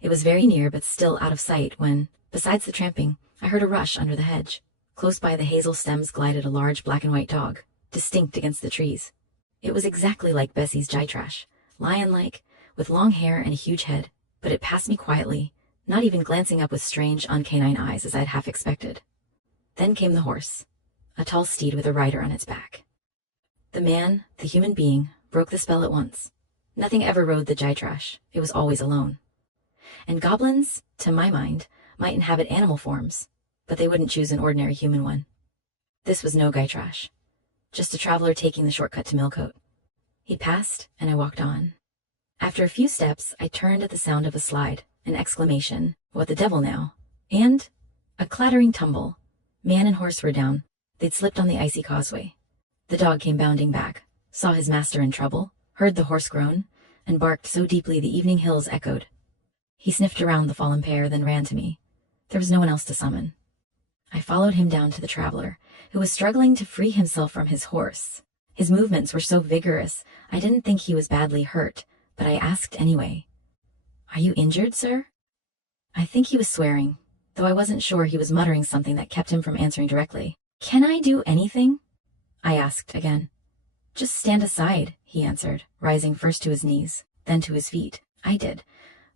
It was very near but still out of sight when, besides the tramping, I heard a rush under the hedge. Close by the hazel stems glided a large black and white dog, distinct against the trees. It was exactly like Bessie's gytrash, lion-like, with long hair and a huge head, but it passed me quietly, not even glancing up with strange, uncanine eyes as I'd half expected. Then came the horse, a tall steed with a rider on its back. The man, the human being, broke the spell at once. Nothing ever rode the gytrash. It was always alone. And goblins, to my mind, might inhabit animal forms, but they wouldn't choose an ordinary human one. This was no gytrash, just a traveler taking the shortcut to Millcote. He passed, and I walked on. After a few steps, I turned at the sound of a slide, an exclamation, "What the devil now?" and a clattering tumble. Man and horse were down. They'd slipped on the icy causeway. The dog came bounding back, saw his master in trouble, heard the horse groan, and barked so deeply the evening hills echoed. He sniffed around the fallen pair, then ran to me. There was no one else to summon. I followed him down to the traveler, who was struggling to free himself from his horse. His movements were so vigorous, I didn't think he was badly hurt, but I asked anyway. "Are you injured, sir?" I think he was swearing, though I wasn't sure he was muttering something that kept him from answering directly. "Can I do anything?" I asked again. Just stand aside, he answered, rising first to his knees, then to his feet. I did.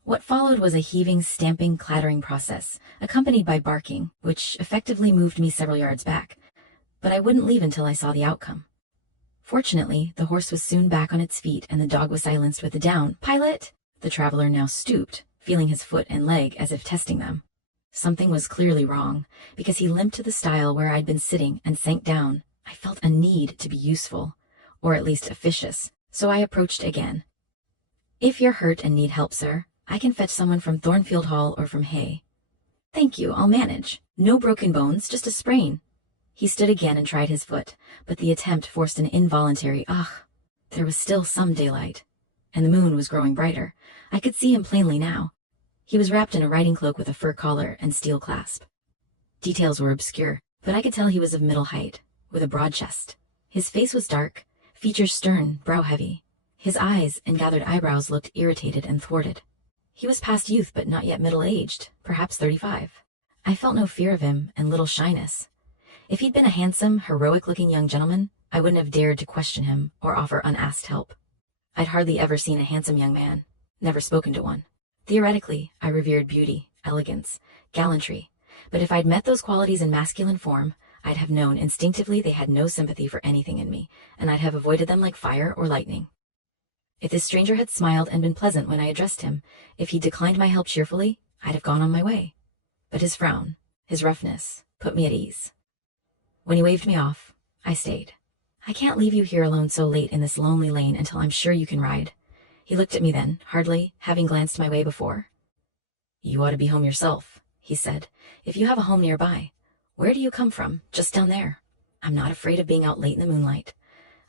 What followed was a heaving, stamping, clattering process, accompanied by barking, which effectively moved me several yards back. But I wouldn't leave until I saw the outcome. Fortunately, the horse was soon back on its feet and the dog was silenced with a down. Pilot! The traveler now stooped, feeling his foot and leg as if testing them. Something was clearly wrong, because he limped to the stile where I'd been sitting and sank down. I felt a need to be useful, or at least officious, so I approached again. If you're hurt and need help, sir, I can fetch someone from Thornfield Hall or from Hay. Thank you, I'll manage. No broken bones, just a sprain. He stood again and tried his foot, but the attempt forced an involuntary ugh. There was still some daylight, and the moon was growing brighter. I could see him plainly now. He was wrapped in a riding cloak with a fur collar and steel clasp. Details were obscure, but I could tell he was of middle height, with a broad chest. His face was dark, features stern, brow heavy. His eyes and gathered eyebrows looked irritated and thwarted. He was past youth but not yet middle-aged, perhaps 35. I felt no fear of him and little shyness. If he'd been a handsome, heroic-looking young gentleman, I wouldn't have dared to question him or offer unasked help. I'd hardly ever seen a handsome young man, never spoken to one. Theoretically, I revered beauty, elegance, gallantry, but if I'd met those qualities in masculine form, I'd have known instinctively they had no sympathy for anything in me, and I'd have avoided them like fire or lightning. If this stranger had smiled and been pleasant when I addressed him, if he declined my help cheerfully, I'd have gone on my way. But his frown, his roughness, put me at ease. When he waved me off, I stayed. I can't leave you here alone so late in this lonely lane until I'm sure you can ride. He looked at me then, hardly having glanced my way before. You ought to be home yourself, he said, if you have a home nearby. Where do you come from? Just down there. I'm not afraid of being out late in the moonlight.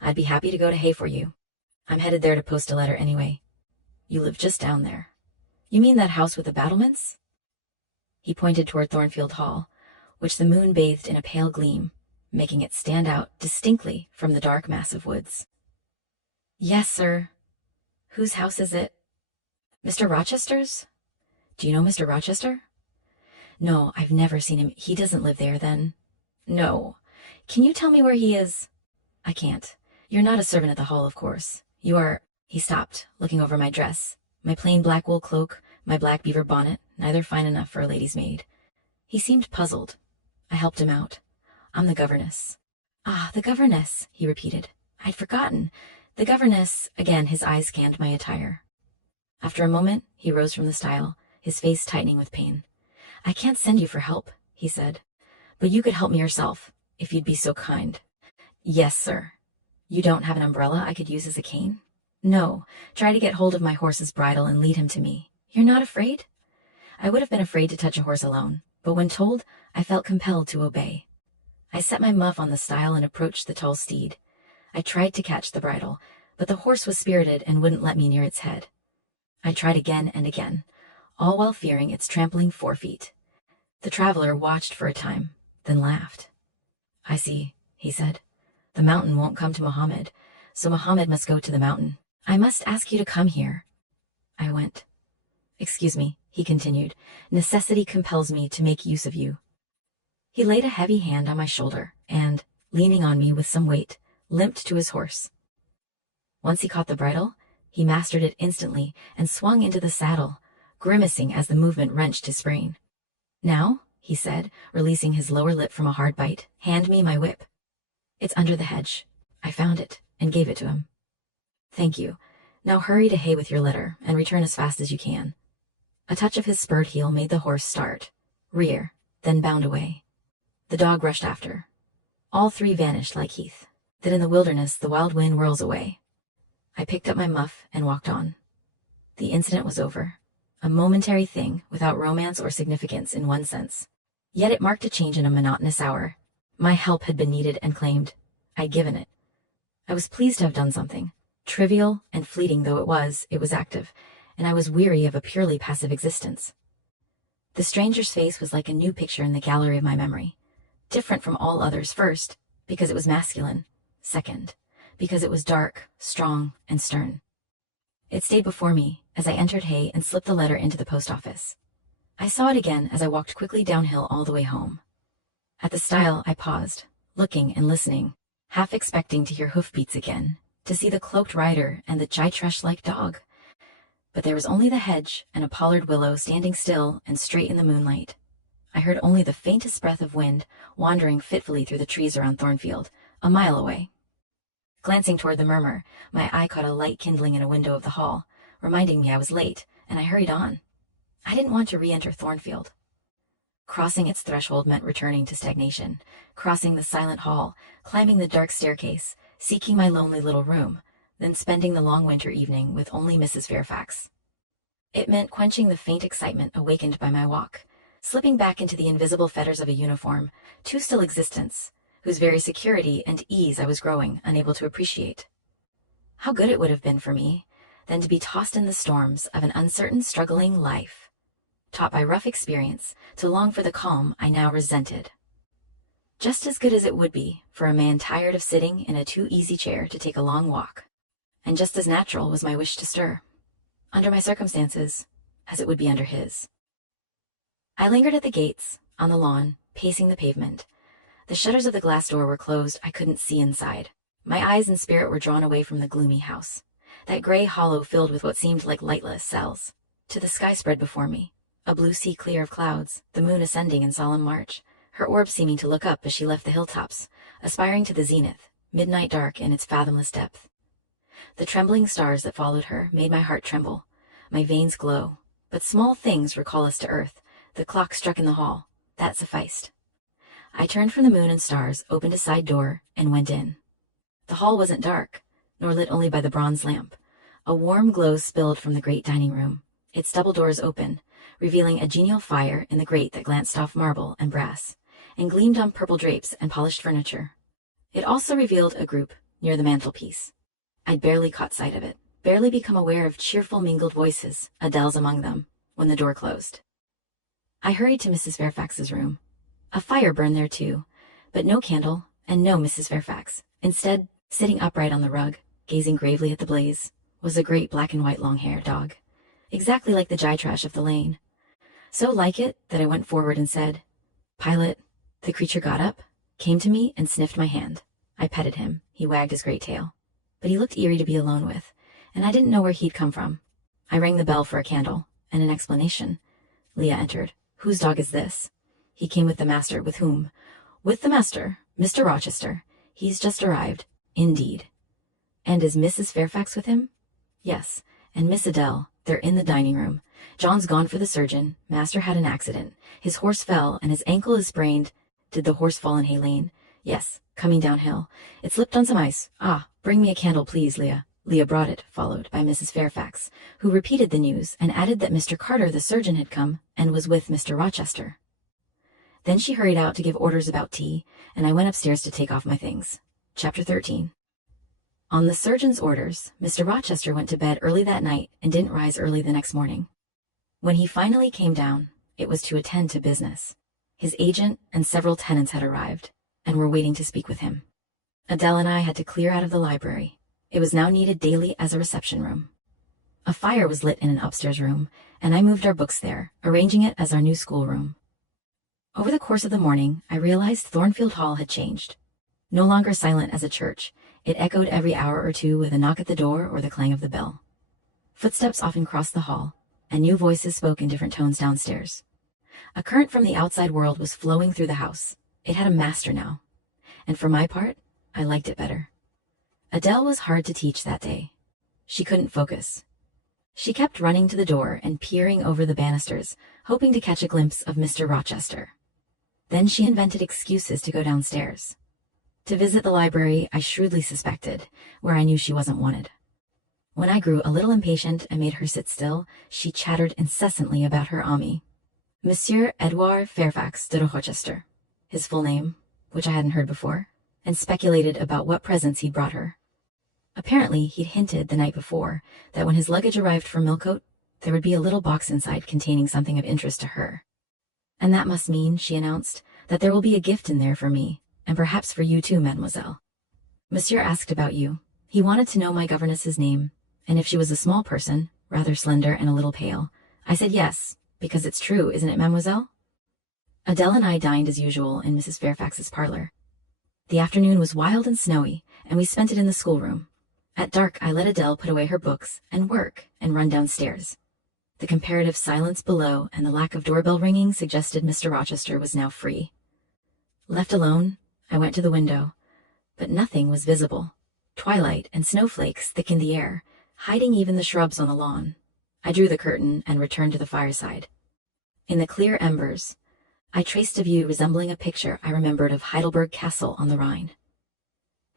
I'd be happy to go to Hay for you. I'm headed there to post a letter anyway. You live just down there. You mean that house with the battlements? He pointed toward Thornfield Hall, which the moon bathed in a pale gleam, making it stand out distinctly from the dark mass of woods. Yes, sir. Whose house is it? Mr. Rochester's? Do you know Mr. Rochester? No, I've never seen him. He doesn't live there, then. No. Can you tell me where he is? I can't. You're not a servant at the hall, of course. You are... He stopped, looking over my dress, my plain black wool cloak, my black beaver bonnet, neither fine enough for a lady's maid. He seemed puzzled. I helped him out. I'm the governess. Ah, the governess, he repeated. I'd forgotten. The governess... Again, his eyes scanned my attire. After a moment, he rose from the stile, his face tightening with pain. I can't send you for help, he said. But you could help me yourself, if you'd be so kind. Yes, sir. You don't have an umbrella I could use as a cane? No. Try to get hold of my horse's bridle and lead him to me. You're not afraid? I would have been afraid to touch a horse alone, but when told, I felt compelled to obey. I set my muff on the stile and approached the tall steed. I tried to catch the bridle, but the horse was spirited and wouldn't let me near its head. I tried again and again, all while fearing its trampling forefeet. The traveler watched for a time, then laughed. I see, he said. The mountain won't come to Mohammed, so Mohammed must go to the mountain. I must ask you to come here. I went. Excuse me, he continued. Necessity compels me to make use of you. He laid a heavy hand on my shoulder and, leaning on me with some weight, limped to his horse. Once he caught the bridle, he mastered it instantly and swung into the saddle, grimacing as the movement wrenched his brain. Now, he said, releasing his lower lip from a hard bite, hand me my whip. It's under the hedge. I found it and gave it to him. Thank you. Now hurry to Hay with your letter and return as fast as you can. A touch of his spurred heel made the horse start, rear, then bound away. The dog rushed after. All three vanished like heath, that in the wilderness the wild wind whirls away. I picked up my muff and walked on. The incident was over, a momentary thing without romance or significance in one sense. Yet it marked a change in a monotonous hour. My help had been needed and claimed. I'd given it. I was pleased to have done something. Trivial and fleeting though it was active, and I was weary of a purely passive existence. The stranger's face was like a new picture in the gallery of my memory. Different from all others, first, because it was masculine. Second, because it was dark, strong, and stern. It stayed before me as I entered Hay and slipped the letter into the post office. I saw it again as I walked quickly downhill all the way home. At the stile, I paused, looking and listening. half expecting to hear hoofbeats again, to see the cloaked rider and the gytrash-like dog. But there was only the hedge and a pollard willow standing still and straight in the moonlight. I heard only the faintest breath of wind wandering fitfully through the trees around Thornfield, a mile away. Glancing toward the murmur, my eye caught a light kindling in a window of the hall, reminding me I was late, and I hurried on. I didn't want to re-enter Thornfield. Crossing its threshold meant returning to stagnation, crossing the silent hall, climbing the dark staircase, seeking my lonely little room, then spending the long winter evening with only Mrs. Fairfax. It meant quenching the faint excitement awakened by my walk, slipping back into the invisible fetters of a uniform, to still existence, whose very security and ease I was growing unable to appreciate. How good it would have been for me, then, to be tossed in the storms of an uncertain, struggling life, taught by rough experience to long for the calm I now resented. Just as good as it would be for a man tired of sitting in a too-easy chair to take a long walk, and just as natural was my wish to stir, under my circumstances, as it would be under his. I lingered at the gates, on the lawn, pacing the pavement. The shutters of the glass door were closed. I couldn't see inside. My eyes and spirit were drawn away from the gloomy house, that gray hollow filled with what seemed like lightless cells, to the sky spread before me, a blue sea clear of clouds, the moon ascending in solemn march, her orb seeming to look up as she left the hilltops, aspiring to the zenith, midnight dark in its fathomless depth. The trembling stars that followed her made my heart tremble, my veins glow, but small things recall us to earth. The clock struck in the hall. That sufficed. I turned from the moon and stars, opened a side door, and went in. The hall wasn't dark, nor lit only by the bronze lamp. A warm glow spilled from the great dining room, its double doors open, revealing a genial fire in the grate that glanced off marble and brass, and gleamed on purple drapes and polished furniture. It also revealed a group near the mantelpiece. I'd barely caught sight of it, barely become aware of cheerful mingled voices, Adele's among them, when the door closed. I hurried to Mrs. Fairfax's room. A fire burned there too, but no candle and no Mrs. Fairfax. Instead, sitting upright on the rug, gazing gravely at the blaze, was a great black and white long-haired dog, exactly like the gytrash of the lane. So like it that I went forward and said, "Pilot." The creature got up, came to me, and sniffed my hand. I petted him. He wagged his great tail. But he looked eerie to be alone with, and I didn't know where he'd come from. I rang the bell for a candle, and an explanation. Leah entered. "Whose dog is this?" "He came with the master." "With whom?" "With the master, Mr. Rochester. He's just arrived." "Indeed." "And is Mrs. Fairfax with him?" "Yes, and Miss Adele. They're in the dining room. John's gone for the surgeon. Master had an accident. His horse fell, and his ankle is sprained." "Did the horse fall in Hay Lane?" "Yes, coming downhill. It slipped on some ice. Ah, bring me a candle, please, Leah." Leah brought it, followed by Mrs. Fairfax, who repeated the news and added that Mr. Carter, the surgeon, had come and was with Mr. Rochester. Then she hurried out to give orders about tea, and I went upstairs to take off my things. Chapter 13. On the surgeon's orders, Mr. Rochester went to bed early that night and didn't rise early the next morning. When he finally came down, it was to attend to business. His agent and several tenants had arrived, and were waiting to speak with him. Adele and I had to clear out of the library. It was now needed daily as a reception room. A fire was lit in an upstairs room, and I moved our books there, arranging it as our new schoolroom. Over the course of the morning, I realized Thornfield Hall had changed. No longer silent as a church, it echoed every hour or two with a knock at the door or the clang of the bell. Footsteps often crossed the hall, and new voices spoke in different tones downstairs. A current from the outside world was flowing through the house. It had a master now, and for my part, I liked it better. Adele was hard to teach that day. She couldn't focus. She kept running to the door and peering over the banisters, hoping to catch a glimpse of Mr. Rochester. Then she invented excuses to go downstairs. To visit the library, I shrewdly suspected, where I knew she wasn't wanted. When I grew a little impatient and made her sit still, she chattered incessantly about her ami, Monsieur Edouard Fairfax de Rochester, his full name, which I hadn't heard before, and speculated about what presents he'd brought her. Apparently, he'd hinted the night before that when his luggage arrived from Millcote, there would be a little box inside containing something of interest to her. "And that must mean," she announced, "that there will be a gift in there for me, and perhaps for you too, mademoiselle. Monsieur asked about you. He wanted to know my governess's name, and if she was a small person, rather slender and a little pale. I said yes, because it's true, isn't it, mademoiselle?" Adele and I dined as usual in Mrs. Fairfax's parlor. The afternoon was wild and snowy, and we spent it in the schoolroom. At dark, I let Adele put away her books and work and run downstairs. The comparative silence below and the lack of doorbell ringing suggested Mr. Rochester was now free. Left alone, I went to the window, but nothing was visible. Twilight and snowflakes thickened the air, hiding even the shrubs on the lawn. I drew the curtain and returned to the fireside. In the clear embers, I traced a view resembling a picture I remembered of Heidelberg Castle on the Rhine.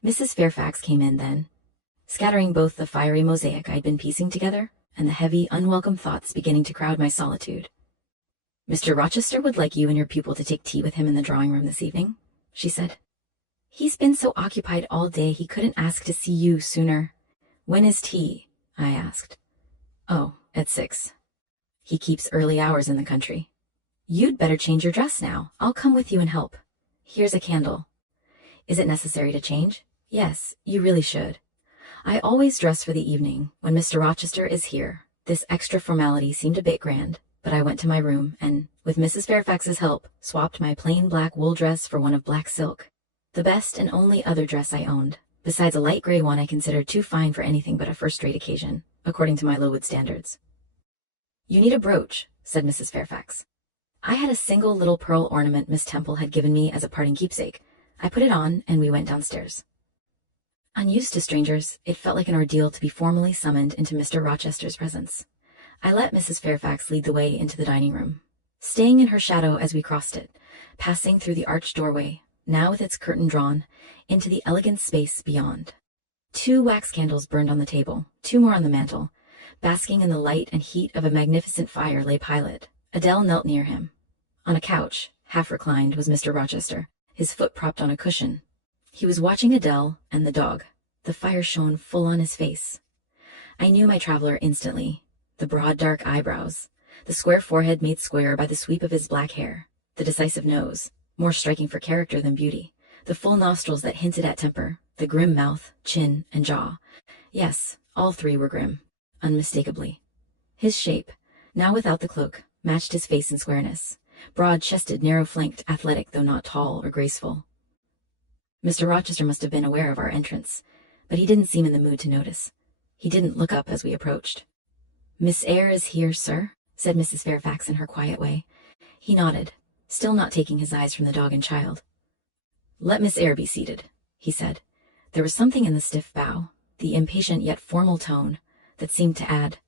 Mrs. Fairfax came in then, scattering both the fiery mosaic I'd been piecing together and the heavy, unwelcome thoughts beginning to crowd my solitude. "Mr. Rochester would like you and your pupil to take tea with him in the drawing room this evening," she said. "He's been so occupied all day he couldn't ask to see you sooner." "When is tea?" I asked. "Oh, at 6. He keeps early hours in the country." "You'd better change your dress now. I'll come with you and help. Here's a candle." "Is it necessary to change?" "Yes, you really should. I always dress for the evening when Mr. Rochester is here." This extra formality seemed a bit grand, but I went to my room and, with Mrs. Fairfax's help, swapped my plain black wool dress for one of black silk, the best and only other dress I owned, besides a light gray one I considered too fine for anything but a first-rate occasion, according to my Lowood standards. "You need a brooch," said Mrs. Fairfax. I had a single little pearl ornament Miss Temple had given me as a parting keepsake. I put it on, and we went downstairs. Unused to strangers, it felt like an ordeal to be formally summoned into Mr. Rochester's presence. I let Mrs. Fairfax lead the way into the dining room, staying in her shadow as we crossed it, passing through the arched doorway, now with its curtain drawn, into the elegant space beyond. 2 wax candles burned on the table, 2 more on the mantel. Basking in the light and heat of a magnificent fire lay Pilot. Adele knelt near him. On a couch, half reclined, was Mr. Rochester, his foot propped on a cushion. He was watching Adele and the dog. The fire shone full on his face. I knew my traveler instantly. The broad dark eyebrows, the square forehead made square by the sweep of his black hair, the decisive nose, more striking for character than beauty, the full nostrils that hinted at temper, the grim mouth, chin, and jaw. Yes, all 3 were grim, unmistakably. His shape, now without the cloak, matched his face in squareness, broad-chested, narrow-flanked, athletic though not tall or graceful. Mr. Rochester must have been aware of our entrance, but he didn't seem in the mood to notice. He didn't look up as we approached. "Miss Eyre is here, sir," said Mrs. Fairfax in her quiet way. He nodded, still not taking his eyes from the dog and child. "Let Miss Eyre be seated," he said. There was something in the stiff bow, the impatient yet formal tone, that seemed to add,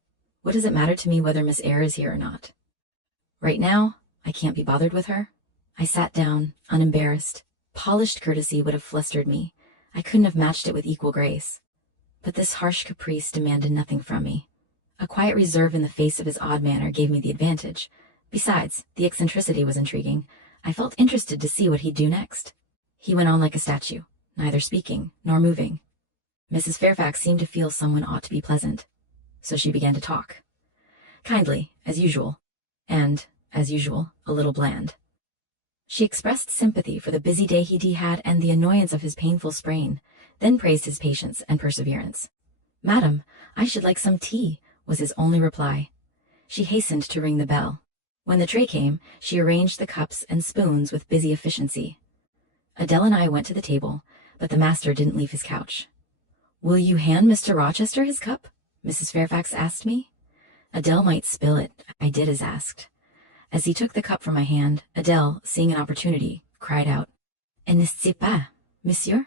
"What does it matter to me whether Miss Eyre is here or not? Right now, I can't be bothered with her." I sat down, unembarrassed. Polished courtesy would have flustered me. I couldn't have matched it with equal grace. But this harsh caprice demanded nothing from me. A quiet reserve in the face of his odd manner gave me the advantage. Besides, the eccentricity was intriguing. I felt interested to see what he'd do next. He went on like a statue, neither speaking nor moving. Mrs. Fairfax seemed to feel someone ought to be pleasant, so she began to talk. Kindly, as usual, and, as usual, a little bland. She expressed sympathy for the busy day he'd had and the annoyance of his painful sprain, then praised his patience and perseverance. "Madam, I should like some tea," was his only reply. She hastened to ring the bell. When the tray came, she arranged the cups and spoons with busy efficiency. Adele and I went to the table, but the master didn't leave his couch. "Will you hand Mr. Rochester his cup?" Mrs. Fairfax asked me. Adele might spill it. I did as asked. As he took the cup from my hand, Adele, seeing an opportunity, cried out, "N'est-ce pas, monsieur,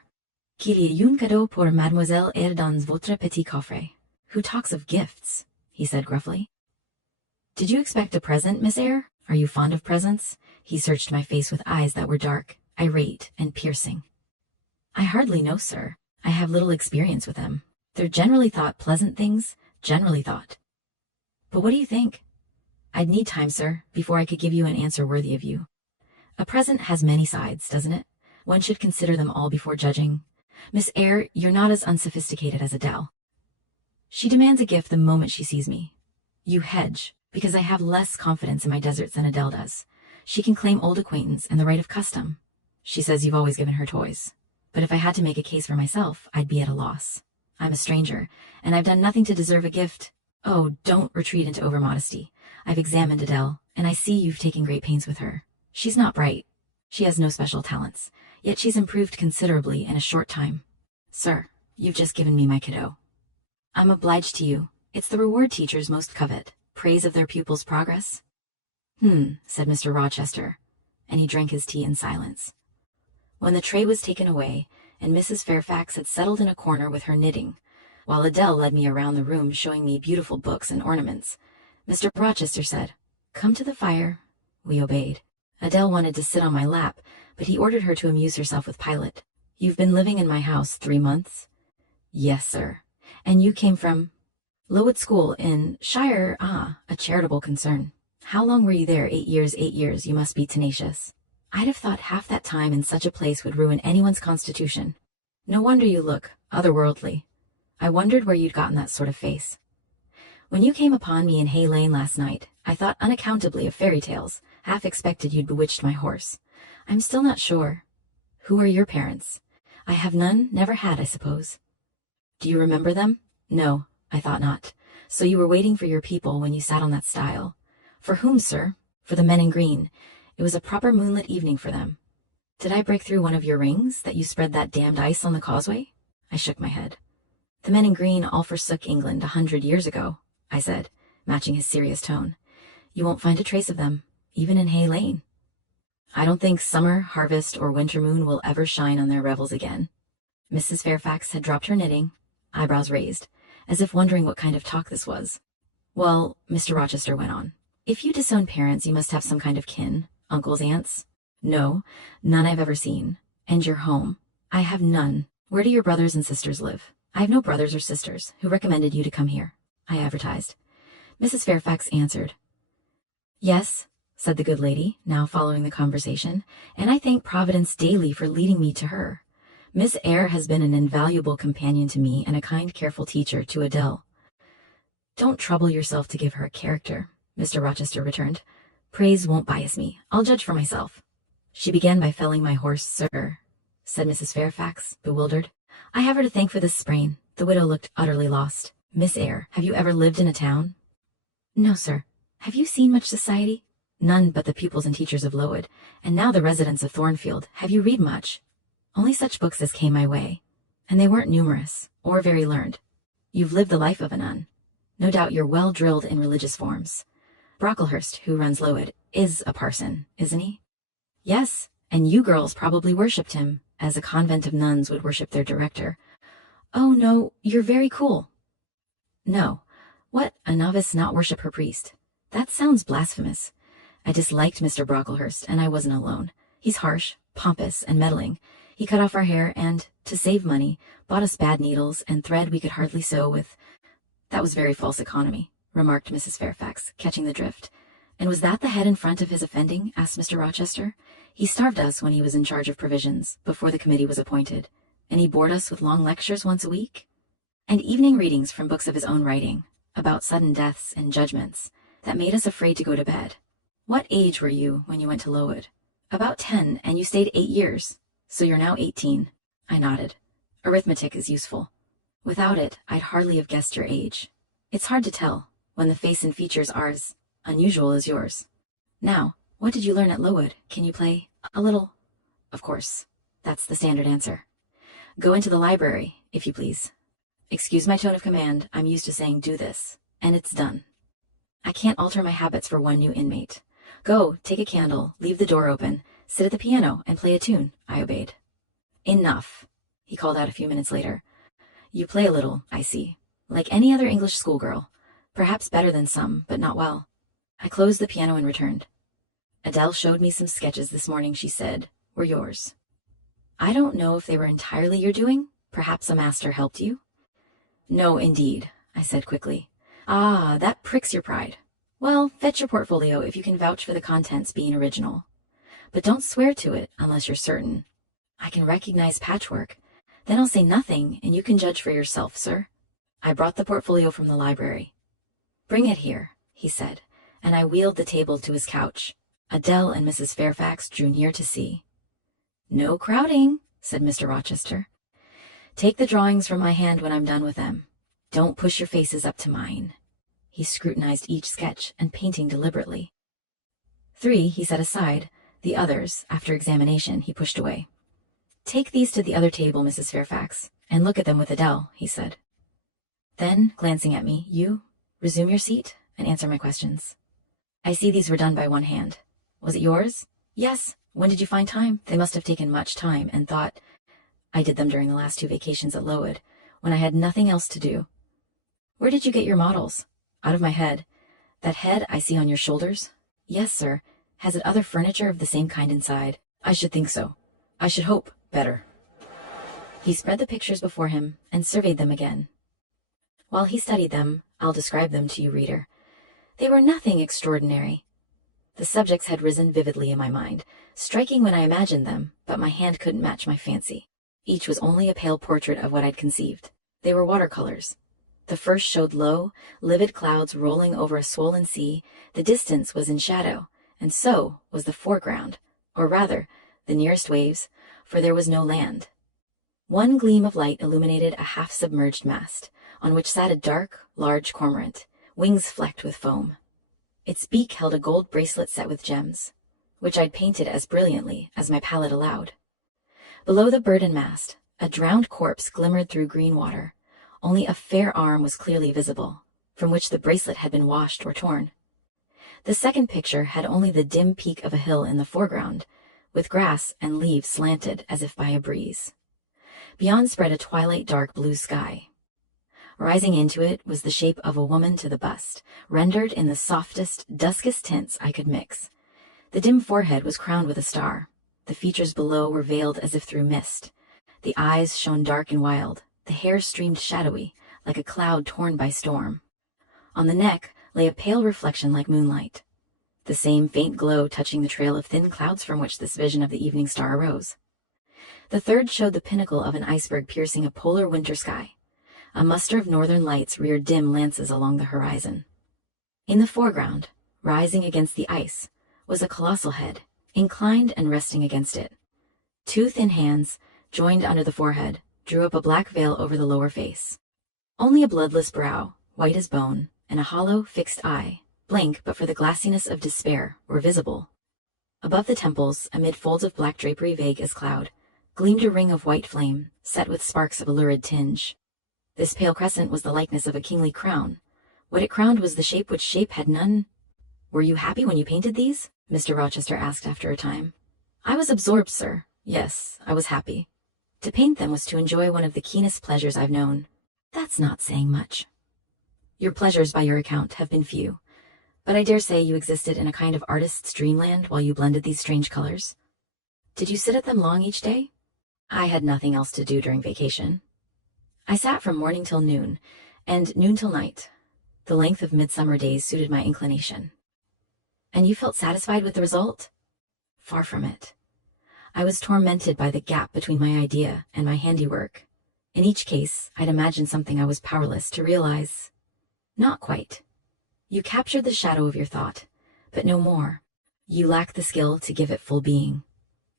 qu'il y a un cadeau pour Mademoiselle Eyre dans votre petit coffret?" "Who talks of gifts?" he said gruffly. "Did you expect a present, Miss Eyre? Are you fond of presents?" He searched my face with eyes that were dark, irate, and piercing. "I hardly know, sir. I have little experience with them. They're generally thought pleasant things, generally thought. But what do you think?" "I'd need time, sir, before I could give you an answer worthy of you. A present has many sides, doesn't it? One should consider them all before judging. Miss Eyre, you're not as unsophisticated as Adele. She demands a gift the moment she sees me. You hedge, because I have less confidence in my deserts than Adele does. She can claim old acquaintance and the right of custom. She says you've always given her toys. But if I had to make a case for myself, I'd be at a loss. I'm a stranger, and I've done nothing to deserve a gift. Oh, don't retreat into overmodesty. I've examined Adele, and I see you've taken great pains with her. She's not bright. She has no special talents, yet she's improved considerably in a short time. Sir, you've just given me my kiddo. I'm obliged to you. It's the reward teachers most covet, praise of their pupils' progress. Said Mr. Rochester, and he drank his tea in silence. When the tray was taken away, and Mrs. Fairfax had settled in a corner with her knitting, while Adele led me around the room showing me beautiful books and ornaments, Mr. Rochester said, "Come to the fire." We obeyed. Adele wanted to sit on my lap, but he ordered her to amuse herself with Pilot. "You've been living in my house 3 months?" "Yes, sir." "And you came from—" "Lowood School in Shire, a charitable concern." "How long were you there?" 8 years, 8 years, you must be tenacious." "I'd have thought half that time in such a place would ruin anyone's constitution." "No wonder you look otherworldly. I wondered where you'd gotten that sort of face." "When you came upon me in Hay Lane last night, I thought unaccountably of fairy tales, half expected you'd bewitched my horse. I'm still not sure. Who are your parents?" "I have none, never had, I suppose." "Do you remember them?" "No, I thought not. So you were waiting for your people when you sat on that stile." "For whom, sir?" "For the men in green. It was a proper moonlit evening for them." "Did I break through one of your rings, that you spread that damned ice on the causeway?" I shook my head. "The men in green all forsook England 100 years ago," I said, matching his serious tone. "You won't find a trace of them, even in Hay Lane. I don't think summer, harvest, or winter moon will ever shine on their revels again." Mrs. Fairfax had dropped her knitting, eyebrows raised, as if wondering what kind of talk this was. "Well," Mr. Rochester went on, "if you disown parents, you must have some kind of kin, uncles, aunts." "No, none I've ever seen." "And your home?" "I have none. Where do your brothers and sisters live?" "I have no brothers or sisters. Who recommended you to come here?" I advertised. Mrs. Fairfax answered. "Yes," said the good lady, now following the conversation, "and I thank Providence daily for leading me to her. Miss Eyre has been an invaluable companion to me and a kind, careful teacher to Adele." "Don't trouble yourself to give her a character," Mr. Rochester returned. "Praise won't bias me. I'll judge for myself." "She began by felling my horse, sir," said Mrs. Fairfax, bewildered. "I have her to thank for this sprain." The widow looked utterly lost. "Miss Eyre, have you ever lived in a town?" "No, sir." "Have you seen much society?" "None but the pupils and teachers of Lowood, and now the residents of Thornfield. Have you read much?" "Only such books as came my way, and they weren't numerous, or very learned." "You've lived the life of a nun. No doubt you're well drilled in religious forms. Brocklehurst, who runs Lowood, is a parson, isn't he?" "Yes, and you girls probably worshipped him, as a convent of nuns would worship their director." "Oh, no, you're very cool." "No. What, a novice not worship her priest? That sounds blasphemous." I disliked Mr. Brocklehurst, and I wasn't alone. He's harsh, pompous, and meddling. He cut off our hair and, to save money, bought us bad needles and thread we could hardly sew with. "That was very false economy," remarked Mrs. Fairfax, catching the drift. "And was that the head and front of his offending?" asked Mr. Rochester. "He starved us when he was in charge of provisions, before the committee was appointed. And he bored us with long lectures once a week, and evening readings from books of his own writing, about sudden deaths and judgments, that made us afraid to go to bed." "What age were you when you went to Lowood?" "About 10, and you stayed 8 years. So you're now 18. I nodded. Arithmetic is useful. Without it, I'd hardly have guessed your age. It's hard to tell, when the face and features are as unusual as yours. Now, what did you learn at Lowood? Can you play a little?" "Of course. That's the standard answer." "Go into the library, if you please." Excuse my tone of command. I'm used to saying do this, and it's done. I can't alter my habits for one new inmate. "Go, take a candle, leave the door open, sit at the piano, and play a tune," I obeyed. "Enough," he called out a few minutes later. "You play a little, I see, like any other English schoolgirl, perhaps better than some, but not well." I closed the piano and returned. "Adele showed me some sketches this morning," she said, "were yours." "I don't know if they were entirely your doing. Perhaps a master helped you?" "No, indeed," I said quickly. "Ah, that pricks your pride. Well, fetch your portfolio if you can vouch for the contents being original. But don't swear to it unless you're certain. I can recognize patchwork. Then I'll say nothing, and you can judge for yourself, sir." I brought the portfolio from the library. "Bring it here," he said, and I wheeled the table to his couch. Adele and Mrs. Fairfax drew near to see. "No crowding," said Mr. Rochester. "Take the drawings from my hand when I'm done with them. Don't push your faces up to mine." He scrutinized each sketch and painting deliberately. 3 he set aside, The others, after examination, he pushed away. "Take these to the other table, Mrs. Fairfax, and look at them with Adele," he said. Then, glancing at me, "You, resume your seat and answer my questions. I see these were done by one hand. Was it yours?" "Yes. When did you find time?" "They must have taken much time and thought. I did them during the last 2 vacations at Lowood, when I had nothing else to do." "Where did you get your models?" "Out of my head." "That head I see on your shoulders?" "Yes, sir. Has it other furniture of the same kind inside?" "I should think so. I should hope better." He spread the pictures before him and surveyed them again. While he studied them, I'll describe them to you, reader. They were nothing extraordinary. The subjects had risen vividly in my mind, striking when I imagined them, but my hand couldn't match my fancy. Each was only a pale portrait of what I'd conceived. They were watercolors. The first showed low, livid clouds rolling over a swollen sea. The distance was in shadow, and so was the foreground, or rather, the nearest waves, for there was no land. One gleam of light illuminated a half-submerged mast, on which sat a dark, large cormorant, wings flecked with foam. Its beak held a gold bracelet set with gems, which I'd painted as brilliantly as my palette allowed. Below the bird and mast, a drowned corpse glimmered through green water. Only a fair arm was clearly visible, from which the bracelet had been washed or torn. The second picture had only the dim peak of a hill in the foreground, with grass and leaves slanted as if by a breeze. Beyond spread a twilight dark blue sky. Rising into it was the shape of a woman to the bust, rendered in the softest, duskest tints I could mix. The dim forehead was crowned with a star. The features below were veiled as if through mist. The eyes shone dark and wild. The hair streamed shadowy, like a cloud torn by storm. On the neck lay a pale reflection like moonlight, the same faint glow touching the trail of thin clouds from which this vision of the evening star arose. The third showed the pinnacle of an iceberg piercing a polar winter sky. A muster of northern lights reared dim lances along the horizon. In the foreground, rising against the ice, was a colossal head, inclined and resting against it. 2 thin hands, joined under the forehead, drew up a black veil over the lower face. Only a bloodless brow, white as bone, and a hollow, fixed eye, blank but for the glassiness of despair, were visible. Above the temples, amid folds of black drapery vague as cloud, gleamed a ring of white flame, set with sparks of a lurid tinge. This pale crescent was the likeness of a kingly crown. What it crowned was the shape which shape had none. "Were you happy when you painted these?" Mr. Rochester asked after a time. "I was absorbed, sir. Yes, I was happy. To paint them was to enjoy one of the keenest pleasures I've known." "That's not saying much." "Your pleasures, by your account, have been few. But I dare say you existed in a kind of artist's dreamland while you blended these strange colors. Did you sit at them long each day?" "I had nothing else to do during vacation. I sat from morning till noon, and noon till night. The length of midsummer days suited my inclination." "And you felt satisfied with the result?" "Far from it. I was tormented by the gap between my idea and my handiwork. In each case, I'd imagined something I was powerless to realize. Not quite. You captured the shadow of your thought, but no more. You lack the skill to give it full being.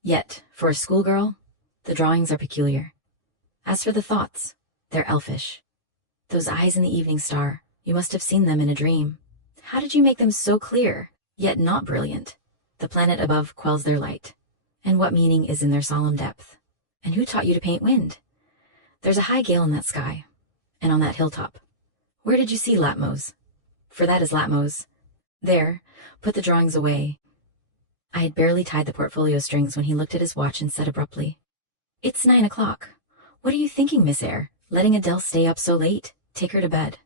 Yet, for a schoolgirl, the drawings are peculiar. As for the thoughts, they're elfish. Those eyes in the evening star, you must have seen them in a dream. How did you make them so clear, yet not brilliant? The planet above quells their light. And what meaning is in their solemn depth? And who taught you to paint wind? There's a high gale in that sky, and on that hilltop. Where did you see Latmos? For that is Latmos. There, put the drawings away." I had barely tied the portfolio strings when he looked at his watch and said abruptly, "It's 9 o'clock. What are you thinking, Miss Eyre? Letting Adele stay up so late? Take her to bed."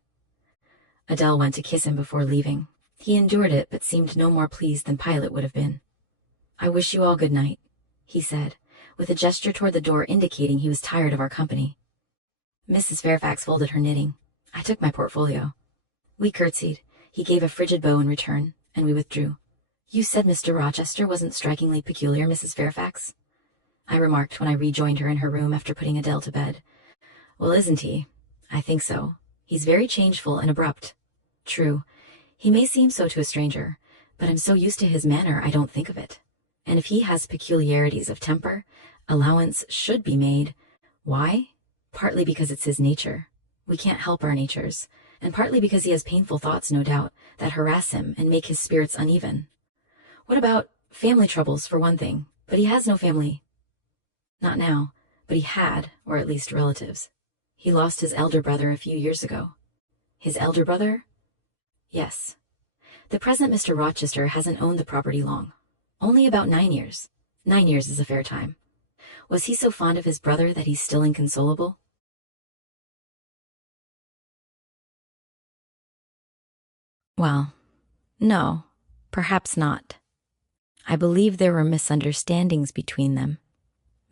Adele went to kiss him before leaving. He endured it, but seemed no more pleased than Pilate would have been. "I wish you all good night," he said, with a gesture toward the door indicating he was tired of our company. Mrs. Fairfax folded her knitting. I took my portfolio. We curtsied. He gave a frigid bow in return, and we withdrew. "You said Mr. Rochester wasn't strikingly peculiar, Mrs. Fairfax?" I remarked when I rejoined her in her room after putting Adele to bed. "Well, isn't he? I think so. He's very changeful and abrupt. True, he may seem so to a stranger, but I'm so used to his manner I don't think of it. And if he has peculiarities of temper, allowance should be made. Why? Partly because it's his nature. We can't help our natures, and partly because he has painful thoughts, no doubt, that harass him and make his spirits uneven. What about Family troubles, for one thing, but he has no family. Not now, but he had, or at least relatives. He lost his elder brother a few years ago. His elder brother? Yes. The present Mr. Rochester hasn't owned the property long. Only about 9 years. 9 years is a fair time. Was he so fond of his brother that he's still inconsolable? Well, no, perhaps not. I believe there were misunderstandings between them.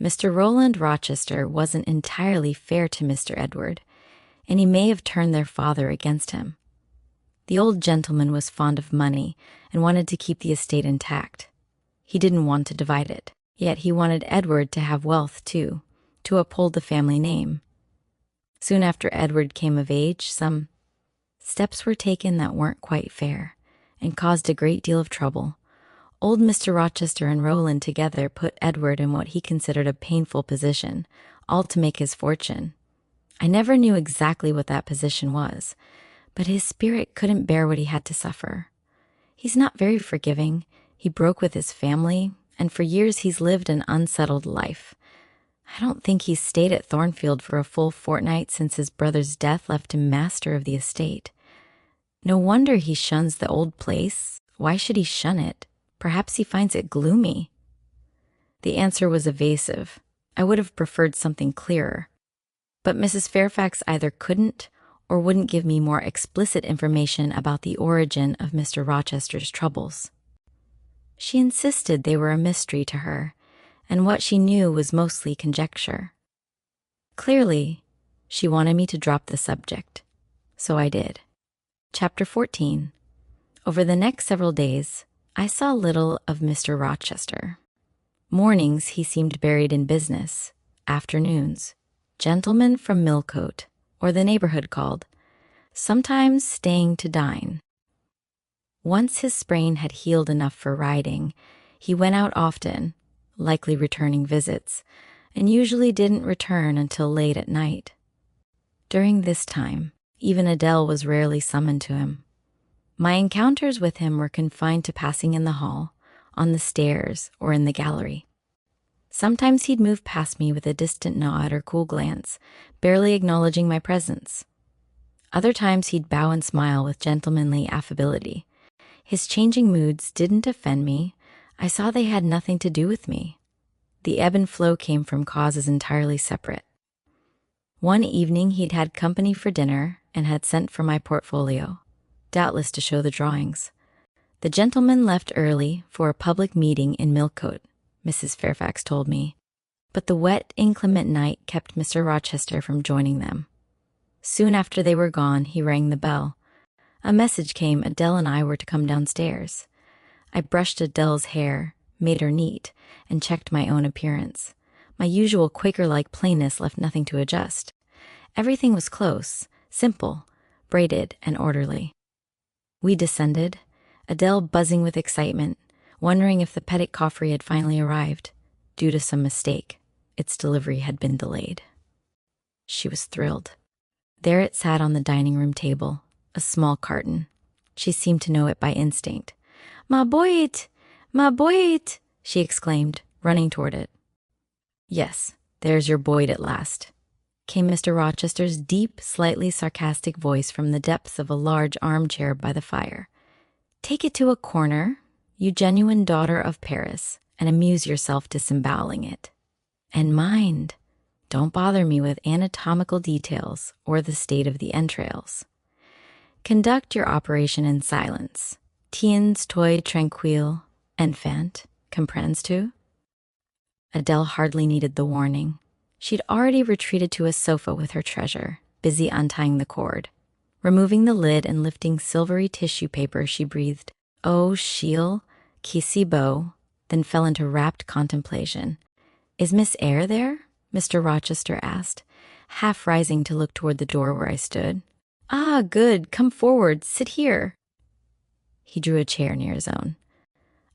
Mr. Roland Rochester wasn't entirely fair to Mr. Edward, and he may have turned their father against him. The old gentleman was fond of money and wanted to keep the estate intact. He didn't want to divide it, yet he wanted Edward to have wealth too, to uphold the family name. Soon after Edward came of age, some steps were taken that weren't quite fair and caused a great deal of trouble. Old Mr. Rochester and Roland together put Edward in what he considered a painful position, all to make his fortune. I never knew exactly what that position was, but his spirit couldn't bear what he had to suffer. He's not very forgiving. He broke with his family, and for years he's lived an unsettled life. I don't think he's stayed at Thornfield for a full fortnight since his brother's death left him master of the estate. No wonder he shuns the old place. Why should he shun it? Perhaps he finds it gloomy. The answer was evasive. I would have preferred something clearer. But Mrs. Fairfax either couldn't or wouldn't give me more explicit information about the origin of Mr. Rochester's troubles. She insisted they were a mystery to her, and what she knew was mostly conjecture. Clearly, she wanted me to drop the subject, so I did. Chapter 14. Over the next several days, I saw little of Mr. Rochester. Mornings he seemed buried in business. Afternoons, gentlemen from Millcote, or the neighborhood called, sometimes staying to dine. Once his sprain had healed enough for riding, he went out often, likely returning visits, and usually didn't return until late at night. During this time, even Adele was rarely summoned to him. My encounters with him were confined to passing in the hall, on the stairs, or in the gallery. Sometimes he'd move past me with a distant nod or cool glance, barely acknowledging my presence. Other times he'd bow and smile with gentlemanly affability. His changing moods didn't offend me. I saw they had nothing to do with me. The ebb and flow came from causes entirely separate. One evening he'd had company for dinner and had sent for my portfolio, doubtless to show the drawings. The gentleman left early for a public meeting in Millcote, Mrs. Fairfax told me, but the wet, inclement night kept Mr. Rochester from joining them. Soon after they were gone, he rang the bell. A message came Adele and I were to come downstairs. I brushed Adele's hair, made her neat, and checked my own appearance. My usual Quaker-like plainness left nothing to adjust. Everything was close, simple, braided, and orderly. We descended, Adele buzzing with excitement, wondering if the petit coffre had finally arrived. Due to some mistake, its delivery had been delayed. She was thrilled. There it sat on the dining room table, a small carton. She seemed to know it by instinct. "Ma boit! Ma boit!" she exclaimed, running toward it. "Yes, there's your Boyd at last," came Mr. Rochester's deep, slightly sarcastic voice from the depths of a large armchair by the fire. "Take it to a corner, you genuine daughter of Paris, and amuse yourself disemboweling it. And mind, don't bother me with anatomical details or the state of the entrails. Conduct your operation in silence. Tiens toi tranquille, enfant, comprends-tu?" Adele hardly needed the warning. She'd already retreated to a sofa with her treasure, busy untying the cord. Removing the lid and lifting silvery tissue paper, she breathed, "Oh, Sheil, qui si beau," then fell into rapt contemplation. "Is Miss Eyre there?" Mr. Rochester asked, half rising to look toward the door where I stood. "Ah, good, come forward, sit here." He drew a chair near his own.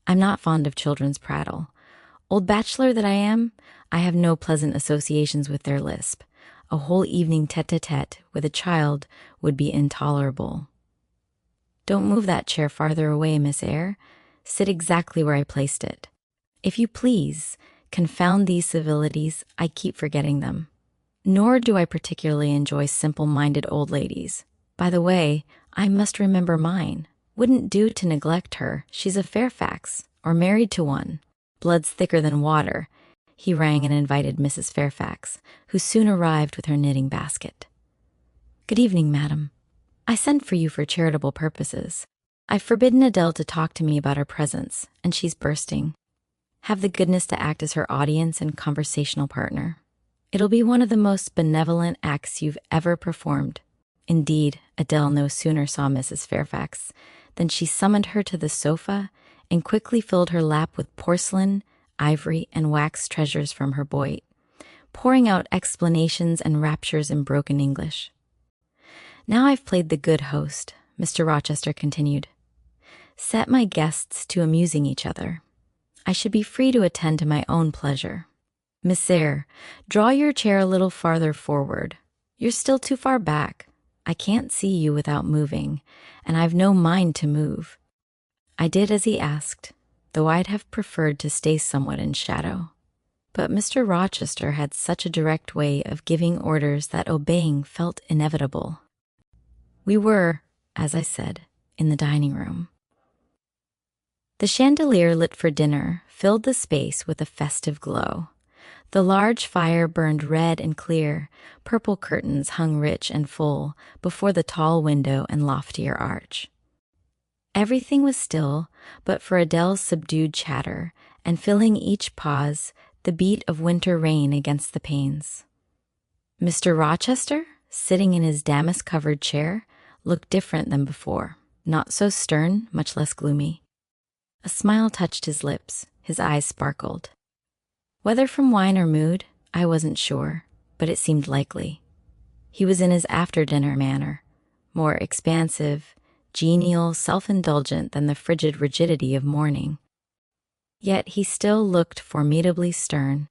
I'm not fond of children's prattle. Old bachelor that I am, I have no pleasant associations with their lisp. A whole evening tete-a-tete with a child would be intolerable. "Don't move that chair farther away, Miss Eyre. sit exactly where I placed it. If you please, confound these civilities, I keep forgetting them. Nor do I particularly enjoy simple-minded old ladies. By the way, I must remember mine. Wouldn't do to neglect her. She's a Fairfax, or married to one. Blood's thicker than water. He rang and invited Mrs. Fairfax, who soon arrived with her knitting basket. Good evening, madam. I sent for you for charitable purposes. I've forbidden Adele to talk to me about her presence, and she's bursting. Have the goodness to act as her audience and conversational partner. It'll be one of the most benevolent acts you've ever performed. Indeed, Adele no sooner saw Mrs. Fairfax than she summoned her to the sofa and quickly filled her lap with porcelain, ivory, and wax treasures from her boy, pouring out explanations and raptures in broken English. Now I've played the good host, Mr. Rochester continued. Set my guests to amusing each other. I should be free to attend to my own pleasure. Miss Eyre, draw your chair a little farther forward. You're still too far back. I can't see you without moving, and I've no mind to move. I did as he asked, though I'd have preferred to stay somewhat in shadow. But Mr. Rochester had such a direct way of giving orders that obeying felt inevitable. We were, as I said, in the dining room. The chandelier lit for dinner filled the space with a festive glow. The large fire burned red and clear, purple curtains hung rich and full before the tall window and loftier arch. Everything was still, but for Adele's subdued chatter, and filling each pause, the beat of winter rain against the panes. Mr. Rochester, sitting in his damask-covered chair, looked different than before, not so stern, much less gloomy. A smile touched his lips, his eyes sparkled. Whether from wine or mood, I wasn't sure, but it seemed likely. He was in his after-dinner manner, more expansive, genial, self-indulgent than the frigid rigidity of morning. Yet he still looked formidably stern,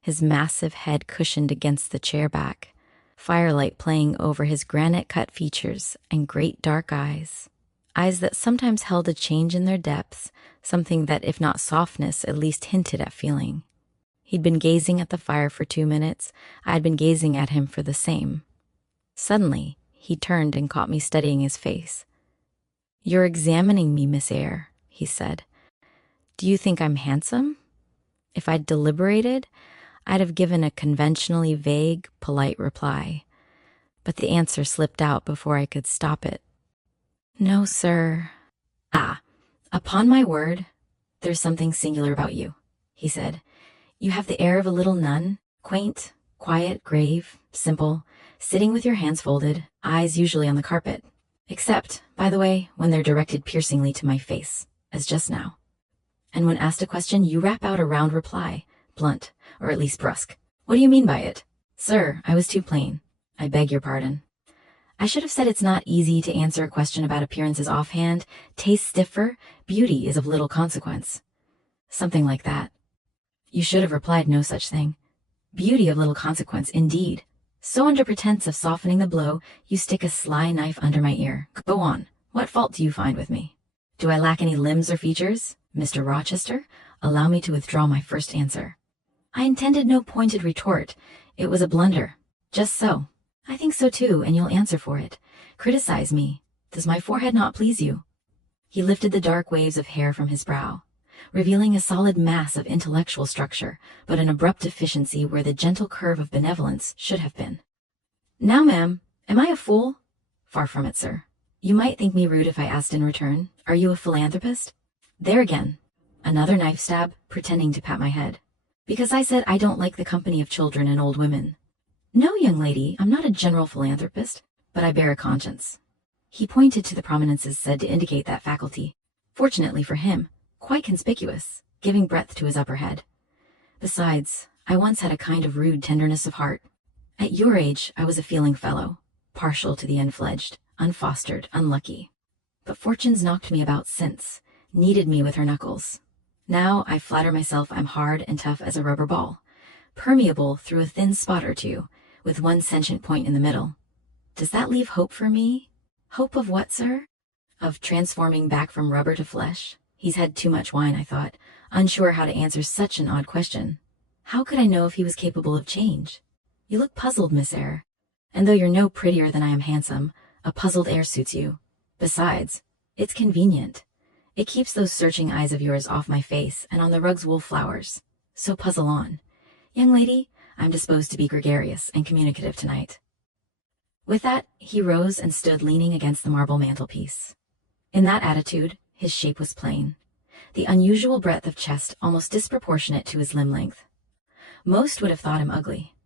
his massive head cushioned against the chair back, firelight playing over his granite-cut features and great dark eyes that sometimes held a change in their depths, something that, if not softness, at least hinted at feeling. He'd been gazing at the fire for 2 minutes. I'd been gazing at him for the same. Suddenly, he turned and caught me studying his face. "You're examining me, Miss Eyre," he said. "Do you think I'm handsome?" If I'd deliberated, I'd have given a conventionally vague, polite reply. But the answer slipped out before I could stop it. "No, sir." "Ah, upon my word, there's something singular about you," he said. "You have the air of a little nun, quaint, quiet, grave, simple, sitting with your hands folded, eyes usually on the carpet, except, by the way, when they're directed piercingly to my face, as just now. And when asked a question, you rap out a round reply, blunt, or at least brusque. What do you mean by it? Sir, I was too plain. I beg your pardon. I should have said it's not easy to answer a question about appearances offhand. Tastes differ. Beauty is of little consequence. Something like that. You should have replied no such thing. Beauty of little consequence, indeed. So under pretense of softening the blow, you stick a sly knife under my ear. Go on. What fault do you find with me? Do I lack any limbs or features? Mr. Rochester, allow me to withdraw my first answer. I intended no pointed retort. It was a blunder. Just so. I think so too, and you'll answer for it. Criticize me. Does my forehead not please you?" He lifted the dark waves of hair from his brow, revealing a solid mass of intellectual structure, but an abrupt deficiency where the gentle curve of benevolence should have been. "Now, ma'am, am I a fool?" "Far from it, sir. You might think me rude if I asked in return. Are you a philanthropist?" There again, another knife stab, pretending to pat my head. "Because I said I don't like the company of children and old women." "No, young lady, I'm not a general philanthropist, but I bear a conscience." He pointed to the prominences said to indicate that faculty. Fortunately for him, quite conspicuous, giving breadth to his upper head. Besides, I once had a kind of rude tenderness of heart. At your age, I was a feeling fellow, partial to the unfledged, unfostered, unlucky. But fortune's knocked me about since, kneaded me with her knuckles. Now I flatter myself I'm hard and tough as a rubber ball, permeable through a thin spot or two, with one sentient point in the middle. Does that leave hope for me? Hope of what, sir? Of transforming back from rubber to flesh? He's had too much wine, I thought, unsure how to answer such an odd question. How could I know if he was capable of change? You look puzzled, Miss Eyre. And though you're no prettier than I am handsome, a puzzled air suits you. Besides, it's convenient. It keeps those searching eyes of yours off my face and on the rug's wolf flowers. So puzzle on. Young lady, I'm disposed to be gregarious and communicative tonight. With that, he rose and stood leaning against the marble mantelpiece. In that attitude, his shape was plain, the unusual breadth of chest almost disproportionate to his limb length. Most would have thought him ugly,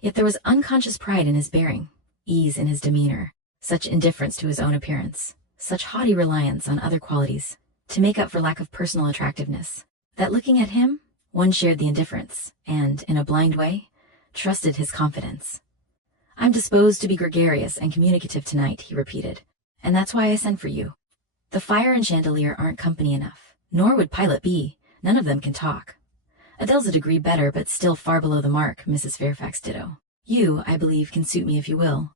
yet there was unconscious pride in his bearing, ease in his demeanor, such indifference to his own appearance, such haughty reliance on other qualities, to make up for lack of personal attractiveness, that looking at him, one shared the indifference, and, in a blind way, trusted his confidence. I'm disposed to be gregarious and communicative tonight, he repeated, and that's why I sent for you. The fire and chandelier aren't company enough, nor would Pilot be. None of them can talk. Adele's a degree better, but still far below the mark, Mrs. Fairfax ditto. You, I believe, can suit me if you will.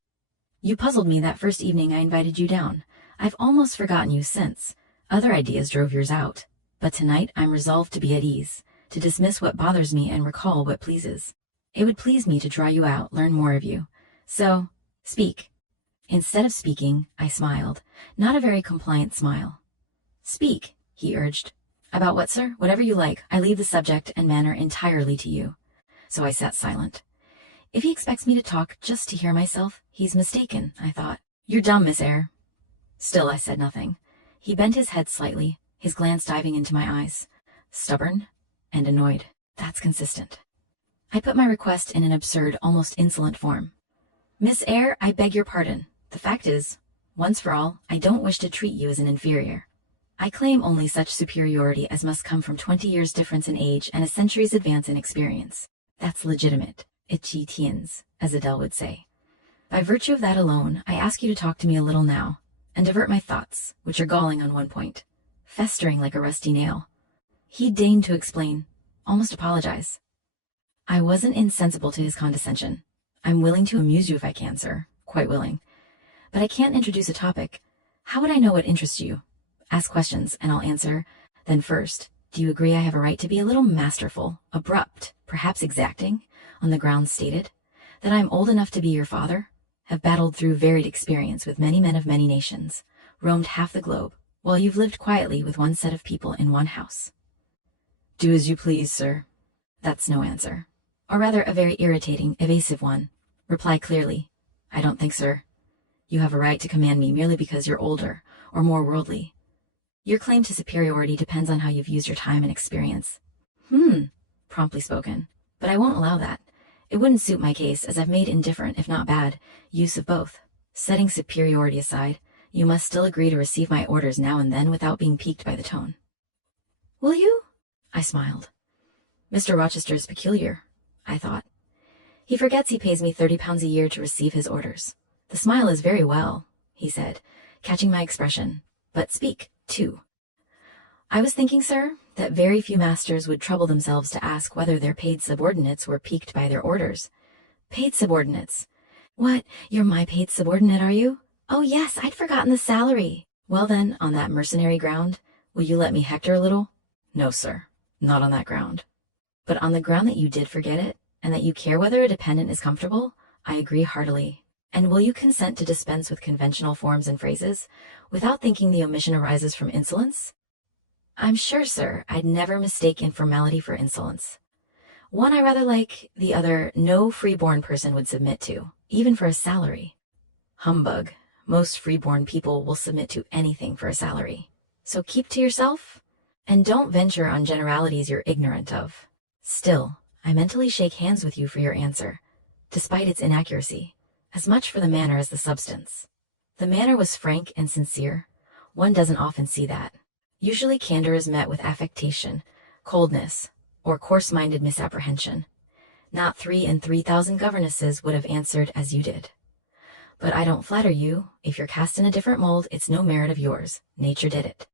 You puzzled me that first evening I invited you down. I've almost forgotten you since. Other ideas drove yours out. But tonight I'm resolved to be at ease, to dismiss what bothers me and recall what pleases. It would please me to draw you out, learn more of you. So, speak. Instead of speaking, I smiled, not a very compliant smile. Speak, he urged. About what, sir? Whatever you like. I leave the subject and manner entirely to you. So I sat silent. If he expects me to talk just to hear myself, he's mistaken, I thought. You're dumb, Miss Eyre. Still I said nothing. He bent his head slightly, his glance diving into my eyes. Stubborn and annoyed. That's consistent. I put my request in an absurd, almost insolent form. Miss Eyre, I beg your pardon. The fact is, once for all, I don't wish to treat you as an inferior. I claim only such superiority as must come from 20 years' difference in age and a century's advance in experience. That's legitimate. It tiens, as Adele would say. By virtue of that alone, I ask you to talk to me a little now, and divert my thoughts, which are galling on one point, festering like a rusty nail. He deigned to explain, almost apologize. I wasn't insensible to his condescension. I'm willing to amuse you if I can, sir, quite willing. But I can't introduce a topic. How would I know what interests you? Ask questions, and I'll answer. Then first, do you agree I have a right to be a little masterful, abrupt, perhaps exacting, on the grounds stated? That I am old enough to be your father? Have battled through varied experience with many men of many nations, roamed half the globe, while you've lived quietly with one set of people in one house? Do as you please, sir. That's no answer. Or rather a very irritating, evasive one. Reply clearly. I don't think, sir. You have a right to command me merely because you're older, or more worldly. Your claim to superiority depends on how you've used your time and experience. Promptly spoken. But I won't allow that. It wouldn't suit my case, as I've made indifferent, if not bad, use of both. Setting superiority aside, you must still agree to receive my orders now and then without being piqued by the tone. Will you? I smiled. Mr. Rochester is peculiar, I thought. He forgets he pays me £30 a year to receive his orders. The smile is very well, he said, catching my expression. But speak, too. I was thinking, sir, that very few masters would trouble themselves to ask whether their paid subordinates were piqued by their orders. Paid subordinates? What, you're my paid subordinate, are you? Oh yes, I'd forgotten the salary. Well then, on that mercenary ground, will you let me hector a little? No, sir, not on that ground. But on the ground that you did forget it, and that you care whether a dependent is comfortable, I agree heartily. And will you consent to dispense with conventional forms and phrases, without thinking the omission arises from insolence? I'm sure, sir, I'd never mistake informality for insolence. One I rather like, the other no free-born person would submit to, even for a salary. Humbug. Most free-born people will submit to anything for a salary. So keep to yourself, and don't venture on generalities you're ignorant of. Still, I mentally shake hands with you for your answer, despite its inaccuracy, as much for the manner as the substance. The manner was frank and sincere. One doesn't often see that. Usually candor is met with affectation, coldness, or coarse-minded misapprehension. Not 3 in 3,000 governesses would have answered as you did. But I don't flatter you. If you're cast in a different mold, it's no merit of yours. Nature did it.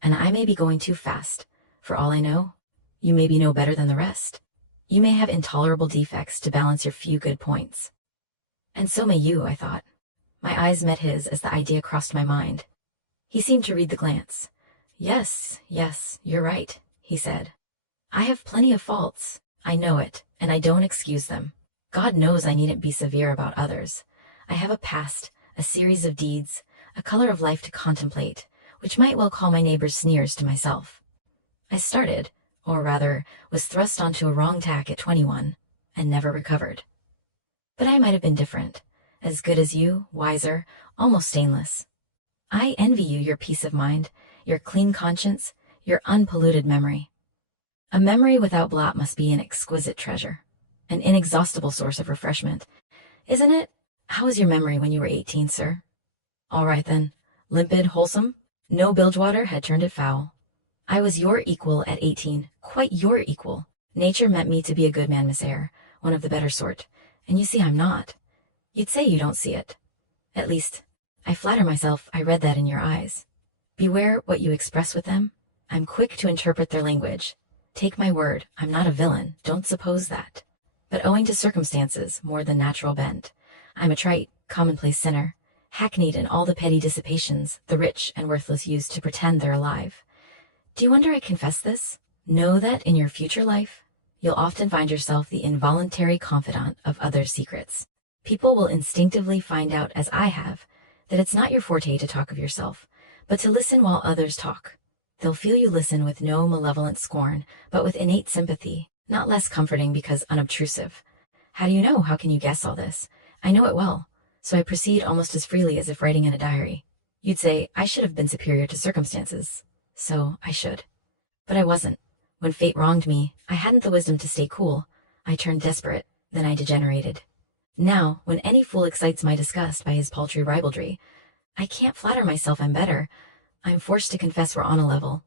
And I may be going too fast. For all I know, you may be no better than the rest. You may have intolerable defects to balance your few good points. And so may you, I thought. My eyes met his as the idea crossed my mind. He seemed to read the glance. Yes, you're right, he said. I have plenty of faults. I know it, and I don't excuse them. God knows I needn't be severe about others. I have a past, a series of deeds, a color of life to contemplate, which might well call my neighbor's sneers to myself. I started, or rather, was thrust onto a wrong tack at 21, and never recovered. But I might have been different, as good as you, wiser, almost stainless. I envy you your peace of mind, your clean conscience, your unpolluted memory. A memory without blot must be an exquisite treasure, an inexhaustible source of refreshment. Isn't it? How was your memory when you were 18, sir? All right then. Limpid, wholesome? No bilgewater had turned it foul. I was your equal at 18, quite your equal. Nature meant me to be a good man, Miss Eyre, one of the better sort, and you see I'm not. You'd say you don't see it. At least, I flatter myself I read that in your eyes. Beware what you express with them. I'm quick to interpret their language. Take my word, I'm not a villain, don't suppose that. But owing to circumstances more than natural bent, I'm a trite, commonplace sinner, hackneyed in all the petty dissipations the rich and worthless use to pretend they're alive. Do you wonder I confess this? Know that in your future life, you'll often find yourself the involuntary confidant of others' secrets. People will instinctively find out, as I have, that it's not your forte to talk of yourself, but to listen while others talk. They'll feel you listen with no malevolent scorn, but with innate sympathy, not less comforting because unobtrusive. How do you know? How can you guess all this? I know it well, so I proceed almost as freely as if writing in a diary. You'd say I should have been superior to circumstances. So I should. But I wasn't. When fate wronged me, I hadn't the wisdom to stay cool. I turned desperate, then I degenerated. Now, when any fool excites my disgust by his paltry ribaldry, I can't flatter myself I'm better. I'm forced to confess we're on a level.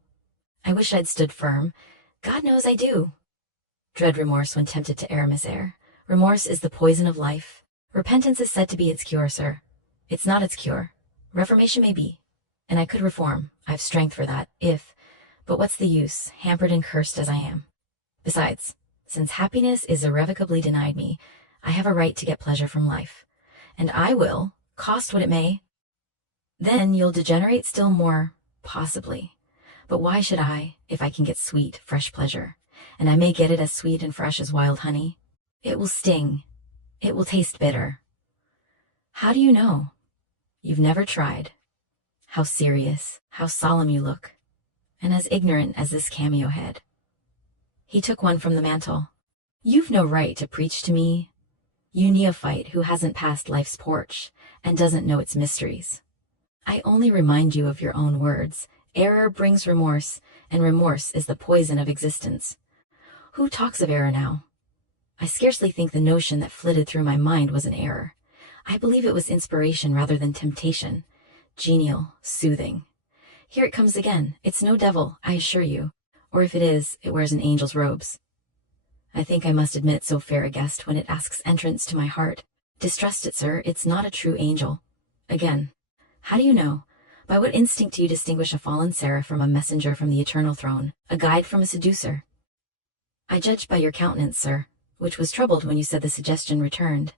I wish I'd stood firm. God knows I do. Dread remorse when tempted to err, Miss Eyre. Remorse is the poison of life. Repentance is said to be its cure, sir. It's not its cure. Reformation may be. And I could reform. I've strength for that, but what's the use, hampered and cursed as I am? Besides, since happiness is irrevocably denied me, I have a right to get pleasure from life. And I will, cost what it may. Then you'll degenerate still more, possibly. But why should I, if I can get sweet, fresh pleasure? And I may get it as sweet and fresh as wild honey. It will sting. It will taste bitter. How do you know? You've never tried. How serious, how solemn you look, and as ignorant as this cameo head. He took one from the mantel. You've no right to preach to me, you neophyte who hasn't passed life's porch and doesn't know its mysteries. I only remind you of your own words. Error brings remorse, and remorse is the poison of existence. Who talks of error now? I scarcely think the notion that flitted through my mind was an error. I believe it was inspiration rather than temptation. Genial, soothing. Here it comes again. It's no devil, I assure you. Or if it is, it wears an angel's robes. I think I must admit so fair a guest when it asks entrance to my heart. Distrust it, sir, it's not a true angel. Again, how do you know? By what instinct do you distinguish a fallen seraph from a messenger from the eternal throne, a guide from a seducer? I judged by your countenance, sir, which was troubled when you said the suggestion returned.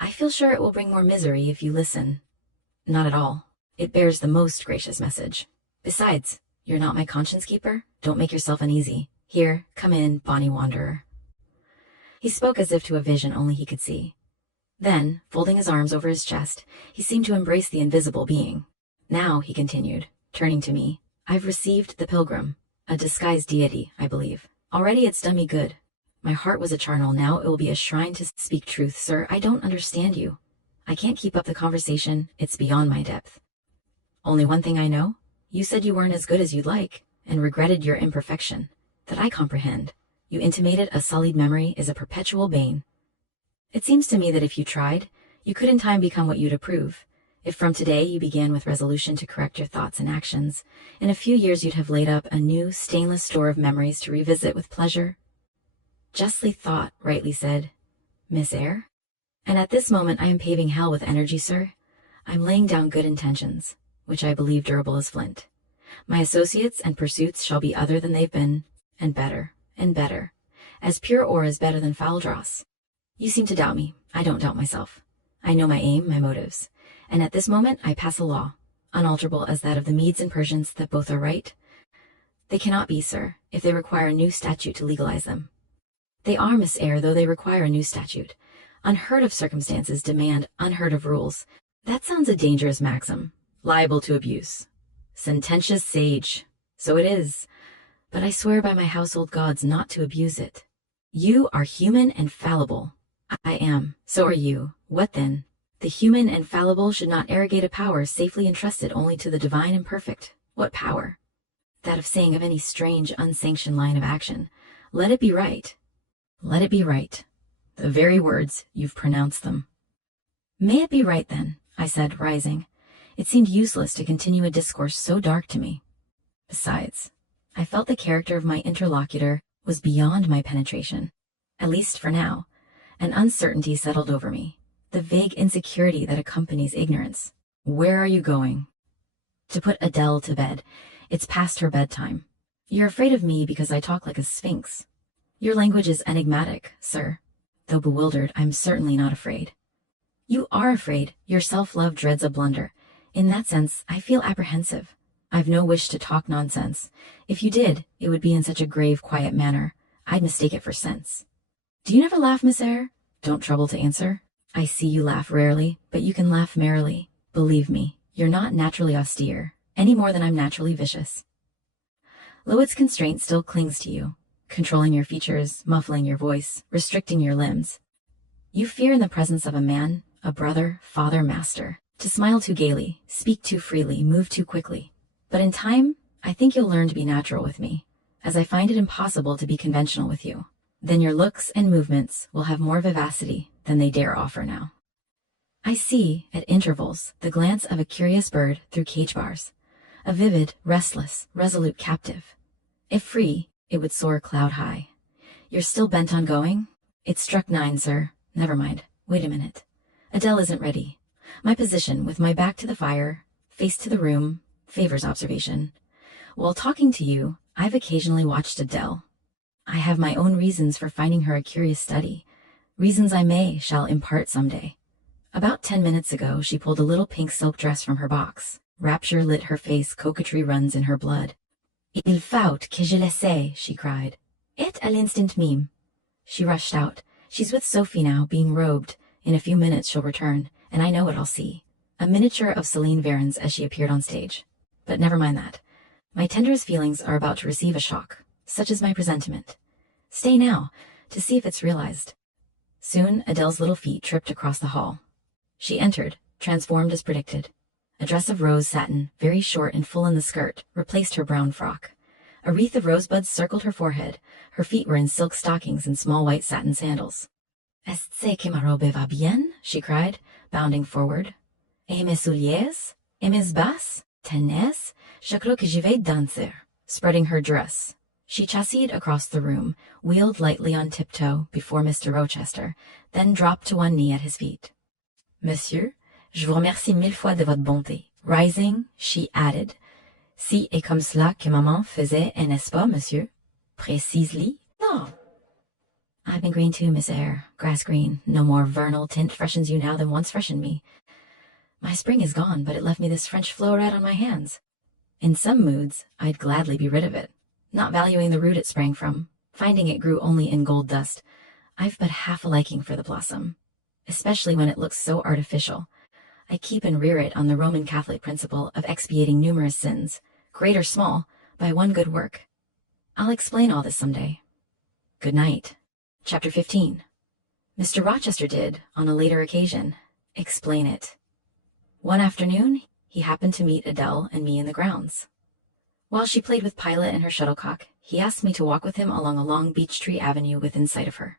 I feel sure it will bring more misery if you listen. Not at all. It bears the most gracious message. Besides, you're not my conscience keeper? Don't make yourself uneasy. Here, come in, bonny wanderer. He spoke as if to a vision only he could see. Then, folding his arms over his chest, he seemed to embrace the invisible being. Now, he continued, turning to me, I've received the pilgrim, a disguised deity, I believe. Already it's done me good. My heart was a charnel, now it will be a shrine to speak truth, sir. I don't understand you. I can't keep up the conversation, it's beyond my depth. Only one thing I know, you said you weren't as good as you'd like, and regretted your imperfection. That I comprehend. You intimated a sullied memory is a perpetual bane. It seems to me that if you tried, you could in time become what you'd approve. If from today you began with resolution to correct your thoughts and actions, in a few years you'd have laid up a new, stainless store of memories to revisit with pleasure. Justly thought, rightly said. Miss Eyre? And at this moment I am paving hell with energy, sir. I'm laying down good intentions, which I believe durable as flint. My associates and pursuits shall be other than they've been, and better, as pure ore is better than foul dross. You seem to doubt me. I don't doubt myself. I know my aim, my motives, and at this moment I pass a law, unalterable as that of the Medes and Persians, that both are right, They cannot be, sir, if they require a new statute to legalize them. They are, Miss Eyre, though they require a new statute. Unheard of circumstances demand unheard of rules. That sounds a dangerous maxim, liable to abuse. Sententious sage. So it is. But I swear by my household gods not to abuse it. You are human and fallible. I am. So are you. What then? The human and fallible should not arrogate a power safely entrusted only to the divine and perfect. What power? That of saying of any strange, unsanctioned line of action, let it be right. Let it be right. The very words, you've pronounced them. May it be right then, I said, rising. It seemed useless to continue a discourse so dark to me. Besides, I felt the character of my interlocutor was beyond my penetration, at least for now. An uncertainty settled over me, the vague insecurity that accompanies ignorance. Where are you going? To put Adele to bed. It's past her bedtime. You're afraid of me because I talk like a sphinx. Your language is enigmatic, sir. Though bewildered, I'm certainly not afraid. You are afraid. Your self-love dreads a blunder. In that sense, I feel apprehensive. I've no wish to talk nonsense. If you did, it would be in such a grave, quiet manner. I'd mistake it for sense. Do you never laugh, Miss Eyre? Don't trouble to answer. I see you laugh rarely, but you can laugh merrily. Believe me, you're not naturally austere, any more than I'm naturally vicious. Lowitt's constraint still clings to you, controlling your features, muffling your voice, restricting your limbs. You fear in the presence of a man, a brother, father, master, to smile too gaily, speak too freely, move too quickly. But in time, I think you'll learn to be natural with me, as I find it impossible to be conventional with you. Then your looks and movements will have more vivacity than they dare offer now. I see, at intervals, the glance of a curious bird through cage bars, a vivid, restless, resolute captive. If free, it would soar cloud high. You're still bent on going? It struck 9, sir. Never mind. Wait a minute. Adele isn't ready. My position, with my back to the fire, face to the room, favors observation. While talking to you, I've occasionally watched Adele. I have my own reasons for finding her a curious study, reasons I shall impart someday. About 10 minutes ago, she pulled a little pink silk dress from her box. Rapture lit her face, coquetry runs in her blood. Il faut que je l'essaie, she cried. Et à l'instant même. She rushed out. She's with Sophie now, being robed. In a few minutes she'll return, and I know what I'll see. A miniature of Celine Varens as she appeared on stage. But never mind that. My tenderest feelings are about to receive a shock. Such is my presentiment. Stay now, to see if it's realized. Soon Adele's little feet tripped across the hall. She entered, transformed as predicted. A dress of rose satin, very short and full in the skirt, replaced her brown frock. A wreath of rosebuds circled her forehead. Her feet were in silk stockings and small white satin sandals. Est-ce que ma robe va bien? She cried, bounding forward. Et mes souliers? Et mes basses? Tenez, je crois que je vais danser. Spreading her dress, she chassed across the room, wheeled lightly on tiptoe before Mr. Rochester, then dropped to one knee at his feet. Monsieur, je vous remercie 1000 fois de votre bonté. Rising, she added, Si est comme cela que maman faisait, n'est-ce pas, monsieur? Précisely? No. I've been green too, Miss Eyre. Grass green. No more vernal tint freshens you now than once freshened me. My spring is gone, but it left me this French floret on my hands. In some moods, I'd gladly be rid of it, not valuing the root it sprang from, finding it grew only in gold dust. I've but half a liking for the blossom, especially when it looks so artificial. I keep and rear it on the Roman Catholic principle of expiating numerous sins, great or small, by one good work. I'll explain all this someday. Good night. Chapter 15. Mr. Rochester did, on a later occasion, explain it. One afternoon, he happened to meet Adele and me in the grounds. While she played with Pilot and her shuttlecock, he asked me to walk with him along a long beech tree avenue within sight of her.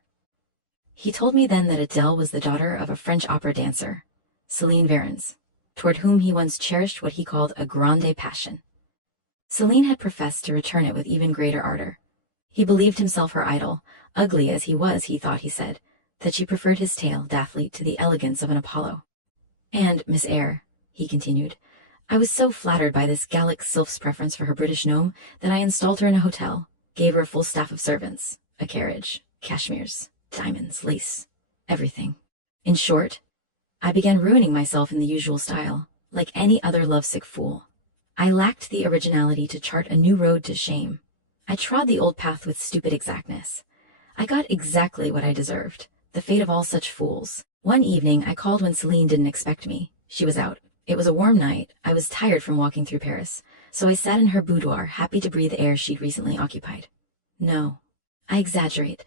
He told me then that Adele was the daughter of a French opera dancer, Celine Varens, toward whom he once cherished what he called a grande passion. Celine had professed to return it with even greater ardor. He believed himself her idol, ugly as he was, he thought he said, that she preferred his tail, Dathlete, to the elegance of an Apollo. And, Miss Eyre, he continued, I was so flattered by this Gallic sylph's preference for her British gnome that I installed her in a hotel, gave her a full staff of servants, a carriage, cashmeres, diamonds, lace, everything. In short, I began ruining myself in the usual style, like any other lovesick fool. I lacked the originality to chart a new road to shame. I trod the old path with stupid exactness. I got exactly what I deserved, the fate of all such fools. One evening, I called when Celine didn't expect me. She was out. It was a warm night. I was tired from walking through Paris, so I sat in her boudoir, happy to breathe the air she'd recently occupied. No, I exaggerate.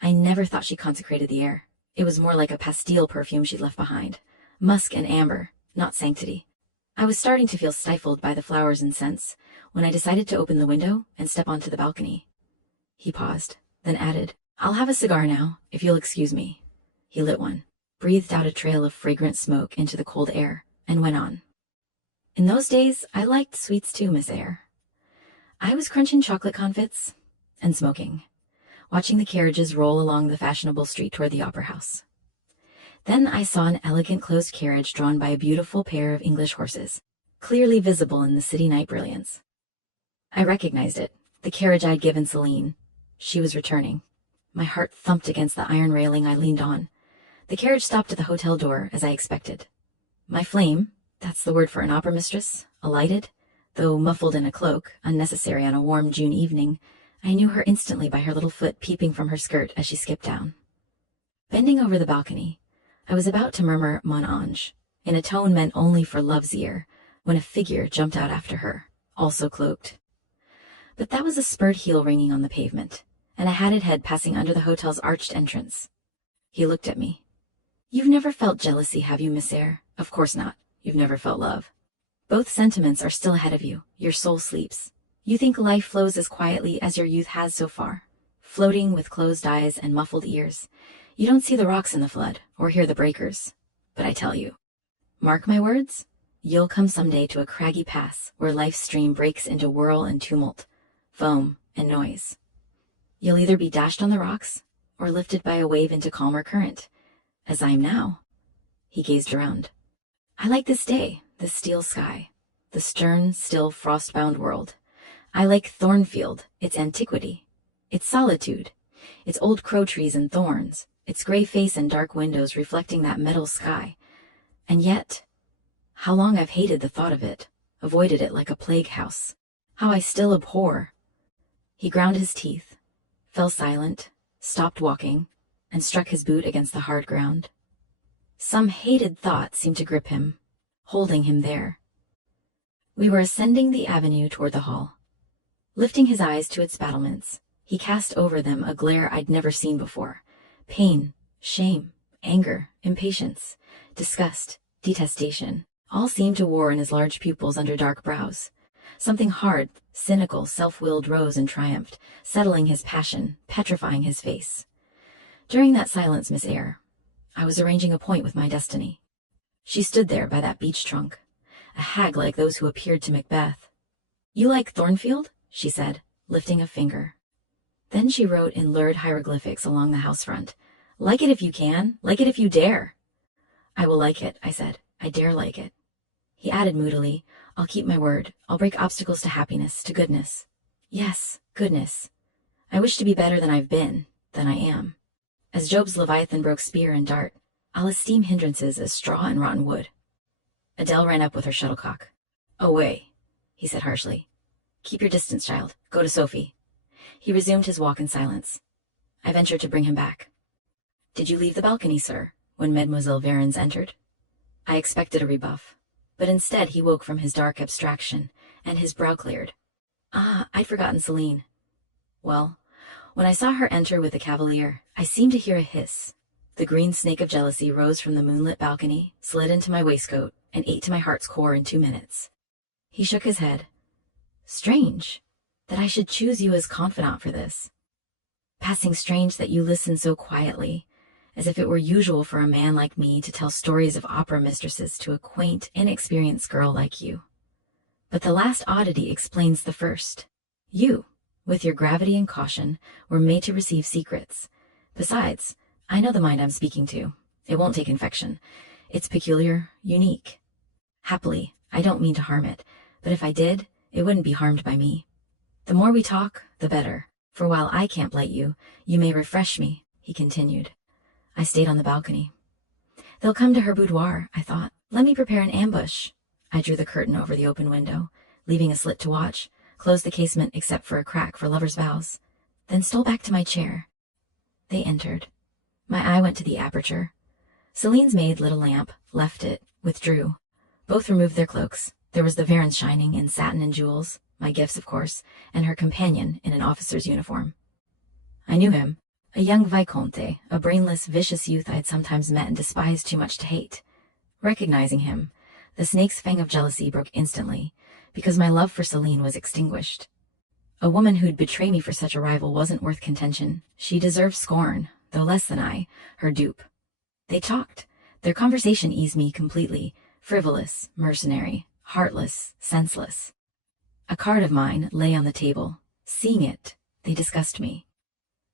I never thought she consecrated the air. It was more like a pastille perfume she'd left behind. Musk and amber, not sanctity. I was starting to feel stifled by the flowers and scents when I decided to open the window and step onto the balcony. He paused, then added, "I'll have a cigar now, if you'll excuse me." He lit one, breathed out a trail of fragrant smoke into the cold air, and went on. "In those days, I liked sweets too, Miss Eyre. I was crunching chocolate confits and smoking, watching the carriages roll along the fashionable street toward the opera house. Then I saw an elegant closed carriage drawn by a beautiful pair of English horses, clearly visible in the city night brilliance. I recognized it, the carriage I'd given Celine. She was returning. My heart thumped against the iron railing I leaned on. The carriage stopped at the hotel door, as I expected. My flame, that's the word for an opera mistress, alighted. Though muffled in a cloak, unnecessary on a warm June evening, I knew her instantly by her little foot peeping from her skirt as she skipped down. Bending over the balcony, I was about to murmur "Mon ange," in a tone meant only for love's ear, when a figure jumped out after her, also cloaked. But that was a spurred heel ringing on the pavement, and a hatted head passing under the hotel's arched entrance. He looked at me. "You've never felt jealousy, have you, Miss Eyre? Of course not. You've never felt love. Both sentiments are still ahead of you. Your soul sleeps. You think life flows as quietly as your youth has so far, floating with closed eyes and muffled ears. You don't see the rocks in the flood, or hear the breakers. But I tell you, mark my words, you'll come someday to a craggy pass where life's stream breaks into whirl and tumult, foam and noise. You'll either be dashed on the rocks, or lifted by a wave into calmer current, as I am now." He gazed around. "I like this day, the steel sky, the stern, still, frost-bound world. I like Thornfield, its antiquity, its solitude, its old crow trees and thorns, its gray face and dark windows reflecting that metal sky. And yet, how long I've hated the thought of it, avoided it like a plague house. How I still abhor." He ground his teeth, fell silent, stopped walking, and struck his boot against the hard ground. Some hated thought seemed to grip him, holding him there. We were ascending the avenue toward the hall. Lifting his eyes to its battlements, he cast over them a glare I'd never seen before. Pain, shame, anger, impatience, disgust, detestation, all seemed to war in his large pupils under dark brows. Something hard, cynical, self-willed rose and triumphed, settling his passion, petrifying his face. During that silence, Miss Eyre, I was arranging a point with my destiny. She stood there by that beech trunk, a hag like those who appeared to Macbeth. "You like Thornfield?" she said, lifting a finger. Then she wrote in lurid hieroglyphics along the house front, "Like it if you can, like it if you dare." "I will like it," I said. "I dare like it." He added moodily, "I'll keep my word. I'll break obstacles to happiness, to goodness. Yes, goodness. I wish to be better than I've been, than I am. As Job's Leviathan broke spear and dart, I'll esteem hindrances as straw and rotten wood." Adele ran up with her shuttlecock. "Away," he said harshly. "Keep your distance, child. Go to Sophie." He resumed his walk in silence. I ventured to bring him back. "Did you leave the balcony, sir, when Mademoiselle Varens entered?" I expected a rebuff, but instead he woke from his dark abstraction, and his brow cleared. "Ah, I'd forgotten Celine." "Well, when I saw her enter with the cavalier, I seemed to hear a hiss. The green snake of jealousy rose from the moonlit balcony, slid into my waistcoat, and ate to my heart's core in 2 minutes." He shook his head. "Strange that I should choose you as confidant for this. Passing strange that you listen so quietly, as if it were usual for a man like me to tell stories of opera mistresses to a quaint, inexperienced girl like you. But the last oddity explains the first. You, with your gravity and caution, were made to receive secrets. Besides, I know the mind I'm speaking to. It won't take infection. It's peculiar, unique. Happily, I don't mean to harm it, but if I did, it wouldn't be harmed by me. The more we talk, the better, for while I can't blight you, you may refresh me," he continued. I stayed on the balcony. They'll come to her boudoir, I thought. Let me prepare an ambush. I drew the curtain over the open window, leaving a slit to watch, closed the casement except for a crack for lovers' vows, then stole back to my chair. They entered. My eye went to the aperture. Celine's maid lit a lamp, left it, withdrew. Both removed their cloaks. There was the Varens shining in satin and jewels, my gifts, of course, and her companion in an officer's uniform. I knew him, a young Vicomte, a brainless, vicious youth I had sometimes met and despised too much to hate. Recognizing him, the snake's fang of jealousy broke instantly, because my love for Celine was extinguished. A woman who'd betray me for such a rival wasn't worth contention. She deserved scorn, though less than I, her dupe. They talked. Their conversation eased me completely, frivolous, mercenary, heartless, senseless. A card of mine lay on the table. Seeing it, they discussed me.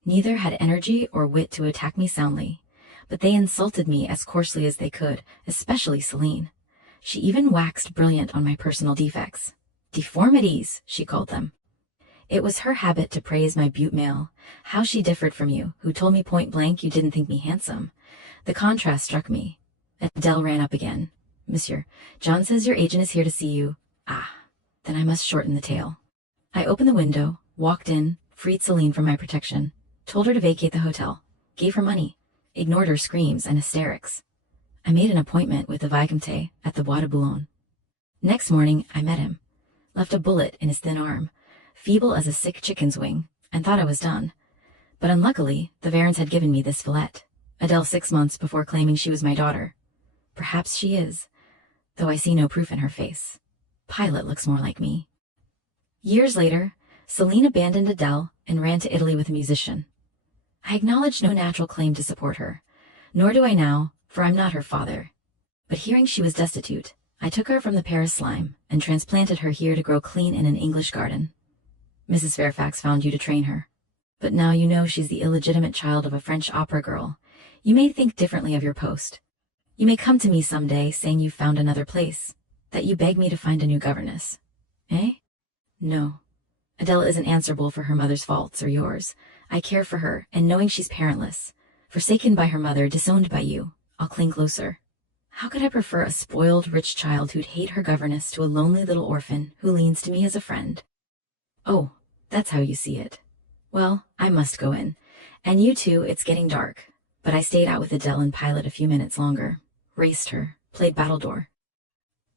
Neither had energy or wit to attack me soundly, but they insulted me as coarsely as they could, especially Celine. She even waxed brilliant on my personal defects. Deformities, she called them. It was her habit to praise my butte male, how she differed from you, who told me point blank you didn't think me handsome. The contrast struck me. Adele ran up again. Monsieur, John says your agent is here to see you. Ah, then I must shorten the tale. I opened the window, walked in, freed Celine from my protection, told her to vacate the hotel, gave her money, ignored her screams and hysterics. I made an appointment with the Vicomte at the Bois de Boulogne. Next morning, I met him, left a bullet in his thin arm, feeble as a sick chicken's wing, and thought I was done. But unluckily, the Varens had given me this fillette, Adele 6 months before claiming she was my daughter. Perhaps she is, though I see no proof in her face. Pilot looks more like me. Years later, Celine abandoned Adele and ran to Italy with a musician. I acknowledged no natural claim to support her, nor do I now, for I'm not her father. But hearing she was destitute, I took her from the Paris slime and transplanted her here to grow clean in an English garden. Mrs. Fairfax found you to train her. But now you know she's the illegitimate child of a French opera girl. You may think differently of your post. You may come to me someday saying you've found another place, that you beg me to find a new governess. Eh? No. Adele isn't answerable for her mother's faults or yours. I care for her, and knowing she's parentless, forsaken by her mother, disowned by you, I'll cling closer. How could I prefer a spoiled, rich child who'd hate her governess to a lonely little orphan who leans to me as a friend? Oh, that's how you see it. Well, I must go in. And you too, it's getting dark. But I stayed out with Adele and Pilot a few minutes longer, raced her, played battledore.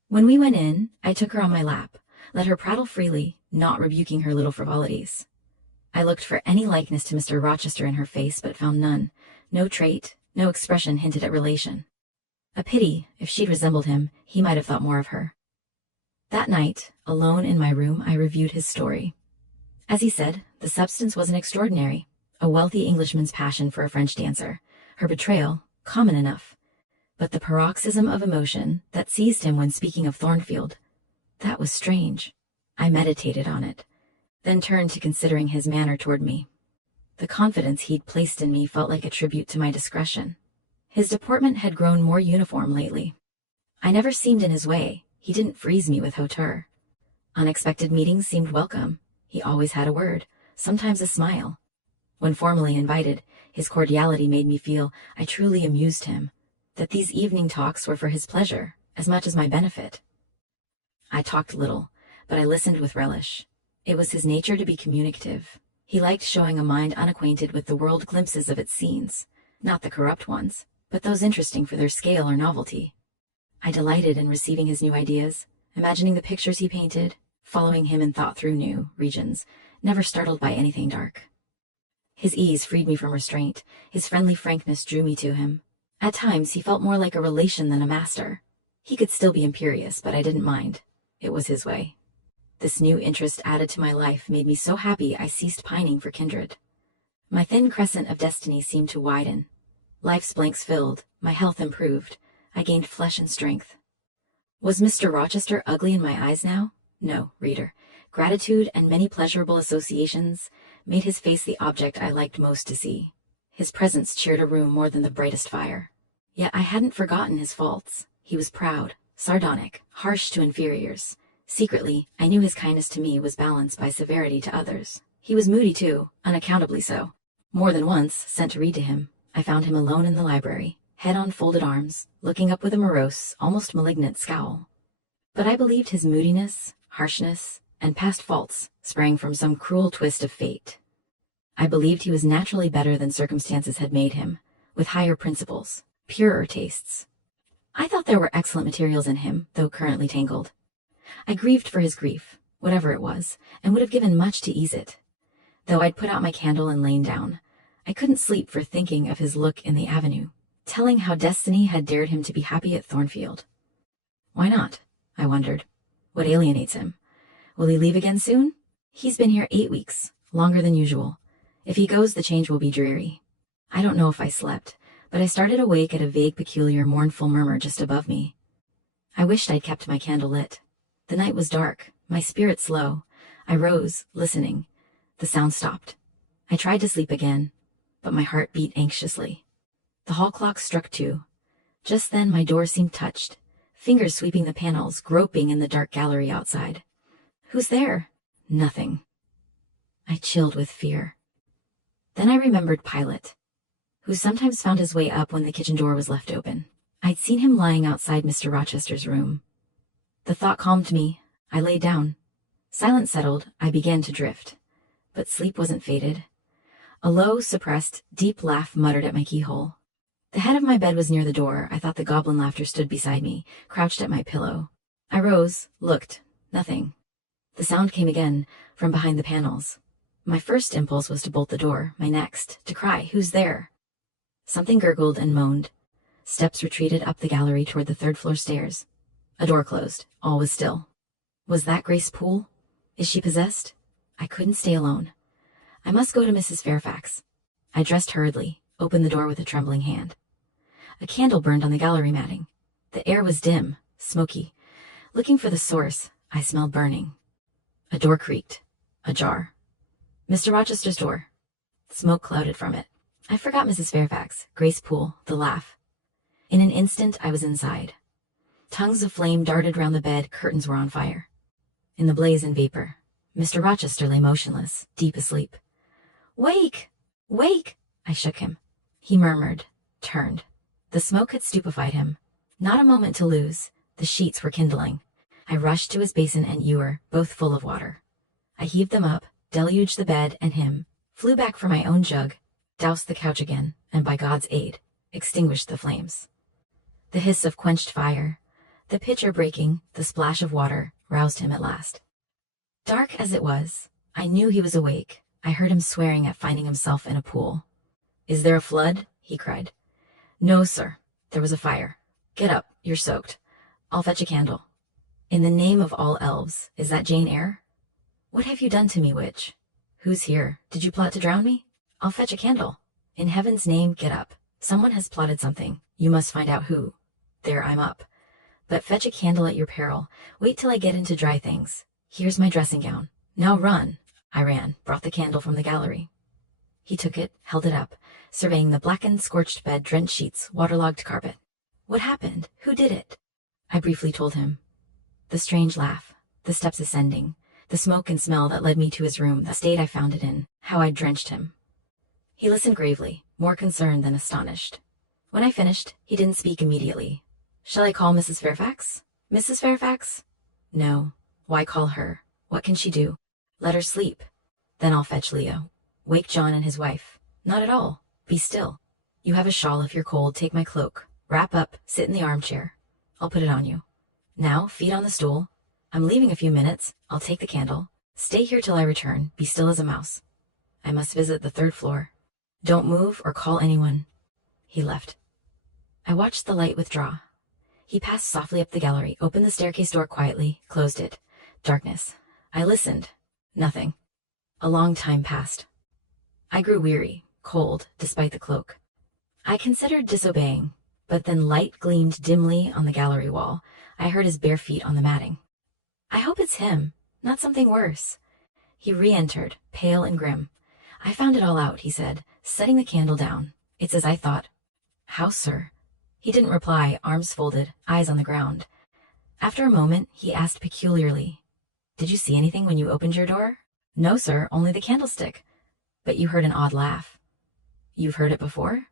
When we went in, I took her on my lap, let her prattle freely, not rebuking her little frivolities. I looked for any likeness to Mr. Rochester in her face, but found none. No trait, no expression hinted at relation. A pity, if she'd resembled him, he might have thought more of her. That night, alone in my room, I reviewed his story. As he said, the substance wasn't extraordinary. A wealthy Englishman's passion for a French dancer. Her betrayal, common enough. But the paroxysm of emotion that seized him when speaking of Thornfield, that was strange. I meditated on it, then turned to considering his manner toward me. The confidence he'd placed in me felt like a tribute to my discretion. His deportment had grown more uniform lately. I never seemed in his way. He didn't freeze me with hauteur. Unexpected meetings seemed welcome. He always had a word, sometimes a smile. When formally invited, his cordiality made me feel I truly amused him, that these evening talks were for his pleasure as much as my benefit. I talked little, but I listened with relish. It was his nature to be communicative. He liked showing a mind unacquainted with the world glimpses of its scenes, not the corrupt ones, but those interesting for their scale or novelty. I delighted in receiving his new ideas, imagining the pictures he painted, following him in thought through new regions, never startled by anything dark. His ease freed me from restraint. His friendly frankness drew me to him. At times, he felt more like a relation than a master. He could still be imperious, but I didn't mind. It was his way. This new interest added to my life made me so happy I ceased pining for kindred. My thin crescent of destiny seemed to widen. Life's blanks filled, my health improved. I gained flesh and strength. Was Mr. Rochester ugly in my eyes now? No, reader. Gratitude and many pleasurable associations made his face the object I liked most to see. His presence cheered a room more than the brightest fire. Yet I hadn't forgotten his faults. He was proud, sardonic, harsh to inferiors. Secretly, I knew his kindness to me was balanced by severity to others. He was moody too, unaccountably so. More than once, sent to read to him, I found him alone in the library, head on folded arms, looking up with a morose, almost malignant scowl. But I believed his moodiness, harshness, and past faults sprang from some cruel twist of fate. I believed he was naturally better than circumstances had made him, with higher principles, purer tastes. I thought there were excellent materials in him, though currently tangled. I grieved for his grief, whatever it was, and would have given much to ease it. Though I'd put out my candle and lain down, I couldn't sleep for thinking of his look in the avenue, telling how destiny had dared him to be happy at Thornfield. Why not? I wondered. What alienates him? Will he leave again soon? He's been here 8 weeks, longer than usual. If he goes, the change will be dreary. I don't know if I slept, but I started awake at a vague, peculiar, mournful murmur just above me. I wished I'd kept my candle lit. The night was dark, my spirits low. I rose, listening. The sound stopped. I tried to sleep again, but my heart beat anxiously. The hall clock struck 2. Just then my door seemed touched, fingers sweeping the panels, groping in the dark gallery outside. Who's there? Nothing. I chilled with fear. Then I remembered Pilot, who sometimes found his way up when the kitchen door was left open. I'd seen him lying outside Mr. Rochester's room. The thought calmed me. I lay down. Silence settled, I began to drift. But sleep wasn't faded. A low, suppressed, deep laugh muttered at my keyhole. The head of my bed was near the door. I thought the goblin laughter stood beside me, crouched at my pillow. I rose, looked. Nothing. The sound came again, from behind the panels. My first impulse was to bolt the door, my next, to cry, "Who's there?" Something gurgled and moaned. Steps retreated up the gallery toward the 3rd-floor stairs. A door closed. All was still. Was that Grace Poole? Is she possessed? I couldn't stay alone. I must go to Mrs. Fairfax. I dressed hurriedly, opened the door with a trembling hand. A candle burned on the gallery matting. The air was dim, smoky. Looking for the source, I smelled burning. A door creaked. Ajar. Mr. Rochester's door. Smoke clouded from it. I forgot Mrs. Fairfax, Grace Poole, the laugh. In an instant, I was inside. Tongues of flame darted round the bed, curtains were on fire. In the blaze and vapor, Mr. Rochester lay motionless, deep asleep. "Wake! Wake!" I shook him. He murmured, turned. The smoke had stupefied him. Not a moment to lose. The sheets were kindling. I rushed to his basin and ewer, both full of water. I heaved them up, deluged the bed and him, flew back for my own jug, doused the couch again, and by God's aid, extinguished the flames. The hiss of quenched fire, the pitcher breaking, the splash of water, roused him at last. Dark as it was, I knew he was awake. I heard him swearing at finding himself in a pool. "Is there a flood?" he cried. "No, sir. There was a fire. Get up, you're soaked. I'll fetch a candle." "In the name of all elves, is that Jane Eyre?" "What have you done to me, witch?" "Who's here? Did you plot to drown me?" "I'll fetch a candle." "In heaven's name, get up. Someone has plotted something. You must find out who." "There, I'm up. But fetch a candle at your peril. Wait till I get into dry things. Here's my dressing gown. Now run." I ran, brought the candle from the gallery. He took it, held it up, surveying the blackened, scorched bed, drenched sheets, waterlogged carpet. "What happened? Who did it?" I briefly told him. The strange laugh, the steps ascending, the smoke and smell that led me to his room, the state I found it in, how I'd drenched him. He listened gravely, more concerned than astonished. When I finished, he didn't speak immediately. "Shall I call Mrs. Fairfax?" "Mrs. Fairfax?" "No. Why call her? What can she do?" "Let her sleep. Then I'll fetch Leo. Wake John and his wife." "Not at all. Be still. You have a shawl if you're cold. Take my cloak. Wrap up. Sit in the armchair. I'll put it on you. Now, feet on the stool. I'm leaving a few minutes. I'll take the candle. Stay here till I return. Be still as a mouse. I must visit the 3rd floor. Don't move or call anyone." He left. I watched the light withdraw. He passed softly up the gallery, opened the staircase door quietly, closed it. Darkness. I listened. Nothing. A long time passed. I grew weary, cold, despite the cloak. I considered disobeying, but then light gleamed dimly on the gallery wall. I heard his bare feet on the matting. "I hope it's him, not something worse." He re-entered, pale and grim. "I found it all out," he said, setting the candle down. "It's as I thought." "How, sir?" He didn't reply, arms folded, eyes on the ground. After a moment, he asked peculiarly, "Did you see anything when you opened your door?" "No, sir, only the candlestick." "But you heard an odd laugh." "You've heard it before?"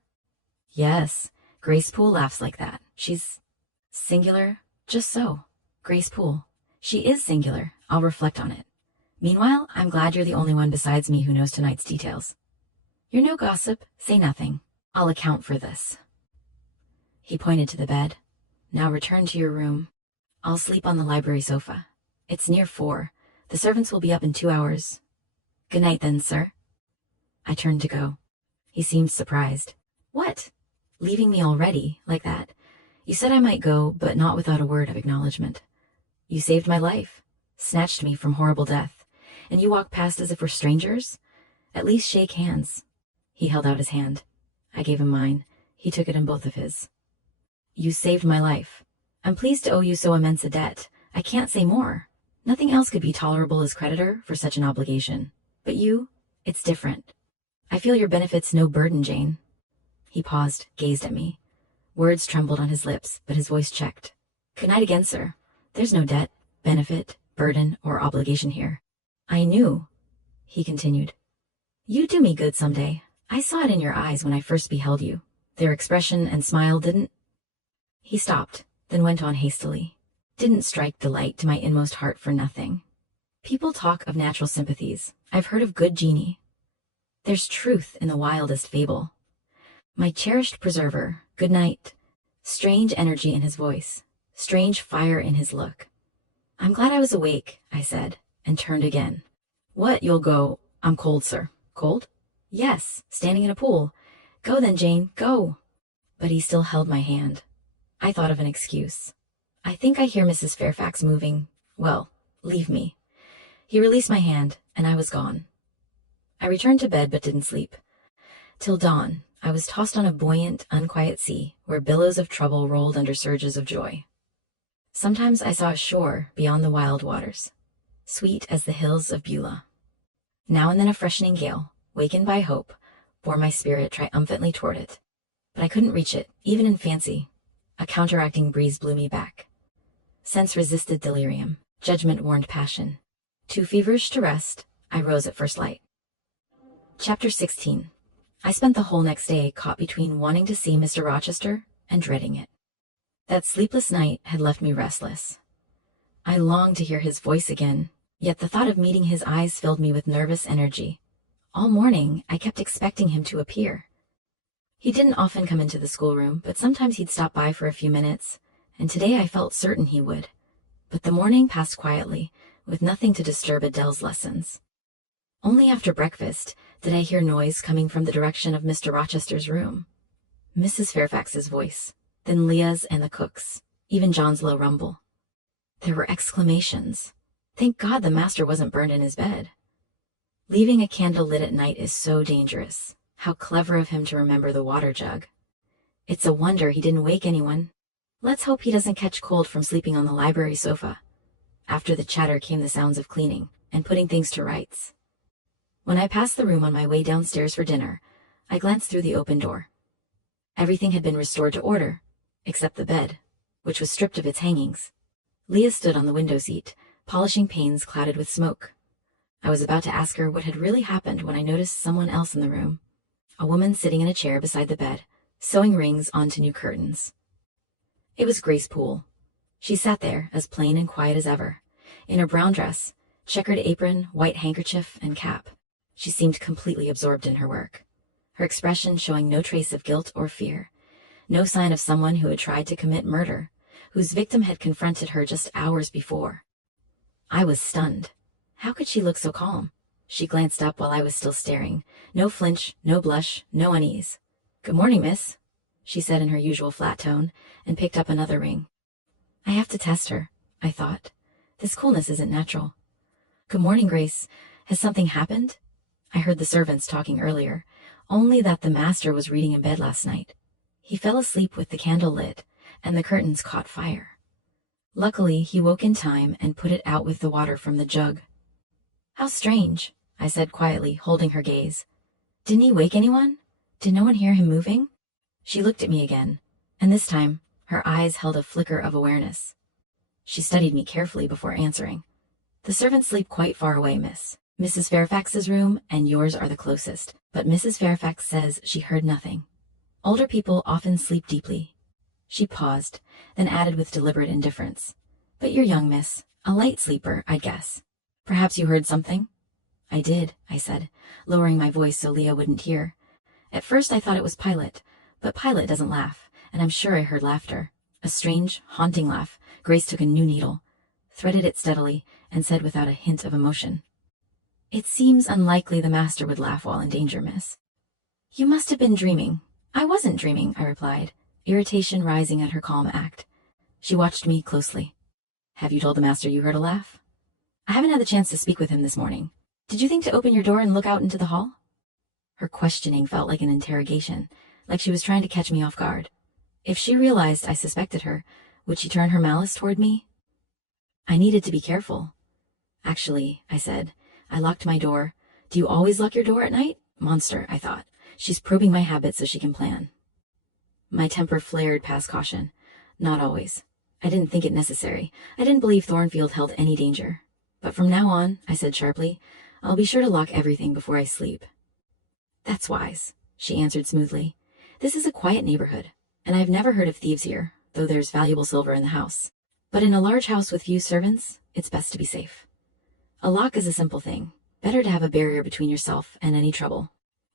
"Yes. Grace Poole laughs like that. She's singular, just so. Grace Poole. She is singular. I'll reflect on it. Meanwhile, I'm glad you're the only one besides me who knows tonight's details. You're no gossip. Say nothing. I'll account for this. He pointed to the bed. Now return to your room. I'll sleep on the library sofa. It's near 4. The servants will be up in 2 hours. Good night then, sir. I turned to go. He seemed surprised. What? Leaving me already, like that? You said I might go, but not without a word of acknowledgement. You saved my life, snatched me from horrible death, and you walk past as if we're strangers? At least shake hands. He held out his hand. I gave him mine. He took it in both of his. You saved my life. I'm pleased to owe you so immense a debt. I can't say more. Nothing else could be tolerable as creditor for such an obligation. But you, it's different. I feel your benefit's no burden, Jane. He paused, gazed at me. Words trembled on his lips, but his voice checked. Good night again, sir. There's no debt, benefit, burden, or obligation here. I knew, he continued. You'd do me good someday. I saw it in your eyes when I first beheld you. Their expression and smile didn't... He stopped, then went on hastily. Didn't strike delight to my inmost heart for nothing. People talk of natural sympathies. I've heard of good genii. There's truth in the wildest fable. My cherished preserver, good night. Strange energy in his voice. Strange fire in his look. I'm glad I was awake, I said, and turned again. What, you'll go? I'm cold, sir. Cold? Yes, standing in a pool. Go then, Jane, go. But he still held my hand. I thought of an excuse. I think I hear Mrs. Fairfax moving. Well, leave me. He released my hand, and I was gone. I returned to bed but didn't sleep. Till dawn, I was tossed on a buoyant, unquiet sea, where billows of trouble rolled under surges of joy. Sometimes I saw a shore beyond the wild waters, sweet as the hills of Beulah. Now and then a freshening gale, wakened by hope, bore my spirit triumphantly toward it. But I couldn't reach it, even in fancy. A counteracting breeze blew me back. Sense resisted delirium, judgment warned passion. Too feverish to rest, I rose at first light. Chapter 16. I spent the whole next day caught between wanting to see Mr. Rochester and dreading it. That sleepless night had left me restless. I longed to hear his voice again, yet the thought of meeting his eyes filled me with nervous energy. All morning, I kept expecting him to appear. He didn't often come into the schoolroom, but sometimes he'd stop by for a few minutes, and today I felt certain he would. But the morning passed quietly, with nothing to disturb Adele's lessons. Only after breakfast did I hear noise coming from the direction of Mr. Rochester's room. Mrs. Fairfax's voice, then Leah's and the cook's, even John's low rumble. There were exclamations. Thank God the master wasn't burned in his bed. Leaving a candle lit at night is so dangerous. How clever of him to remember the water jug. It's a wonder he didn't wake anyone. Let's hope he doesn't catch cold from sleeping on the library sofa. After the chatter came the sounds of cleaning and putting things to rights. When I passed the room on my way downstairs for dinner, I glanced through the open door. Everything had been restored to order, except the bed, which was stripped of its hangings. Leah stood on the window seat, polishing panes clouded with smoke. I was about to ask her what had really happened when I noticed someone else in the room, a woman sitting in a chair beside the bed, sewing rings onto new curtains. It was Grace Poole. She sat there, as plain and quiet as ever, in her brown dress, checkered apron, white handkerchief, and cap. She seemed completely absorbed in her work, her expression showing no trace of guilt or fear, no sign of someone who had tried to commit murder, whose victim had confronted her just hours before. I was stunned. How could she look so calm? She glanced up while I was still staring. No flinch, no blush, no unease. "Good morning, miss," she said in her usual flat tone, and picked up another ring. I have to test her, I thought. This coolness isn't natural. "Good morning, Grace. Has something happened?" I heard the servants talking earlier, only that the master was reading in bed last night. He fell asleep with the candle lit, and the curtains caught fire. Luckily, he woke in time and put it out with the water from the jug. "How strange," I said quietly, holding her gaze. "Didn't he wake anyone? Did no one hear him moving?" She looked at me again, and this time her eyes held a flicker of awareness. She studied me carefully before answering. "The servants sleep quite far away, miss. Mrs. Fairfax's room and yours are the closest, but Mrs. Fairfax says she heard nothing. Older people often sleep deeply." She paused, then added with deliberate indifference, "But you're young, miss. A light sleeper, I'd guess. Perhaps you heard something? I did, I said, lowering my voice so Leah wouldn't hear. At first I thought it was Pilot, but Pilot doesn't laugh, and I'm sure I heard laughter. A strange, haunting laugh. Grace took a new needle, threaded it steadily, and said without a hint of emotion, "It seems unlikely the master would laugh while in danger, miss." "You must have been dreaming." "I wasn't dreaming," I replied, irritation rising at her calm act. She watched me closely. "Have you told the master you heard a laugh?" "I haven't had the chance to speak with him this morning. Did you think to open your door and look out into the hall?" Her questioning felt like an interrogation, like she was trying to catch me off guard. If she realized I suspected her, would she turn her malice toward me? I needed to be careful. "Actually," I said, "I locked my door. Do you always lock your door at night?" Monster, I thought. She's probing my habits so she can plan. My temper flared past caution. Not always. I didn't think it necessary. I didn't believe Thornfield held any danger. But from now on, I said sharply, I'll be sure to lock everything before I sleep. "That's wise," she answered smoothly. "This is a quiet neighborhood, and I've never heard of thieves here, though there's valuable silver in the house. But in a large house with few servants, it's best to be safe. A lock is a simple thing. Better to have a barrier between yourself and any trouble.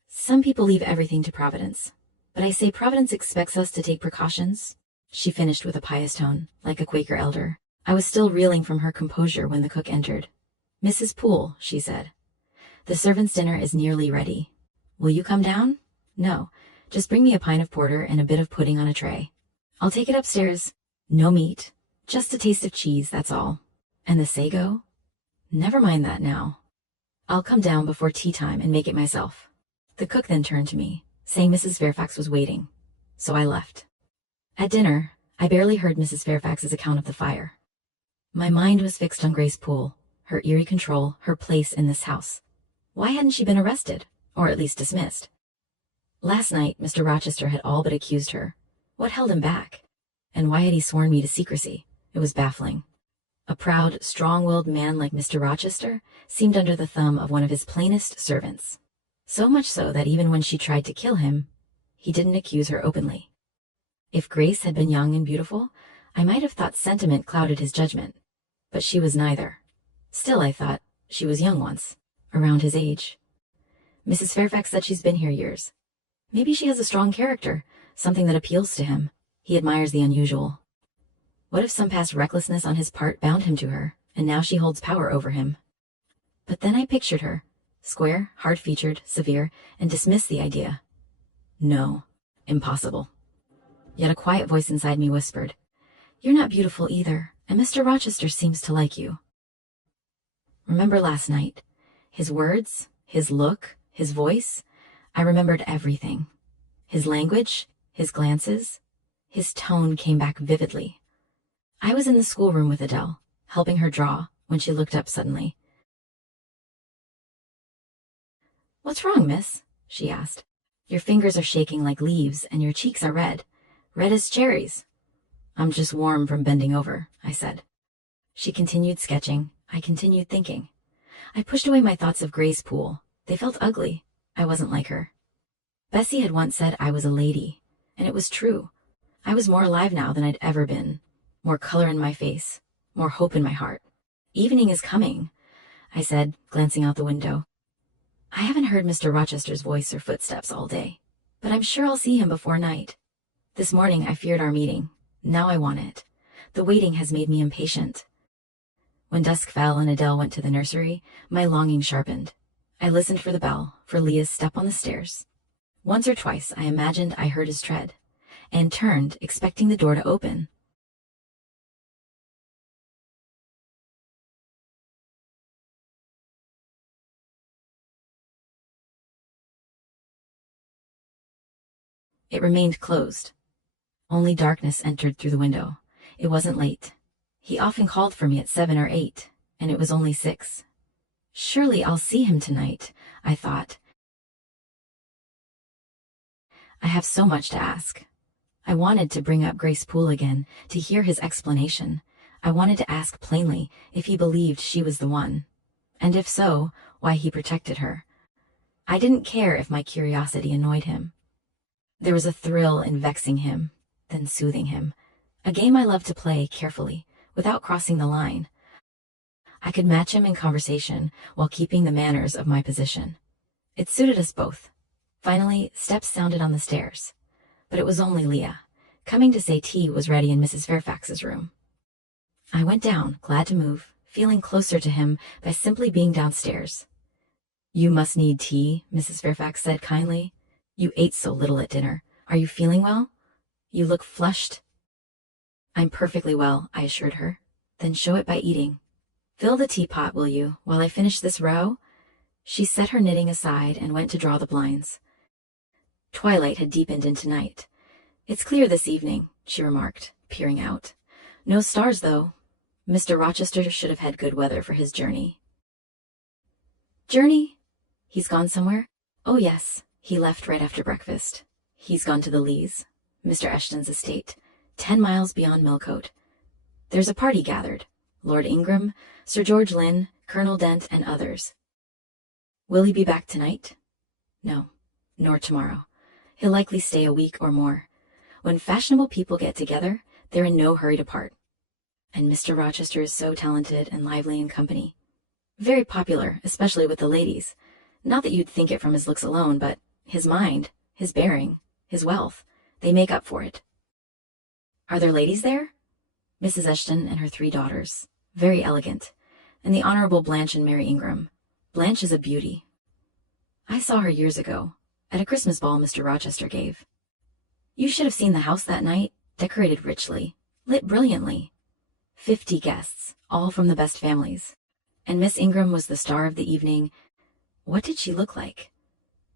Some people leave everything to Providence, but I say Providence expects us to take precautions." She finished with a pious tone, like a Quaker elder. I was still reeling from her composure when the cook entered. "Mrs. Poole," she said, "the servants' dinner is nearly ready. Will you come down?" "No, just bring me a pint of porter and a bit of pudding on a tray. I'll take it upstairs. No meat, just a taste of cheese, that's all. And the sago?" "Never mind that now. I'll come down before tea time and make it myself." The cook then turned to me, saying Mrs. Fairfax was waiting, so I left. At dinner, I barely heard Mrs. Fairfax's account of the fire. My mind was fixed on Grace Poole, her eerie control, her place in this house. Why hadn't she been arrested, or at least dismissed? Last night, Mr. Rochester had all but accused her. What held him back? And why had he sworn me to secrecy? It was baffling. A proud, strong-willed man like Mr. Rochester seemed under the thumb of one of his plainest servants. So much so that even when she tried to kill him, he didn't accuse her openly. If Grace had been young and beautiful, I might have thought sentiment clouded his judgment. But she was neither. Still, I thought, she was young once, around his age. Mrs. Fairfax said she's been here years. Maybe she has a strong character, something that appeals to him. He admires the unusual. What if some past recklessness on his part bound him to her, and now she holds power over him? But then I pictured her, square, hard-featured, severe, and dismissed the idea. No, impossible. Yet a quiet voice inside me whispered, "You're not beautiful either, and Mr. Rochester seems to like you." Remember last night? His words, his look, his voice? I remembered everything. His language, his glances, his tone came back vividly. I was in the schoolroom with Adele, helping her draw, when she looked up suddenly. "What's wrong, miss?" she asked. "Your fingers are shaking like leaves, and your cheeks are red. Red as cherries." "I'm just warm from bending over," I said. She continued sketching. I continued thinking. I pushed away my thoughts of Grace Poole. They felt ugly. I wasn't like her. Bessie had once said I was a lady, and it was true. I was more alive now than I'd ever been. More color in my face. More hope in my heart. "Evening is coming," I said, glancing out the window. I haven't heard Mr. Rochester's voice or footsteps all day, but I'm sure I'll see him before night. This morning I feared our meeting. Now I want it. The waiting has made me impatient. When dusk fell and Adele went to the nursery, my longing sharpened. I listened for the bell, for Leah's step on the stairs. Once or twice I imagined I heard his tread, and turned, expecting the door to open. It remained closed. Only darkness entered through the window. It wasn't late. He often called for me at 7 or 8, and it was only 6. Surely I'll see him tonight, I thought. I have so much to ask. I wanted to bring up Grace Poole again, to hear his explanation. I wanted to ask plainly if he believed she was the one, and if so, why he protected her. I didn't care if my curiosity annoyed him. There was a thrill in vexing him, then soothing him. A game I loved to play carefully, without crossing the line. I could match him in conversation while keeping the manners of my position. It suited us both. Finally, steps sounded on the stairs. But it was only Leah, coming to say tea was ready in Mrs. Fairfax's room. I went down, glad to move, feeling closer to him by simply being downstairs. "You must need tea," Mrs. Fairfax said kindly. "You ate so little at dinner. Are you feeling well? You look flushed." "I'm perfectly well," I assured her. "Then show it by eating. Fill the teapot, will you, while I finish this row?" She set her knitting aside and went to draw the blinds. Twilight had deepened into night. "It's clear this evening," she remarked, peering out. "No stars, though. Mr. Rochester should have had good weather for his journey." "Journey? He's gone somewhere?" "Oh, yes. He left right after breakfast. He's gone to the Lees, Mr. Eshton's estate, 10 miles beyond Millcote. There's a party gathered. Lord Ingram, Sir George Lynn, Colonel Dent, and others." "Will he be back tonight?" "No, nor tomorrow. He'll likely stay a week or more. When fashionable people get together, they're in no hurry to part. And Mr. Rochester is so talented and lively in company. Very popular, especially with the ladies. Not that you'd think it from his looks alone, but his mind, his bearing, his wealth, they make up for it." "Are there ladies there?" "Mrs. Eshton and her 3 daughters, very elegant, and the Honorable Blanche and Mary Ingram. Blanche is a beauty. I saw her years ago, at a Christmas ball Mr. Rochester gave. You should have seen the house that night, decorated richly, lit brilliantly. 50 guests, all from the best families. And Miss Ingram was the star of the evening. What did she look like?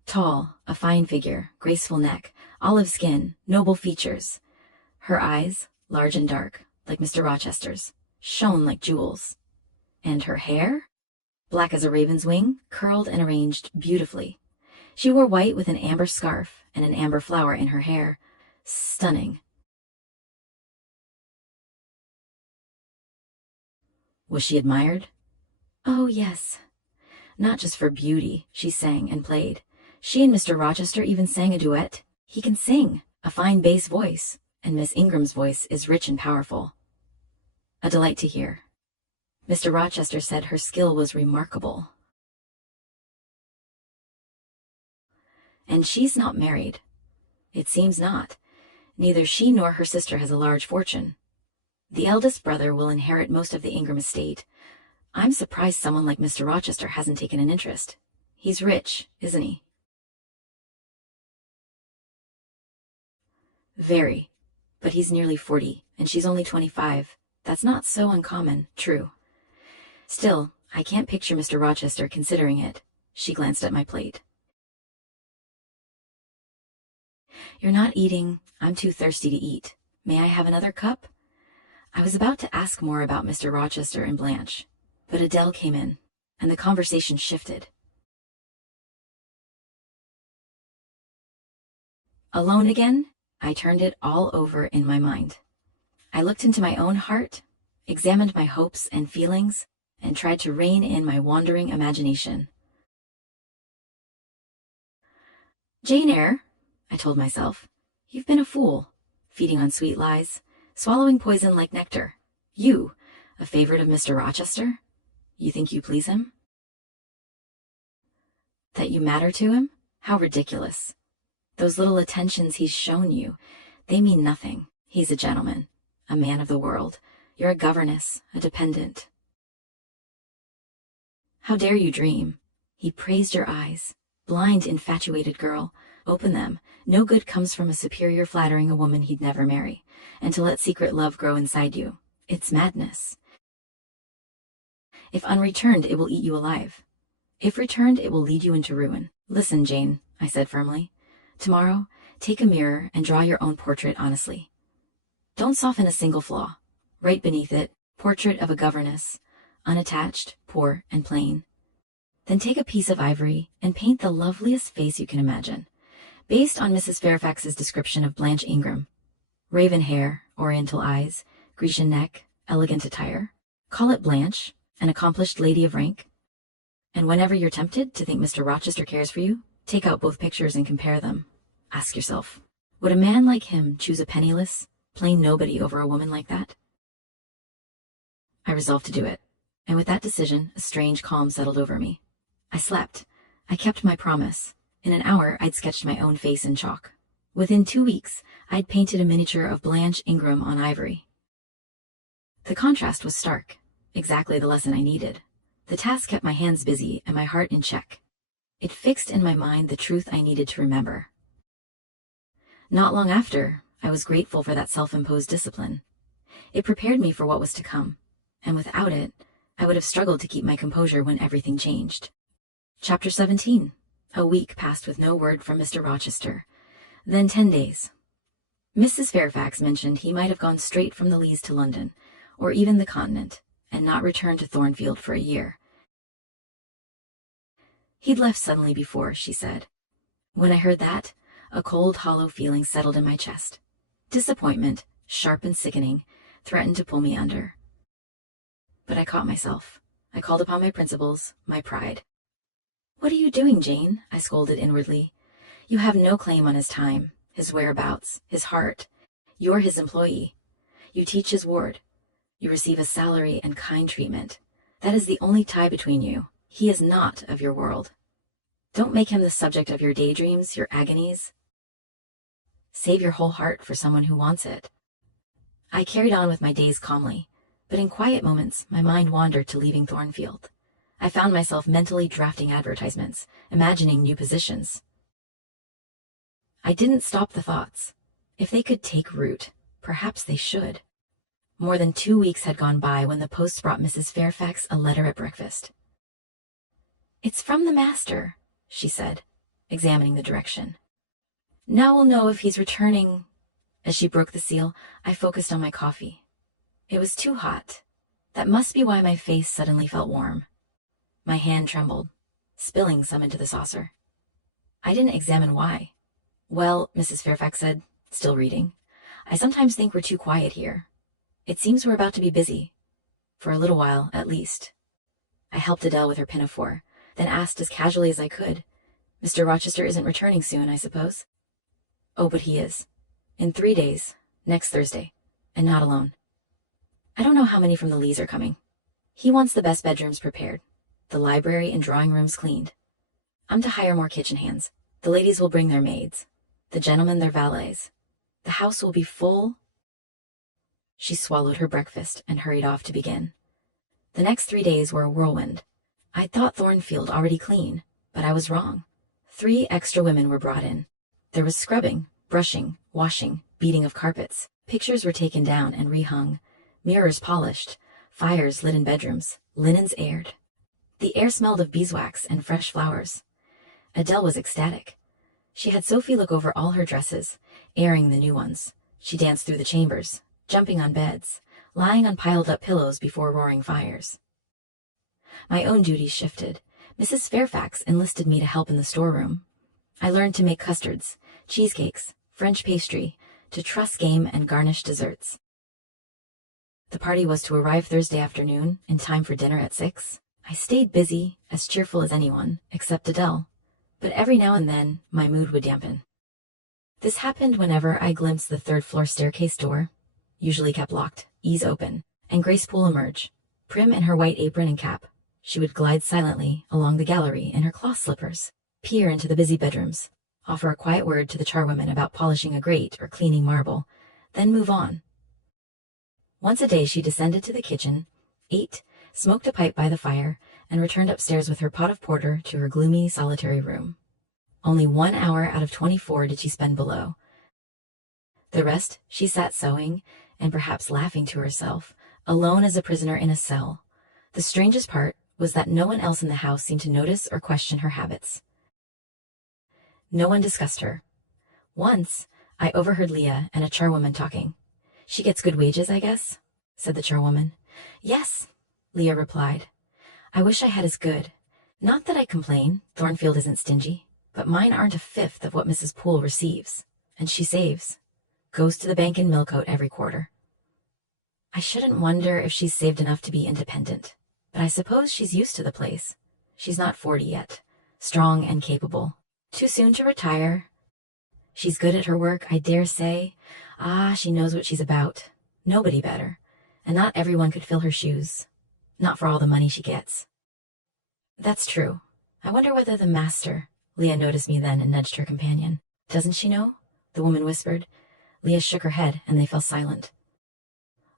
Tall, a fine figure, graceful neck, olive skin, noble features. Her eyes, large and dark, like Mr. Rochester's, shone like jewels. And her hair? Black as a raven's wing, curled and arranged beautifully. She wore white with an amber scarf and an amber flower in her hair. Stunning. Was she admired? Oh, yes. Not just for beauty, she sang and played. She and Mr. Rochester even sang a duet. He can sing, a fine bass voice, and Miss Ingram's voice is rich and powerful. A delight to hear. Mr. Rochester said her skill was remarkable. And she's not married. It seems not. Neither she nor her sister has a large fortune. The eldest brother will inherit most of the Ingram estate. I'm surprised someone like Mr. Rochester hasn't taken an interest. He's rich, isn't he? Very. But he's nearly 40, and she's only 25. That's not so uncommon, true. Still, I can't picture Mr. Rochester considering it. She glanced at my plate. You're not eating. I'm too thirsty to eat. May I have another cup? I was about to ask more about Mr. Rochester and Blanche, but Adele came in, and the conversation shifted. Alone again, I turned it all over in my mind. I looked into my own heart, examined my hopes and feelings, and tried to rein in my wandering imagination. Jane Eyre, I told myself, you've been a fool, feeding on sweet lies, swallowing poison like nectar. You, a favorite of Mr. Rochester? You think you please him? That you matter to him? How ridiculous. Those little attentions he's shown you, they mean nothing. He's a gentleman, a man of the world. You're a governess, a dependent. How dare you dream? He praised your eyes. Blind, infatuated girl. Open them. No good comes from a superior flattering a woman he'd never marry. And to let secret love grow inside you. It's madness. If unreturned, it will eat you alive. If returned, it will lead you into ruin. Listen, Jane, I said firmly. Tomorrow, take a mirror and draw your own portrait honestly. Don't soften a single flaw. Right beneath it, portrait of a governess, unattached, poor, and plain. Then take a piece of ivory and paint the loveliest face you can imagine, based on Mrs. Fairfax's description of Blanche Ingram. Raven hair, oriental eyes, Grecian neck, elegant attire. Call it Blanche, an accomplished lady of rank. And whenever you're tempted to think Mr. Rochester cares for you, take out both pictures and compare them. Ask yourself, would a man like him choose a penniless, plain nobody over a woman like that? I resolved to do it. And with that decision, a strange calm settled over me. I slept. I kept my promise. In an hour, I'd sketched my own face in chalk. Within 2 weeks, I'd painted a miniature of Blanche Ingram on ivory. The contrast was stark, exactly the lesson I needed. The task kept my hands busy and my heart in check. It fixed in my mind the truth I needed to remember. Not long after, I was grateful for that self-imposed discipline. It prepared me for what was to come, and without it, I would have struggled to keep my composure when everything changed. Chapter 17. A week passed with no word from Mr. Rochester. Then 10 days. Mrs. Fairfax mentioned he might have gone straight from the Leas to London, or even the Continent, and not returned to Thornfield for a year. He'd left suddenly before, she said. When I heard that, a cold, hollow feeling settled in my chest. Disappointment, sharp and sickening, threatened to pull me under. But I caught myself. I called upon my principles, my pride. "What are you doing, Jane?" I scolded inwardly. "You have no claim on his time, his whereabouts, his heart. You're his employee. You teach his ward. You receive a salary and kind treatment. That is the only tie between you. He is not of your world. Don't make him the subject of your daydreams, your agonies. Save your whole heart for someone who wants it." I carried on with my days calmly, but in quiet moments my mind wandered to leaving Thornfield. I found myself mentally drafting advertisements, imagining new positions. I didn't stop the thoughts. If they could take root, perhaps they should. More than 2 weeks had gone by when the post brought Mrs. Fairfax a letter at breakfast. "It's from the master," she said, examining the direction. "Now we'll know if he's returning." As she broke the seal, I focused on my coffee. It was too hot. That must be why my face suddenly felt warm. My hand trembled, spilling some into the saucer. I didn't examine why. "Well," Mrs. Fairfax said, still reading, "I sometimes think we're too quiet here. It seems we're about to be busy. For a little while, at least." I helped Adele with her pinafore, then asked as casually as I could, "Mr. Rochester isn't returning soon, I suppose?" "Oh, but he is. In 3 days, next Thursday, and not alone. I don't know how many from the Leas are coming. He wants the best bedrooms prepared, the library and drawing rooms cleaned. I'm to hire more kitchen hands. The ladies will bring their maids, the gentlemen their valets. The house will be full." She swallowed her breakfast and hurried off to begin. The next 3 days were a whirlwind. I thought Thornfield already clean, but I was wrong. 3 extra women were brought in. There was scrubbing, brushing, washing, beating of carpets. Pictures were taken down and rehung, mirrors polished, fires lit in bedrooms, linens aired. The air smelled of beeswax and fresh flowers. Adele was ecstatic. She had Sophie look over all her dresses, airing the new ones. She danced through the chambers, jumping on beds, lying on piled-up pillows before roaring fires. My own duties shifted. Mrs. Fairfax enlisted me to help in the storeroom. I learned to make custards, cheesecakes, French pastry, to truss game and garnish desserts. The party was to arrive Thursday afternoon, in time for dinner at 6. I stayed busy, as cheerful as anyone, except Adele. But every now and then, my mood would dampen. This happened whenever I glimpsed the third-floor staircase door, usually kept locked, ease open, and Grace Poole emerge, prim in her white apron and cap. She would glide silently along the gallery in her cloth slippers, peer into the busy bedrooms, offer a quiet word to the charwomen about polishing a grate or cleaning marble, then move on. Once a day she descended to the kitchen, ate, smoked a pipe by the fire, and returned upstairs with her pot of porter to her gloomy, solitary room. Only 1 hour out of 24 did she spend below. The rest she sat sewing, and perhaps laughing to herself, alone as a prisoner in a cell. The strangest part was that no one else in the house seemed to notice or question her habits. No one discussed her. Once, I overheard Leah and a charwoman talking. "She gets good wages, I guess?" said the charwoman. "Yes," Leah replied. "I wish I had as good. Not that I complain, Thornfield isn't stingy, but mine aren't a fifth of what Mrs. Poole receives, and she saves. Goes to the bank in Millcote every quarter. I shouldn't wonder if she's saved enough to be independent, but I suppose she's used to the place. She's not 40 yet, strong and capable. Too soon to retire. She's good at her work, I dare say. She knows what she's about. Nobody better, and not everyone could fill her shoes. Not for all the money she gets. That's true. I wonder whether the master... Leah noticed me then and nudged her companion. Doesn't she know? The woman whispered. Leah shook her head, and they fell silent.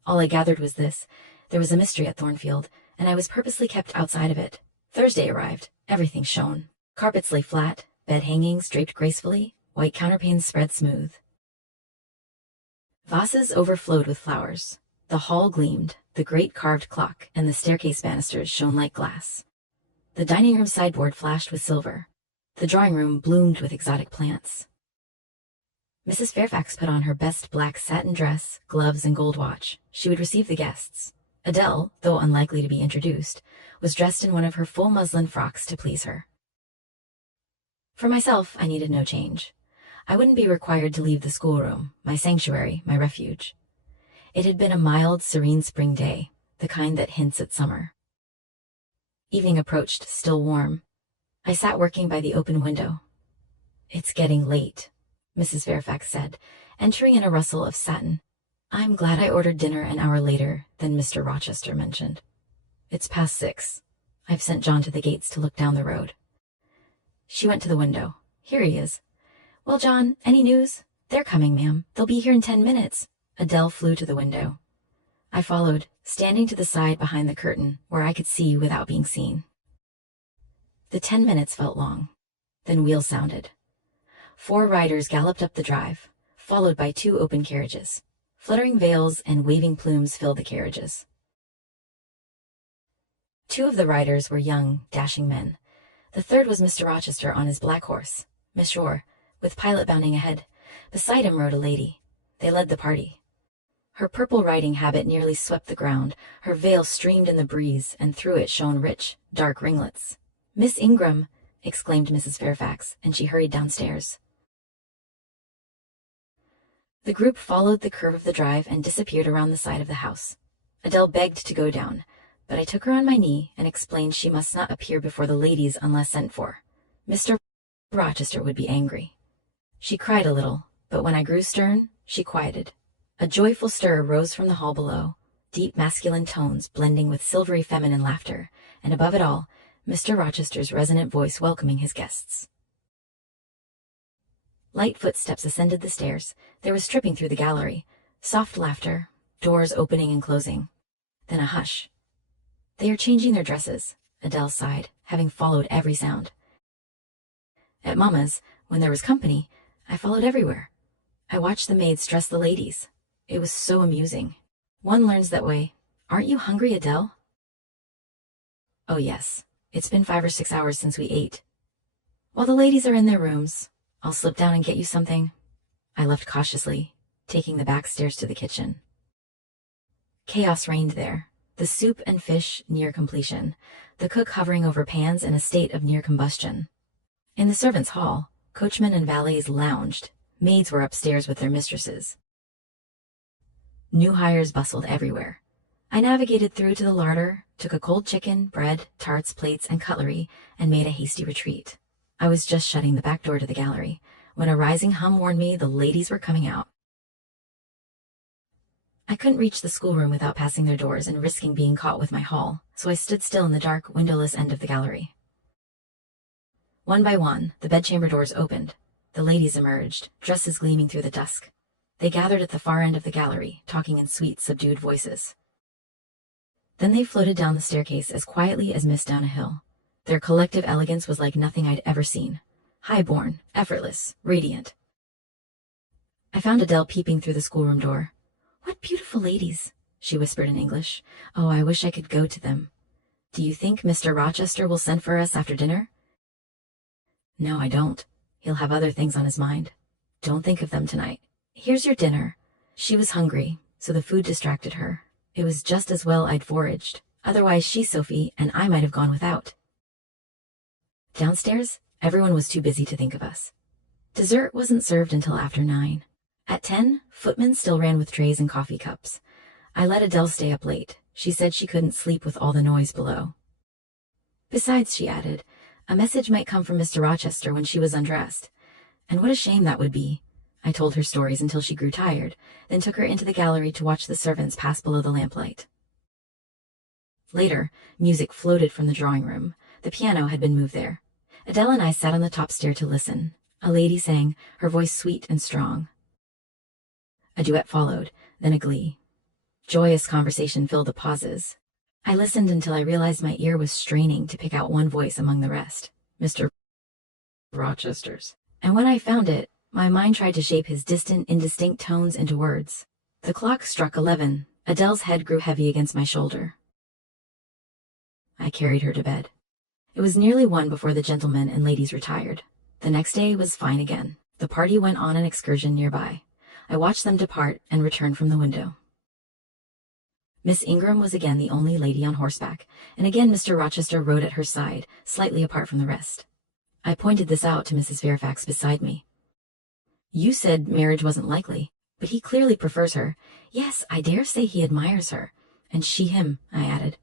All I gathered was this. There was a mystery at Thornfield, and I was purposely kept outside of it. Thursday arrived. Everything shone. Carpets lay flat, bed hangings draped gracefully, white counterpanes spread smooth. Vases overflowed with flowers. The hall gleamed, the great carved clock and the staircase banisters shone like glass. The dining room sideboard flashed with silver. The drawing room bloomed with exotic plants. Mrs. Fairfax put on her best black satin dress, gloves, and gold watch. She would receive the guests. Adele, though unlikely to be introduced, was dressed in one of her full muslin frocks to please her. For myself, I needed no change. I wouldn't be required to leave the schoolroom, my sanctuary, my refuge. It had been a mild, serene spring day, the kind that hints at summer. Evening approached, still warm. I sat working by the open window. It's getting late, Mrs. Fairfax said, entering in a rustle of satin. I'm glad I ordered dinner an hour later than Mr. Rochester mentioned. It's past 6. I've sent John to the gates to look down the road. She went to the window. Here he is. Well, John, any news? They're coming, ma'am. They'll be here in 10 minutes. Adele flew to the window. I followed, standing to the side behind the curtain, where I could see without being seen. The 10 minutes felt long. Then wheels sounded. 4 riders galloped up the drive, followed by 2 open carriages. Fluttering veils and waving plumes filled the carriages. 2 of the riders were young, dashing men. The third was Mr. Rochester on his black horse, Monsieur, with Pilot bounding ahead. Beside him rode a lady. They led the party. Her purple riding habit nearly swept the ground. Her veil streamed in the breeze, and through it shone rich, dark ringlets. Miss Ingram, exclaimed Mrs. Fairfax, and she hurried downstairs. The group followed the curve of the drive and disappeared around the side of the house. Adele begged to go down, but I took her on my knee and explained she must not appear before the ladies unless sent for. Mr. Rochester would be angry. She cried a little, but when I grew stern, she quieted. A joyful stir rose from the hall below, deep masculine tones blending with silvery feminine laughter, and above it all, Mr. Rochester's resonant voice welcoming his guests. Light footsteps ascended the stairs. There was tripping through the gallery, soft laughter, doors opening and closing. Then a hush. They are changing their dresses, Adele sighed, having followed every sound. At Mamma's, when there was company, I followed everywhere. I watched the maids dress the ladies. It was so amusing. One learns that way. Aren't you hungry, Adele? Oh, yes. It's been 5 or 6 hours since we ate. While the ladies are in their rooms, I'll slip down and get you something. I left cautiously, taking the back stairs to the kitchen. Chaos reigned there, the soup and fish near completion, the cook hovering over pans in a state of near combustion. In the servants' hall, coachmen and valets lounged. Maids were upstairs with their mistresses. New hires bustled everywhere. I navigated through to the larder, took a cold chicken, bread, tarts, plates, and cutlery, and made a hasty retreat. I was just shutting the back door to the gallery, when a rising hum warned me the ladies were coming out. I couldn't reach the schoolroom without passing their doors and risking being caught with my haul, so I stood still in the dark, windowless end of the gallery. One by one, the bedchamber doors opened. The ladies emerged, dresses gleaming through the dusk. They gathered at the far end of the gallery, talking in sweet, subdued voices. Then they floated down the staircase as quietly as mist down a hill. Their collective elegance was like nothing I'd ever seen. High-born, effortless, radiant. I found Adele peeping through the schoolroom door. "What beautiful ladies," she whispered in English. "Oh, I wish I could go to them. Do you think Mr. Rochester will send for us after dinner?" "No, I don't. He'll have other things on his mind. Don't think of them tonight. Here's your dinner." She was hungry, so the food distracted her. It was just as well I'd foraged. Otherwise she, Sophie, and I might have gone without. Downstairs, everyone was too busy to think of us. Dessert wasn't served until after 9. At 10, footmen still ran with trays and coffee cups. I let Adele stay up late. She said she couldn't sleep with all the noise below. Besides, she added, a message might come from Mr. Rochester when she was undressed. And what a shame that would be. I told her stories until she grew tired, then took her into the gallery to watch the servants pass below the lamplight. Later, music floated from the drawing room. The piano had been moved there. Adele and I sat on the top stair to listen. A lady sang, her voice sweet and strong. A duet followed, then a glee. Joyous conversation filled the pauses. I listened until I realized my ear was straining to pick out one voice among the rest, Mr. Rochester's. And when I found it, my mind tried to shape his distant, indistinct tones into words. The clock struck 11. Adele's head grew heavy against my shoulder. I carried her to bed. It was nearly 1 before the gentlemen and ladies retired. The next day was fine again. The party went on an excursion nearby. I watched them depart and return from the window. Miss Ingram was again the only lady on horseback, and again Mr. Rochester rode at her side, slightly apart from the rest. I pointed this out to Mrs. Fairfax beside me. "You said marriage wasn't likely, but he clearly prefers her. Yes, I dare say he admires her. And she him," I added.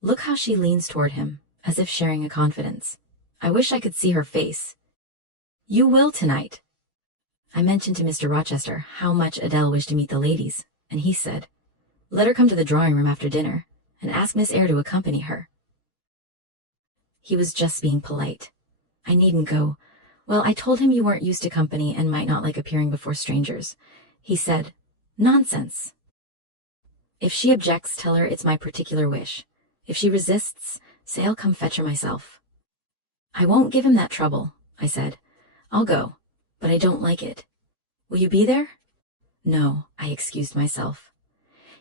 "Look how she leans toward him, as if sharing a confidence. I wish I could see her face. You will tonight." I mentioned to Mr. Rochester how much Adele wished to meet the ladies, and he said, "Let her come to the drawing room after dinner, and ask Miss Eyre to accompany her." He was just being polite. I needn't go. Well, I told him you weren't used to company and might not like appearing before strangers. He said, "Nonsense. If she objects, tell her it's my particular wish. If she resists, say I'll come fetch her myself." "I won't give him that trouble," I said. "I'll go, but I don't like it. Will you be there?" "No," I excused myself.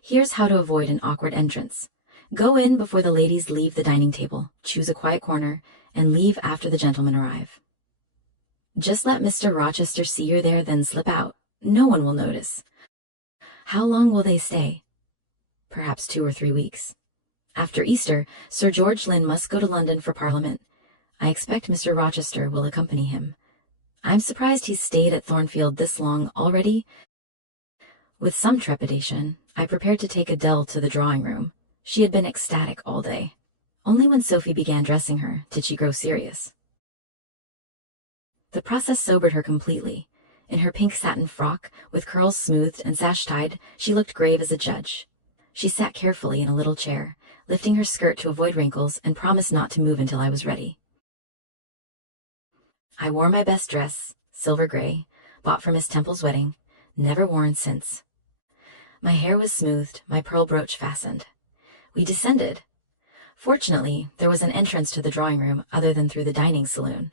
"Here's how to avoid an awkward entrance. Go in before the ladies leave the dining table, choose a quiet corner, and leave after the gentlemen arrive. Just let Mr. Rochester see you're there, then slip out. No one will notice. How long will they stay?" "Perhaps 2 or 3 weeks. After Easter, Sir George Lynn must go to London for Parliament. I expect Mr. Rochester will accompany him. I'm surprised he's stayed at Thornfield this long already." With some trepidation, I prepared to take Adele to the drawing room. She had been ecstatic all day. Only when Sophie began dressing her did she grow serious. The process sobered her completely. In her pink satin frock, with curls smoothed and sash tied, she looked grave as a judge. She sat carefully in a little chair, lifting her skirt to avoid wrinkles, and promised not to move until I was ready. I wore my best dress, silver gray, bought for Miss Temple's wedding, never worn since. My hair was smoothed, my pearl brooch fastened. We descended. Fortunately, there was an entrance to the drawing room other than through the dining saloon.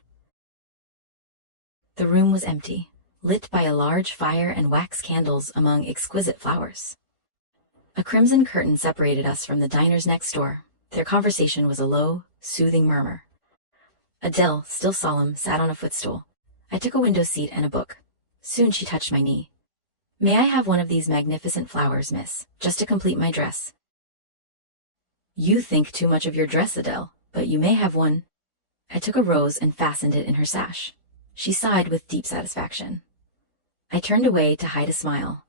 The room was empty, lit by a large fire and wax candles among exquisite flowers. A crimson curtain separated us from the diners next door. Their conversation was a low, soothing murmur. Adele, still solemn, sat on a footstool. I took a window seat and a book. Soon she touched my knee. "May I have one of these magnificent flowers, miss, just to complete my dress?" "You think too much of your dress, Adele, but you may have one." I took a rose and fastened it in her sash. She sighed with deep satisfaction. I turned away to hide a smile.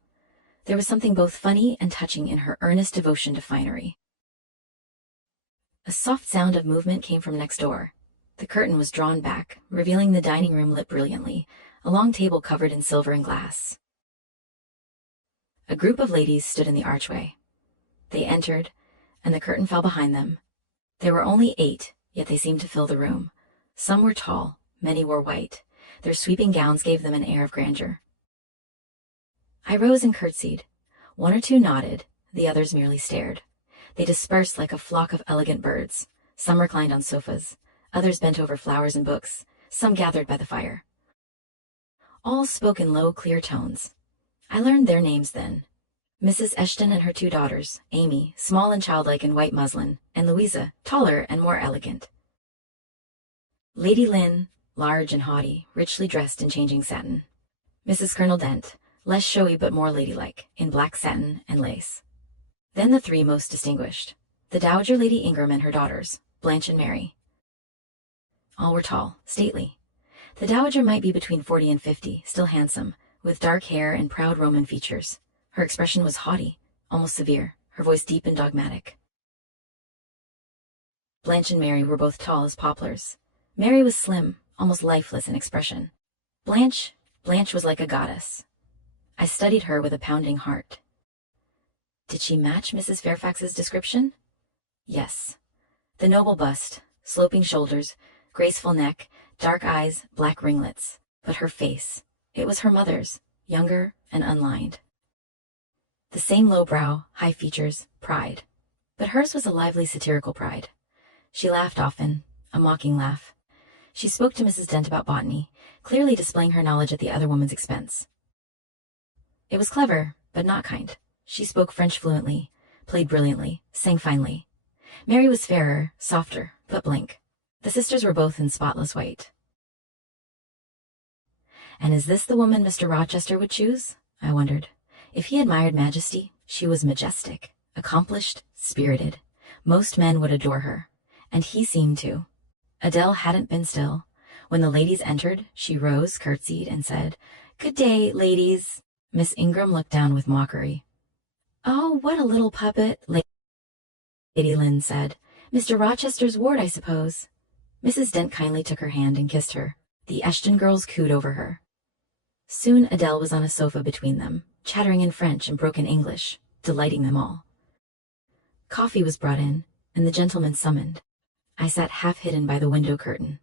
There was something both funny and touching in her earnest devotion to finery. A soft sound of movement came from next door. The curtain was drawn back, revealing the dining room lit brilliantly, a long table covered in silver and glass. A group of ladies stood in the archway. They entered, and the curtain fell behind them. There were only 8, yet they seemed to fill the room. Some were tall, many wore white. Their sweeping gowns gave them an air of grandeur. I rose and curtsied. 1 or 2 nodded, the others merely stared. They dispersed like a flock of elegant birds. Some reclined on sofas, others bent over flowers and books, some gathered by the fire. All spoke in low, clear tones. I learned their names then. Mrs. Eshton and her 2 daughters, Amy, small and childlike in white muslin, and Louisa, taller and more elegant. Lady Lynn, large and haughty, richly dressed in changing satin. Mrs. Colonel Dent, less showy but more ladylike, in black satin and lace. Then the 3 most distinguished, the Dowager Lady Ingram and her daughters, Blanche and Mary. All were tall, stately. The Dowager might be between 40 and 50, still handsome, with dark hair and proud Roman features. Her expression was haughty, almost severe, her voice deep and dogmatic. Blanche and Mary were both tall as poplars. Mary was slim, almost lifeless in expression. Blanche was like a goddess. I studied her with a pounding heart. Did she match Mrs. Fairfax's description? Yes. The noble bust, sloping shoulders, graceful neck, dark eyes, black ringlets. But her face, it was her mother's, younger and unlined. The same low brow, high features, pride. But hers was a lively satirical pride. She laughed often, a mocking laugh. She spoke to Mrs. Dent about botany, clearly displaying her knowledge at the other woman's expense. It was clever, but not kind. She spoke French fluently, played brilliantly, sang finely. Mary was fairer, softer, but blank. The sisters were both in spotless white. And is this the woman Mr. Rochester would choose? I wondered. If he admired majesty, she was majestic, accomplished, spirited. Most men would adore her, and he seemed to. Adele hadn't been still. When the ladies entered, she rose, curtsied, and said, "Good day, ladies." Miss Ingram looked down with mockery. "Oh, what a little puppet," Lady Lynn said. "Mr. Rochester's ward, I suppose." Mrs. Dent kindly took her hand and kissed her. The Eshton girls cooed over her. Soon Adele was on a sofa between them, chattering in French and broken English, delighting them all. Coffee was brought in, and the gentlemen summoned. I sat half hidden by the window curtain.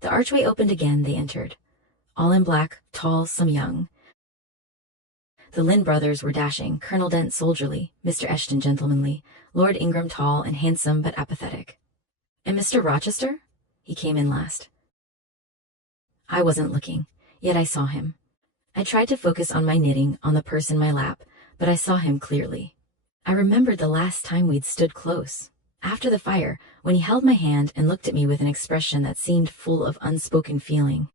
The archway opened again, they entered. All in black, tall, some young. The Lynn brothers were dashing, Colonel Dent soldierly, Mr. Eshton gentlemanly, Lord Ingram tall and handsome but apathetic. And Mr. Rochester? He came in last. I wasn't looking, yet I saw him. I tried to focus on my knitting, on the purse in my lap, but I saw him clearly. I remembered the last time we'd stood close, after the fire, when he held my hand and looked at me with an expression that seemed full of unspoken feeling.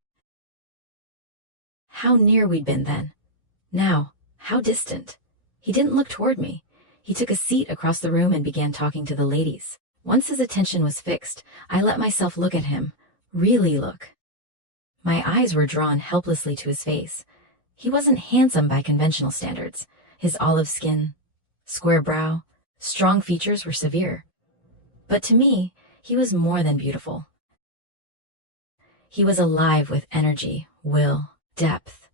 How near we'd been then. Now, how distant. He didn't look toward me. He took a seat across the room and began talking to the ladies. Once his attention was fixed, I let myself look at him, really look. My eyes were drawn helplessly to his face. He wasn't handsome by conventional standards. His olive skin, square brow, strong features were severe. But to me, he was more than beautiful. He was alive with energy, will, depth.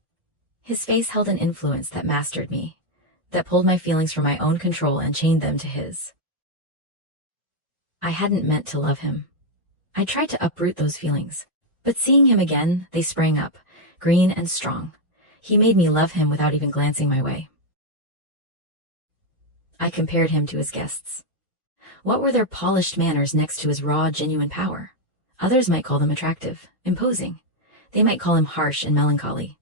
His face held an influence that mastered me, that pulled my feelings from my own control and chained them to his. I hadn't meant to love him. I tried to uproot those feelings, but seeing him again, they sprang up, green and strong. He made me love him without even glancing my way. I compared him to his guests. What were their polished manners next to his raw, genuine power? Others might call them attractive, imposing. They might call him harsh and melancholy.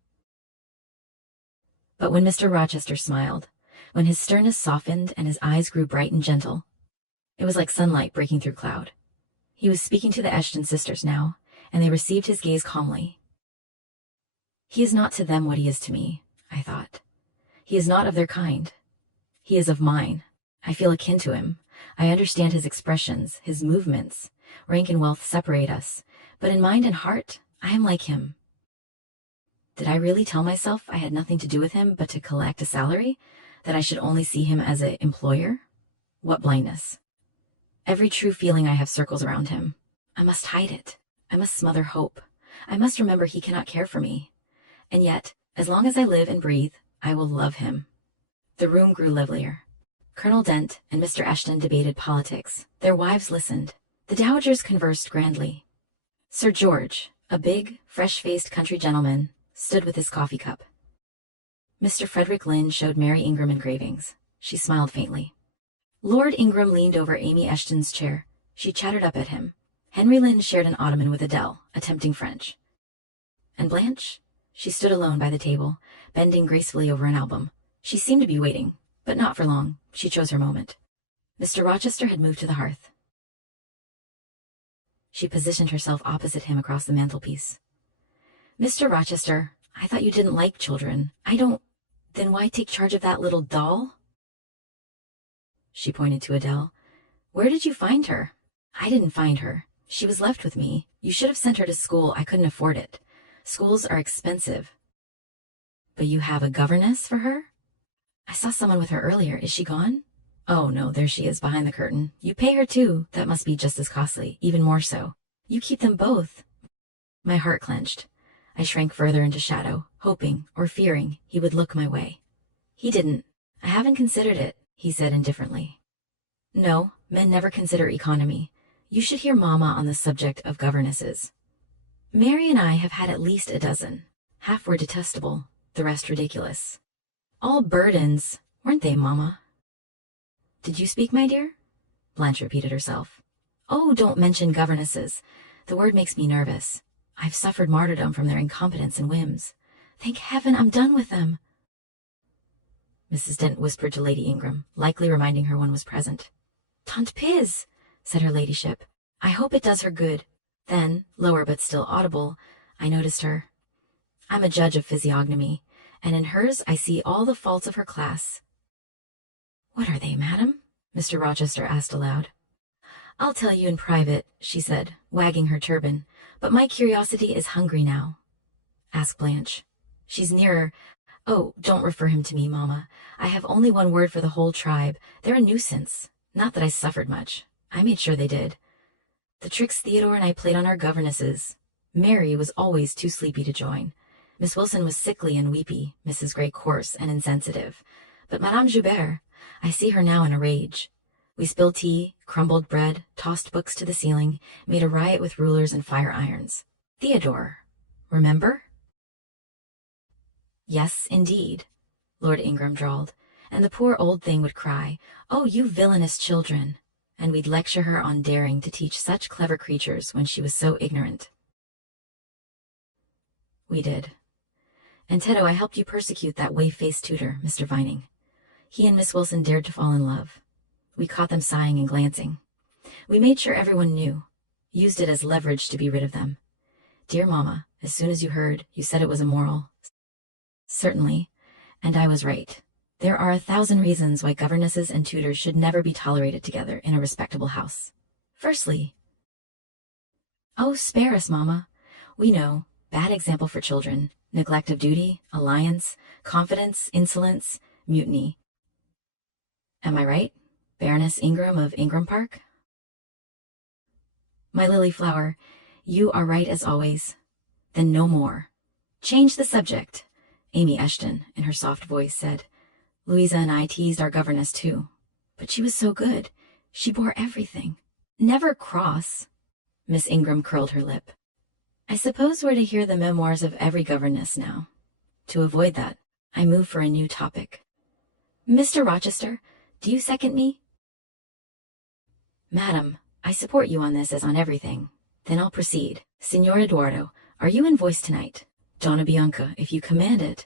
But when Mr. Rochester smiled, when his sternness softened and his eyes grew bright and gentle, it was like sunlight breaking through cloud. He was speaking to the Eshton sisters now, and they received his gaze calmly. He is not to them what he is to me, I thought. He is not of their kind. He is of mine. I feel akin to him. I understand his expressions, his movements. Rank and wealth separate us, but in mind and heart, I am like him. Did I really tell myself I had nothing to do with him but to collect a salary, that I should only see him as an employer? What blindness. Every true feeling I have circles around him. I must hide it. I must smother hope. I must remember he cannot care for me. And yet, as long as I live and breathe, I will love him. The room grew livelier. Colonel Dent and Mr. Eshton debated politics. Their wives listened. The dowagers conversed grandly. Sir George, a big, fresh-faced country gentleman, stood with his coffee cup. Mr. Frederick Lynn showed Mary Ingram engravings. She smiled faintly. Lord Ingram leaned over Amy Eshton's chair. She chattered up at him. Henry Lynn shared an ottoman with Adele, attempting French. And Blanche? She stood alone by the table, bending gracefully over an album. She seemed to be waiting, but not for long. She chose her moment. Mr. Rochester had moved to the hearth. She positioned herself opposite him across the mantelpiece. Mr. Rochester, I thought you didn't like children. I don't. Then why take charge of that little doll? She pointed to Adele. Where did you find her? I didn't find her. She was left with me. You should have sent her to school. I couldn't afford it. Schools are expensive. But you have a governess for her? I saw someone with her earlier. Is she gone? Oh, no, there she is behind the curtain. You pay her too. That must be just as costly, even more so. You keep them both. My heart clenched. I shrank further into shadow, hoping, or fearing, he would look my way. He didn't. I haven't considered it, he said indifferently. No, Men never consider economy. You should hear Mama on the subject of governesses. Mary and I have had at least a dozen. Half were detestable, the rest ridiculous. All burdens, weren't they, Mama? Did you speak, my dear? Blanche repeated herself. Oh, don't mention governesses. The word makes me nervous. I've suffered martyrdom from their incompetence and whims. Thank heaven I'm done with them. Mrs. Dent whispered to Lady Ingram, likely reminding her one was present. Tant pis, said her ladyship. I hope it does her good. Then, lower but still audible, I noticed her. I'm a judge of physiognomy, and in hers I see all the faults of her class. What are they, madam? Mr. Rochester asked aloud. I'll tell you in private, she said, wagging her turban, but my curiosity is hungry now. Ask Blanche. She's nearer. Oh, don't refer him to me, Mamma. I have only one word for the whole tribe. They're a nuisance. Not that I suffered much. I made sure they did. The tricks Theodore and I played on our governesses. Mary was always too sleepy to join. Miss Wilson was sickly and weepy, Mrs. Gray coarse and insensitive. But Madame Joubert, I see her now in a rage. We spilled tea, crumbled bread, tossed books to the ceiling, made a riot with rulers and fire irons. Theodore, remember? Yes, indeed, Lord Ingram drawled, and the poor old thing would cry, Oh, you villainous children! And we'd lecture her on daring to teach such clever creatures when she was so ignorant. We did. And Teddo, I helped you persecute that whey-faced tutor, Mr. Vining. He and Miss Wilson dared to fall in love. We caught them sighing and glancing. We made sure everyone knew, used it as leverage to be rid of them. Dear Mamma, as soon as you heard, you said it was immoral. Certainly, and I was right. There are 1,000 reasons why governesses and tutors should never be tolerated together in a respectable house. Firstly, oh, spare us, Mamma. We know, bad example for children, neglect of duty, alliance, confidence, insolence, mutiny. Am I right, Baroness Ingram of Ingram Park? My lily flower, you are right as always. Then no more. Change the subject, Amy Eshton, in her soft voice, said. Louisa and I teased our governess too. But she was so good. She bore everything. Never cross. Miss Ingram curled her lip. I suppose we're to hear the memoirs of every governess now. To avoid that, I move for a new topic. Mr. Rochester, do you second me? Madam, I support you on this as on everything. Then I'll proceed. Signor Eduardo, are you in voice tonight? Donna Bianca, if you command it,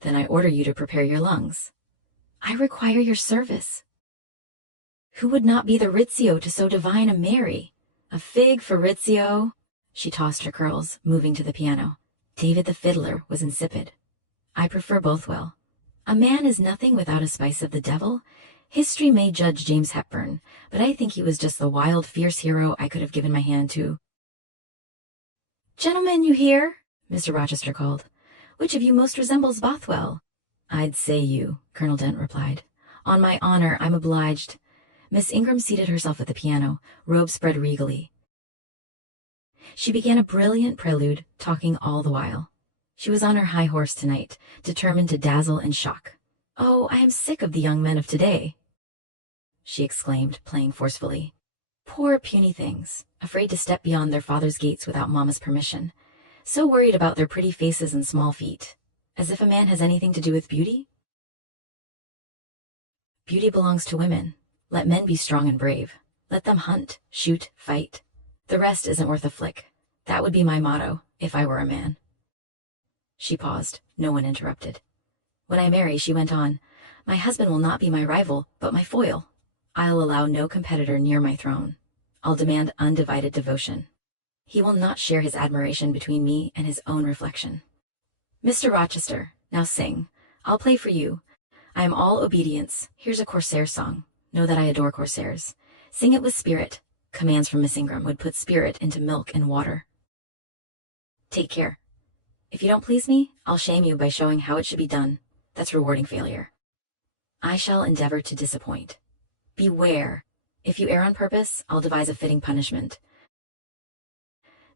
then I order you to prepare your lungs. I require your service. Who would not be the Rizzio to so divine a Mary? A fig for Rizzio. She tossed her curls, moving to the piano. David the Fiddler was insipid. I prefer Bothwell. A man is nothing without a spice of the devil. History may judge James Hepburn, but I think he was just the wild, fierce hero I could have given my hand to. Gentlemen, you hear? Mr. Rochester called. Which of you most resembles Bothwell? I'd say you, Colonel Dent replied. On my honor, I'm obliged. Miss Ingram seated herself at the piano, robes spread regally. She began a brilliant prelude, talking all the while. She was on her high horse tonight, determined to dazzle and shock. Oh, I am sick of the young men of today, she exclaimed, playing forcefully. Poor puny things, afraid to step beyond their father's gates without Mamma's permission. So worried about their pretty faces and small feet. As if a man has anything to do with beauty? Beauty belongs to women. Let men be strong and brave. Let them hunt, shoot, fight. The rest isn't worth a flick. That would be my motto, if I were a man. She paused. No one interrupted. When I marry, she went on, my husband will not be my rival, but my foil. I'll allow no competitor near my throne. I'll demand undivided devotion. He will not share his admiration between me and his own reflection. Mr. Rochester, now sing. I'll play for you. I am all obedience. Here's a Corsair song. Know that I adore Corsairs. Sing it with spirit. Commands from Miss Ingram would put spirit into milk and water. Take care. If you don't please me, I'll shame you by showing how it should be done. That's rewarding failure. I shall endeavor to disappoint. Beware. If you err on purpose, I'll devise a fitting punishment.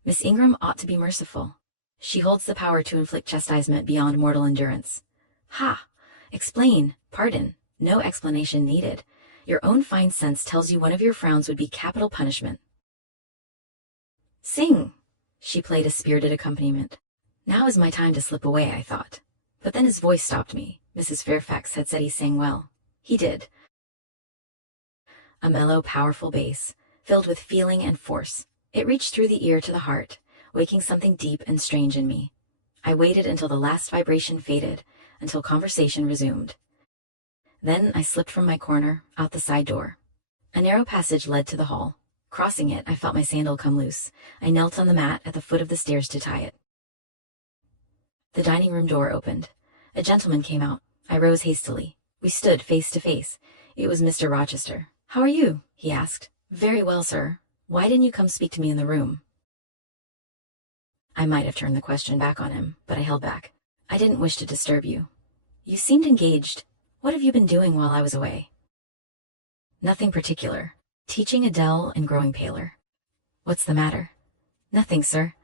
Miss Ingram ought to be merciful. She holds the power to inflict chastisement beyond mortal endurance. Ha! Explain. Pardon. No explanation needed. Your own fine sense tells you one of your frowns would be capital punishment. Sing! She played a spirited accompaniment. Now is my time to slip away, I thought. But then his voice stopped me. Mrs. Fairfax had said he sang well. He did. A mellow, powerful bass, filled with feeling and force. It reached through the ear to the heart, waking something deep and strange in me. I waited until the last vibration faded, until conversation resumed. Then I slipped from my corner, out the side door. A narrow passage led to the hall. Crossing it, I felt my sandal come loose. I knelt on the mat at the foot of the stairs to tie it. The dining room door opened. A gentleman came out. I rose hastily. We stood face to face. It was Mr. Rochester. "How are you?" he asked. "Very well, sir. Why didn't you come speak to me in the room?" I might have turned the question back on him, but I held back. "I didn't wish to disturb you. You seemed engaged. What have you been doing while I was away?" "Nothing particular. Teaching Adele and growing paler." "What's the matter?" "Nothing, sir.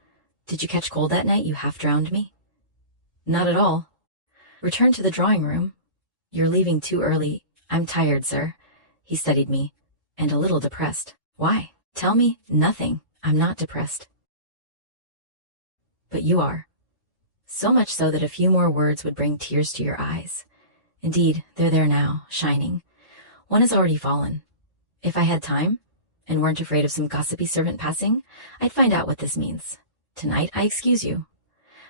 Did you catch cold that night you half drowned me?" "Not at all." "Return to the drawing room." "You're leaving too early. I'm tired, sir." He studied me, and a little depressed. "Why? Tell me." "Nothing. I'm not depressed." "But you are." So much so that a few more words would bring tears to your eyes. Indeed, they're there now, shining. One has already fallen. If I had time, and weren't afraid of some gossipy servant passing, I'd find out what this means. Tonight, I excuse you.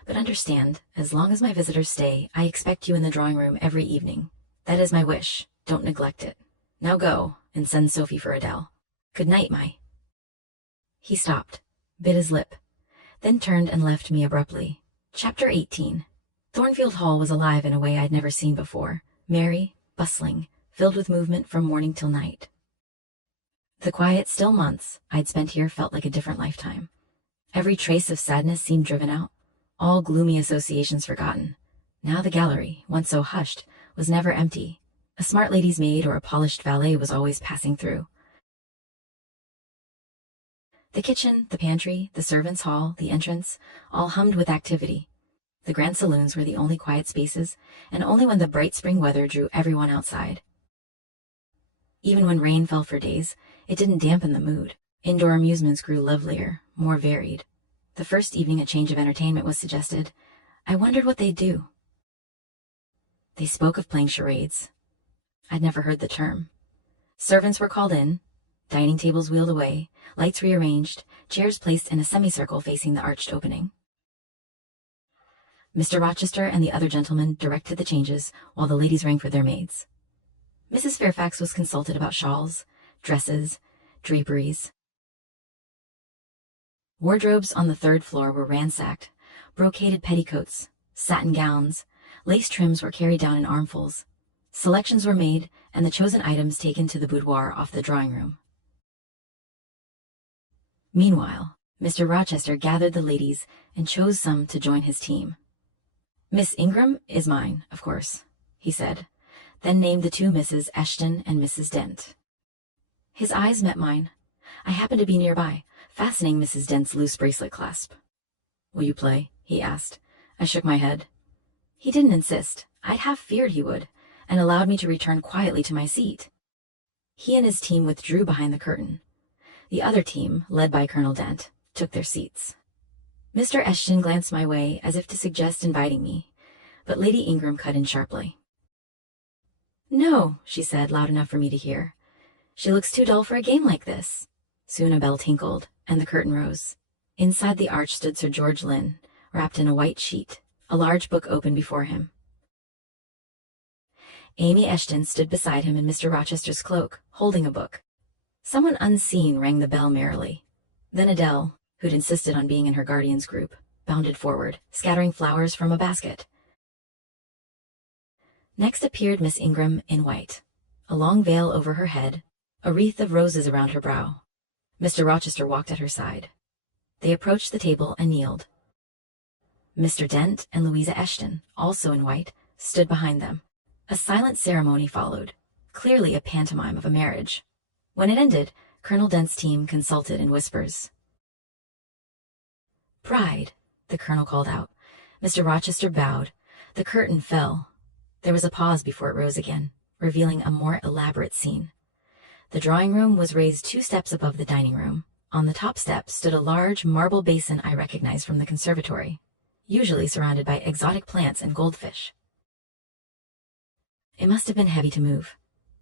But understand, as long as my visitors stay, I expect you in the drawing room every evening. That is my wish. Don't neglect it. Now go, and send Sophie for Adele. Good night, my... He stopped, bit his lip, then turned and left me abruptly. Chapter 18. Thornfield Hall was alive in a way I'd never seen before. Merry, bustling, filled with movement from morning till night. The quiet, still months I'd spent here felt like a different lifetime. Every trace of sadness seemed driven out, all gloomy associations forgotten. Now the gallery, once so hushed, was never empty. A smart lady's maid or a polished valet was always passing through. The kitchen, the pantry, the servants' hall, the entrance, all hummed with activity. The grand saloons were the only quiet spaces, and only when the bright spring weather drew everyone outside. Even when rain fell for days, it didn't dampen the mood. Indoor amusements grew lovelier, more varied. The first evening a change of entertainment was suggested. I wondered what they'd do. They spoke of playing charades. I'd never heard the term. Servants were called in, dining tables wheeled away, lights rearranged, chairs placed in a semicircle facing the arched opening. Mr. Rochester and the other gentlemen directed the changes, while the ladies rang for their maids. Mrs. Fairfax was consulted about shawls, dresses, draperies. Wardrobes on the third floor were ransacked. Brocaded petticoats, satin gowns, lace trims were carried down in armfuls. Selections were made, and the chosen items taken to the boudoir off the drawing room. Meanwhile, Mr. Rochester gathered the ladies and chose some to join his team. "Miss Ingram is mine, of course," he said, then named the two Mrs. Eshton and Mrs. Dent. His eyes met mine. I happened to be nearby, fastening Mrs. Dent's loose bracelet clasp. "Will you play?" he asked. I shook my head. He didn't insist. I'd half feared he would, and allowed me to return quietly to my seat. He and his team withdrew behind the curtain. The other team, led by Colonel Dent, took their seats. Mr. Eshton glanced my way as if to suggest inviting me, but Lady Ingram cut in sharply. "No," she said, loud enough for me to hear. "She looks too dull for a game like this." Soon a bell tinkled, and the curtain rose. Inside the arch stood Sir George Lynn, wrapped in a white sheet, a large book open before him. Amy Eshton stood beside him in Mr. Rochester's cloak, holding a book. Someone unseen rang the bell merrily. Then Adele, who'd insisted on being in her guardian's group, bounded forward, scattering flowers from a basket. Next appeared Miss Ingram in white, a long veil over her head, a wreath of roses around her brow. Mr. Rochester walked at her side. They approached the table and kneeled. Mr. Dent and Louisa Eshton, also in white, stood behind them. A silent ceremony followed, clearly a pantomime of a marriage. When it ended, Colonel Dent's team consulted in whispers. "Bride," the colonel called out. Mr. Rochester bowed. The curtain fell. There was a pause before it rose again, revealing a more elaborate scene. The drawing room was raised 2 steps above the dining room. On the top step stood a large marble basin I recognized from the conservatory, usually surrounded by exotic plants and goldfish. It must have been heavy to move.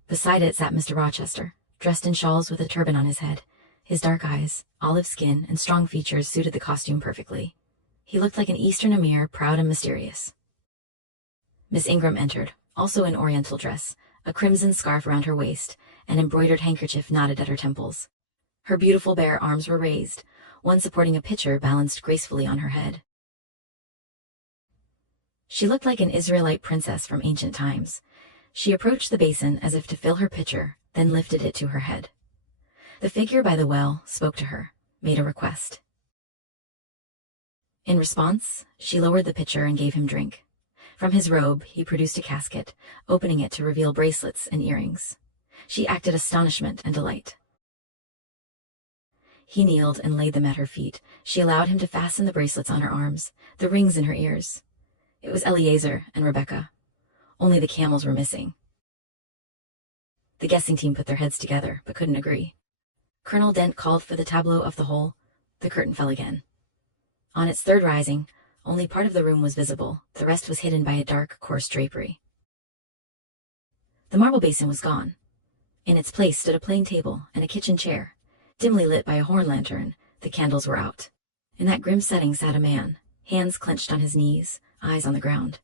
Beside it sat Mr. Rochester, dressed in shawls with a turban on his head. His dark eyes, olive skin, and strong features suited the costume perfectly. He looked like an Eastern emir, proud and mysterious. Miss Ingram entered, also in oriental dress, a crimson scarf around her waist, an embroidered handkerchief knotted at her temples. Her beautiful bare arms were raised, one supporting a pitcher balanced gracefully on her head. She looked like an Israelite princess from ancient times. She approached the basin as if to fill her pitcher, then lifted it to her head. The figure by the well spoke to her, made a request. In response, she lowered the pitcher and gave him drink. From his robe, he produced a casket, opening it to reveal bracelets and earrings. She acted astonishment and delight. He kneeled and laid them at her feet. She allowed him to fasten the bracelets on her arms, the rings in her ears. It was Eliezer and Rebecca. Only the camels were missing. The guessing team put their heads together, but couldn't agree. Colonel Dent called for the tableau of the whole. The curtain fell again. On its third rising, only part of the room was visible. The rest was hidden by a dark, coarse drapery. The marble basin was gone. In its place stood a plain table and a kitchen chair, dimly lit by a horn lantern. The candles were out. In that grim setting sat a man, hands clenched on his knees, eyes on the ground.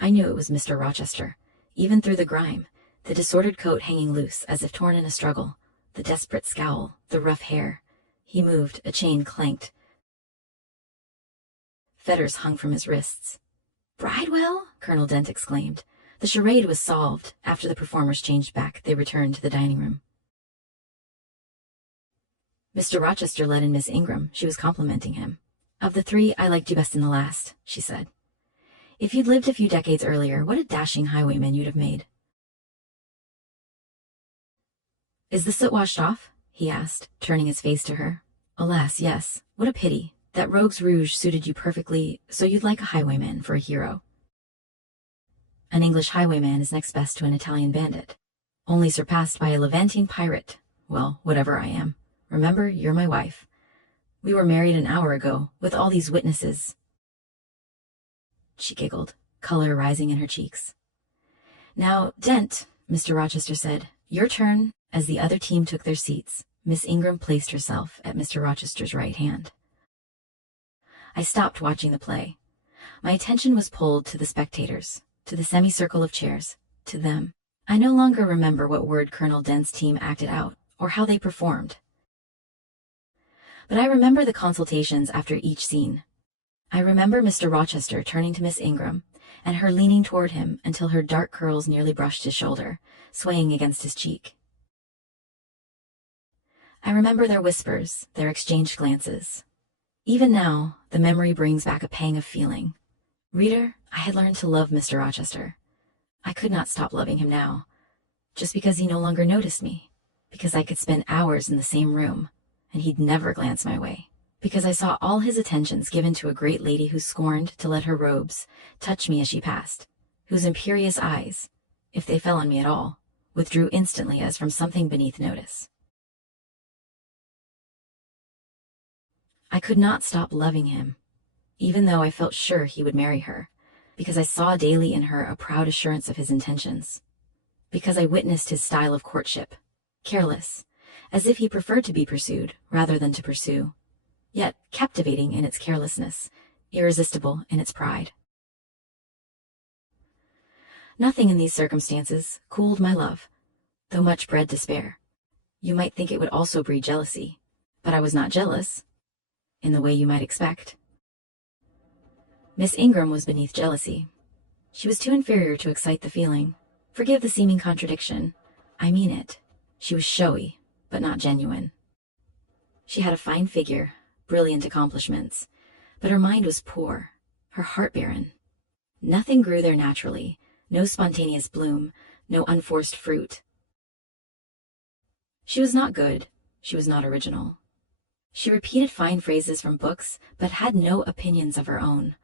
I knew it was Mr. Rochester, even through the grime, the disordered coat hanging loose as if torn in a struggle, the desperate scowl, the rough hair. He moved, a chain clanked. Fetters hung from his wrists. "Bridewell?" Colonel Dent exclaimed. The charade was solved. After the performers changed back, they returned to the dining room. Mr. Rochester led in Miss Ingram. She was complimenting him. "Of the 3, I liked you best in the last," she said. "If you'd lived a few decades earlier, what a dashing highwayman you'd have made." "Is the soot washed off?" he asked, turning his face to her. "Alas, yes. What a pity. That rogue's rouge suited you perfectly, so you'd like a highwayman for a hero." An English highwayman is next best to an Italian bandit, only surpassed by a Levantine pirate. Well, whatever I am. Remember, you're my wife. We were married an hour ago, with all these witnesses. She giggled, color rising in her cheeks. "Now, Dent," Mr. Rochester said, "your turn." As the other team took their seats, Miss Ingram placed herself at Mr. Rochester's right hand. I stopped watching the play. My attention was pulled to the spectators, to the semicircle of chairs, to them. I no longer remember what word Colonel Dent's team acted out, or how they performed. But I remember the consultations after each scene. I remember Mr. Rochester turning to Miss Ingram, and her leaning toward him until her dark curls nearly brushed his shoulder, swaying against his cheek. I remember their whispers, their exchanged glances. Even now, the memory brings back a pang of feeling. Reader, I had learned to love Mr. Rochester. I could not stop loving him now, just because he no longer noticed me, because I could spend hours in the same room, and he'd never glance my way, because I saw all his attentions given to a great lady who scorned to let her robes touch me as she passed, whose imperious eyes, if they fell on me at all, withdrew instantly as from something beneath notice. I could not stop loving him, even though I felt sure he would marry her, because I saw daily in her a proud assurance of his intentions, because I witnessed his style of courtship, careless, as if he preferred to be pursued rather than to pursue, yet captivating in its carelessness, irresistible in its pride. Nothing in these circumstances cooled my love, though much bred despair. You might think it would also breed jealousy, but I was not jealous, in the way you might expect. Miss Ingram was beneath jealousy. She was too inferior to excite the feeling. Forgive the seeming contradiction. I mean it. She was showy, but not genuine. She had a fine figure, brilliant accomplishments, but her mind was poor, her heart barren. Nothing grew there naturally, no spontaneous bloom, no unforced fruit. She was not good, she was not original. She repeated fine phrases from books, but had no opinions of her own.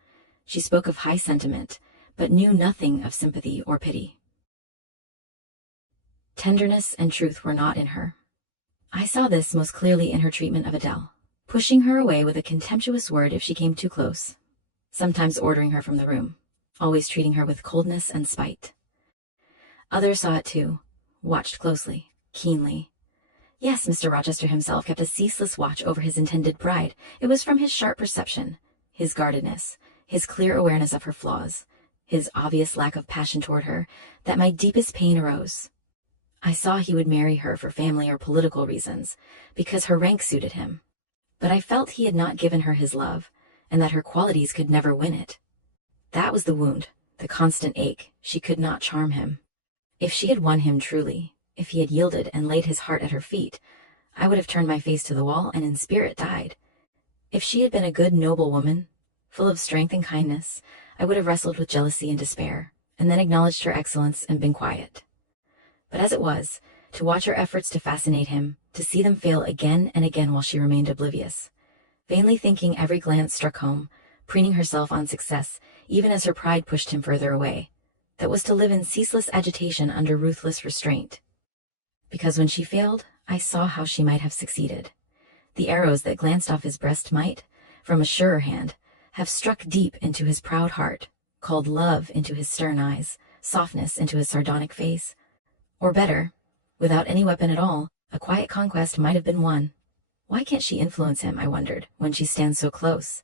She spoke of high sentiment, but knew nothing of sympathy or pity. Tenderness and truth were not in her. I saw this most clearly in her treatment of Adele, pushing her away with a contemptuous word if she came too close, sometimes ordering her from the room, always treating her with coldness and spite. Others saw it too, watched closely, keenly. Yes, Mr. Rochester himself kept a ceaseless watch over his intended bride. It was from his sharp perception, his guardedness, his clear awareness of her flaws, his obvious lack of passion toward her, that my deepest pain arose. I saw he would marry her for family or political reasons, because her rank suited him. But I felt he had not given her his love, and that her qualities could never win it. That was the wound, the constant ache. She could not charm him. If she had won him truly, if he had yielded and laid his heart at her feet, I would have turned my face to the wall and in spirit died. If she had been a good, noble woman, full of strength and kindness, I would have wrestled with jealousy and despair, and then acknowledged her excellence and been quiet. But as it was, to watch her efforts to fascinate him, to see them fail again and again while she remained oblivious, vainly thinking every glance struck home, preening herself on success, even as her pride pushed him further away, that was to live in ceaseless agitation under ruthless restraint. Because when she failed, I saw how she might have succeeded. The arrows that glanced off his breast might, from a surer hand, have struck deep into his proud heart, called love into his stern eyes, softness into his sardonic face. Or better, without any weapon at all, a quiet conquest might have been won. Why can't she influence him, I wondered, when she stands so close?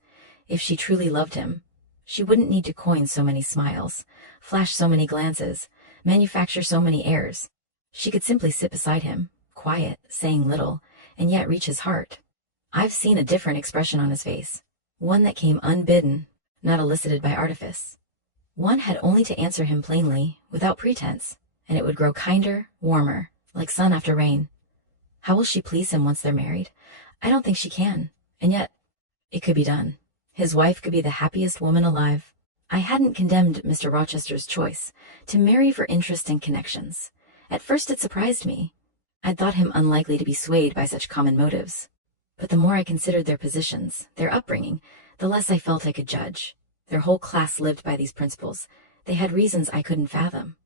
If she truly loved him, she wouldn't need to coin so many smiles, flash so many glances, manufacture so many airs. She could simply sit beside him, quiet, saying little, and yet reach his heart. I've seen a different expression on his face, one that came unbidden, not elicited by artifice. One had only to answer him plainly, without pretense, and it would grow kinder, warmer, like sun after rain. How will she please him once they're married? I don't think she can, and yet it could be done. His wife could be the happiest woman alive. I hadn't condemned Mr. Rochester's choice to marry for interest and connections. At first it surprised me. I'd thought him unlikely to be swayed by such common motives. But the more I considered their positions, their upbringing, the less I felt I could judge. Their whole class lived by these principles. They had reasons I couldn't fathom.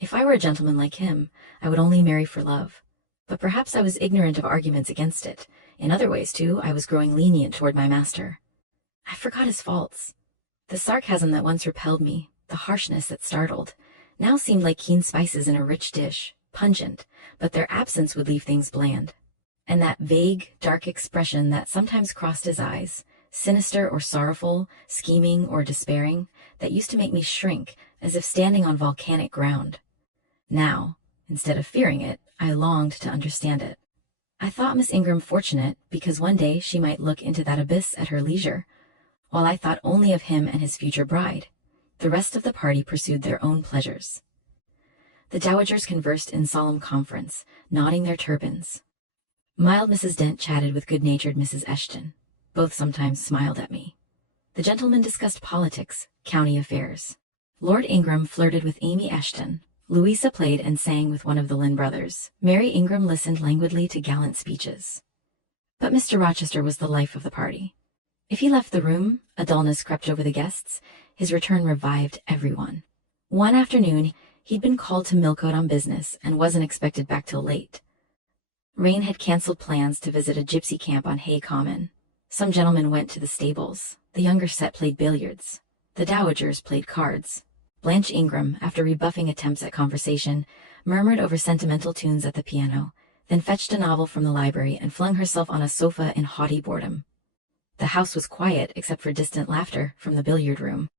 If I were a gentleman like him, I would only marry for love. But perhaps I was ignorant of arguments against it. In other ways, too, I was growing lenient toward my master. I forgot his faults. The sarcasm that once repelled me, the harshness that startled, now seemed like keen spices in a rich dish, pungent, but their absence would leave things bland. And that vague, dark expression that sometimes crossed his eyes, sinister or sorrowful, scheming or despairing, that used to make me shrink as if standing on volcanic ground. Now, instead of fearing it, I longed to understand it. I thought Miss Ingram fortunate because one day she might look into that abyss at her leisure, while I thought only of him and his future bride. The rest of the party pursued their own pleasures. The dowagers conversed in solemn conference, nodding their turbans. Mild Mrs. Dent chatted with good-natured Mrs. Eshton. Both sometimes smiled at me. The gentlemen discussed politics, county affairs. Lord Ingram flirted with Amy Eshton. Louisa played and sang with one of the Lynn brothers. Mary Ingram listened languidly to gallant speeches. But Mr. Rochester was the life of the party. If he left the room, a dullness crept over the guests. His return revived everyone. One afternoon, he'd been called to Millcote on business and wasn't expected back till late. Rain had cancelled plans to visit a gypsy camp on Hay Common. Some gentlemen went to the stables. The younger set played billiards. The dowagers played cards. Blanche Ingram, after rebuffing attempts at conversation, murmured over sentimental tunes at the piano, then fetched a novel from the library and flung herself on a sofa in haughty boredom. The house was quiet except for distant laughter from the billiard room.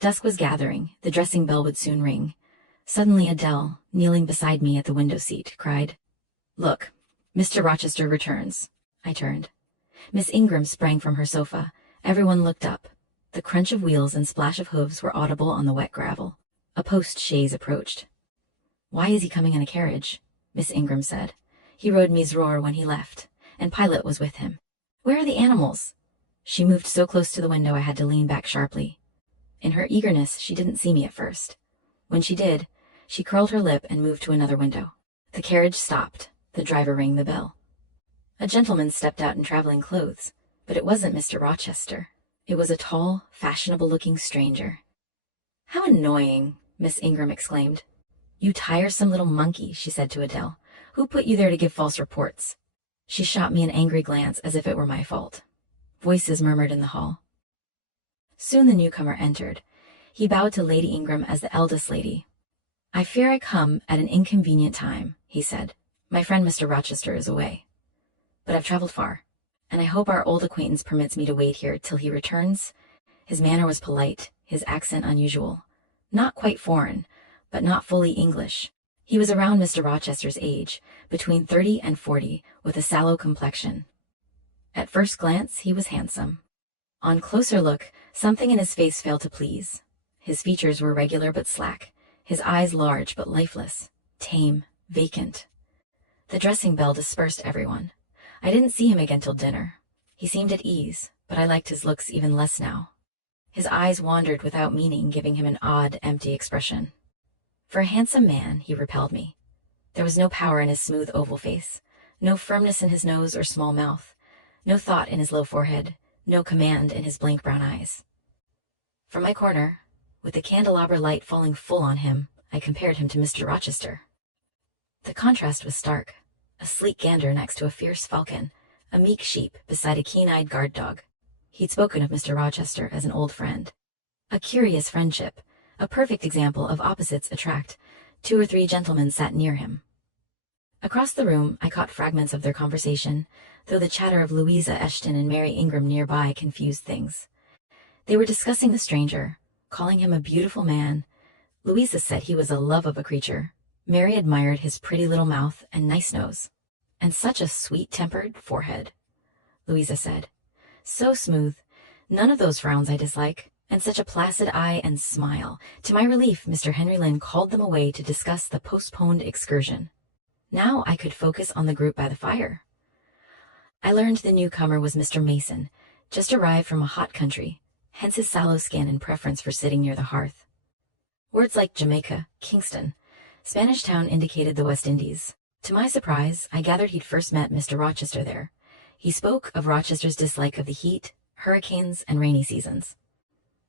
Dusk was gathering. The dressing bell would soon ring. Suddenly Adele, kneeling beside me at the window seat, cried, "Look, Mr. Rochester returns." I turned. Miss Ingram sprang from her sofa. Everyone looked up. The crunch of wheels and splash of hooves were audible on the wet gravel. A post-chaise approached. "Why is he coming in a carriage?" Miss Ingram said. "He rode Mizroir when he left, and Pilot was with him. Where are the animals?" She moved so close to the window I had to lean back sharply. In her eagerness, she didn't see me at first. When she did, she curled her lip and moved to another window. The carriage stopped. The driver rang the bell. A gentleman stepped out in traveling clothes, but it wasn't Mr. Rochester. It was a tall, fashionable-looking stranger. "How annoying!" Miss Ingram exclaimed. "You tiresome little monkey," she said to Adele. "Who put you there to give false reports?" She shot me an angry glance as if it were my fault. Voices murmured in the hall. Soon the newcomer entered. He bowed to Lady Ingram as the eldest lady. "I fear I come at an inconvenient time," he said. "My friend Mr. Rochester is away. But I've traveled far, and I hope our old acquaintance permits me to wait here till he returns." His manner was polite, his accent unusual. Not quite foreign, but not fully English. He was around Mr. Rochester's age, between 30 and 40, with a sallow complexion. At first glance, he was handsome. On closer look, something in his face failed to please. His features were regular but slack, his eyes large but lifeless, tame, vacant. The dressing bell dispersed everyone. I didn't see him again till dinner. He seemed at ease, but I liked his looks even less now. His eyes wandered without meaning, giving him an odd, empty expression. For a handsome man, he repelled me. There was no power in his smooth oval face, no firmness in his nose or small mouth, no thought in his low forehead, no command in his blank brown eyes. From my corner, with the candelabra light falling full on him, I compared him to Mr. Rochester. The contrast was stark. A sleek gander next to a fierce falcon, a meek sheep beside a keen-eyed guard dog. He'd spoken of Mr. Rochester as an old friend. A curious friendship, a perfect example of opposites attract. 2 or 3 gentlemen sat near him. Across the room, I caught fragments of their conversation, though the chatter of Louisa Eshton and Mary Ingram nearby confused things. They were discussing the stranger, calling him a beautiful man. Louisa said he was a love of a creature. Mary admired his pretty little mouth and nice nose, and such a sweet-tempered forehead. Louisa said, "So smooth. None of those frowns I dislike, and such a placid eye and smile." To my relief, Mr. Henry Lynn called them away to discuss the postponed excursion. Now I could focus on the group by the fire. I learned the newcomer was Mr. Mason, just arrived from a hot country, hence his sallow skin and preference for sitting near the hearth. Words like Jamaica, Kingston, Spanish Town indicated the West Indies. To my surprise, I gathered he'd first met Mr. Rochester there. He spoke of Rochester's dislike of the heat, hurricanes, and rainy seasons.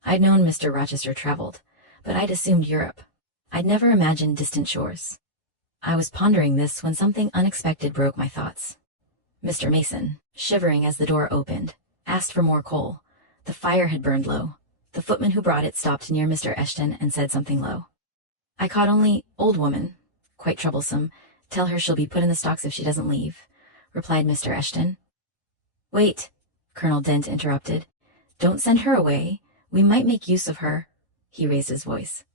I'd known Mr. Rochester traveled, but I'd assumed Europe. I'd never imagined distant shores. I was pondering this when something unexpected broke my thoughts. Mr. Mason, shivering as the door opened, asked for more coal. The fire had burned low. The footman who brought it stopped near Mr. Eshton and said something low. I caught only, "Old woman, quite troublesome. Tell her she'll be put in the stocks if she doesn't leave," replied Mr. Eshton. "Wait," Colonel Dent interrupted. "Don't send her away. We might make use of her." He raised his voice.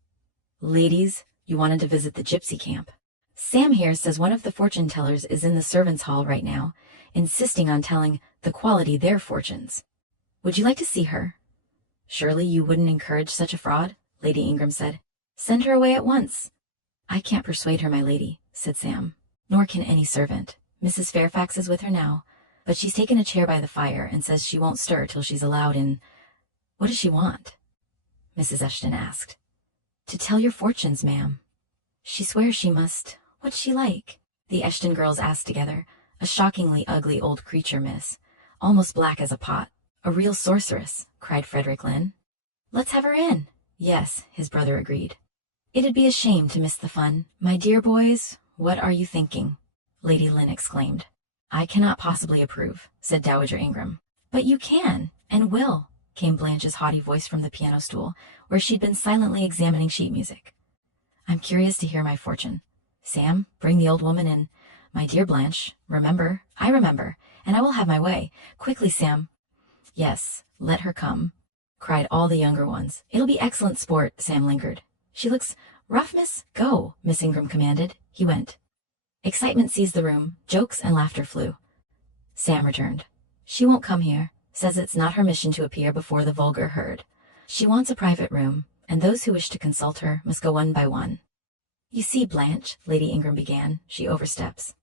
"Ladies, you wanted to visit the gypsy camp. Sam here says one of the fortune tellers is in the servants' hall right now, insisting on telling the quality their fortunes. Would you like to see her?" "Surely you wouldn't encourage such a fraud," Lady Ingram said. "Send her away at once." "I can't persuade her, my lady," said Sam. "Nor can any servant. Mrs. Fairfax is with her now, but she's taken a chair by the fire and says she won't stir till she's allowed in." "What does she want?" Mrs. Eshton asked. "To tell your fortunes, ma'am." "She swears she must. What's she like?" the Eshton girls asked together. "A shockingly ugly old creature, miss. Almost black as a pot. A real sorceress," cried Frederick Lynn. "Let's have her in." "Yes," his brother agreed. "It'd be a shame to miss the fun. My dear boys, what are you thinking?" Lady Lynn exclaimed. "I cannot possibly approve," said Dowager Ingram. "But you can, and will," came Blanche's haughty voice from the piano stool, where she'd been silently examining sheet music. "I'm curious to hear my fortune. Sam, bring the old woman in. My dear Blanche, remember, I remember, and I will have my way. Quickly, Sam." "Yes, let her come," cried all the younger ones. "It'll be excellent sport," Sam lingered. "She looks rough, miss. Go," Miss Ingram commanded. He went. Excitement seized the room. Jokes and laughter flew. Sam returned. "She won't come here. Says it's not her mission to appear before the vulgar herd. She wants a private room, and those who wish to consult her must go one by one." "You see, Blanche," Lady Ingram began, "she oversteps."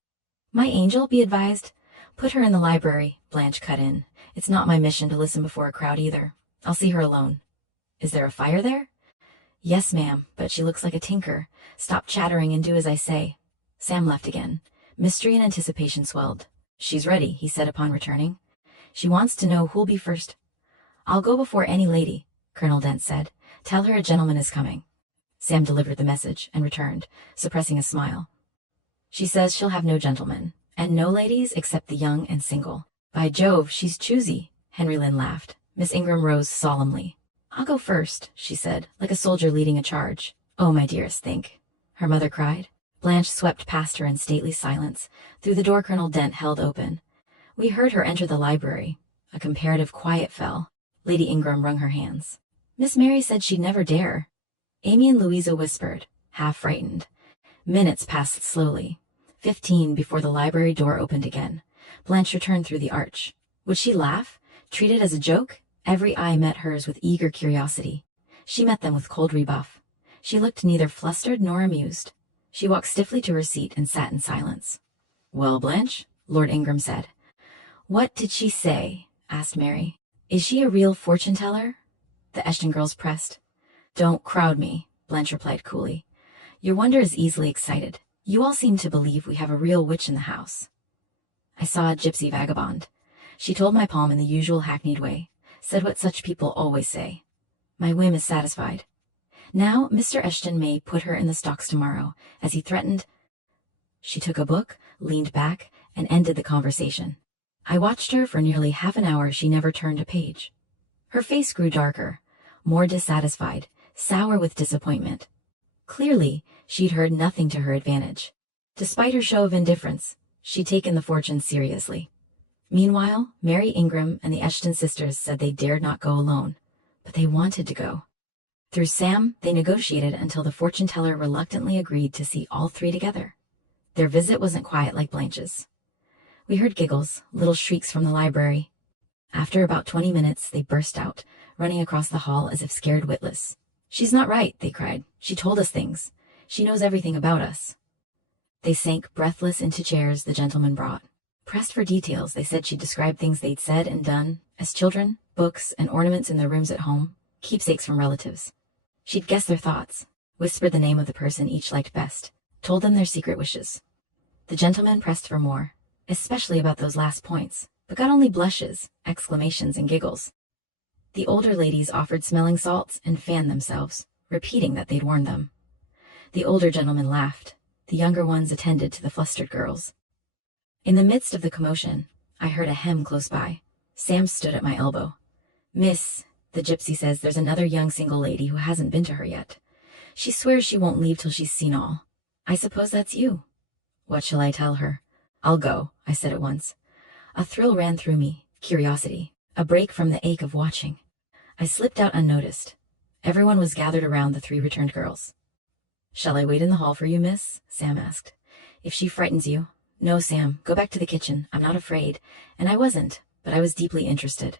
"My angel, be advised." "Put her in the library," Blanche cut in. "It's not my mission to listen before a crowd either. I'll see her alone." "Is there a fire there?" "Yes, ma'am, but she looks like a tinker. Stop chattering and do as I say." Sam left again. Mystery and anticipation swelled. "She's ready," he said upon returning. "She wants to know who'll be first." "I'll go before any lady," Colonel Dent said. "Tell her a gentleman is coming." Sam delivered the message and returned, suppressing a smile. She says she'll have no gentlemen, and no ladies except the young and single. By Jove, she's choosy, Henry Lynn laughed. Miss Ingram rose solemnly. I'll go first, she said, like a soldier leading a charge. Oh, my dearest, think, her mother cried. Blanche swept past her in stately silence, through the door Colonel Dent held open. We heard her enter the library. A comparative quiet fell. Lady Ingram wrung her hands. Miss Mary said she'd never dare. Amy and Louisa whispered, half frightened. Minutes passed slowly. 15 before the library door opened again. Blanche returned through the arch. Would she laugh? Treat it as a joke? Every eye met hers with eager curiosity. She met them with cold rebuff. She looked neither flustered nor amused. She walked stiffly to her seat and sat in silence. Well, Blanche, Lord Ingram said. What did she say? Asked Mary. Is she a real fortune-teller? The Eshton girls pressed. Don't crowd me, Blanche replied coolly. Your wonder is easily excited. You all seem to believe we have a real witch in the house. I saw a gypsy vagabond. She told my palm in the usual hackneyed way, said what such people always say. My whim is satisfied. Now Mr. Eshton may put her in the stocks tomorrow, as he threatened. She took a book, leaned back, and ended the conversation. I watched her for nearly half an hour. She never turned a page. Her face grew darker, more dissatisfied, sour with disappointment. Clearly, she'd heard nothing to her advantage. Despite her show of indifference, she'd taken the fortune seriously. Meanwhile, Mary Ingram and the Eshton sisters said they dared not go alone, but they wanted to go. Through Sam, they negotiated until the fortune-teller reluctantly agreed to see all three together. Their visit wasn't quiet like Blanche's. We heard giggles, little shrieks from the library. After about 20 minutes, they burst out, running across the hall as if scared witless. She's not right, they cried. She told us things. She knows everything about us. They sank breathless into chairs the gentleman brought. Pressed for details, they said she'd described things they'd said and done, as children, books, and ornaments in their rooms at home, keepsakes from relatives. She'd guessed their thoughts, whispered the name of the person each liked best, told them their secret wishes. The gentleman pressed for more, especially about those last points, but got only blushes, exclamations, and giggles. The older ladies offered smelling salts and fanned themselves, repeating that they'd warned them. The older gentlemen laughed. The younger ones attended to the flustered girls. In the midst of the commotion, I heard a hem close by. Sam stood at my elbow. Miss, the gypsy says there's another young single lady who hasn't been to her yet. She swears she won't leave till she's seen all. I suppose that's you. What shall I tell her? I'll go, I said at once. A thrill ran through me, curiosity, a break from the ache of watching. I slipped out unnoticed. Everyone was gathered around the three returned girls. Shall I wait in the hall for you, miss? Sam asked. If she frightens you. No, Sam, go back to the kitchen. I'm not afraid. And I wasn't, but I was deeply interested.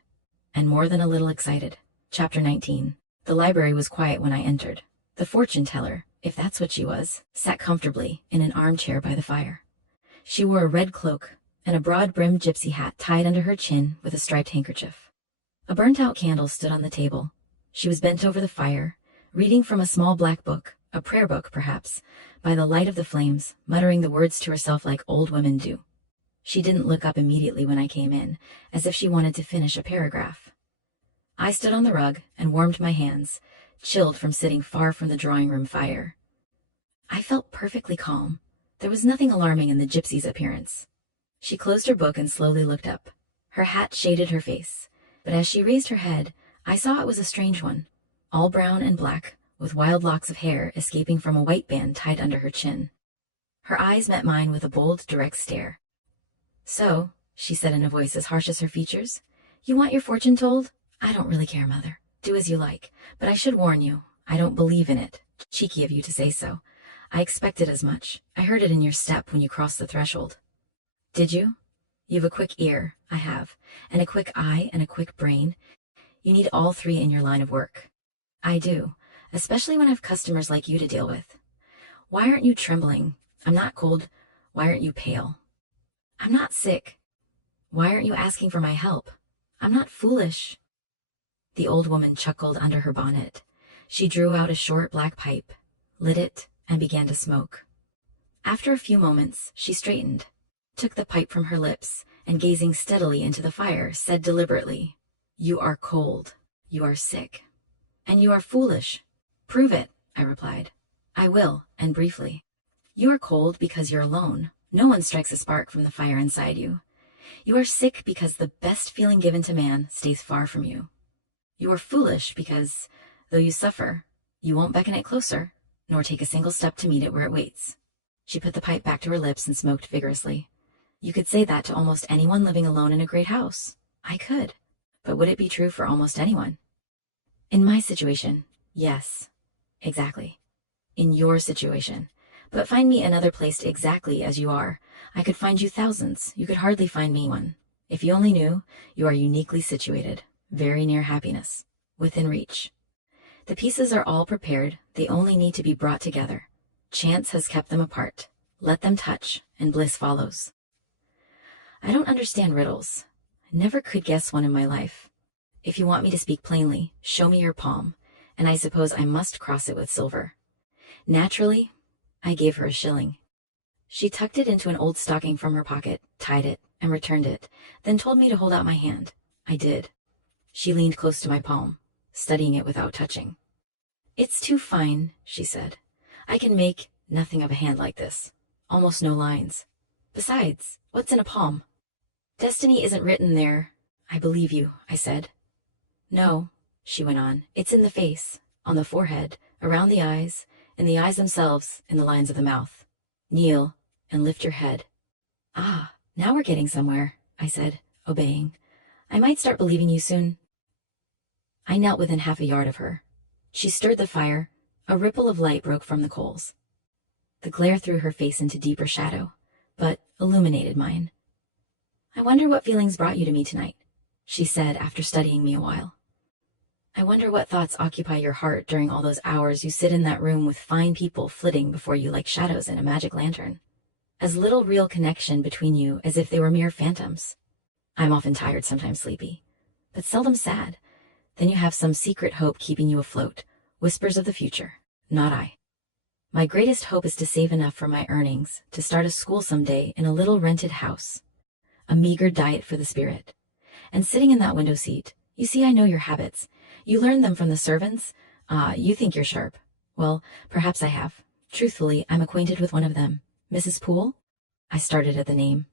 And more than a little excited. Chapter 19. The library was quiet when I entered. The fortune-teller, if that's what she was, sat comfortably in an armchair by the fire. She wore a red cloak and a broad-brimmed gypsy hat tied under her chin with a striped handkerchief. A burnt-out candle stood on the table. She was bent over the fire, reading from a small black book, a prayer book perhaps, by the light of the flames, muttering the words to herself like old women do. She didn't look up immediately when I came in, as if she wanted to finish a paragraph. I stood on the rug and warmed my hands, chilled from sitting far from the drawing-room fire. I felt perfectly calm. There was nothing alarming in the gypsy's appearance. She closed her book and slowly looked up. Her hat shaded her face, but as she raised her head, I saw it was a strange one, all brown and black, with wild locks of hair escaping from a white band tied under her chin. Her eyes met mine with a bold, direct stare. So, she said in a voice as harsh as her features, you want your fortune told? I don't really care, Mother. Do as you like, but I should warn you, I don't believe in it. Cheeky of you to say so. I expected as much. I heard it in your step when you crossed the threshold. Did you? You've a quick ear, I have, and a quick eye and a quick brain. You need all three in your line of work. I do, especially when I've customers like you to deal with. Why aren't you trembling? I'm not cold. Why aren't you pale? I'm not sick. Why aren't you asking for my help? I'm not foolish. The old woman chuckled under her bonnet. She drew out a short black pipe, lit it, and began to smoke. After a few moments, she straightened, took the pipe from her lips, and gazing steadily into the fire, said deliberately, You are cold. You are sick. And you are foolish. Prove it. I replied. I will, and briefly. You are cold because you're alone. No one strikes a spark from the fire inside you. You are sick because the best feeling given to man stays far from you. You are foolish because, though you suffer, you won't beckon it closer, nor take a single step to meet it where it waits. She put the pipe back to her lips and smoked vigorously. You could say that to almost anyone living alone in a great house. I could. But would it be true for almost anyone? In my situation, yes. Exactly. In your situation. But find me another place exactly as you are. I could find you thousands. You could hardly find me one. If you only knew, you are uniquely situated, very near happiness, within reach. The pieces are all prepared. They only need to be brought together. Chance has kept them apart. Let them touch, and bliss follows. I don't understand riddles. I never could guess one in my life. If you want me to speak plainly, show me your palm, and I suppose I must cross it with silver. Naturally, I gave her a shilling. She tucked it into an old stocking from her pocket, tied it, and returned it, then told me to hold out my hand. I did. She leaned close to my palm, studying it without touching. It's too fine, she said. I can make nothing of a hand like this. Almost no lines. Besides, what's in a palm? Destiny isn't written there. I believe you, I said. No, she went on. It's in the face, on the forehead, around the eyes, in the eyes themselves, in the lines of the mouth. Kneel and lift your head. Ah, now we're getting somewhere, I said, obeying. I might start believing you soon. I knelt within half a yard of her. She stirred the fire. A ripple of light broke from the coals. The glare threw her face into deeper shadow, but illuminated mine. I wonder what feelings brought you to me tonight, she said after studying me a while. I wonder what thoughts occupy your heart during all those hours you sit in that room with fine people flitting before you like shadows in a magic lantern. As little real connection between you as if they were mere phantoms. I'm often tired, sometimes sleepy, but seldom sad. Then you have some secret hope keeping you afloat, whispers of the future, not I. My greatest hope is to save enough from my earnings to start a school someday in a little rented house. A meager diet for the spirit. And sitting in that window seat, you see I know your habits. You learned them from the servants. You think you're sharp. Well, perhaps I have. Truthfully, I'm acquainted with one of them. Mrs. Poole? I started at the name.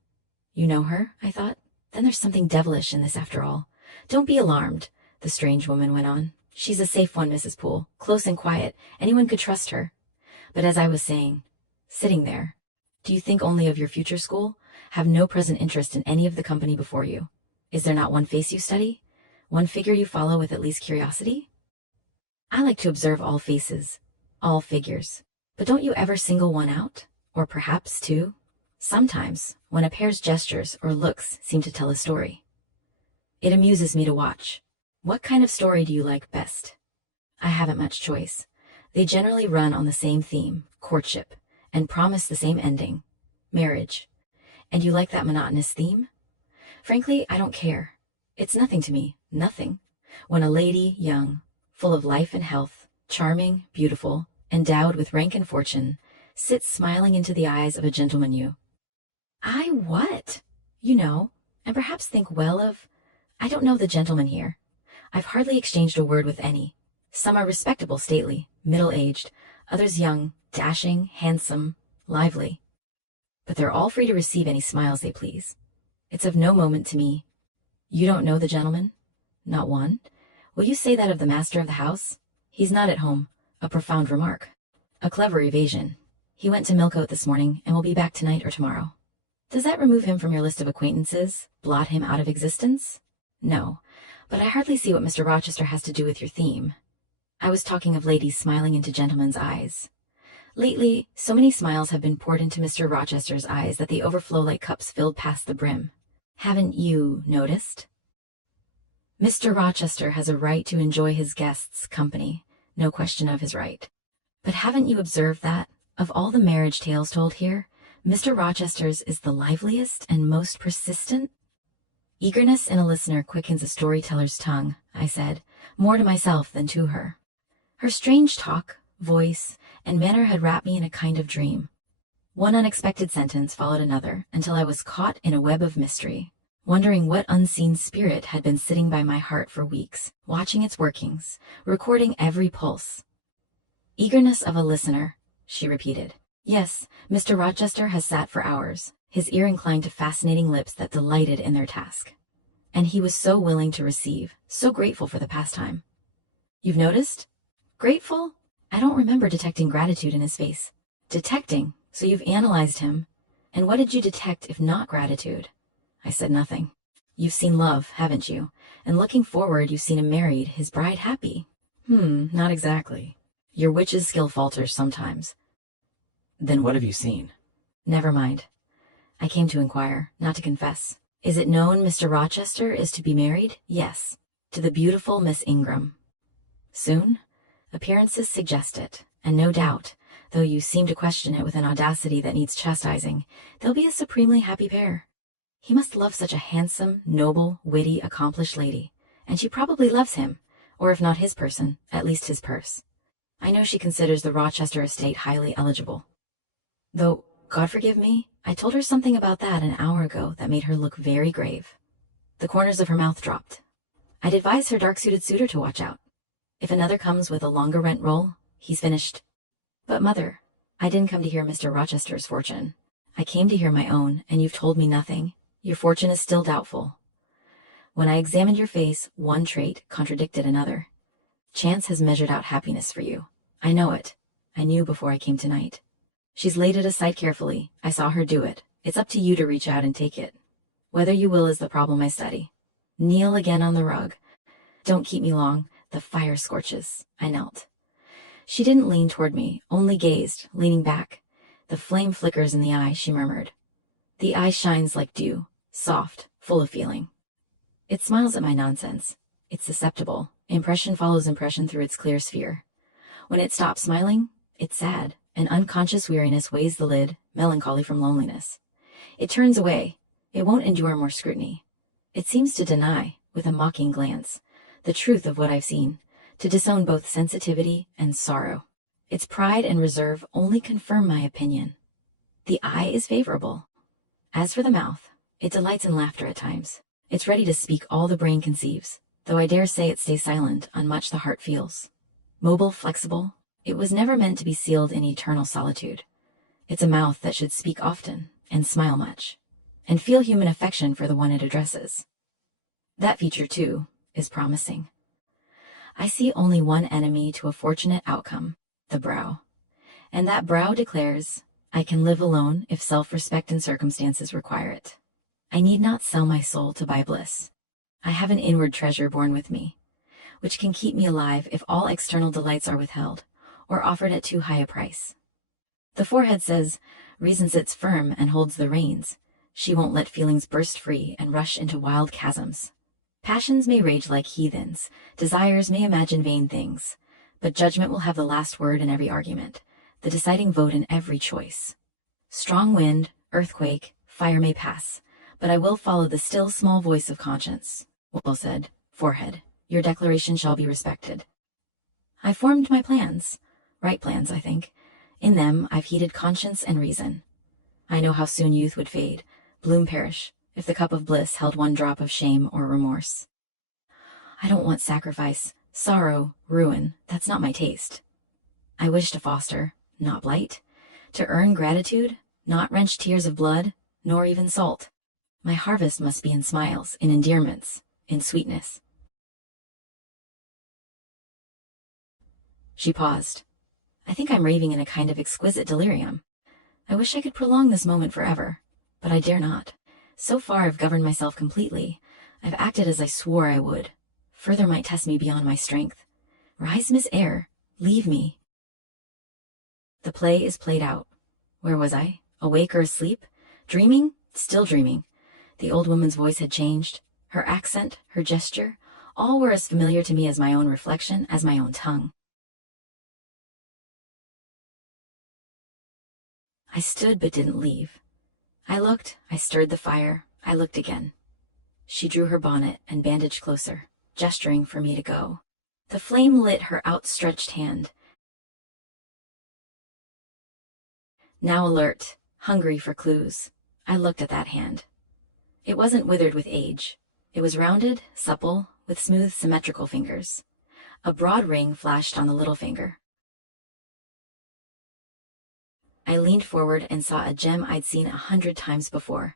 You know her, I thought. Then there's something devilish in this after all. Don't be alarmed, the strange woman went on. She's a safe one, Mrs. Poole. Close and quiet. Anyone could trust her. But as I was saying, sitting there, do you think only of your future school? Have no present interest in any of the company before you? Is there not one face you study? One figure you follow with at least curiosity? I like to observe all faces, all figures. But don't you ever single one out? Or perhaps two? Sometimes, when a pair's gestures or looks seem to tell a story. It amuses me to watch. What kind of story do you like best? I haven't much choice. They generally run on the same theme, courtship, and promise the same ending, marriage. And you like that monotonous theme? Frankly, I don't care. It's nothing to me, nothing. When a lady, young, full of life and health, charming, beautiful, endowed with rank and fortune, sits smiling into the eyes of a gentleman you. I what? You know, and perhaps think well of. I don't know the gentleman here. I've hardly exchanged a word with any. Some are respectable, stately, middle-aged, others young, dashing, handsome, lively. But they're all free to receive any smiles they please. It's of no moment to me. You don't know the gentleman? Not one? Will you say that of the master of the house? He's not at home. A profound remark. A clever evasion. He went to Millcote this morning and will be back tonight or tomorrow. Does that remove him from your list of acquaintances? Blot him out of existence? No, but I hardly see what Mr. Rochester has to do with your theme. I was talking of ladies smiling into gentlemen's eyes. Lately, so many smiles have been poured into Mr. Rochester's eyes that they overflow like cups filled past the brim. Haven't you noticed? Mr. Rochester has a right to enjoy his guests' company, no question of his right. But haven't you observed that, of all the marriage tales told here, Mr. Rochester's is the liveliest and most persistent? Eagerness in a listener quickens a storyteller's tongue, I said, more to myself than to her. Her strange talk, voice, and manner had wrapped me in a kind of dream. One unexpected sentence followed another until I was caught in a web of mystery, wondering what unseen spirit had been sitting by my heart for weeks, watching its workings, recording every pulse. Eagerness of a listener, she repeated. Yes, Mr. Rochester has sat for hours, his ear inclined to fascinating lips that delighted in their task. And he was so willing to receive, so grateful for the pastime. You've noticed? Grateful? I don't remember detecting gratitude in his face. Detecting? So you've analyzed him. And what did you detect if not gratitude? I said nothing. You've seen love, haven't you? And looking forward, you've seen him married, his bride happy. Not exactly. Your witch's skill falters sometimes. Then what have you seen? Never mind. I came to inquire, not to confess. Is it known Mr. Rochester is to be married? Yes. To the beautiful Miss Ingram. Soon? Appearances suggest it, and no doubt, though you seem to question it with an audacity that needs chastising, they'll be a supremely happy pair. He must love such a handsome, noble, witty, accomplished lady, and she probably loves him, or if not his person, at least his purse. I know she considers the Rochester estate highly eligible. Though, God forgive me, I told her something about that an hour ago that made her look very grave. The corners of her mouth dropped. I'd advise her dark-suited suitor to watch out. If another comes with a longer rent roll, he's finished. But Mother, I didn't come to hear Mr. Rochester's fortune. I came to hear my own, and you've told me nothing. Your fortune is still doubtful. When I examined your face, one trait contradicted another. Chance has measured out happiness for you. I know it. I knew before I came tonight. She's laid it aside carefully. I saw her do it. It's up to you to reach out and take it. Whether you will is the problem I study. Kneel again on the rug. Don't keep me long. The fire scorches. I knelt. She didn't lean toward me, only gazed, leaning back. The flame flickers in the eye, she murmured. The eye shines like dew, soft, full of feeling. It smiles at my nonsense. It's susceptible. Impression follows impression through its clear sphere. When it stops smiling, it's sad. An unconscious weariness weighs the lid, melancholy from loneliness. It turns away. It won't endure more scrutiny. It seems to deny, with a mocking glance, the truth of what I've seen, to disown both sensitivity and sorrow. Its pride and reserve only confirm my opinion. The eye is favorable. As for the mouth, it delights in laughter at times. It's ready to speak all the brain conceives, though I dare say it stays silent on much the heart feels. Mobile, flexible, it was never meant to be sealed in eternal solitude. It's a mouth that should speak often, and smile much, and feel human affection for the one it addresses. That feature, too, is promising. I see only one enemy to a fortunate outcome, the brow. And that brow declares, I can live alone if self-respect and circumstances require it. I need not sell my soul to buy bliss. I have an inward treasure born with me, which can keep me alive if all external delights are withheld, or offered at too high a price. The forehead says, reason sits firm and holds the reins. She won't let feelings burst free and rush into wild chasms. Passions may rage like heathens, desires may imagine vain things, but judgment will have the last word in every argument, the deciding vote in every choice. Strong wind, earthquake, fire may pass, but I will follow the still small voice of conscience. Well said, forehead, your declaration shall be respected. I formed my plans, right plans, I think. In them I've heeded conscience and reason. I know how soon youth would fade, bloom perish, if the cup of bliss held one drop of shame or remorse. I don't want sacrifice, sorrow, ruin, that's not my taste. I wish to foster, not blight, to earn gratitude, not wrench tears of blood, nor even salt. My harvest must be in smiles, in endearments, in sweetness. She paused. I think I'm raving in a kind of exquisite delirium. I wish I could prolong this moment forever, but I dare not. So far I've governed myself completely. I've acted as I swore I would. Further might test me beyond my strength. Rise, Miss Eyre. Leave me. The play is played out. Where was I? Awake or asleep? Dreaming? Still dreaming. The old woman's voice had changed. Her accent, her gesture, all were as familiar to me as my own reflection, as my own tongue. I stood but didn't leave. I looked, I stirred the fire, I looked again. She drew her bonnet and bandaged closer, gesturing for me to go. The flame lit her outstretched hand. Now alert, hungry for clues, I looked at that hand. It wasn't withered with age. It was rounded, supple, with smooth, symmetrical fingers. A broad ring flashed on the little finger. I leaned forward and saw a gem I'd seen 100 times before.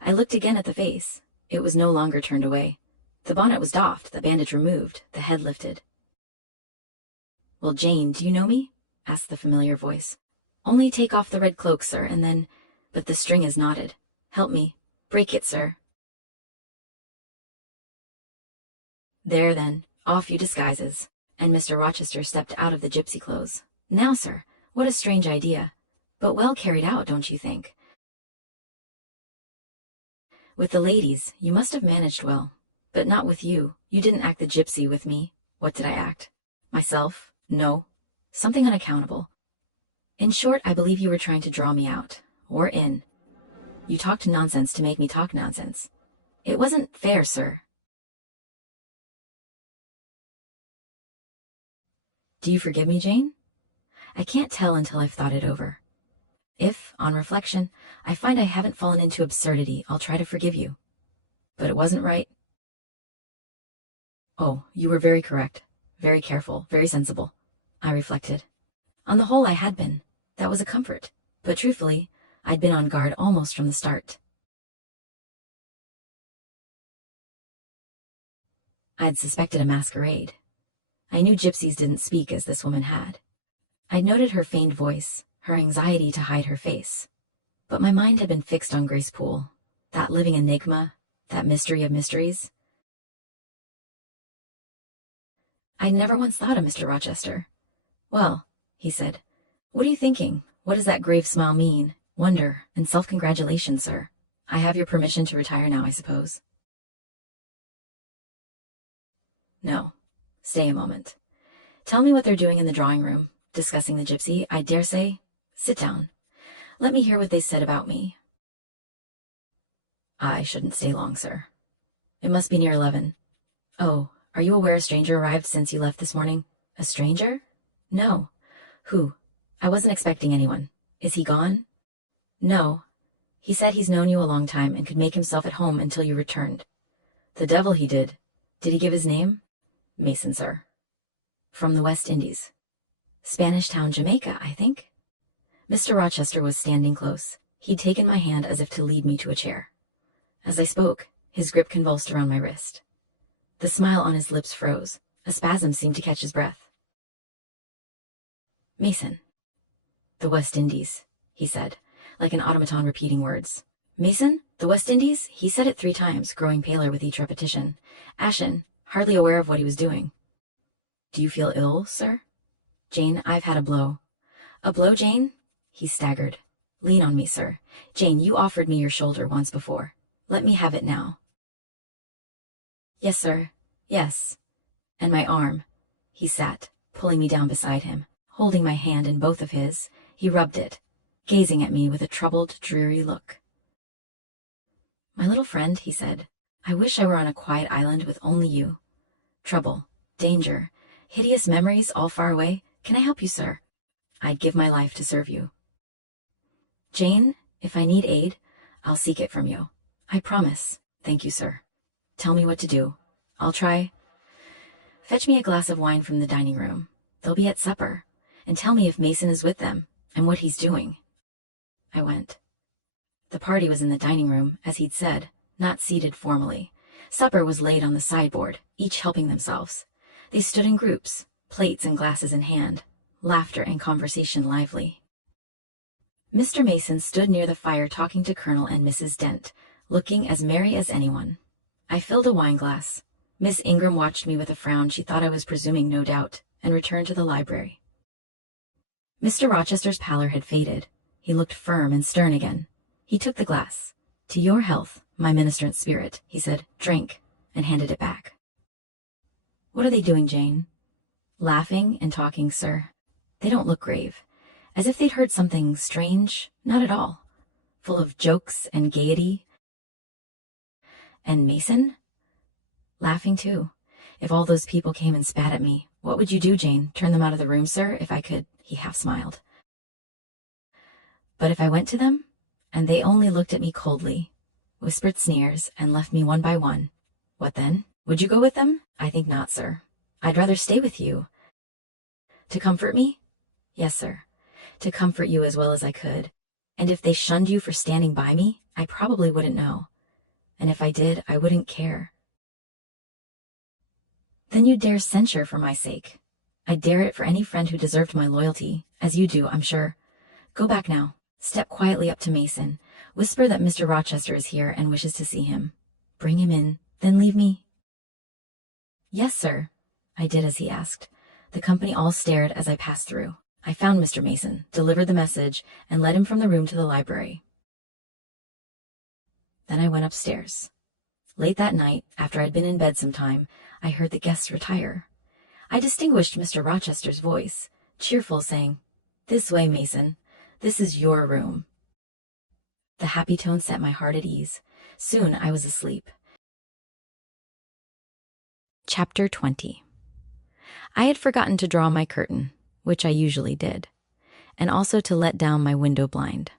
I looked again at the face. It was no longer turned away. The bonnet was doffed, the bandage removed, the head lifted. "Well, Jane, do you know me?" asked the familiar voice. "Only take off the red cloak, sir, and then—" "But the string is knotted. Help me. Break it, sir." "There, then. Off you disguises." And Mr. Rochester stepped out of the gypsy clothes. "Now, sir, what a strange idea. But well carried out, don't you think? With the ladies, you must have managed well. But not with you. You didn't act the gypsy with me. What did I act? Myself? No. Something unaccountable. In short, I believe you were trying to draw me out. Or in. You talked nonsense to make me talk nonsense. It wasn't fair, sir." "Do you forgive me, Jane?" "I can't tell until I've thought it over. If, on reflection, I find I haven't fallen into absurdity, I'll try to forgive you. But it wasn't right." "Oh, you were very correct, very careful, very sensible," I reflected. On the whole, I had been. That was a comfort. But truthfully, I'd been on guard almost from the start. I'd suspected a masquerade. I knew gypsies didn't speak as this woman had. I'd noted her feigned voice, her anxiety to hide her face. But my mind had been fixed on Grace Poole, that living enigma, that mystery of mysteries. I'd never once thought of Mr. Rochester. "Well," he said, "what are you thinking? What does that grave smile mean? Wonder and self-congratulation, sir. I have your permission to retire now, I suppose." "No. Stay a moment. Tell me what they're doing in the drawing room. Discussing the gypsy, I dare say. Sit down. Let me hear what they said about me." "I shouldn't stay long, sir. It must be near 11. Oh, are you aware a stranger arrived since you left this morning?" "A stranger? No. Who? I wasn't expecting anyone. Is he gone?" "No. He said he's known you a long time and could make himself at home until you returned." "The devil he did. Did he give his name?" "Mason, sir." "From the West Indies. Spanish town, Jamaica, I think." Mr. Rochester was standing close. He'd taken my hand as if to lead me to a chair. As I spoke, his grip convulsed around my wrist. The smile on his lips froze. A spasm seemed to catch his breath. "Mason." "The West Indies," he said, like an automaton repeating words. "Mason? The West Indies?" He said it 3 times, growing paler with each repetition. Ashen, hardly aware of what he was doing. "Do you feel ill, sir?" "Jane, I've had a blow." "A blow, Jane?" He staggered. "Lean on me, sir. Jane, you offered me your shoulder once before. Let me have it now." "Yes, sir. Yes." "And my arm." He sat, pulling me down beside him. Holding my hand in both of his, he rubbed it, gazing at me with a troubled, dreary look. "My little friend," he said, "I wish I were on a quiet island with only you. Trouble, danger, hideous memories all far away. Can I help you, sir? I'd give my life to serve you. Jane, if I need aid, I'll seek it from you. I promise. Thank you, sir. Tell me what to do. I'll try. Fetch me a glass of wine from the dining room. They'll be at supper. And tell me if Mason is with them, and what he's doing." I went. The party was in the dining room, as he'd said, not seated formally. Supper was laid on the sideboard, each helping themselves. They stood in groups, plates and glasses in hand, laughter and conversation lively. Mr. Mason stood near the fire talking to Colonel and Mrs. Dent, looking as merry as anyone. I filled a wineglass. Miss Ingram watched me with a frown she thought I was presuming, no doubt, and returned to the library. Mr. Rochester's pallor had faded. He looked firm and stern again. He took the glass. "To your health, my ministrant spirit," he said. "Drink," and handed it back. "What are they doing, Jane?" "Laughing and talking, sir. They don't look grave. As if they'd heard something strange. Not at all. Full of jokes and gaiety. And Mason? Laughing too. If all those people came and spat at me, what would you do, Jane? Turn them out of the room, sir, if I could?" He half smiled. "But if I went to them, and they only looked at me coldly, whispered sneers, and left me one by one, what then? Would you go with them?" "I think not, sir. I'd rather stay with you." "To comfort me?" "Yes, sir. to comfort you as well as I could. And if they shunned you for standing by me, I probably wouldn't know. And if I did, I wouldn't care. Then you dare censure for my sake. I dare it for any friend who deserved my loyalty, as you do, I'm sure. Go back now. Step quietly up to Mason. Whisper that Mr. Rochester is here and wishes to see him. Bring him in, then leave me. Yes, sir. I did as he asked. The company all stared as I passed through. I found Mr. Mason, delivered the message, and led him from the room to the library. Then I went upstairs. Late that night, after I'd been in bed some time, I heard the guests retire. I distinguished Mr. Rochester's voice, cheerful, saying, "This way, Mason. This is your room." The happy tone set my heart at ease. Soon I was asleep. Chapter 20. I had forgotten to draw my curtain, which I usually did, and also to let down my window blind.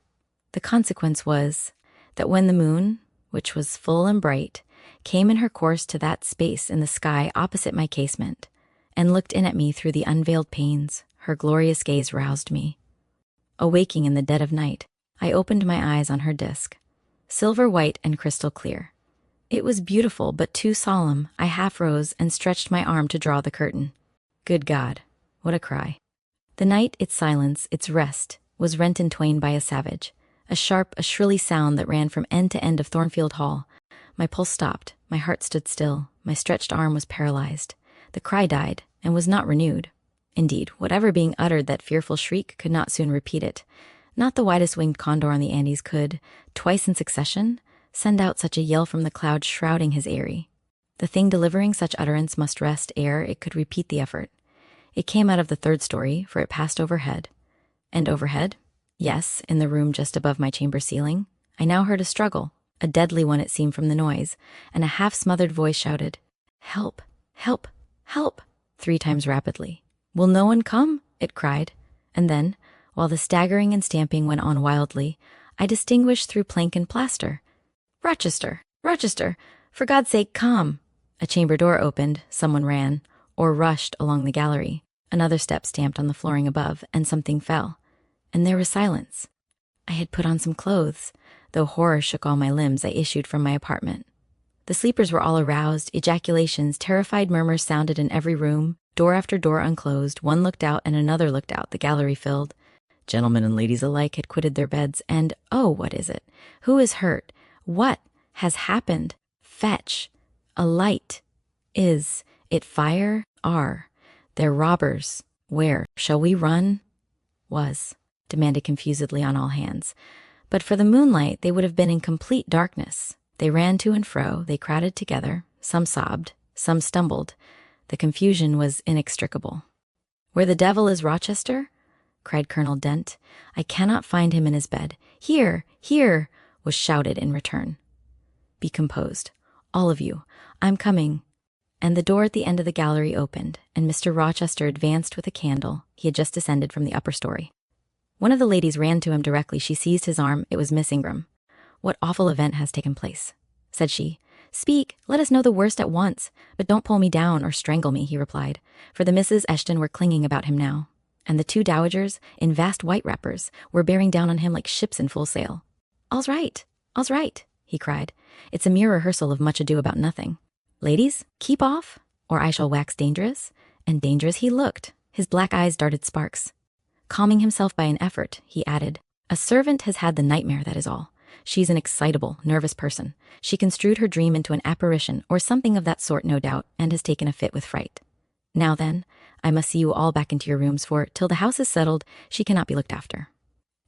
The consequence was that when the moon, which was full and bright, came in her course to that space in the sky opposite my casement, and looked in at me through the unveiled panes, her glorious gaze roused me. Awaking in the dead of night, I opened my eyes on her disk, silver white and crystal clear. It was beautiful, but too solemn. I half rose and stretched my arm to draw the curtain. Good God, what a cry. The night, its silence, its rest, was rent in twain by a savage, a sharp, a shrilly sound that ran from end to end of Thornfield Hall. My pulse stopped, my heart stood still, my stretched arm was paralyzed. The cry died, and was not renewed. Indeed, whatever being uttered that fearful shriek could not soon repeat it. Not the widest-winged condor on the Andes could, twice in succession, send out such a yell from the clouds shrouding his eyrie. The thing delivering such utterance must rest ere it could repeat the effort. It came out of the third story, for it passed overhead. And overhead? Yes, in the room just above my chamber ceiling, I now heard a struggle, a deadly one it seemed from the noise, and a half-smothered voice shouted, "Help! Help! Help!" 3 times rapidly. "Will no one come?" it cried. And then, while the staggering and stamping went on wildly, I distinguished through plank and plaster, "Rochester! Rochester! For God's sake, come!" A chamber door opened, someone ran, or rushed along the gallery. Another step stamped on the flooring above, and something fell. And there was silence. I had put on some clothes. Though horror shook all my limbs, I issued from my apartment. The sleepers were all aroused, ejaculations, terrified murmurs sounded in every room, door after door unclosed, one looked out and another looked out, the gallery filled. Gentlemen and ladies alike had quitted their beds, and, oh, what is it? Who is hurt? What has happened? Fetch. A light. Is it fire? Are there robbers? Where? Shall we run? Was demanded confusedly on all hands. But for the moonlight, they would have been in complete darkness. They ran to and fro, they crowded together, some sobbed, some stumbled. The confusion was inextricable. "Where the devil is Rochester?" cried Colonel Dent. "I cannot find him in his bed." "Here, here," was shouted in return. "Be composed, all of you. I'm coming." And the door at the end of the gallery opened, and Mr. Rochester advanced with a candle. He had just descended from the upper story. One of the ladies ran to him directly. She seized his arm. It was Miss Ingram. "What awful event has taken place?" said she. "Speak, let us know the worst at once, but don't pull me down or strangle me," he replied, for the Misses Eshton were clinging about him now, and the 2 dowagers, in vast white wrappers, were bearing down on him like ships in full sail. All's right, he cried. "It's a mere rehearsal of Much Ado About Nothing. Ladies, keep off, or I shall wax dangerous." And dangerous he looked. His black eyes darted sparks. Calming himself by an effort, he added, "A servant has had the nightmare, that is all. She's an excitable, nervous person. She construed her dream into an apparition, or something of that sort, no doubt, and has taken a fit with fright. Now then, I must see you all back into your rooms, for, till the house is settled, she cannot be looked after.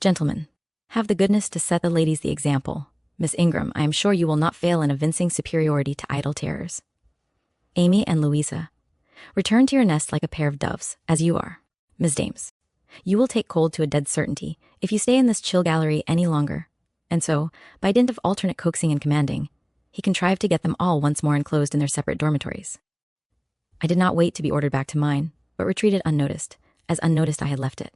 Gentlemen, have the goodness to set the ladies the example. Miss Ingram, I am sure you will not fail in evincing superiority to idle terrors. Amy and Louisa, return to your nest like a pair of doves, as you are. Miss Dames, you will take cold to a dead certainty if you stay in this chill gallery any longer." And so, by dint of alternate coaxing and commanding, he contrived to get them all once more enclosed in their separate dormitories. I did not wait to be ordered back to mine, but retreated unnoticed, as unnoticed I had left it.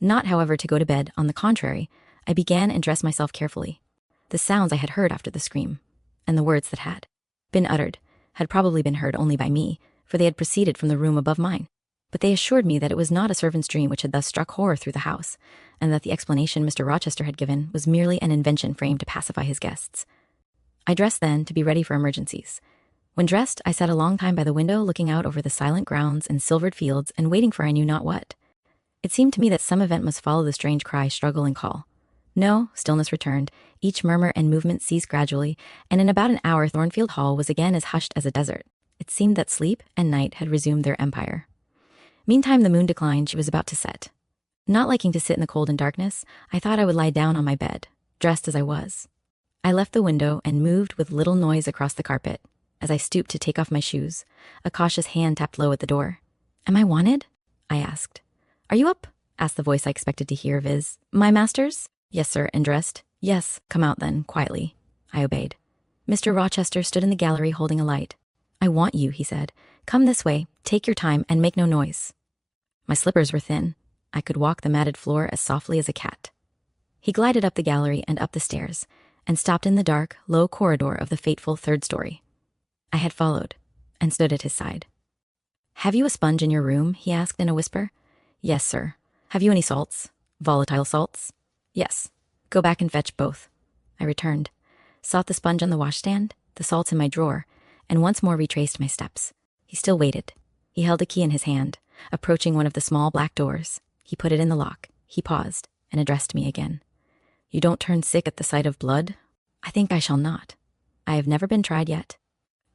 Not, however, to go to bed. On the contrary, I began and dressed myself carefully. The sounds I had heard after the scream, and the words that had been uttered, had probably been heard only by me, for they had proceeded from the room above mine. but they assured me that it was not a servant's dream which had thus struck horror through the house, and that the explanation Mr. Rochester had given was merely an invention framed to pacify his guests. I dressed then to be ready for emergencies. When dressed, I sat a long time by the window looking out over the silent grounds and silvered fields and waiting for I knew not what. It seemed to me that some event must follow the strange cry, struggle, and call. No, stillness returned. Each murmur and movement ceased gradually, and in about an hour Thornfield Hall was again as hushed as a desert. It seemed that sleep and night had resumed their empire. Meantime the moon declined. She was about to set. Not liking to sit in the cold and darkness, I thought I would lie down on my bed, dressed as I was. I left the window and moved with little noise across the carpet. As I stooped to take off my shoes, a cautious hand tapped low at the door. "Am I wanted?" I asked. "Are you up?" asked the voice I expected to hear, viz., "My masters?" "Yes, sir," and dressed. "Yes, come out then, quietly." I obeyed. Mr. Rochester stood in the gallery holding a light. "I want you," he said. "Come this way, take your time, and make no noise." My slippers were thin. I could walk the matted floor as softly as a cat. He glided up the gallery and up the stairs, and stopped in the dark, low corridor of the fateful third story. I had followed, and stood at his side. "Have you a sponge in your room?" he asked in a whisper. "Yes, sir." "Have you any salts? Volatile salts?" "Yes." "Go back and fetch both." I returned, sought the sponge on the washstand, the salts in my drawer, and once more retraced my steps. He still waited. He held a key in his hand. Approaching one of the small black doors, he put it in the lock. He paused and addressed me again. "You don't turn sick at the sight of blood?" "I think I shall not. I have never been tried yet."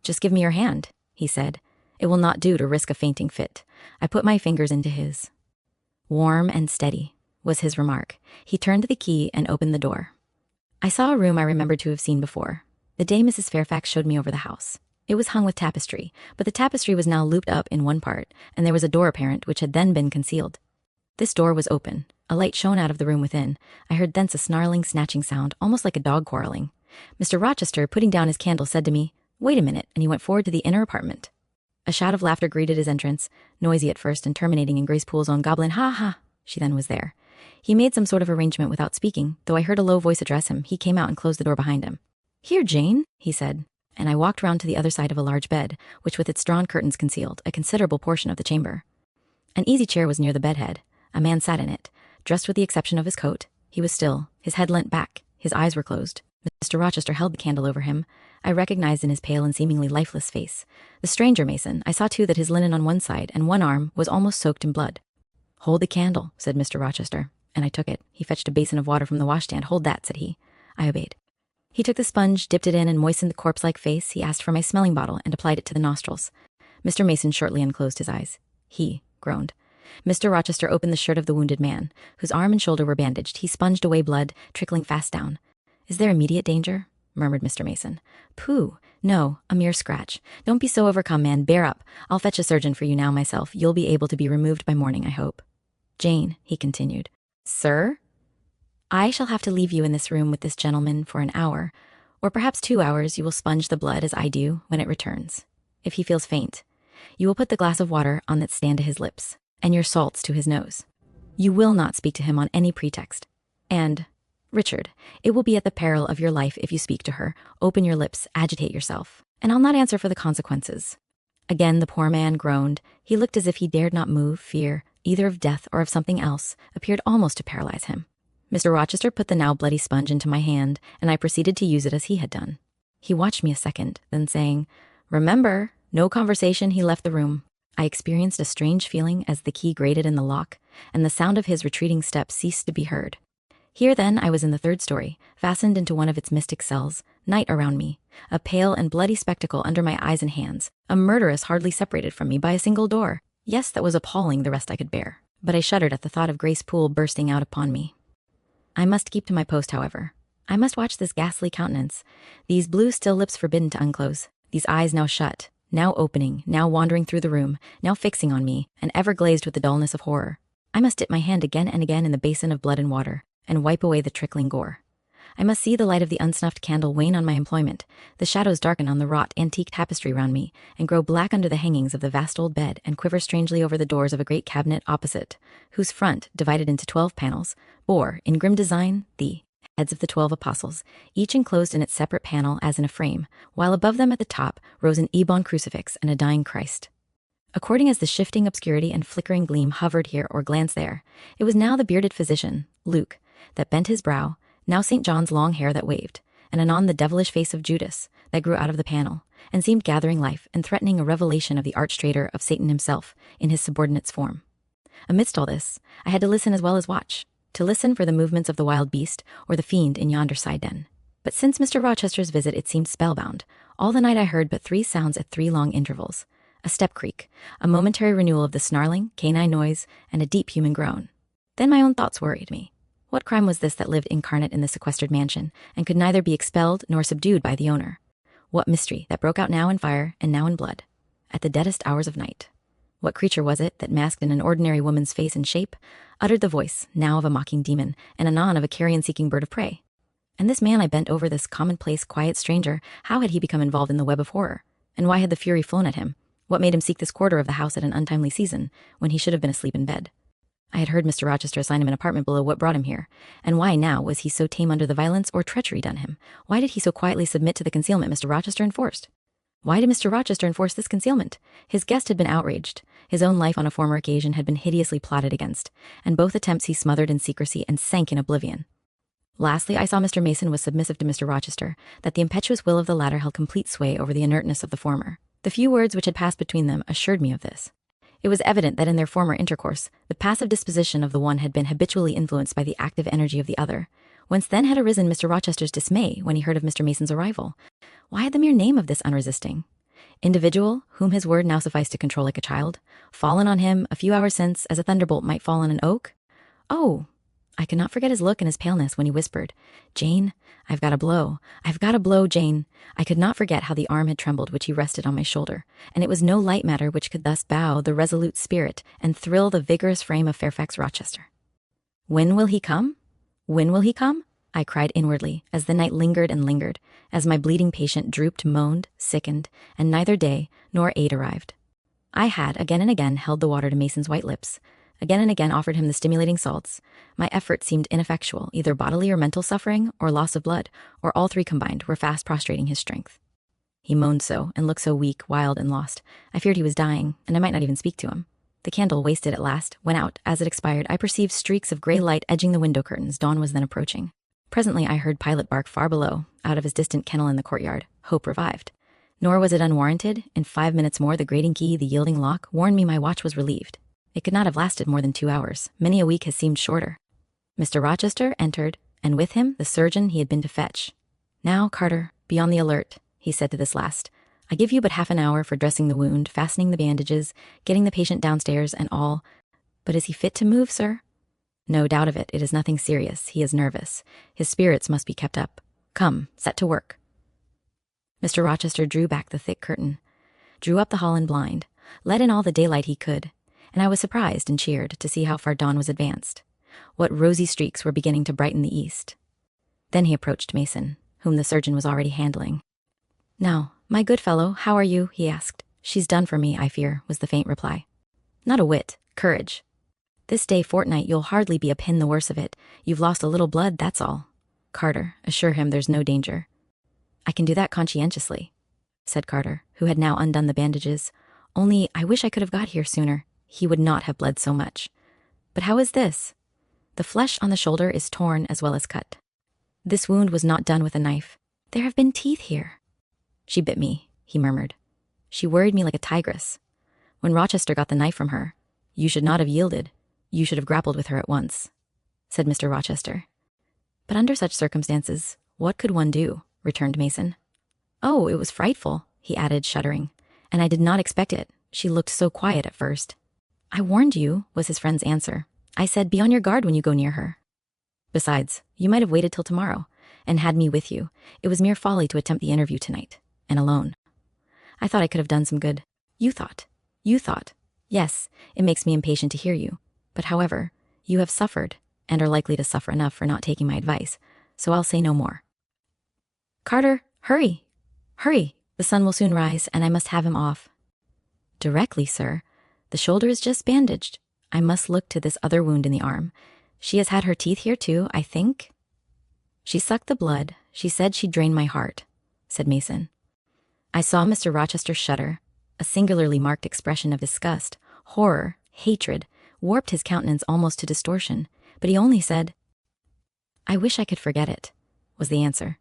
"Just give me your hand," he said. "It will not do to risk a fainting fit." I put my fingers into his. "Warm and steady," was his remark. He turned the key and opened the door. I saw a room I remembered to have seen before. The day Mrs. Fairfax showed me over the house. It was hung with tapestry, but the tapestry was now looped up in one part, and there was a door apparent which had then been concealed. This door was open. A light shone out of the room within. I heard thence a snarling, snatching sound, almost like a dog quarreling. Mr. Rochester, putting down his candle, said to me, "Wait a minute," and he went forward to the inner apartment. A shout of laughter greeted his entrance, noisy at first and terminating in Grace Poole's own goblin "Ha ha!" She then was there. He made some sort of arrangement without speaking, though I heard a low voice address him. He came out and closed the door behind him. "Here, Jane," he said, and I walked round to the other side of a large bed, which with its drawn curtains concealed a considerable portion of the chamber. An easy chair was near the bedhead. A man sat in it, dressed with the exception of his coat. He was still, his head leant back, his eyes were closed. Mr. Rochester held the candle over him. I recognized in his pale and seemingly lifeless face the stranger mason. I saw too that his linen on one side and one arm was almost soaked in blood. "Hold the candle," said Mr. Rochester, and I took it. He fetched a basin of water from the washstand. "Hold that," said he. I obeyed. He took the sponge, dipped it in, and moistened the corpse-like face. He asked for my smelling bottle and applied it to the nostrils. Mr. Mason shortly unclosed his eyes. He groaned. Mr. Rochester opened the shirt of the wounded man, whose arm and shoulder were bandaged. He sponged away blood, trickling fast down. "Is there immediate danger?" murmured Mr. Mason. "Pooh, no, a mere scratch. Don't be so overcome, man. Bear up. I'll fetch a surgeon for you now myself. You'll be able to be removed by morning, I hope." "Jane," he continued. "Sir?" "I shall have to leave you in this room with this gentleman for an hour, or perhaps 2 hours. You will sponge the blood as I do when it returns. If he feels faint, you will put the glass of water on that stand to his lips, and your salts to his nose. You will not speak to him on any pretext. And, Richard, it will be at the peril of your life if you speak to her. Open your lips, agitate yourself, and I'll not answer for the consequences." Again the poor man groaned. He looked as if he dared not move. Fear, either of death or of something else, appeared almost to paralyze him. Mr. Rochester put the now bloody sponge into my hand, and I proceeded to use it as he had done. He watched me a second, then saying, "Remember, no conversation," he left the room. I experienced a strange feeling as the key grated in the lock, and the sound of his retreating steps ceased to be heard. Here then I was in the third story, fastened into one of its mystic cells, night around me, a pale and bloody spectacle under my eyes and hands, a murderess hardly separated from me by a single door. Yes, that was appalling, the rest I could bear, but I shuddered at the thought of Grace Poole bursting out upon me. I must keep to my post, however. I must watch this ghastly countenance, these blue still lips forbidden to unclose, these eyes now shut, now opening, now wandering through the room, now fixing on me, and ever glazed with the dullness of horror. I must dip my hand again and again in the basin of blood and water, and wipe away the trickling gore. I must see the light of the unsnuffed candle wane on my employment, the shadows darken on the wrought antique tapestry round me, and grow black under the hangings of the vast old bed, and quiver strangely over the doors of a great cabinet opposite, whose front, divided into 12 panels, bore, in grim design, the heads of the 12 apostles, each enclosed in its separate panel as in a frame, while above them at the top rose an ebon crucifix and a dying Christ. According as the shifting obscurity and flickering gleam hovered here or glanced there, it was now the bearded physician, Luke, that bent his brow, now St. John's long hair that waved, and anon the devilish face of Judas that grew out of the panel, and seemed gathering life and threatening a revelation of the arch-traitor of Satan himself in his subordinate's form. Amidst all this, I had to listen as well as watch, to listen for the movements of the wild beast or the fiend in yonder side den. But since Mr. Rochester's visit it seemed spellbound, all the night I heard but 3 sounds at 3 long intervals: a step creak, a momentary renewal of the snarling, canine noise, and a deep human groan. Then my own thoughts worried me. What crime was this that lived incarnate in the sequestered mansion, and could neither be expelled nor subdued by the owner? What mystery that broke out now in fire and now in blood, at the deadest hours of night? What creature was it that, masked in an ordinary woman's face and shape, uttered the voice, now of a mocking demon, and anon of a carrion-seeking bird of prey? And this man I bent over, this commonplace, quiet stranger, how had he become involved in the web of horror? And why had the fury flown at him? What made him seek this quarter of the house at an untimely season, when he should have been asleep in bed? I had heard Mr. Rochester assign him an apartment below. What brought him here? And why now was he so tame under the violence or treachery done him? Why did he so quietly submit to the concealment Mr. Rochester enforced? Why did Mr. Rochester enforce this concealment? His guest had been outraged. His own life on a former occasion had been hideously plotted against, and both attempts he smothered in secrecy and sank in oblivion. Lastly, I saw Mr. Mason was submissive to Mr. Rochester, that the impetuous will of the latter held complete sway over the inertness of the former. The few words which had passed between them assured me of this. It was evident that in their former intercourse, the passive disposition of the one had been habitually influenced by the active energy of the other. Whence then had arisen Mr. Rochester's dismay when he heard of Mr. Mason's arrival? Why had the mere name of this unresisting individual, whom his word now sufficed to control like a child, fallen on him a few hours since as a thunderbolt might fall on an oak? Oh, I could not forget his look and his paleness when he whispered, "Jane, I've got a blow. I've got a blow, Jane." I could not forget how the arm had trembled which he rested on my shoulder, and it was no light matter which could thus bow the resolute spirit and thrill the vigorous frame of Fairfax Rochester. When will he come? When will he come? I cried inwardly, as the night lingered and lingered, as my bleeding patient drooped, moaned, sickened, and neither day nor aid arrived. I had again and again held the water to Mason's white lips, again and again offered him the stimulating salts. My effort seemed ineffectual. Either bodily or mental suffering, or loss of blood, or all 3 combined, were fast prostrating his strength. He moaned so, and looked so weak, wild, and lost. I feared he was dying, and I might not even speak to him. The candle, wasted at last, went out. As it expired, I perceived streaks of grey light edging the window curtains. Dawn was then approaching. Presently I heard Pilot bark far below, out of his distant kennel in the courtyard. Hope revived. Nor was it unwarranted. In 5 minutes more, the grating key, the yielding lock, warned me my watch was relieved. It could not have lasted more than 2 hours. Many a week has seemed shorter. Mr. Rochester entered, and with him the surgeon he had been to fetch. "Now, Carter, be on the alert," he said to this last. "I give you but half an hour for dressing the wound, fastening the bandages, getting the patient downstairs, and all. But is he fit to move, sir?" "No doubt of it. It is nothing serious. He is nervous. His spirits must be kept up. Come, set to work." Mr. Rochester drew back the thick curtain, drew up the hall and blind, let in all the daylight he could, and I was surprised and cheered to see how far dawn was advanced, what rosy streaks were beginning to brighten the east. Then he approached Mason, whom the surgeon was already handling. "Now, my good fellow, how are you?" he asked. "She's done for me, I fear," was the faint reply. "Not a whit. Courage. This day fortnight you'll hardly be a pin the worse of it. You've lost a little blood, that's all. Carter, assure him there's no danger." "I can do that conscientiously," said Carter, who had now undone the bandages. "Only I wish I could have got here sooner. He would not have bled so much. But how is this? The flesh on the shoulder is torn as well as cut. This wound was not done with a knife. There have been teeth here." "She bit me," he murmured. "She worried me like a tigress. When Rochester got the knife from her, you should not have yielded. You should have grappled with her at once," said Mr. Rochester. "But under such circumstances, what could one do?" returned Mason. "Oh, it was frightful," he added, shuddering. "And I did not expect it. She looked so quiet at first." "I warned you," was his friend's answer. "I said, be on your guard when you go near her. Besides, you might have waited till tomorrow, and had me with you. It was mere folly to attempt the interview tonight, and alone. I thought I could have done some good." You thought. Yes, it makes me impatient to hear you. But however, you have suffered, and are likely to suffer enough for not taking my advice, so I'll say no more. Carter, hurry! Hurry! The sun will soon rise, and I must have him off. Directly, sir. The shoulder is just bandaged. I must look to this other wound in the arm. She has had her teeth here too, I think. She sucked the blood. She said she'd drain my heart, said Mason. I saw Mr. Rochester shudder. A singularly marked expression of disgust, horror, hatred, warped his countenance almost to distortion, but he only said, "I wish I could forget it," was the answer.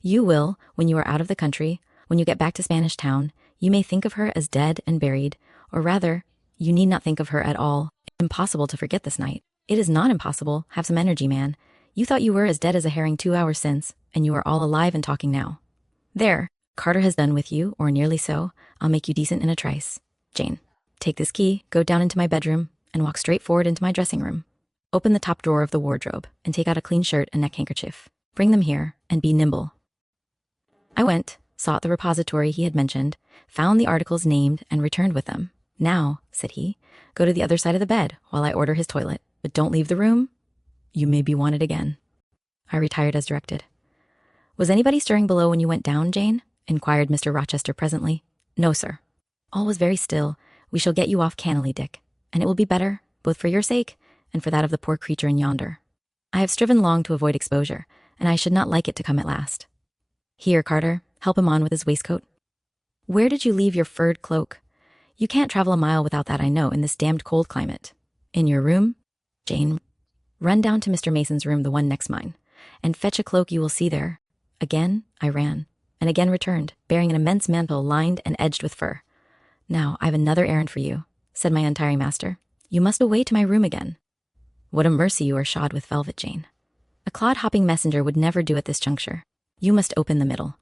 "You will, when you are out of the country, when you get back to Spanish Town, you may think of her as dead and buried, or rather, you need not think of her at all. It's impossible to forget this night." "It is not impossible. Have some energy, man. You thought you were as dead as a herring 2 hours since, and you are all alive and talking now. There, Carter has done with you, or nearly so. I'll make you decent in a trice. Jane, take this key, go down into my bedroom, and walk straight forward into my dressing room. Open the top drawer of the wardrobe, and take out a clean shirt and neck handkerchief. Bring them here, and be nimble." I went, sought the repository he had mentioned, found the articles named, and returned with them. "Now," said he, "go to the other side of the bed while I order his toilet, but don't leave the room. You may be wanted again." I retired as directed. "Was anybody stirring below when you went down, Jane?" inquired Mr. Rochester presently. "No, sir. All was very still. We shall get you off cannily, Dick, and it will be better, both for your sake and for that of the poor creature in yonder. I have striven long to avoid exposure, and I should not like it to come at last. Here, Carter, help him on with his waistcoat. Where did you leave your furred cloak? You can't travel a mile without that, I know, in this damned cold climate. In your room? Jane, run down to Mr. Mason's room, the one next mine, and fetch a cloak you will see there." Again I ran, and again returned, bearing an immense mantle lined and edged with fur. "Now I've another errand for you," said my untiring master. "You must away to my room again." "What a mercy you are shod with velvet, Jane. A clod-hopping messenger would never do at this juncture. You must open the middle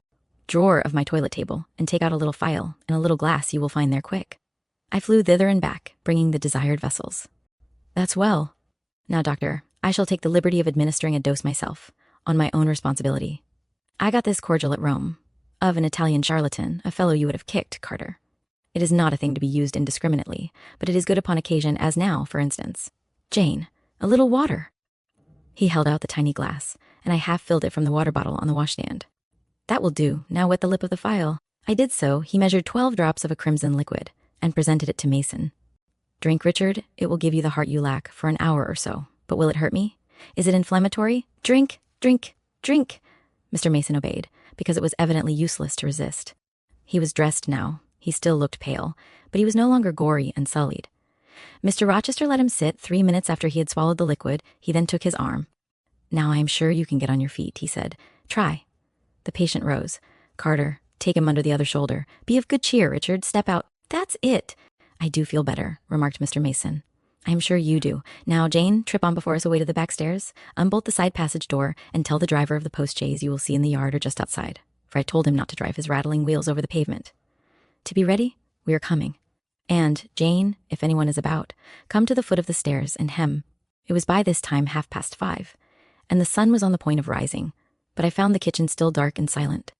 drawer of my toilet table and take out a little phial and a little glass you will find there quick." I flew thither and back, bringing the desired vessels. "That's well. Now, doctor, I shall take the liberty of administering a dose myself, on my own responsibility. I got this cordial at Rome, of an Italian charlatan, a fellow you would have kicked, Carter. It is not a thing to be used indiscriminately, but it is good upon occasion, as now, for instance. Jane, a little water." He held out the tiny glass, and I half filled it from the water bottle on the washstand. "That will do. Now wet the lip of the phial." I did so. He measured 12 drops of a crimson liquid, and presented it to Mason. "Drink, Richard. It will give you the heart you lack, for an hour or so. But will it hurt me? Is it inflammatory? Drink, drink, drink." Mr. Mason obeyed, because it was evidently useless to resist. He was dressed now. He still looked pale, but he was no longer gory and sullied. Mr. Rochester let him sit 3 minutes after he had swallowed the liquid. He then took his arm. "Now I am sure you can get on your feet," he said. "Try." The patient rose. "Carter, take him under the other shoulder. Be of good cheer, Richard. Step out. That's it." "I do feel better," remarked Mr. Mason. "I am sure you do. Now, Jane, trip on before us away to the back stairs. Unbolt the side passage door, and tell the driver of the post-chaise you will see in the yard or just outside, for I told him not to drive his rattling wheels over the pavement. To be ready, we are coming. And, Jane, if anyone is about, come to the foot of the stairs and hem." It was by this time 5:30, and the sun was on the point of rising, but I found the kitchen still dark and silent.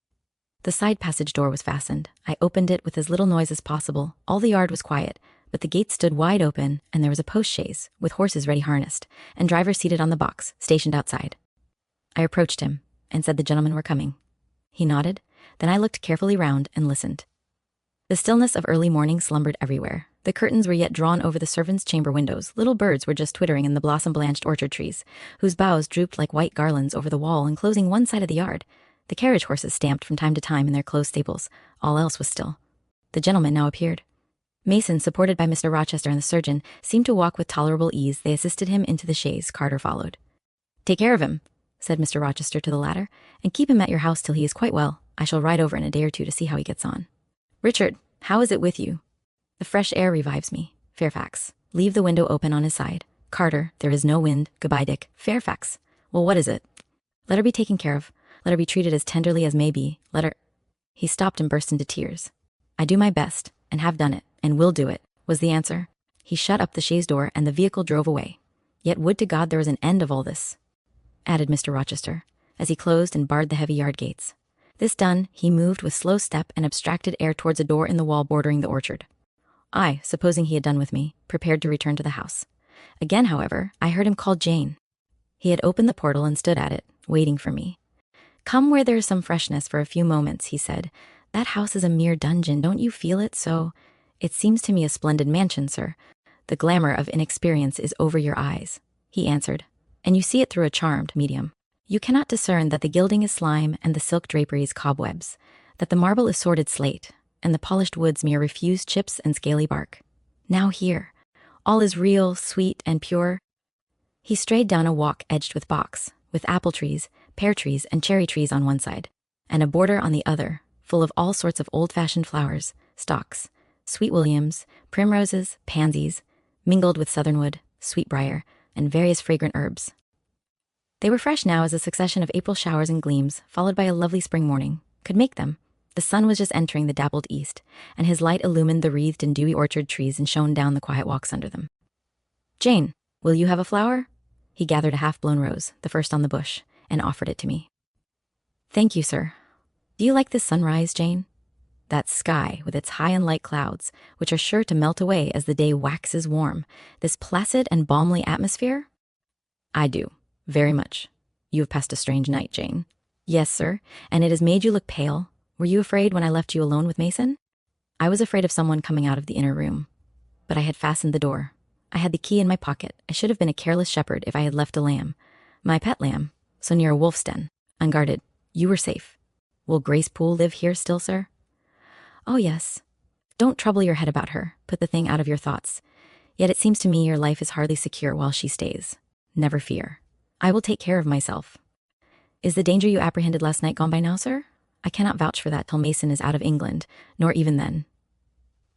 The side passage door was fastened. I opened it with as little noise as possible. All the yard was quiet, but the gate stood wide open, and there was a post-chaise, with horses ready harnessed, and driver seated on the box, stationed outside. I approached him, and said the gentlemen were coming. He nodded. Then I looked carefully round and listened. The stillness of early morning slumbered everywhere. The curtains were yet drawn over the servants' chamber windows. Little birds were just twittering in the blossom-blanched orchard trees, whose boughs drooped like white garlands over the wall enclosing one side of the yard. The carriage horses stamped from time to time in their closed stables. All else was still. The gentlemen now appeared. Mason, supported by Mr. Rochester and the surgeon, seemed to walk with tolerable ease. They assisted him into the chaise. Carter followed. "Take care of him," said Mr. Rochester to the latter, "and keep him at your house till he is quite well. I shall ride over in a day or two to see how he gets on. Richard, how is it with you?" "The fresh air revives me." Fairfax, leave the window open on his side. Carter, there is no wind. Goodbye, Dick. Fairfax, well, what is it? Let her be taken care of. Let her be treated as tenderly as may be. Let her... He stopped and burst into tears. "I do my best, and have done it, and will do it," was the answer. He shut up the chaise door, and the vehicle drove away. "Yet would to God there was an end of all this," added Mr. Rochester, as he closed and barred the heavy yard gates. This done, he moved with slow step and abstracted air towards a door in the wall bordering the orchard. I, supposing he had done with me, prepared to return to the house. Again, however, I heard him call Jane. He had opened the portal and stood at it, waiting for me. "Come where there is some freshness for a few moments," he said. "That house is a mere dungeon. Don't you feel it so? It seems to me a splendid mansion, sir. The glamour of inexperience is over your eyes," he answered, "and you see it through a charmed medium. You cannot discern that the gilding is slime and the silk draperies cobwebs, that the marble is sordid slate, and the polished woods mere refused chips and scaly bark. Now here, all is real, sweet, and pure. He strayed down a walk edged with box, with apple trees, pear trees, and cherry trees on one side, and a border on the other, full of all sorts of old-fashioned flowers, stocks, sweet williams, primroses, pansies, mingled with southernwood, sweetbriar, and various fragrant herbs. They were fresh now as a succession of April showers and gleams, followed by a lovely spring morning, could make them. The sun was just entering the dappled east, and his light illumined the wreathed and dewy orchard trees and shone down the quiet walks under them. "Jane, will you have a flower?" He gathered a half-blown rose, the first on the bush, and offered it to me. "Thank you, sir. Do you like this sunrise, Jane? That sky with its high and light clouds, which are sure to melt away as the day waxes warm, this placid and balmy atmosphere?" "I do, very much. You have passed a strange night, Jane." "Yes, sir, and it has made you look pale. Were you afraid when I left you alone with Mason?" "I was afraid of someone coming out of the inner room. But I had fastened the door. I had the key in my pocket. I should have been a careless shepherd if I had left a lamb, my pet lamb, so near a wolf's den, unguarded. You were safe. Will Grace Poole live here still, sir?" "Oh, yes. Don't trouble your head about her. Put the thing out of your thoughts. Yet it seems to me your life is hardly secure while she stays. Never fear. I will take care of myself. Is the danger you apprehended last night gone by now, sir? I cannot vouch for that till Mason is out of England, nor even then.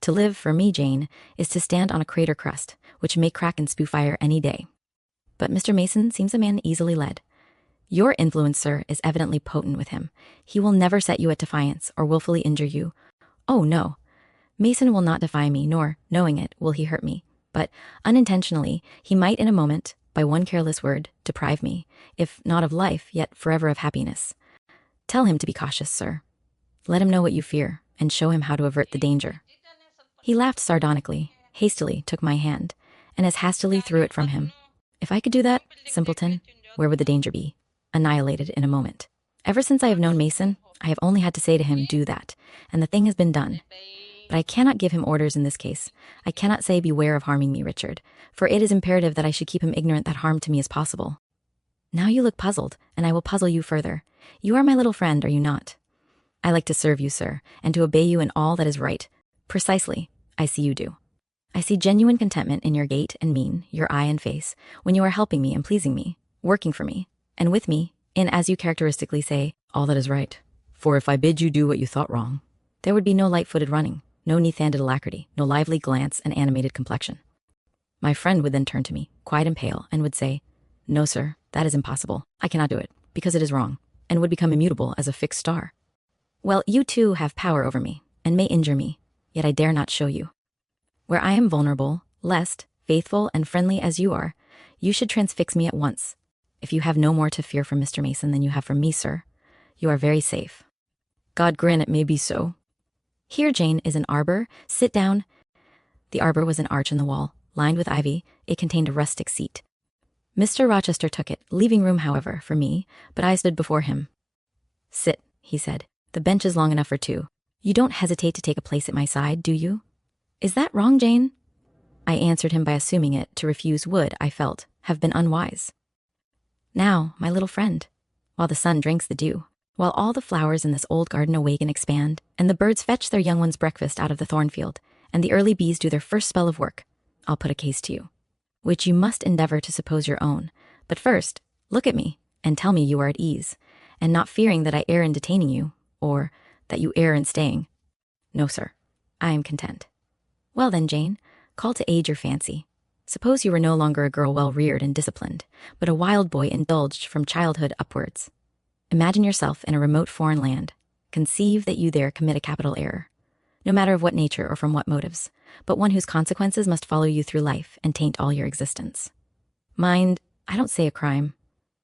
To live, for me, Jane, is to stand on a crater crust, which may crack and spew fire any day. But Mr. Mason seems a man easily led. Your influence, sir, is evidently potent with him. He will never set you at defiance or willfully injure you. Oh, no. Mason will not defy me, nor, knowing it, will he hurt me. But, unintentionally, he might in a moment, by one careless word, deprive me, if not of life, yet forever of happiness. Tell him to be cautious, sir. Let him know what you fear, and show him how to avert the danger." He laughed sardonically, hastily took my hand, and as hastily threw it from him. If I could do that, simpleton, where would the danger be? Annihilated in a moment. Ever since I have known Mason, I have only had to say to him, "Do that," and the thing has been done. But I cannot give him orders in this case. I cannot say, "Beware of harming me, Richard," for it is imperative that I should keep him ignorant that harm to me is possible. Now you look puzzled, and I will puzzle you further. You are my little friend, are you not? I like to serve you, sir, and to obey you in all that is right. Precisely, I see you do. I see genuine contentment in your gait and mien, your eye and face, when you are helping me and pleasing me, working for me, and with me, in, as you characteristically say, all that is right. For if I bid you do what you thought wrong, there would be no light-footed running, no neat-handed alacrity, no lively glance and animated complexion. My friend would then turn to me, quiet and pale, and would say, "No, sir, that is impossible. I cannot do it, because it is wrong," and would become immutable as a fixed star. Well, you too have power over me, and may injure me, yet I dare not show you. Where I am vulnerable, lest, faithful and friendly as you are, you should transfix me at once. If you have no more to fear from Mr. Mason than you have from me, sir, you are very safe. God grant it may be so. Here, Jane, is an arbor. Sit down. The arbor was an arch in the wall, lined with ivy. It contained a rustic seat. Mr. Rochester took it, leaving room, however, for me, but I stood before him. "Sit," he said. "The bench is long enough for two. You don't hesitate to take a place at my side, do you?" "Is that wrong, Jane?" I answered him by assuming it. To refuse would, I felt, have been unwise. "Now, my little friend, while the sun drinks the dew, while all the flowers in this old garden awake and expand, and the birds fetch their young ones' breakfast out of the thornfield, and the early bees do their first spell of work, I'll put a case to you, which you must endeavor to suppose your own. But first, look at me, and tell me you are at ease, and not fearing that I err in detaining you, or that you err in staying." "No, sir, I am content." "Well then, Jane, call to aid your fancy. Suppose you were no longer a girl well-reared and disciplined, but a wild boy indulged from childhood upwards. Imagine yourself in a remote foreign land. Conceive that you there commit a capital error, no matter of what nature or from what motives, but one whose consequences must follow you through life and taint all your existence. Mind, I don't say a crime.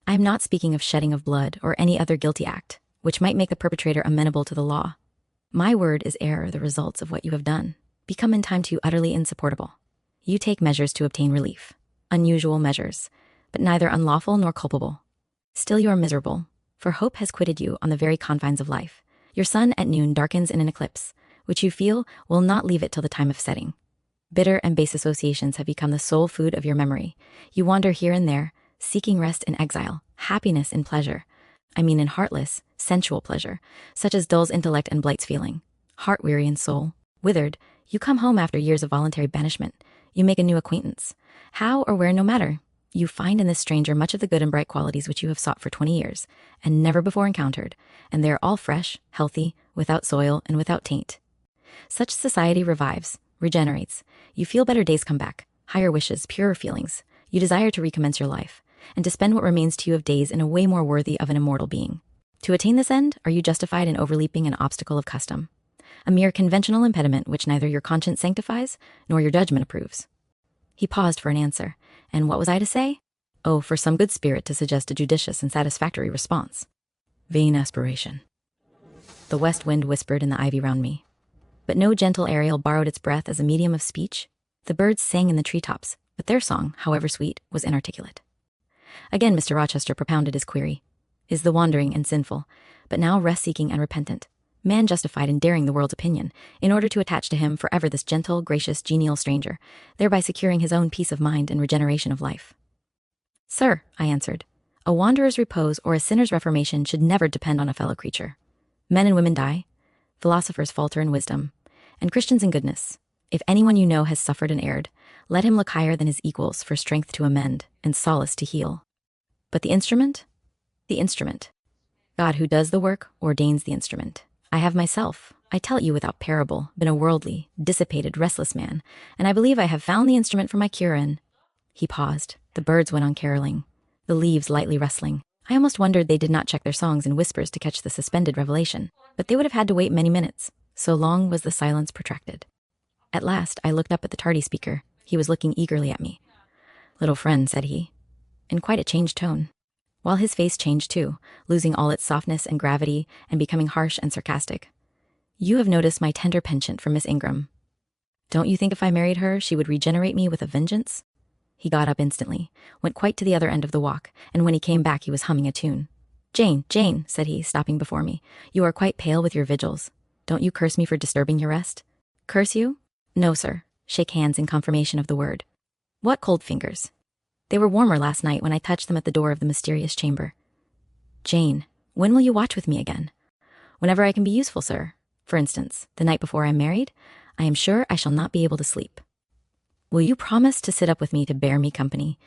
I am not speaking of shedding of blood or any other guilty act, which might make the perpetrator amenable to the law. My word is error, the results of what you have done become in time to you utterly insupportable. You take measures to obtain relief, unusual measures, but neither unlawful nor culpable. Still you are miserable, for hope has quitted you on the very confines of life. Your sun at noon darkens in an eclipse, which you feel will not leave it till the time of setting. Bitter and base associations have become the sole food of your memory. You wander here and there, seeking rest in exile, happiness in pleasure. I mean in heartless, sensual pleasure, such as dulls intellect and blights feeling. Heart-weary in soul, withered, you come home after years of voluntary banishment. You make a new acquaintance. How or where, no matter. You find in this stranger much of the good and bright qualities which you have sought for 20 years, and never before encountered, and they are all fresh, healthy, without soil, and without taint. Such society revives, regenerates. You feel better days come back, higher wishes, purer feelings. You desire to recommence your life, and to spend what remains to you of days in a way more worthy of an immortal being. To attain this end, are you justified in overleaping an obstacle of custom? A mere conventional impediment which neither your conscience sanctifies, nor your judgment approves. He paused for an answer, and what was I to say? Oh, for some good spirit to suggest a judicious and satisfactory response. Vain aspiration. The west wind whispered in the ivy round me. But no gentle Ariel borrowed its breath as a medium of speech. The birds sang in the treetops, but their song, however sweet, was inarticulate. Again Mr. Rochester propounded his query. Is the wandering and sinful, but now rest-seeking and repentant, man justified in daring the world's opinion, in order to attach to him forever this gentle, gracious, genial stranger, thereby securing his own peace of mind and regeneration of life? Sir, I answered, a wanderer's repose or a sinner's reformation should never depend on a fellow creature. Men and women die, philosophers falter in wisdom, and Christians in goodness. If anyone you know has suffered and erred, let him look higher than his equals for strength to amend and solace to heal. But the instrument? The instrument. God who does the work ordains the instrument. I have myself, I tell it you without parable, been a worldly, dissipated, restless man, and I believe I have found the instrument for my cure in... He paused. The birds went on caroling, the leaves lightly rustling. I almost wondered they did not check their songs in whispers to catch the suspended revelation, but they would have had to wait many minutes. So long was the silence protracted. At last, I looked up at the tardy speaker. He was looking eagerly at me. Little friend, said he, in quite a changed tone, while his face changed too, losing all its softness and gravity and becoming harsh and sarcastic. You have noticed my tender penchant for Miss Ingram. Don't you think if I married her, she would regenerate me with a vengeance? He got up instantly, went quite to the other end of the walk, and when he came back he was humming a tune. Jane, Jane, said he, stopping before me, you are quite pale with your vigils. Don't you curse me for disturbing your rest? Curse you? No, sir. Shake hands in confirmation of the word. What cold fingers? They were warmer last night when I touched them at the door of the mysterious chamber. Jane, when will you watch with me again? Whenever I can be useful, sir. For instance, the night before I am married, I am sure I shall not be able to sleep. Will you promise to sit up with me to bear me company?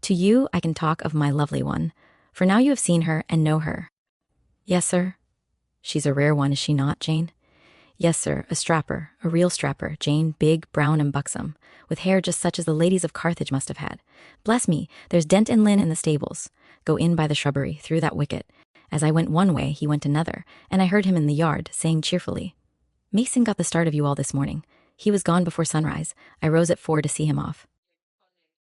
To you I can talk of my lovely one, for now you have seen her and know her. Yes, sir. She's a rare one, is she not, Jane? Yes, sir, a strapper, a real strapper, Jane, big, brown, and buxom, with hair just such as the ladies of Carthage must have had. Bless me, there's Dent and Lynn in the stables. Go in by the shrubbery, through that wicket. As I went one way, he went another, and I heard him in the yard, saying cheerfully, Mason got the start of you all this morning. He was gone before sunrise. I rose at 4 to see him off.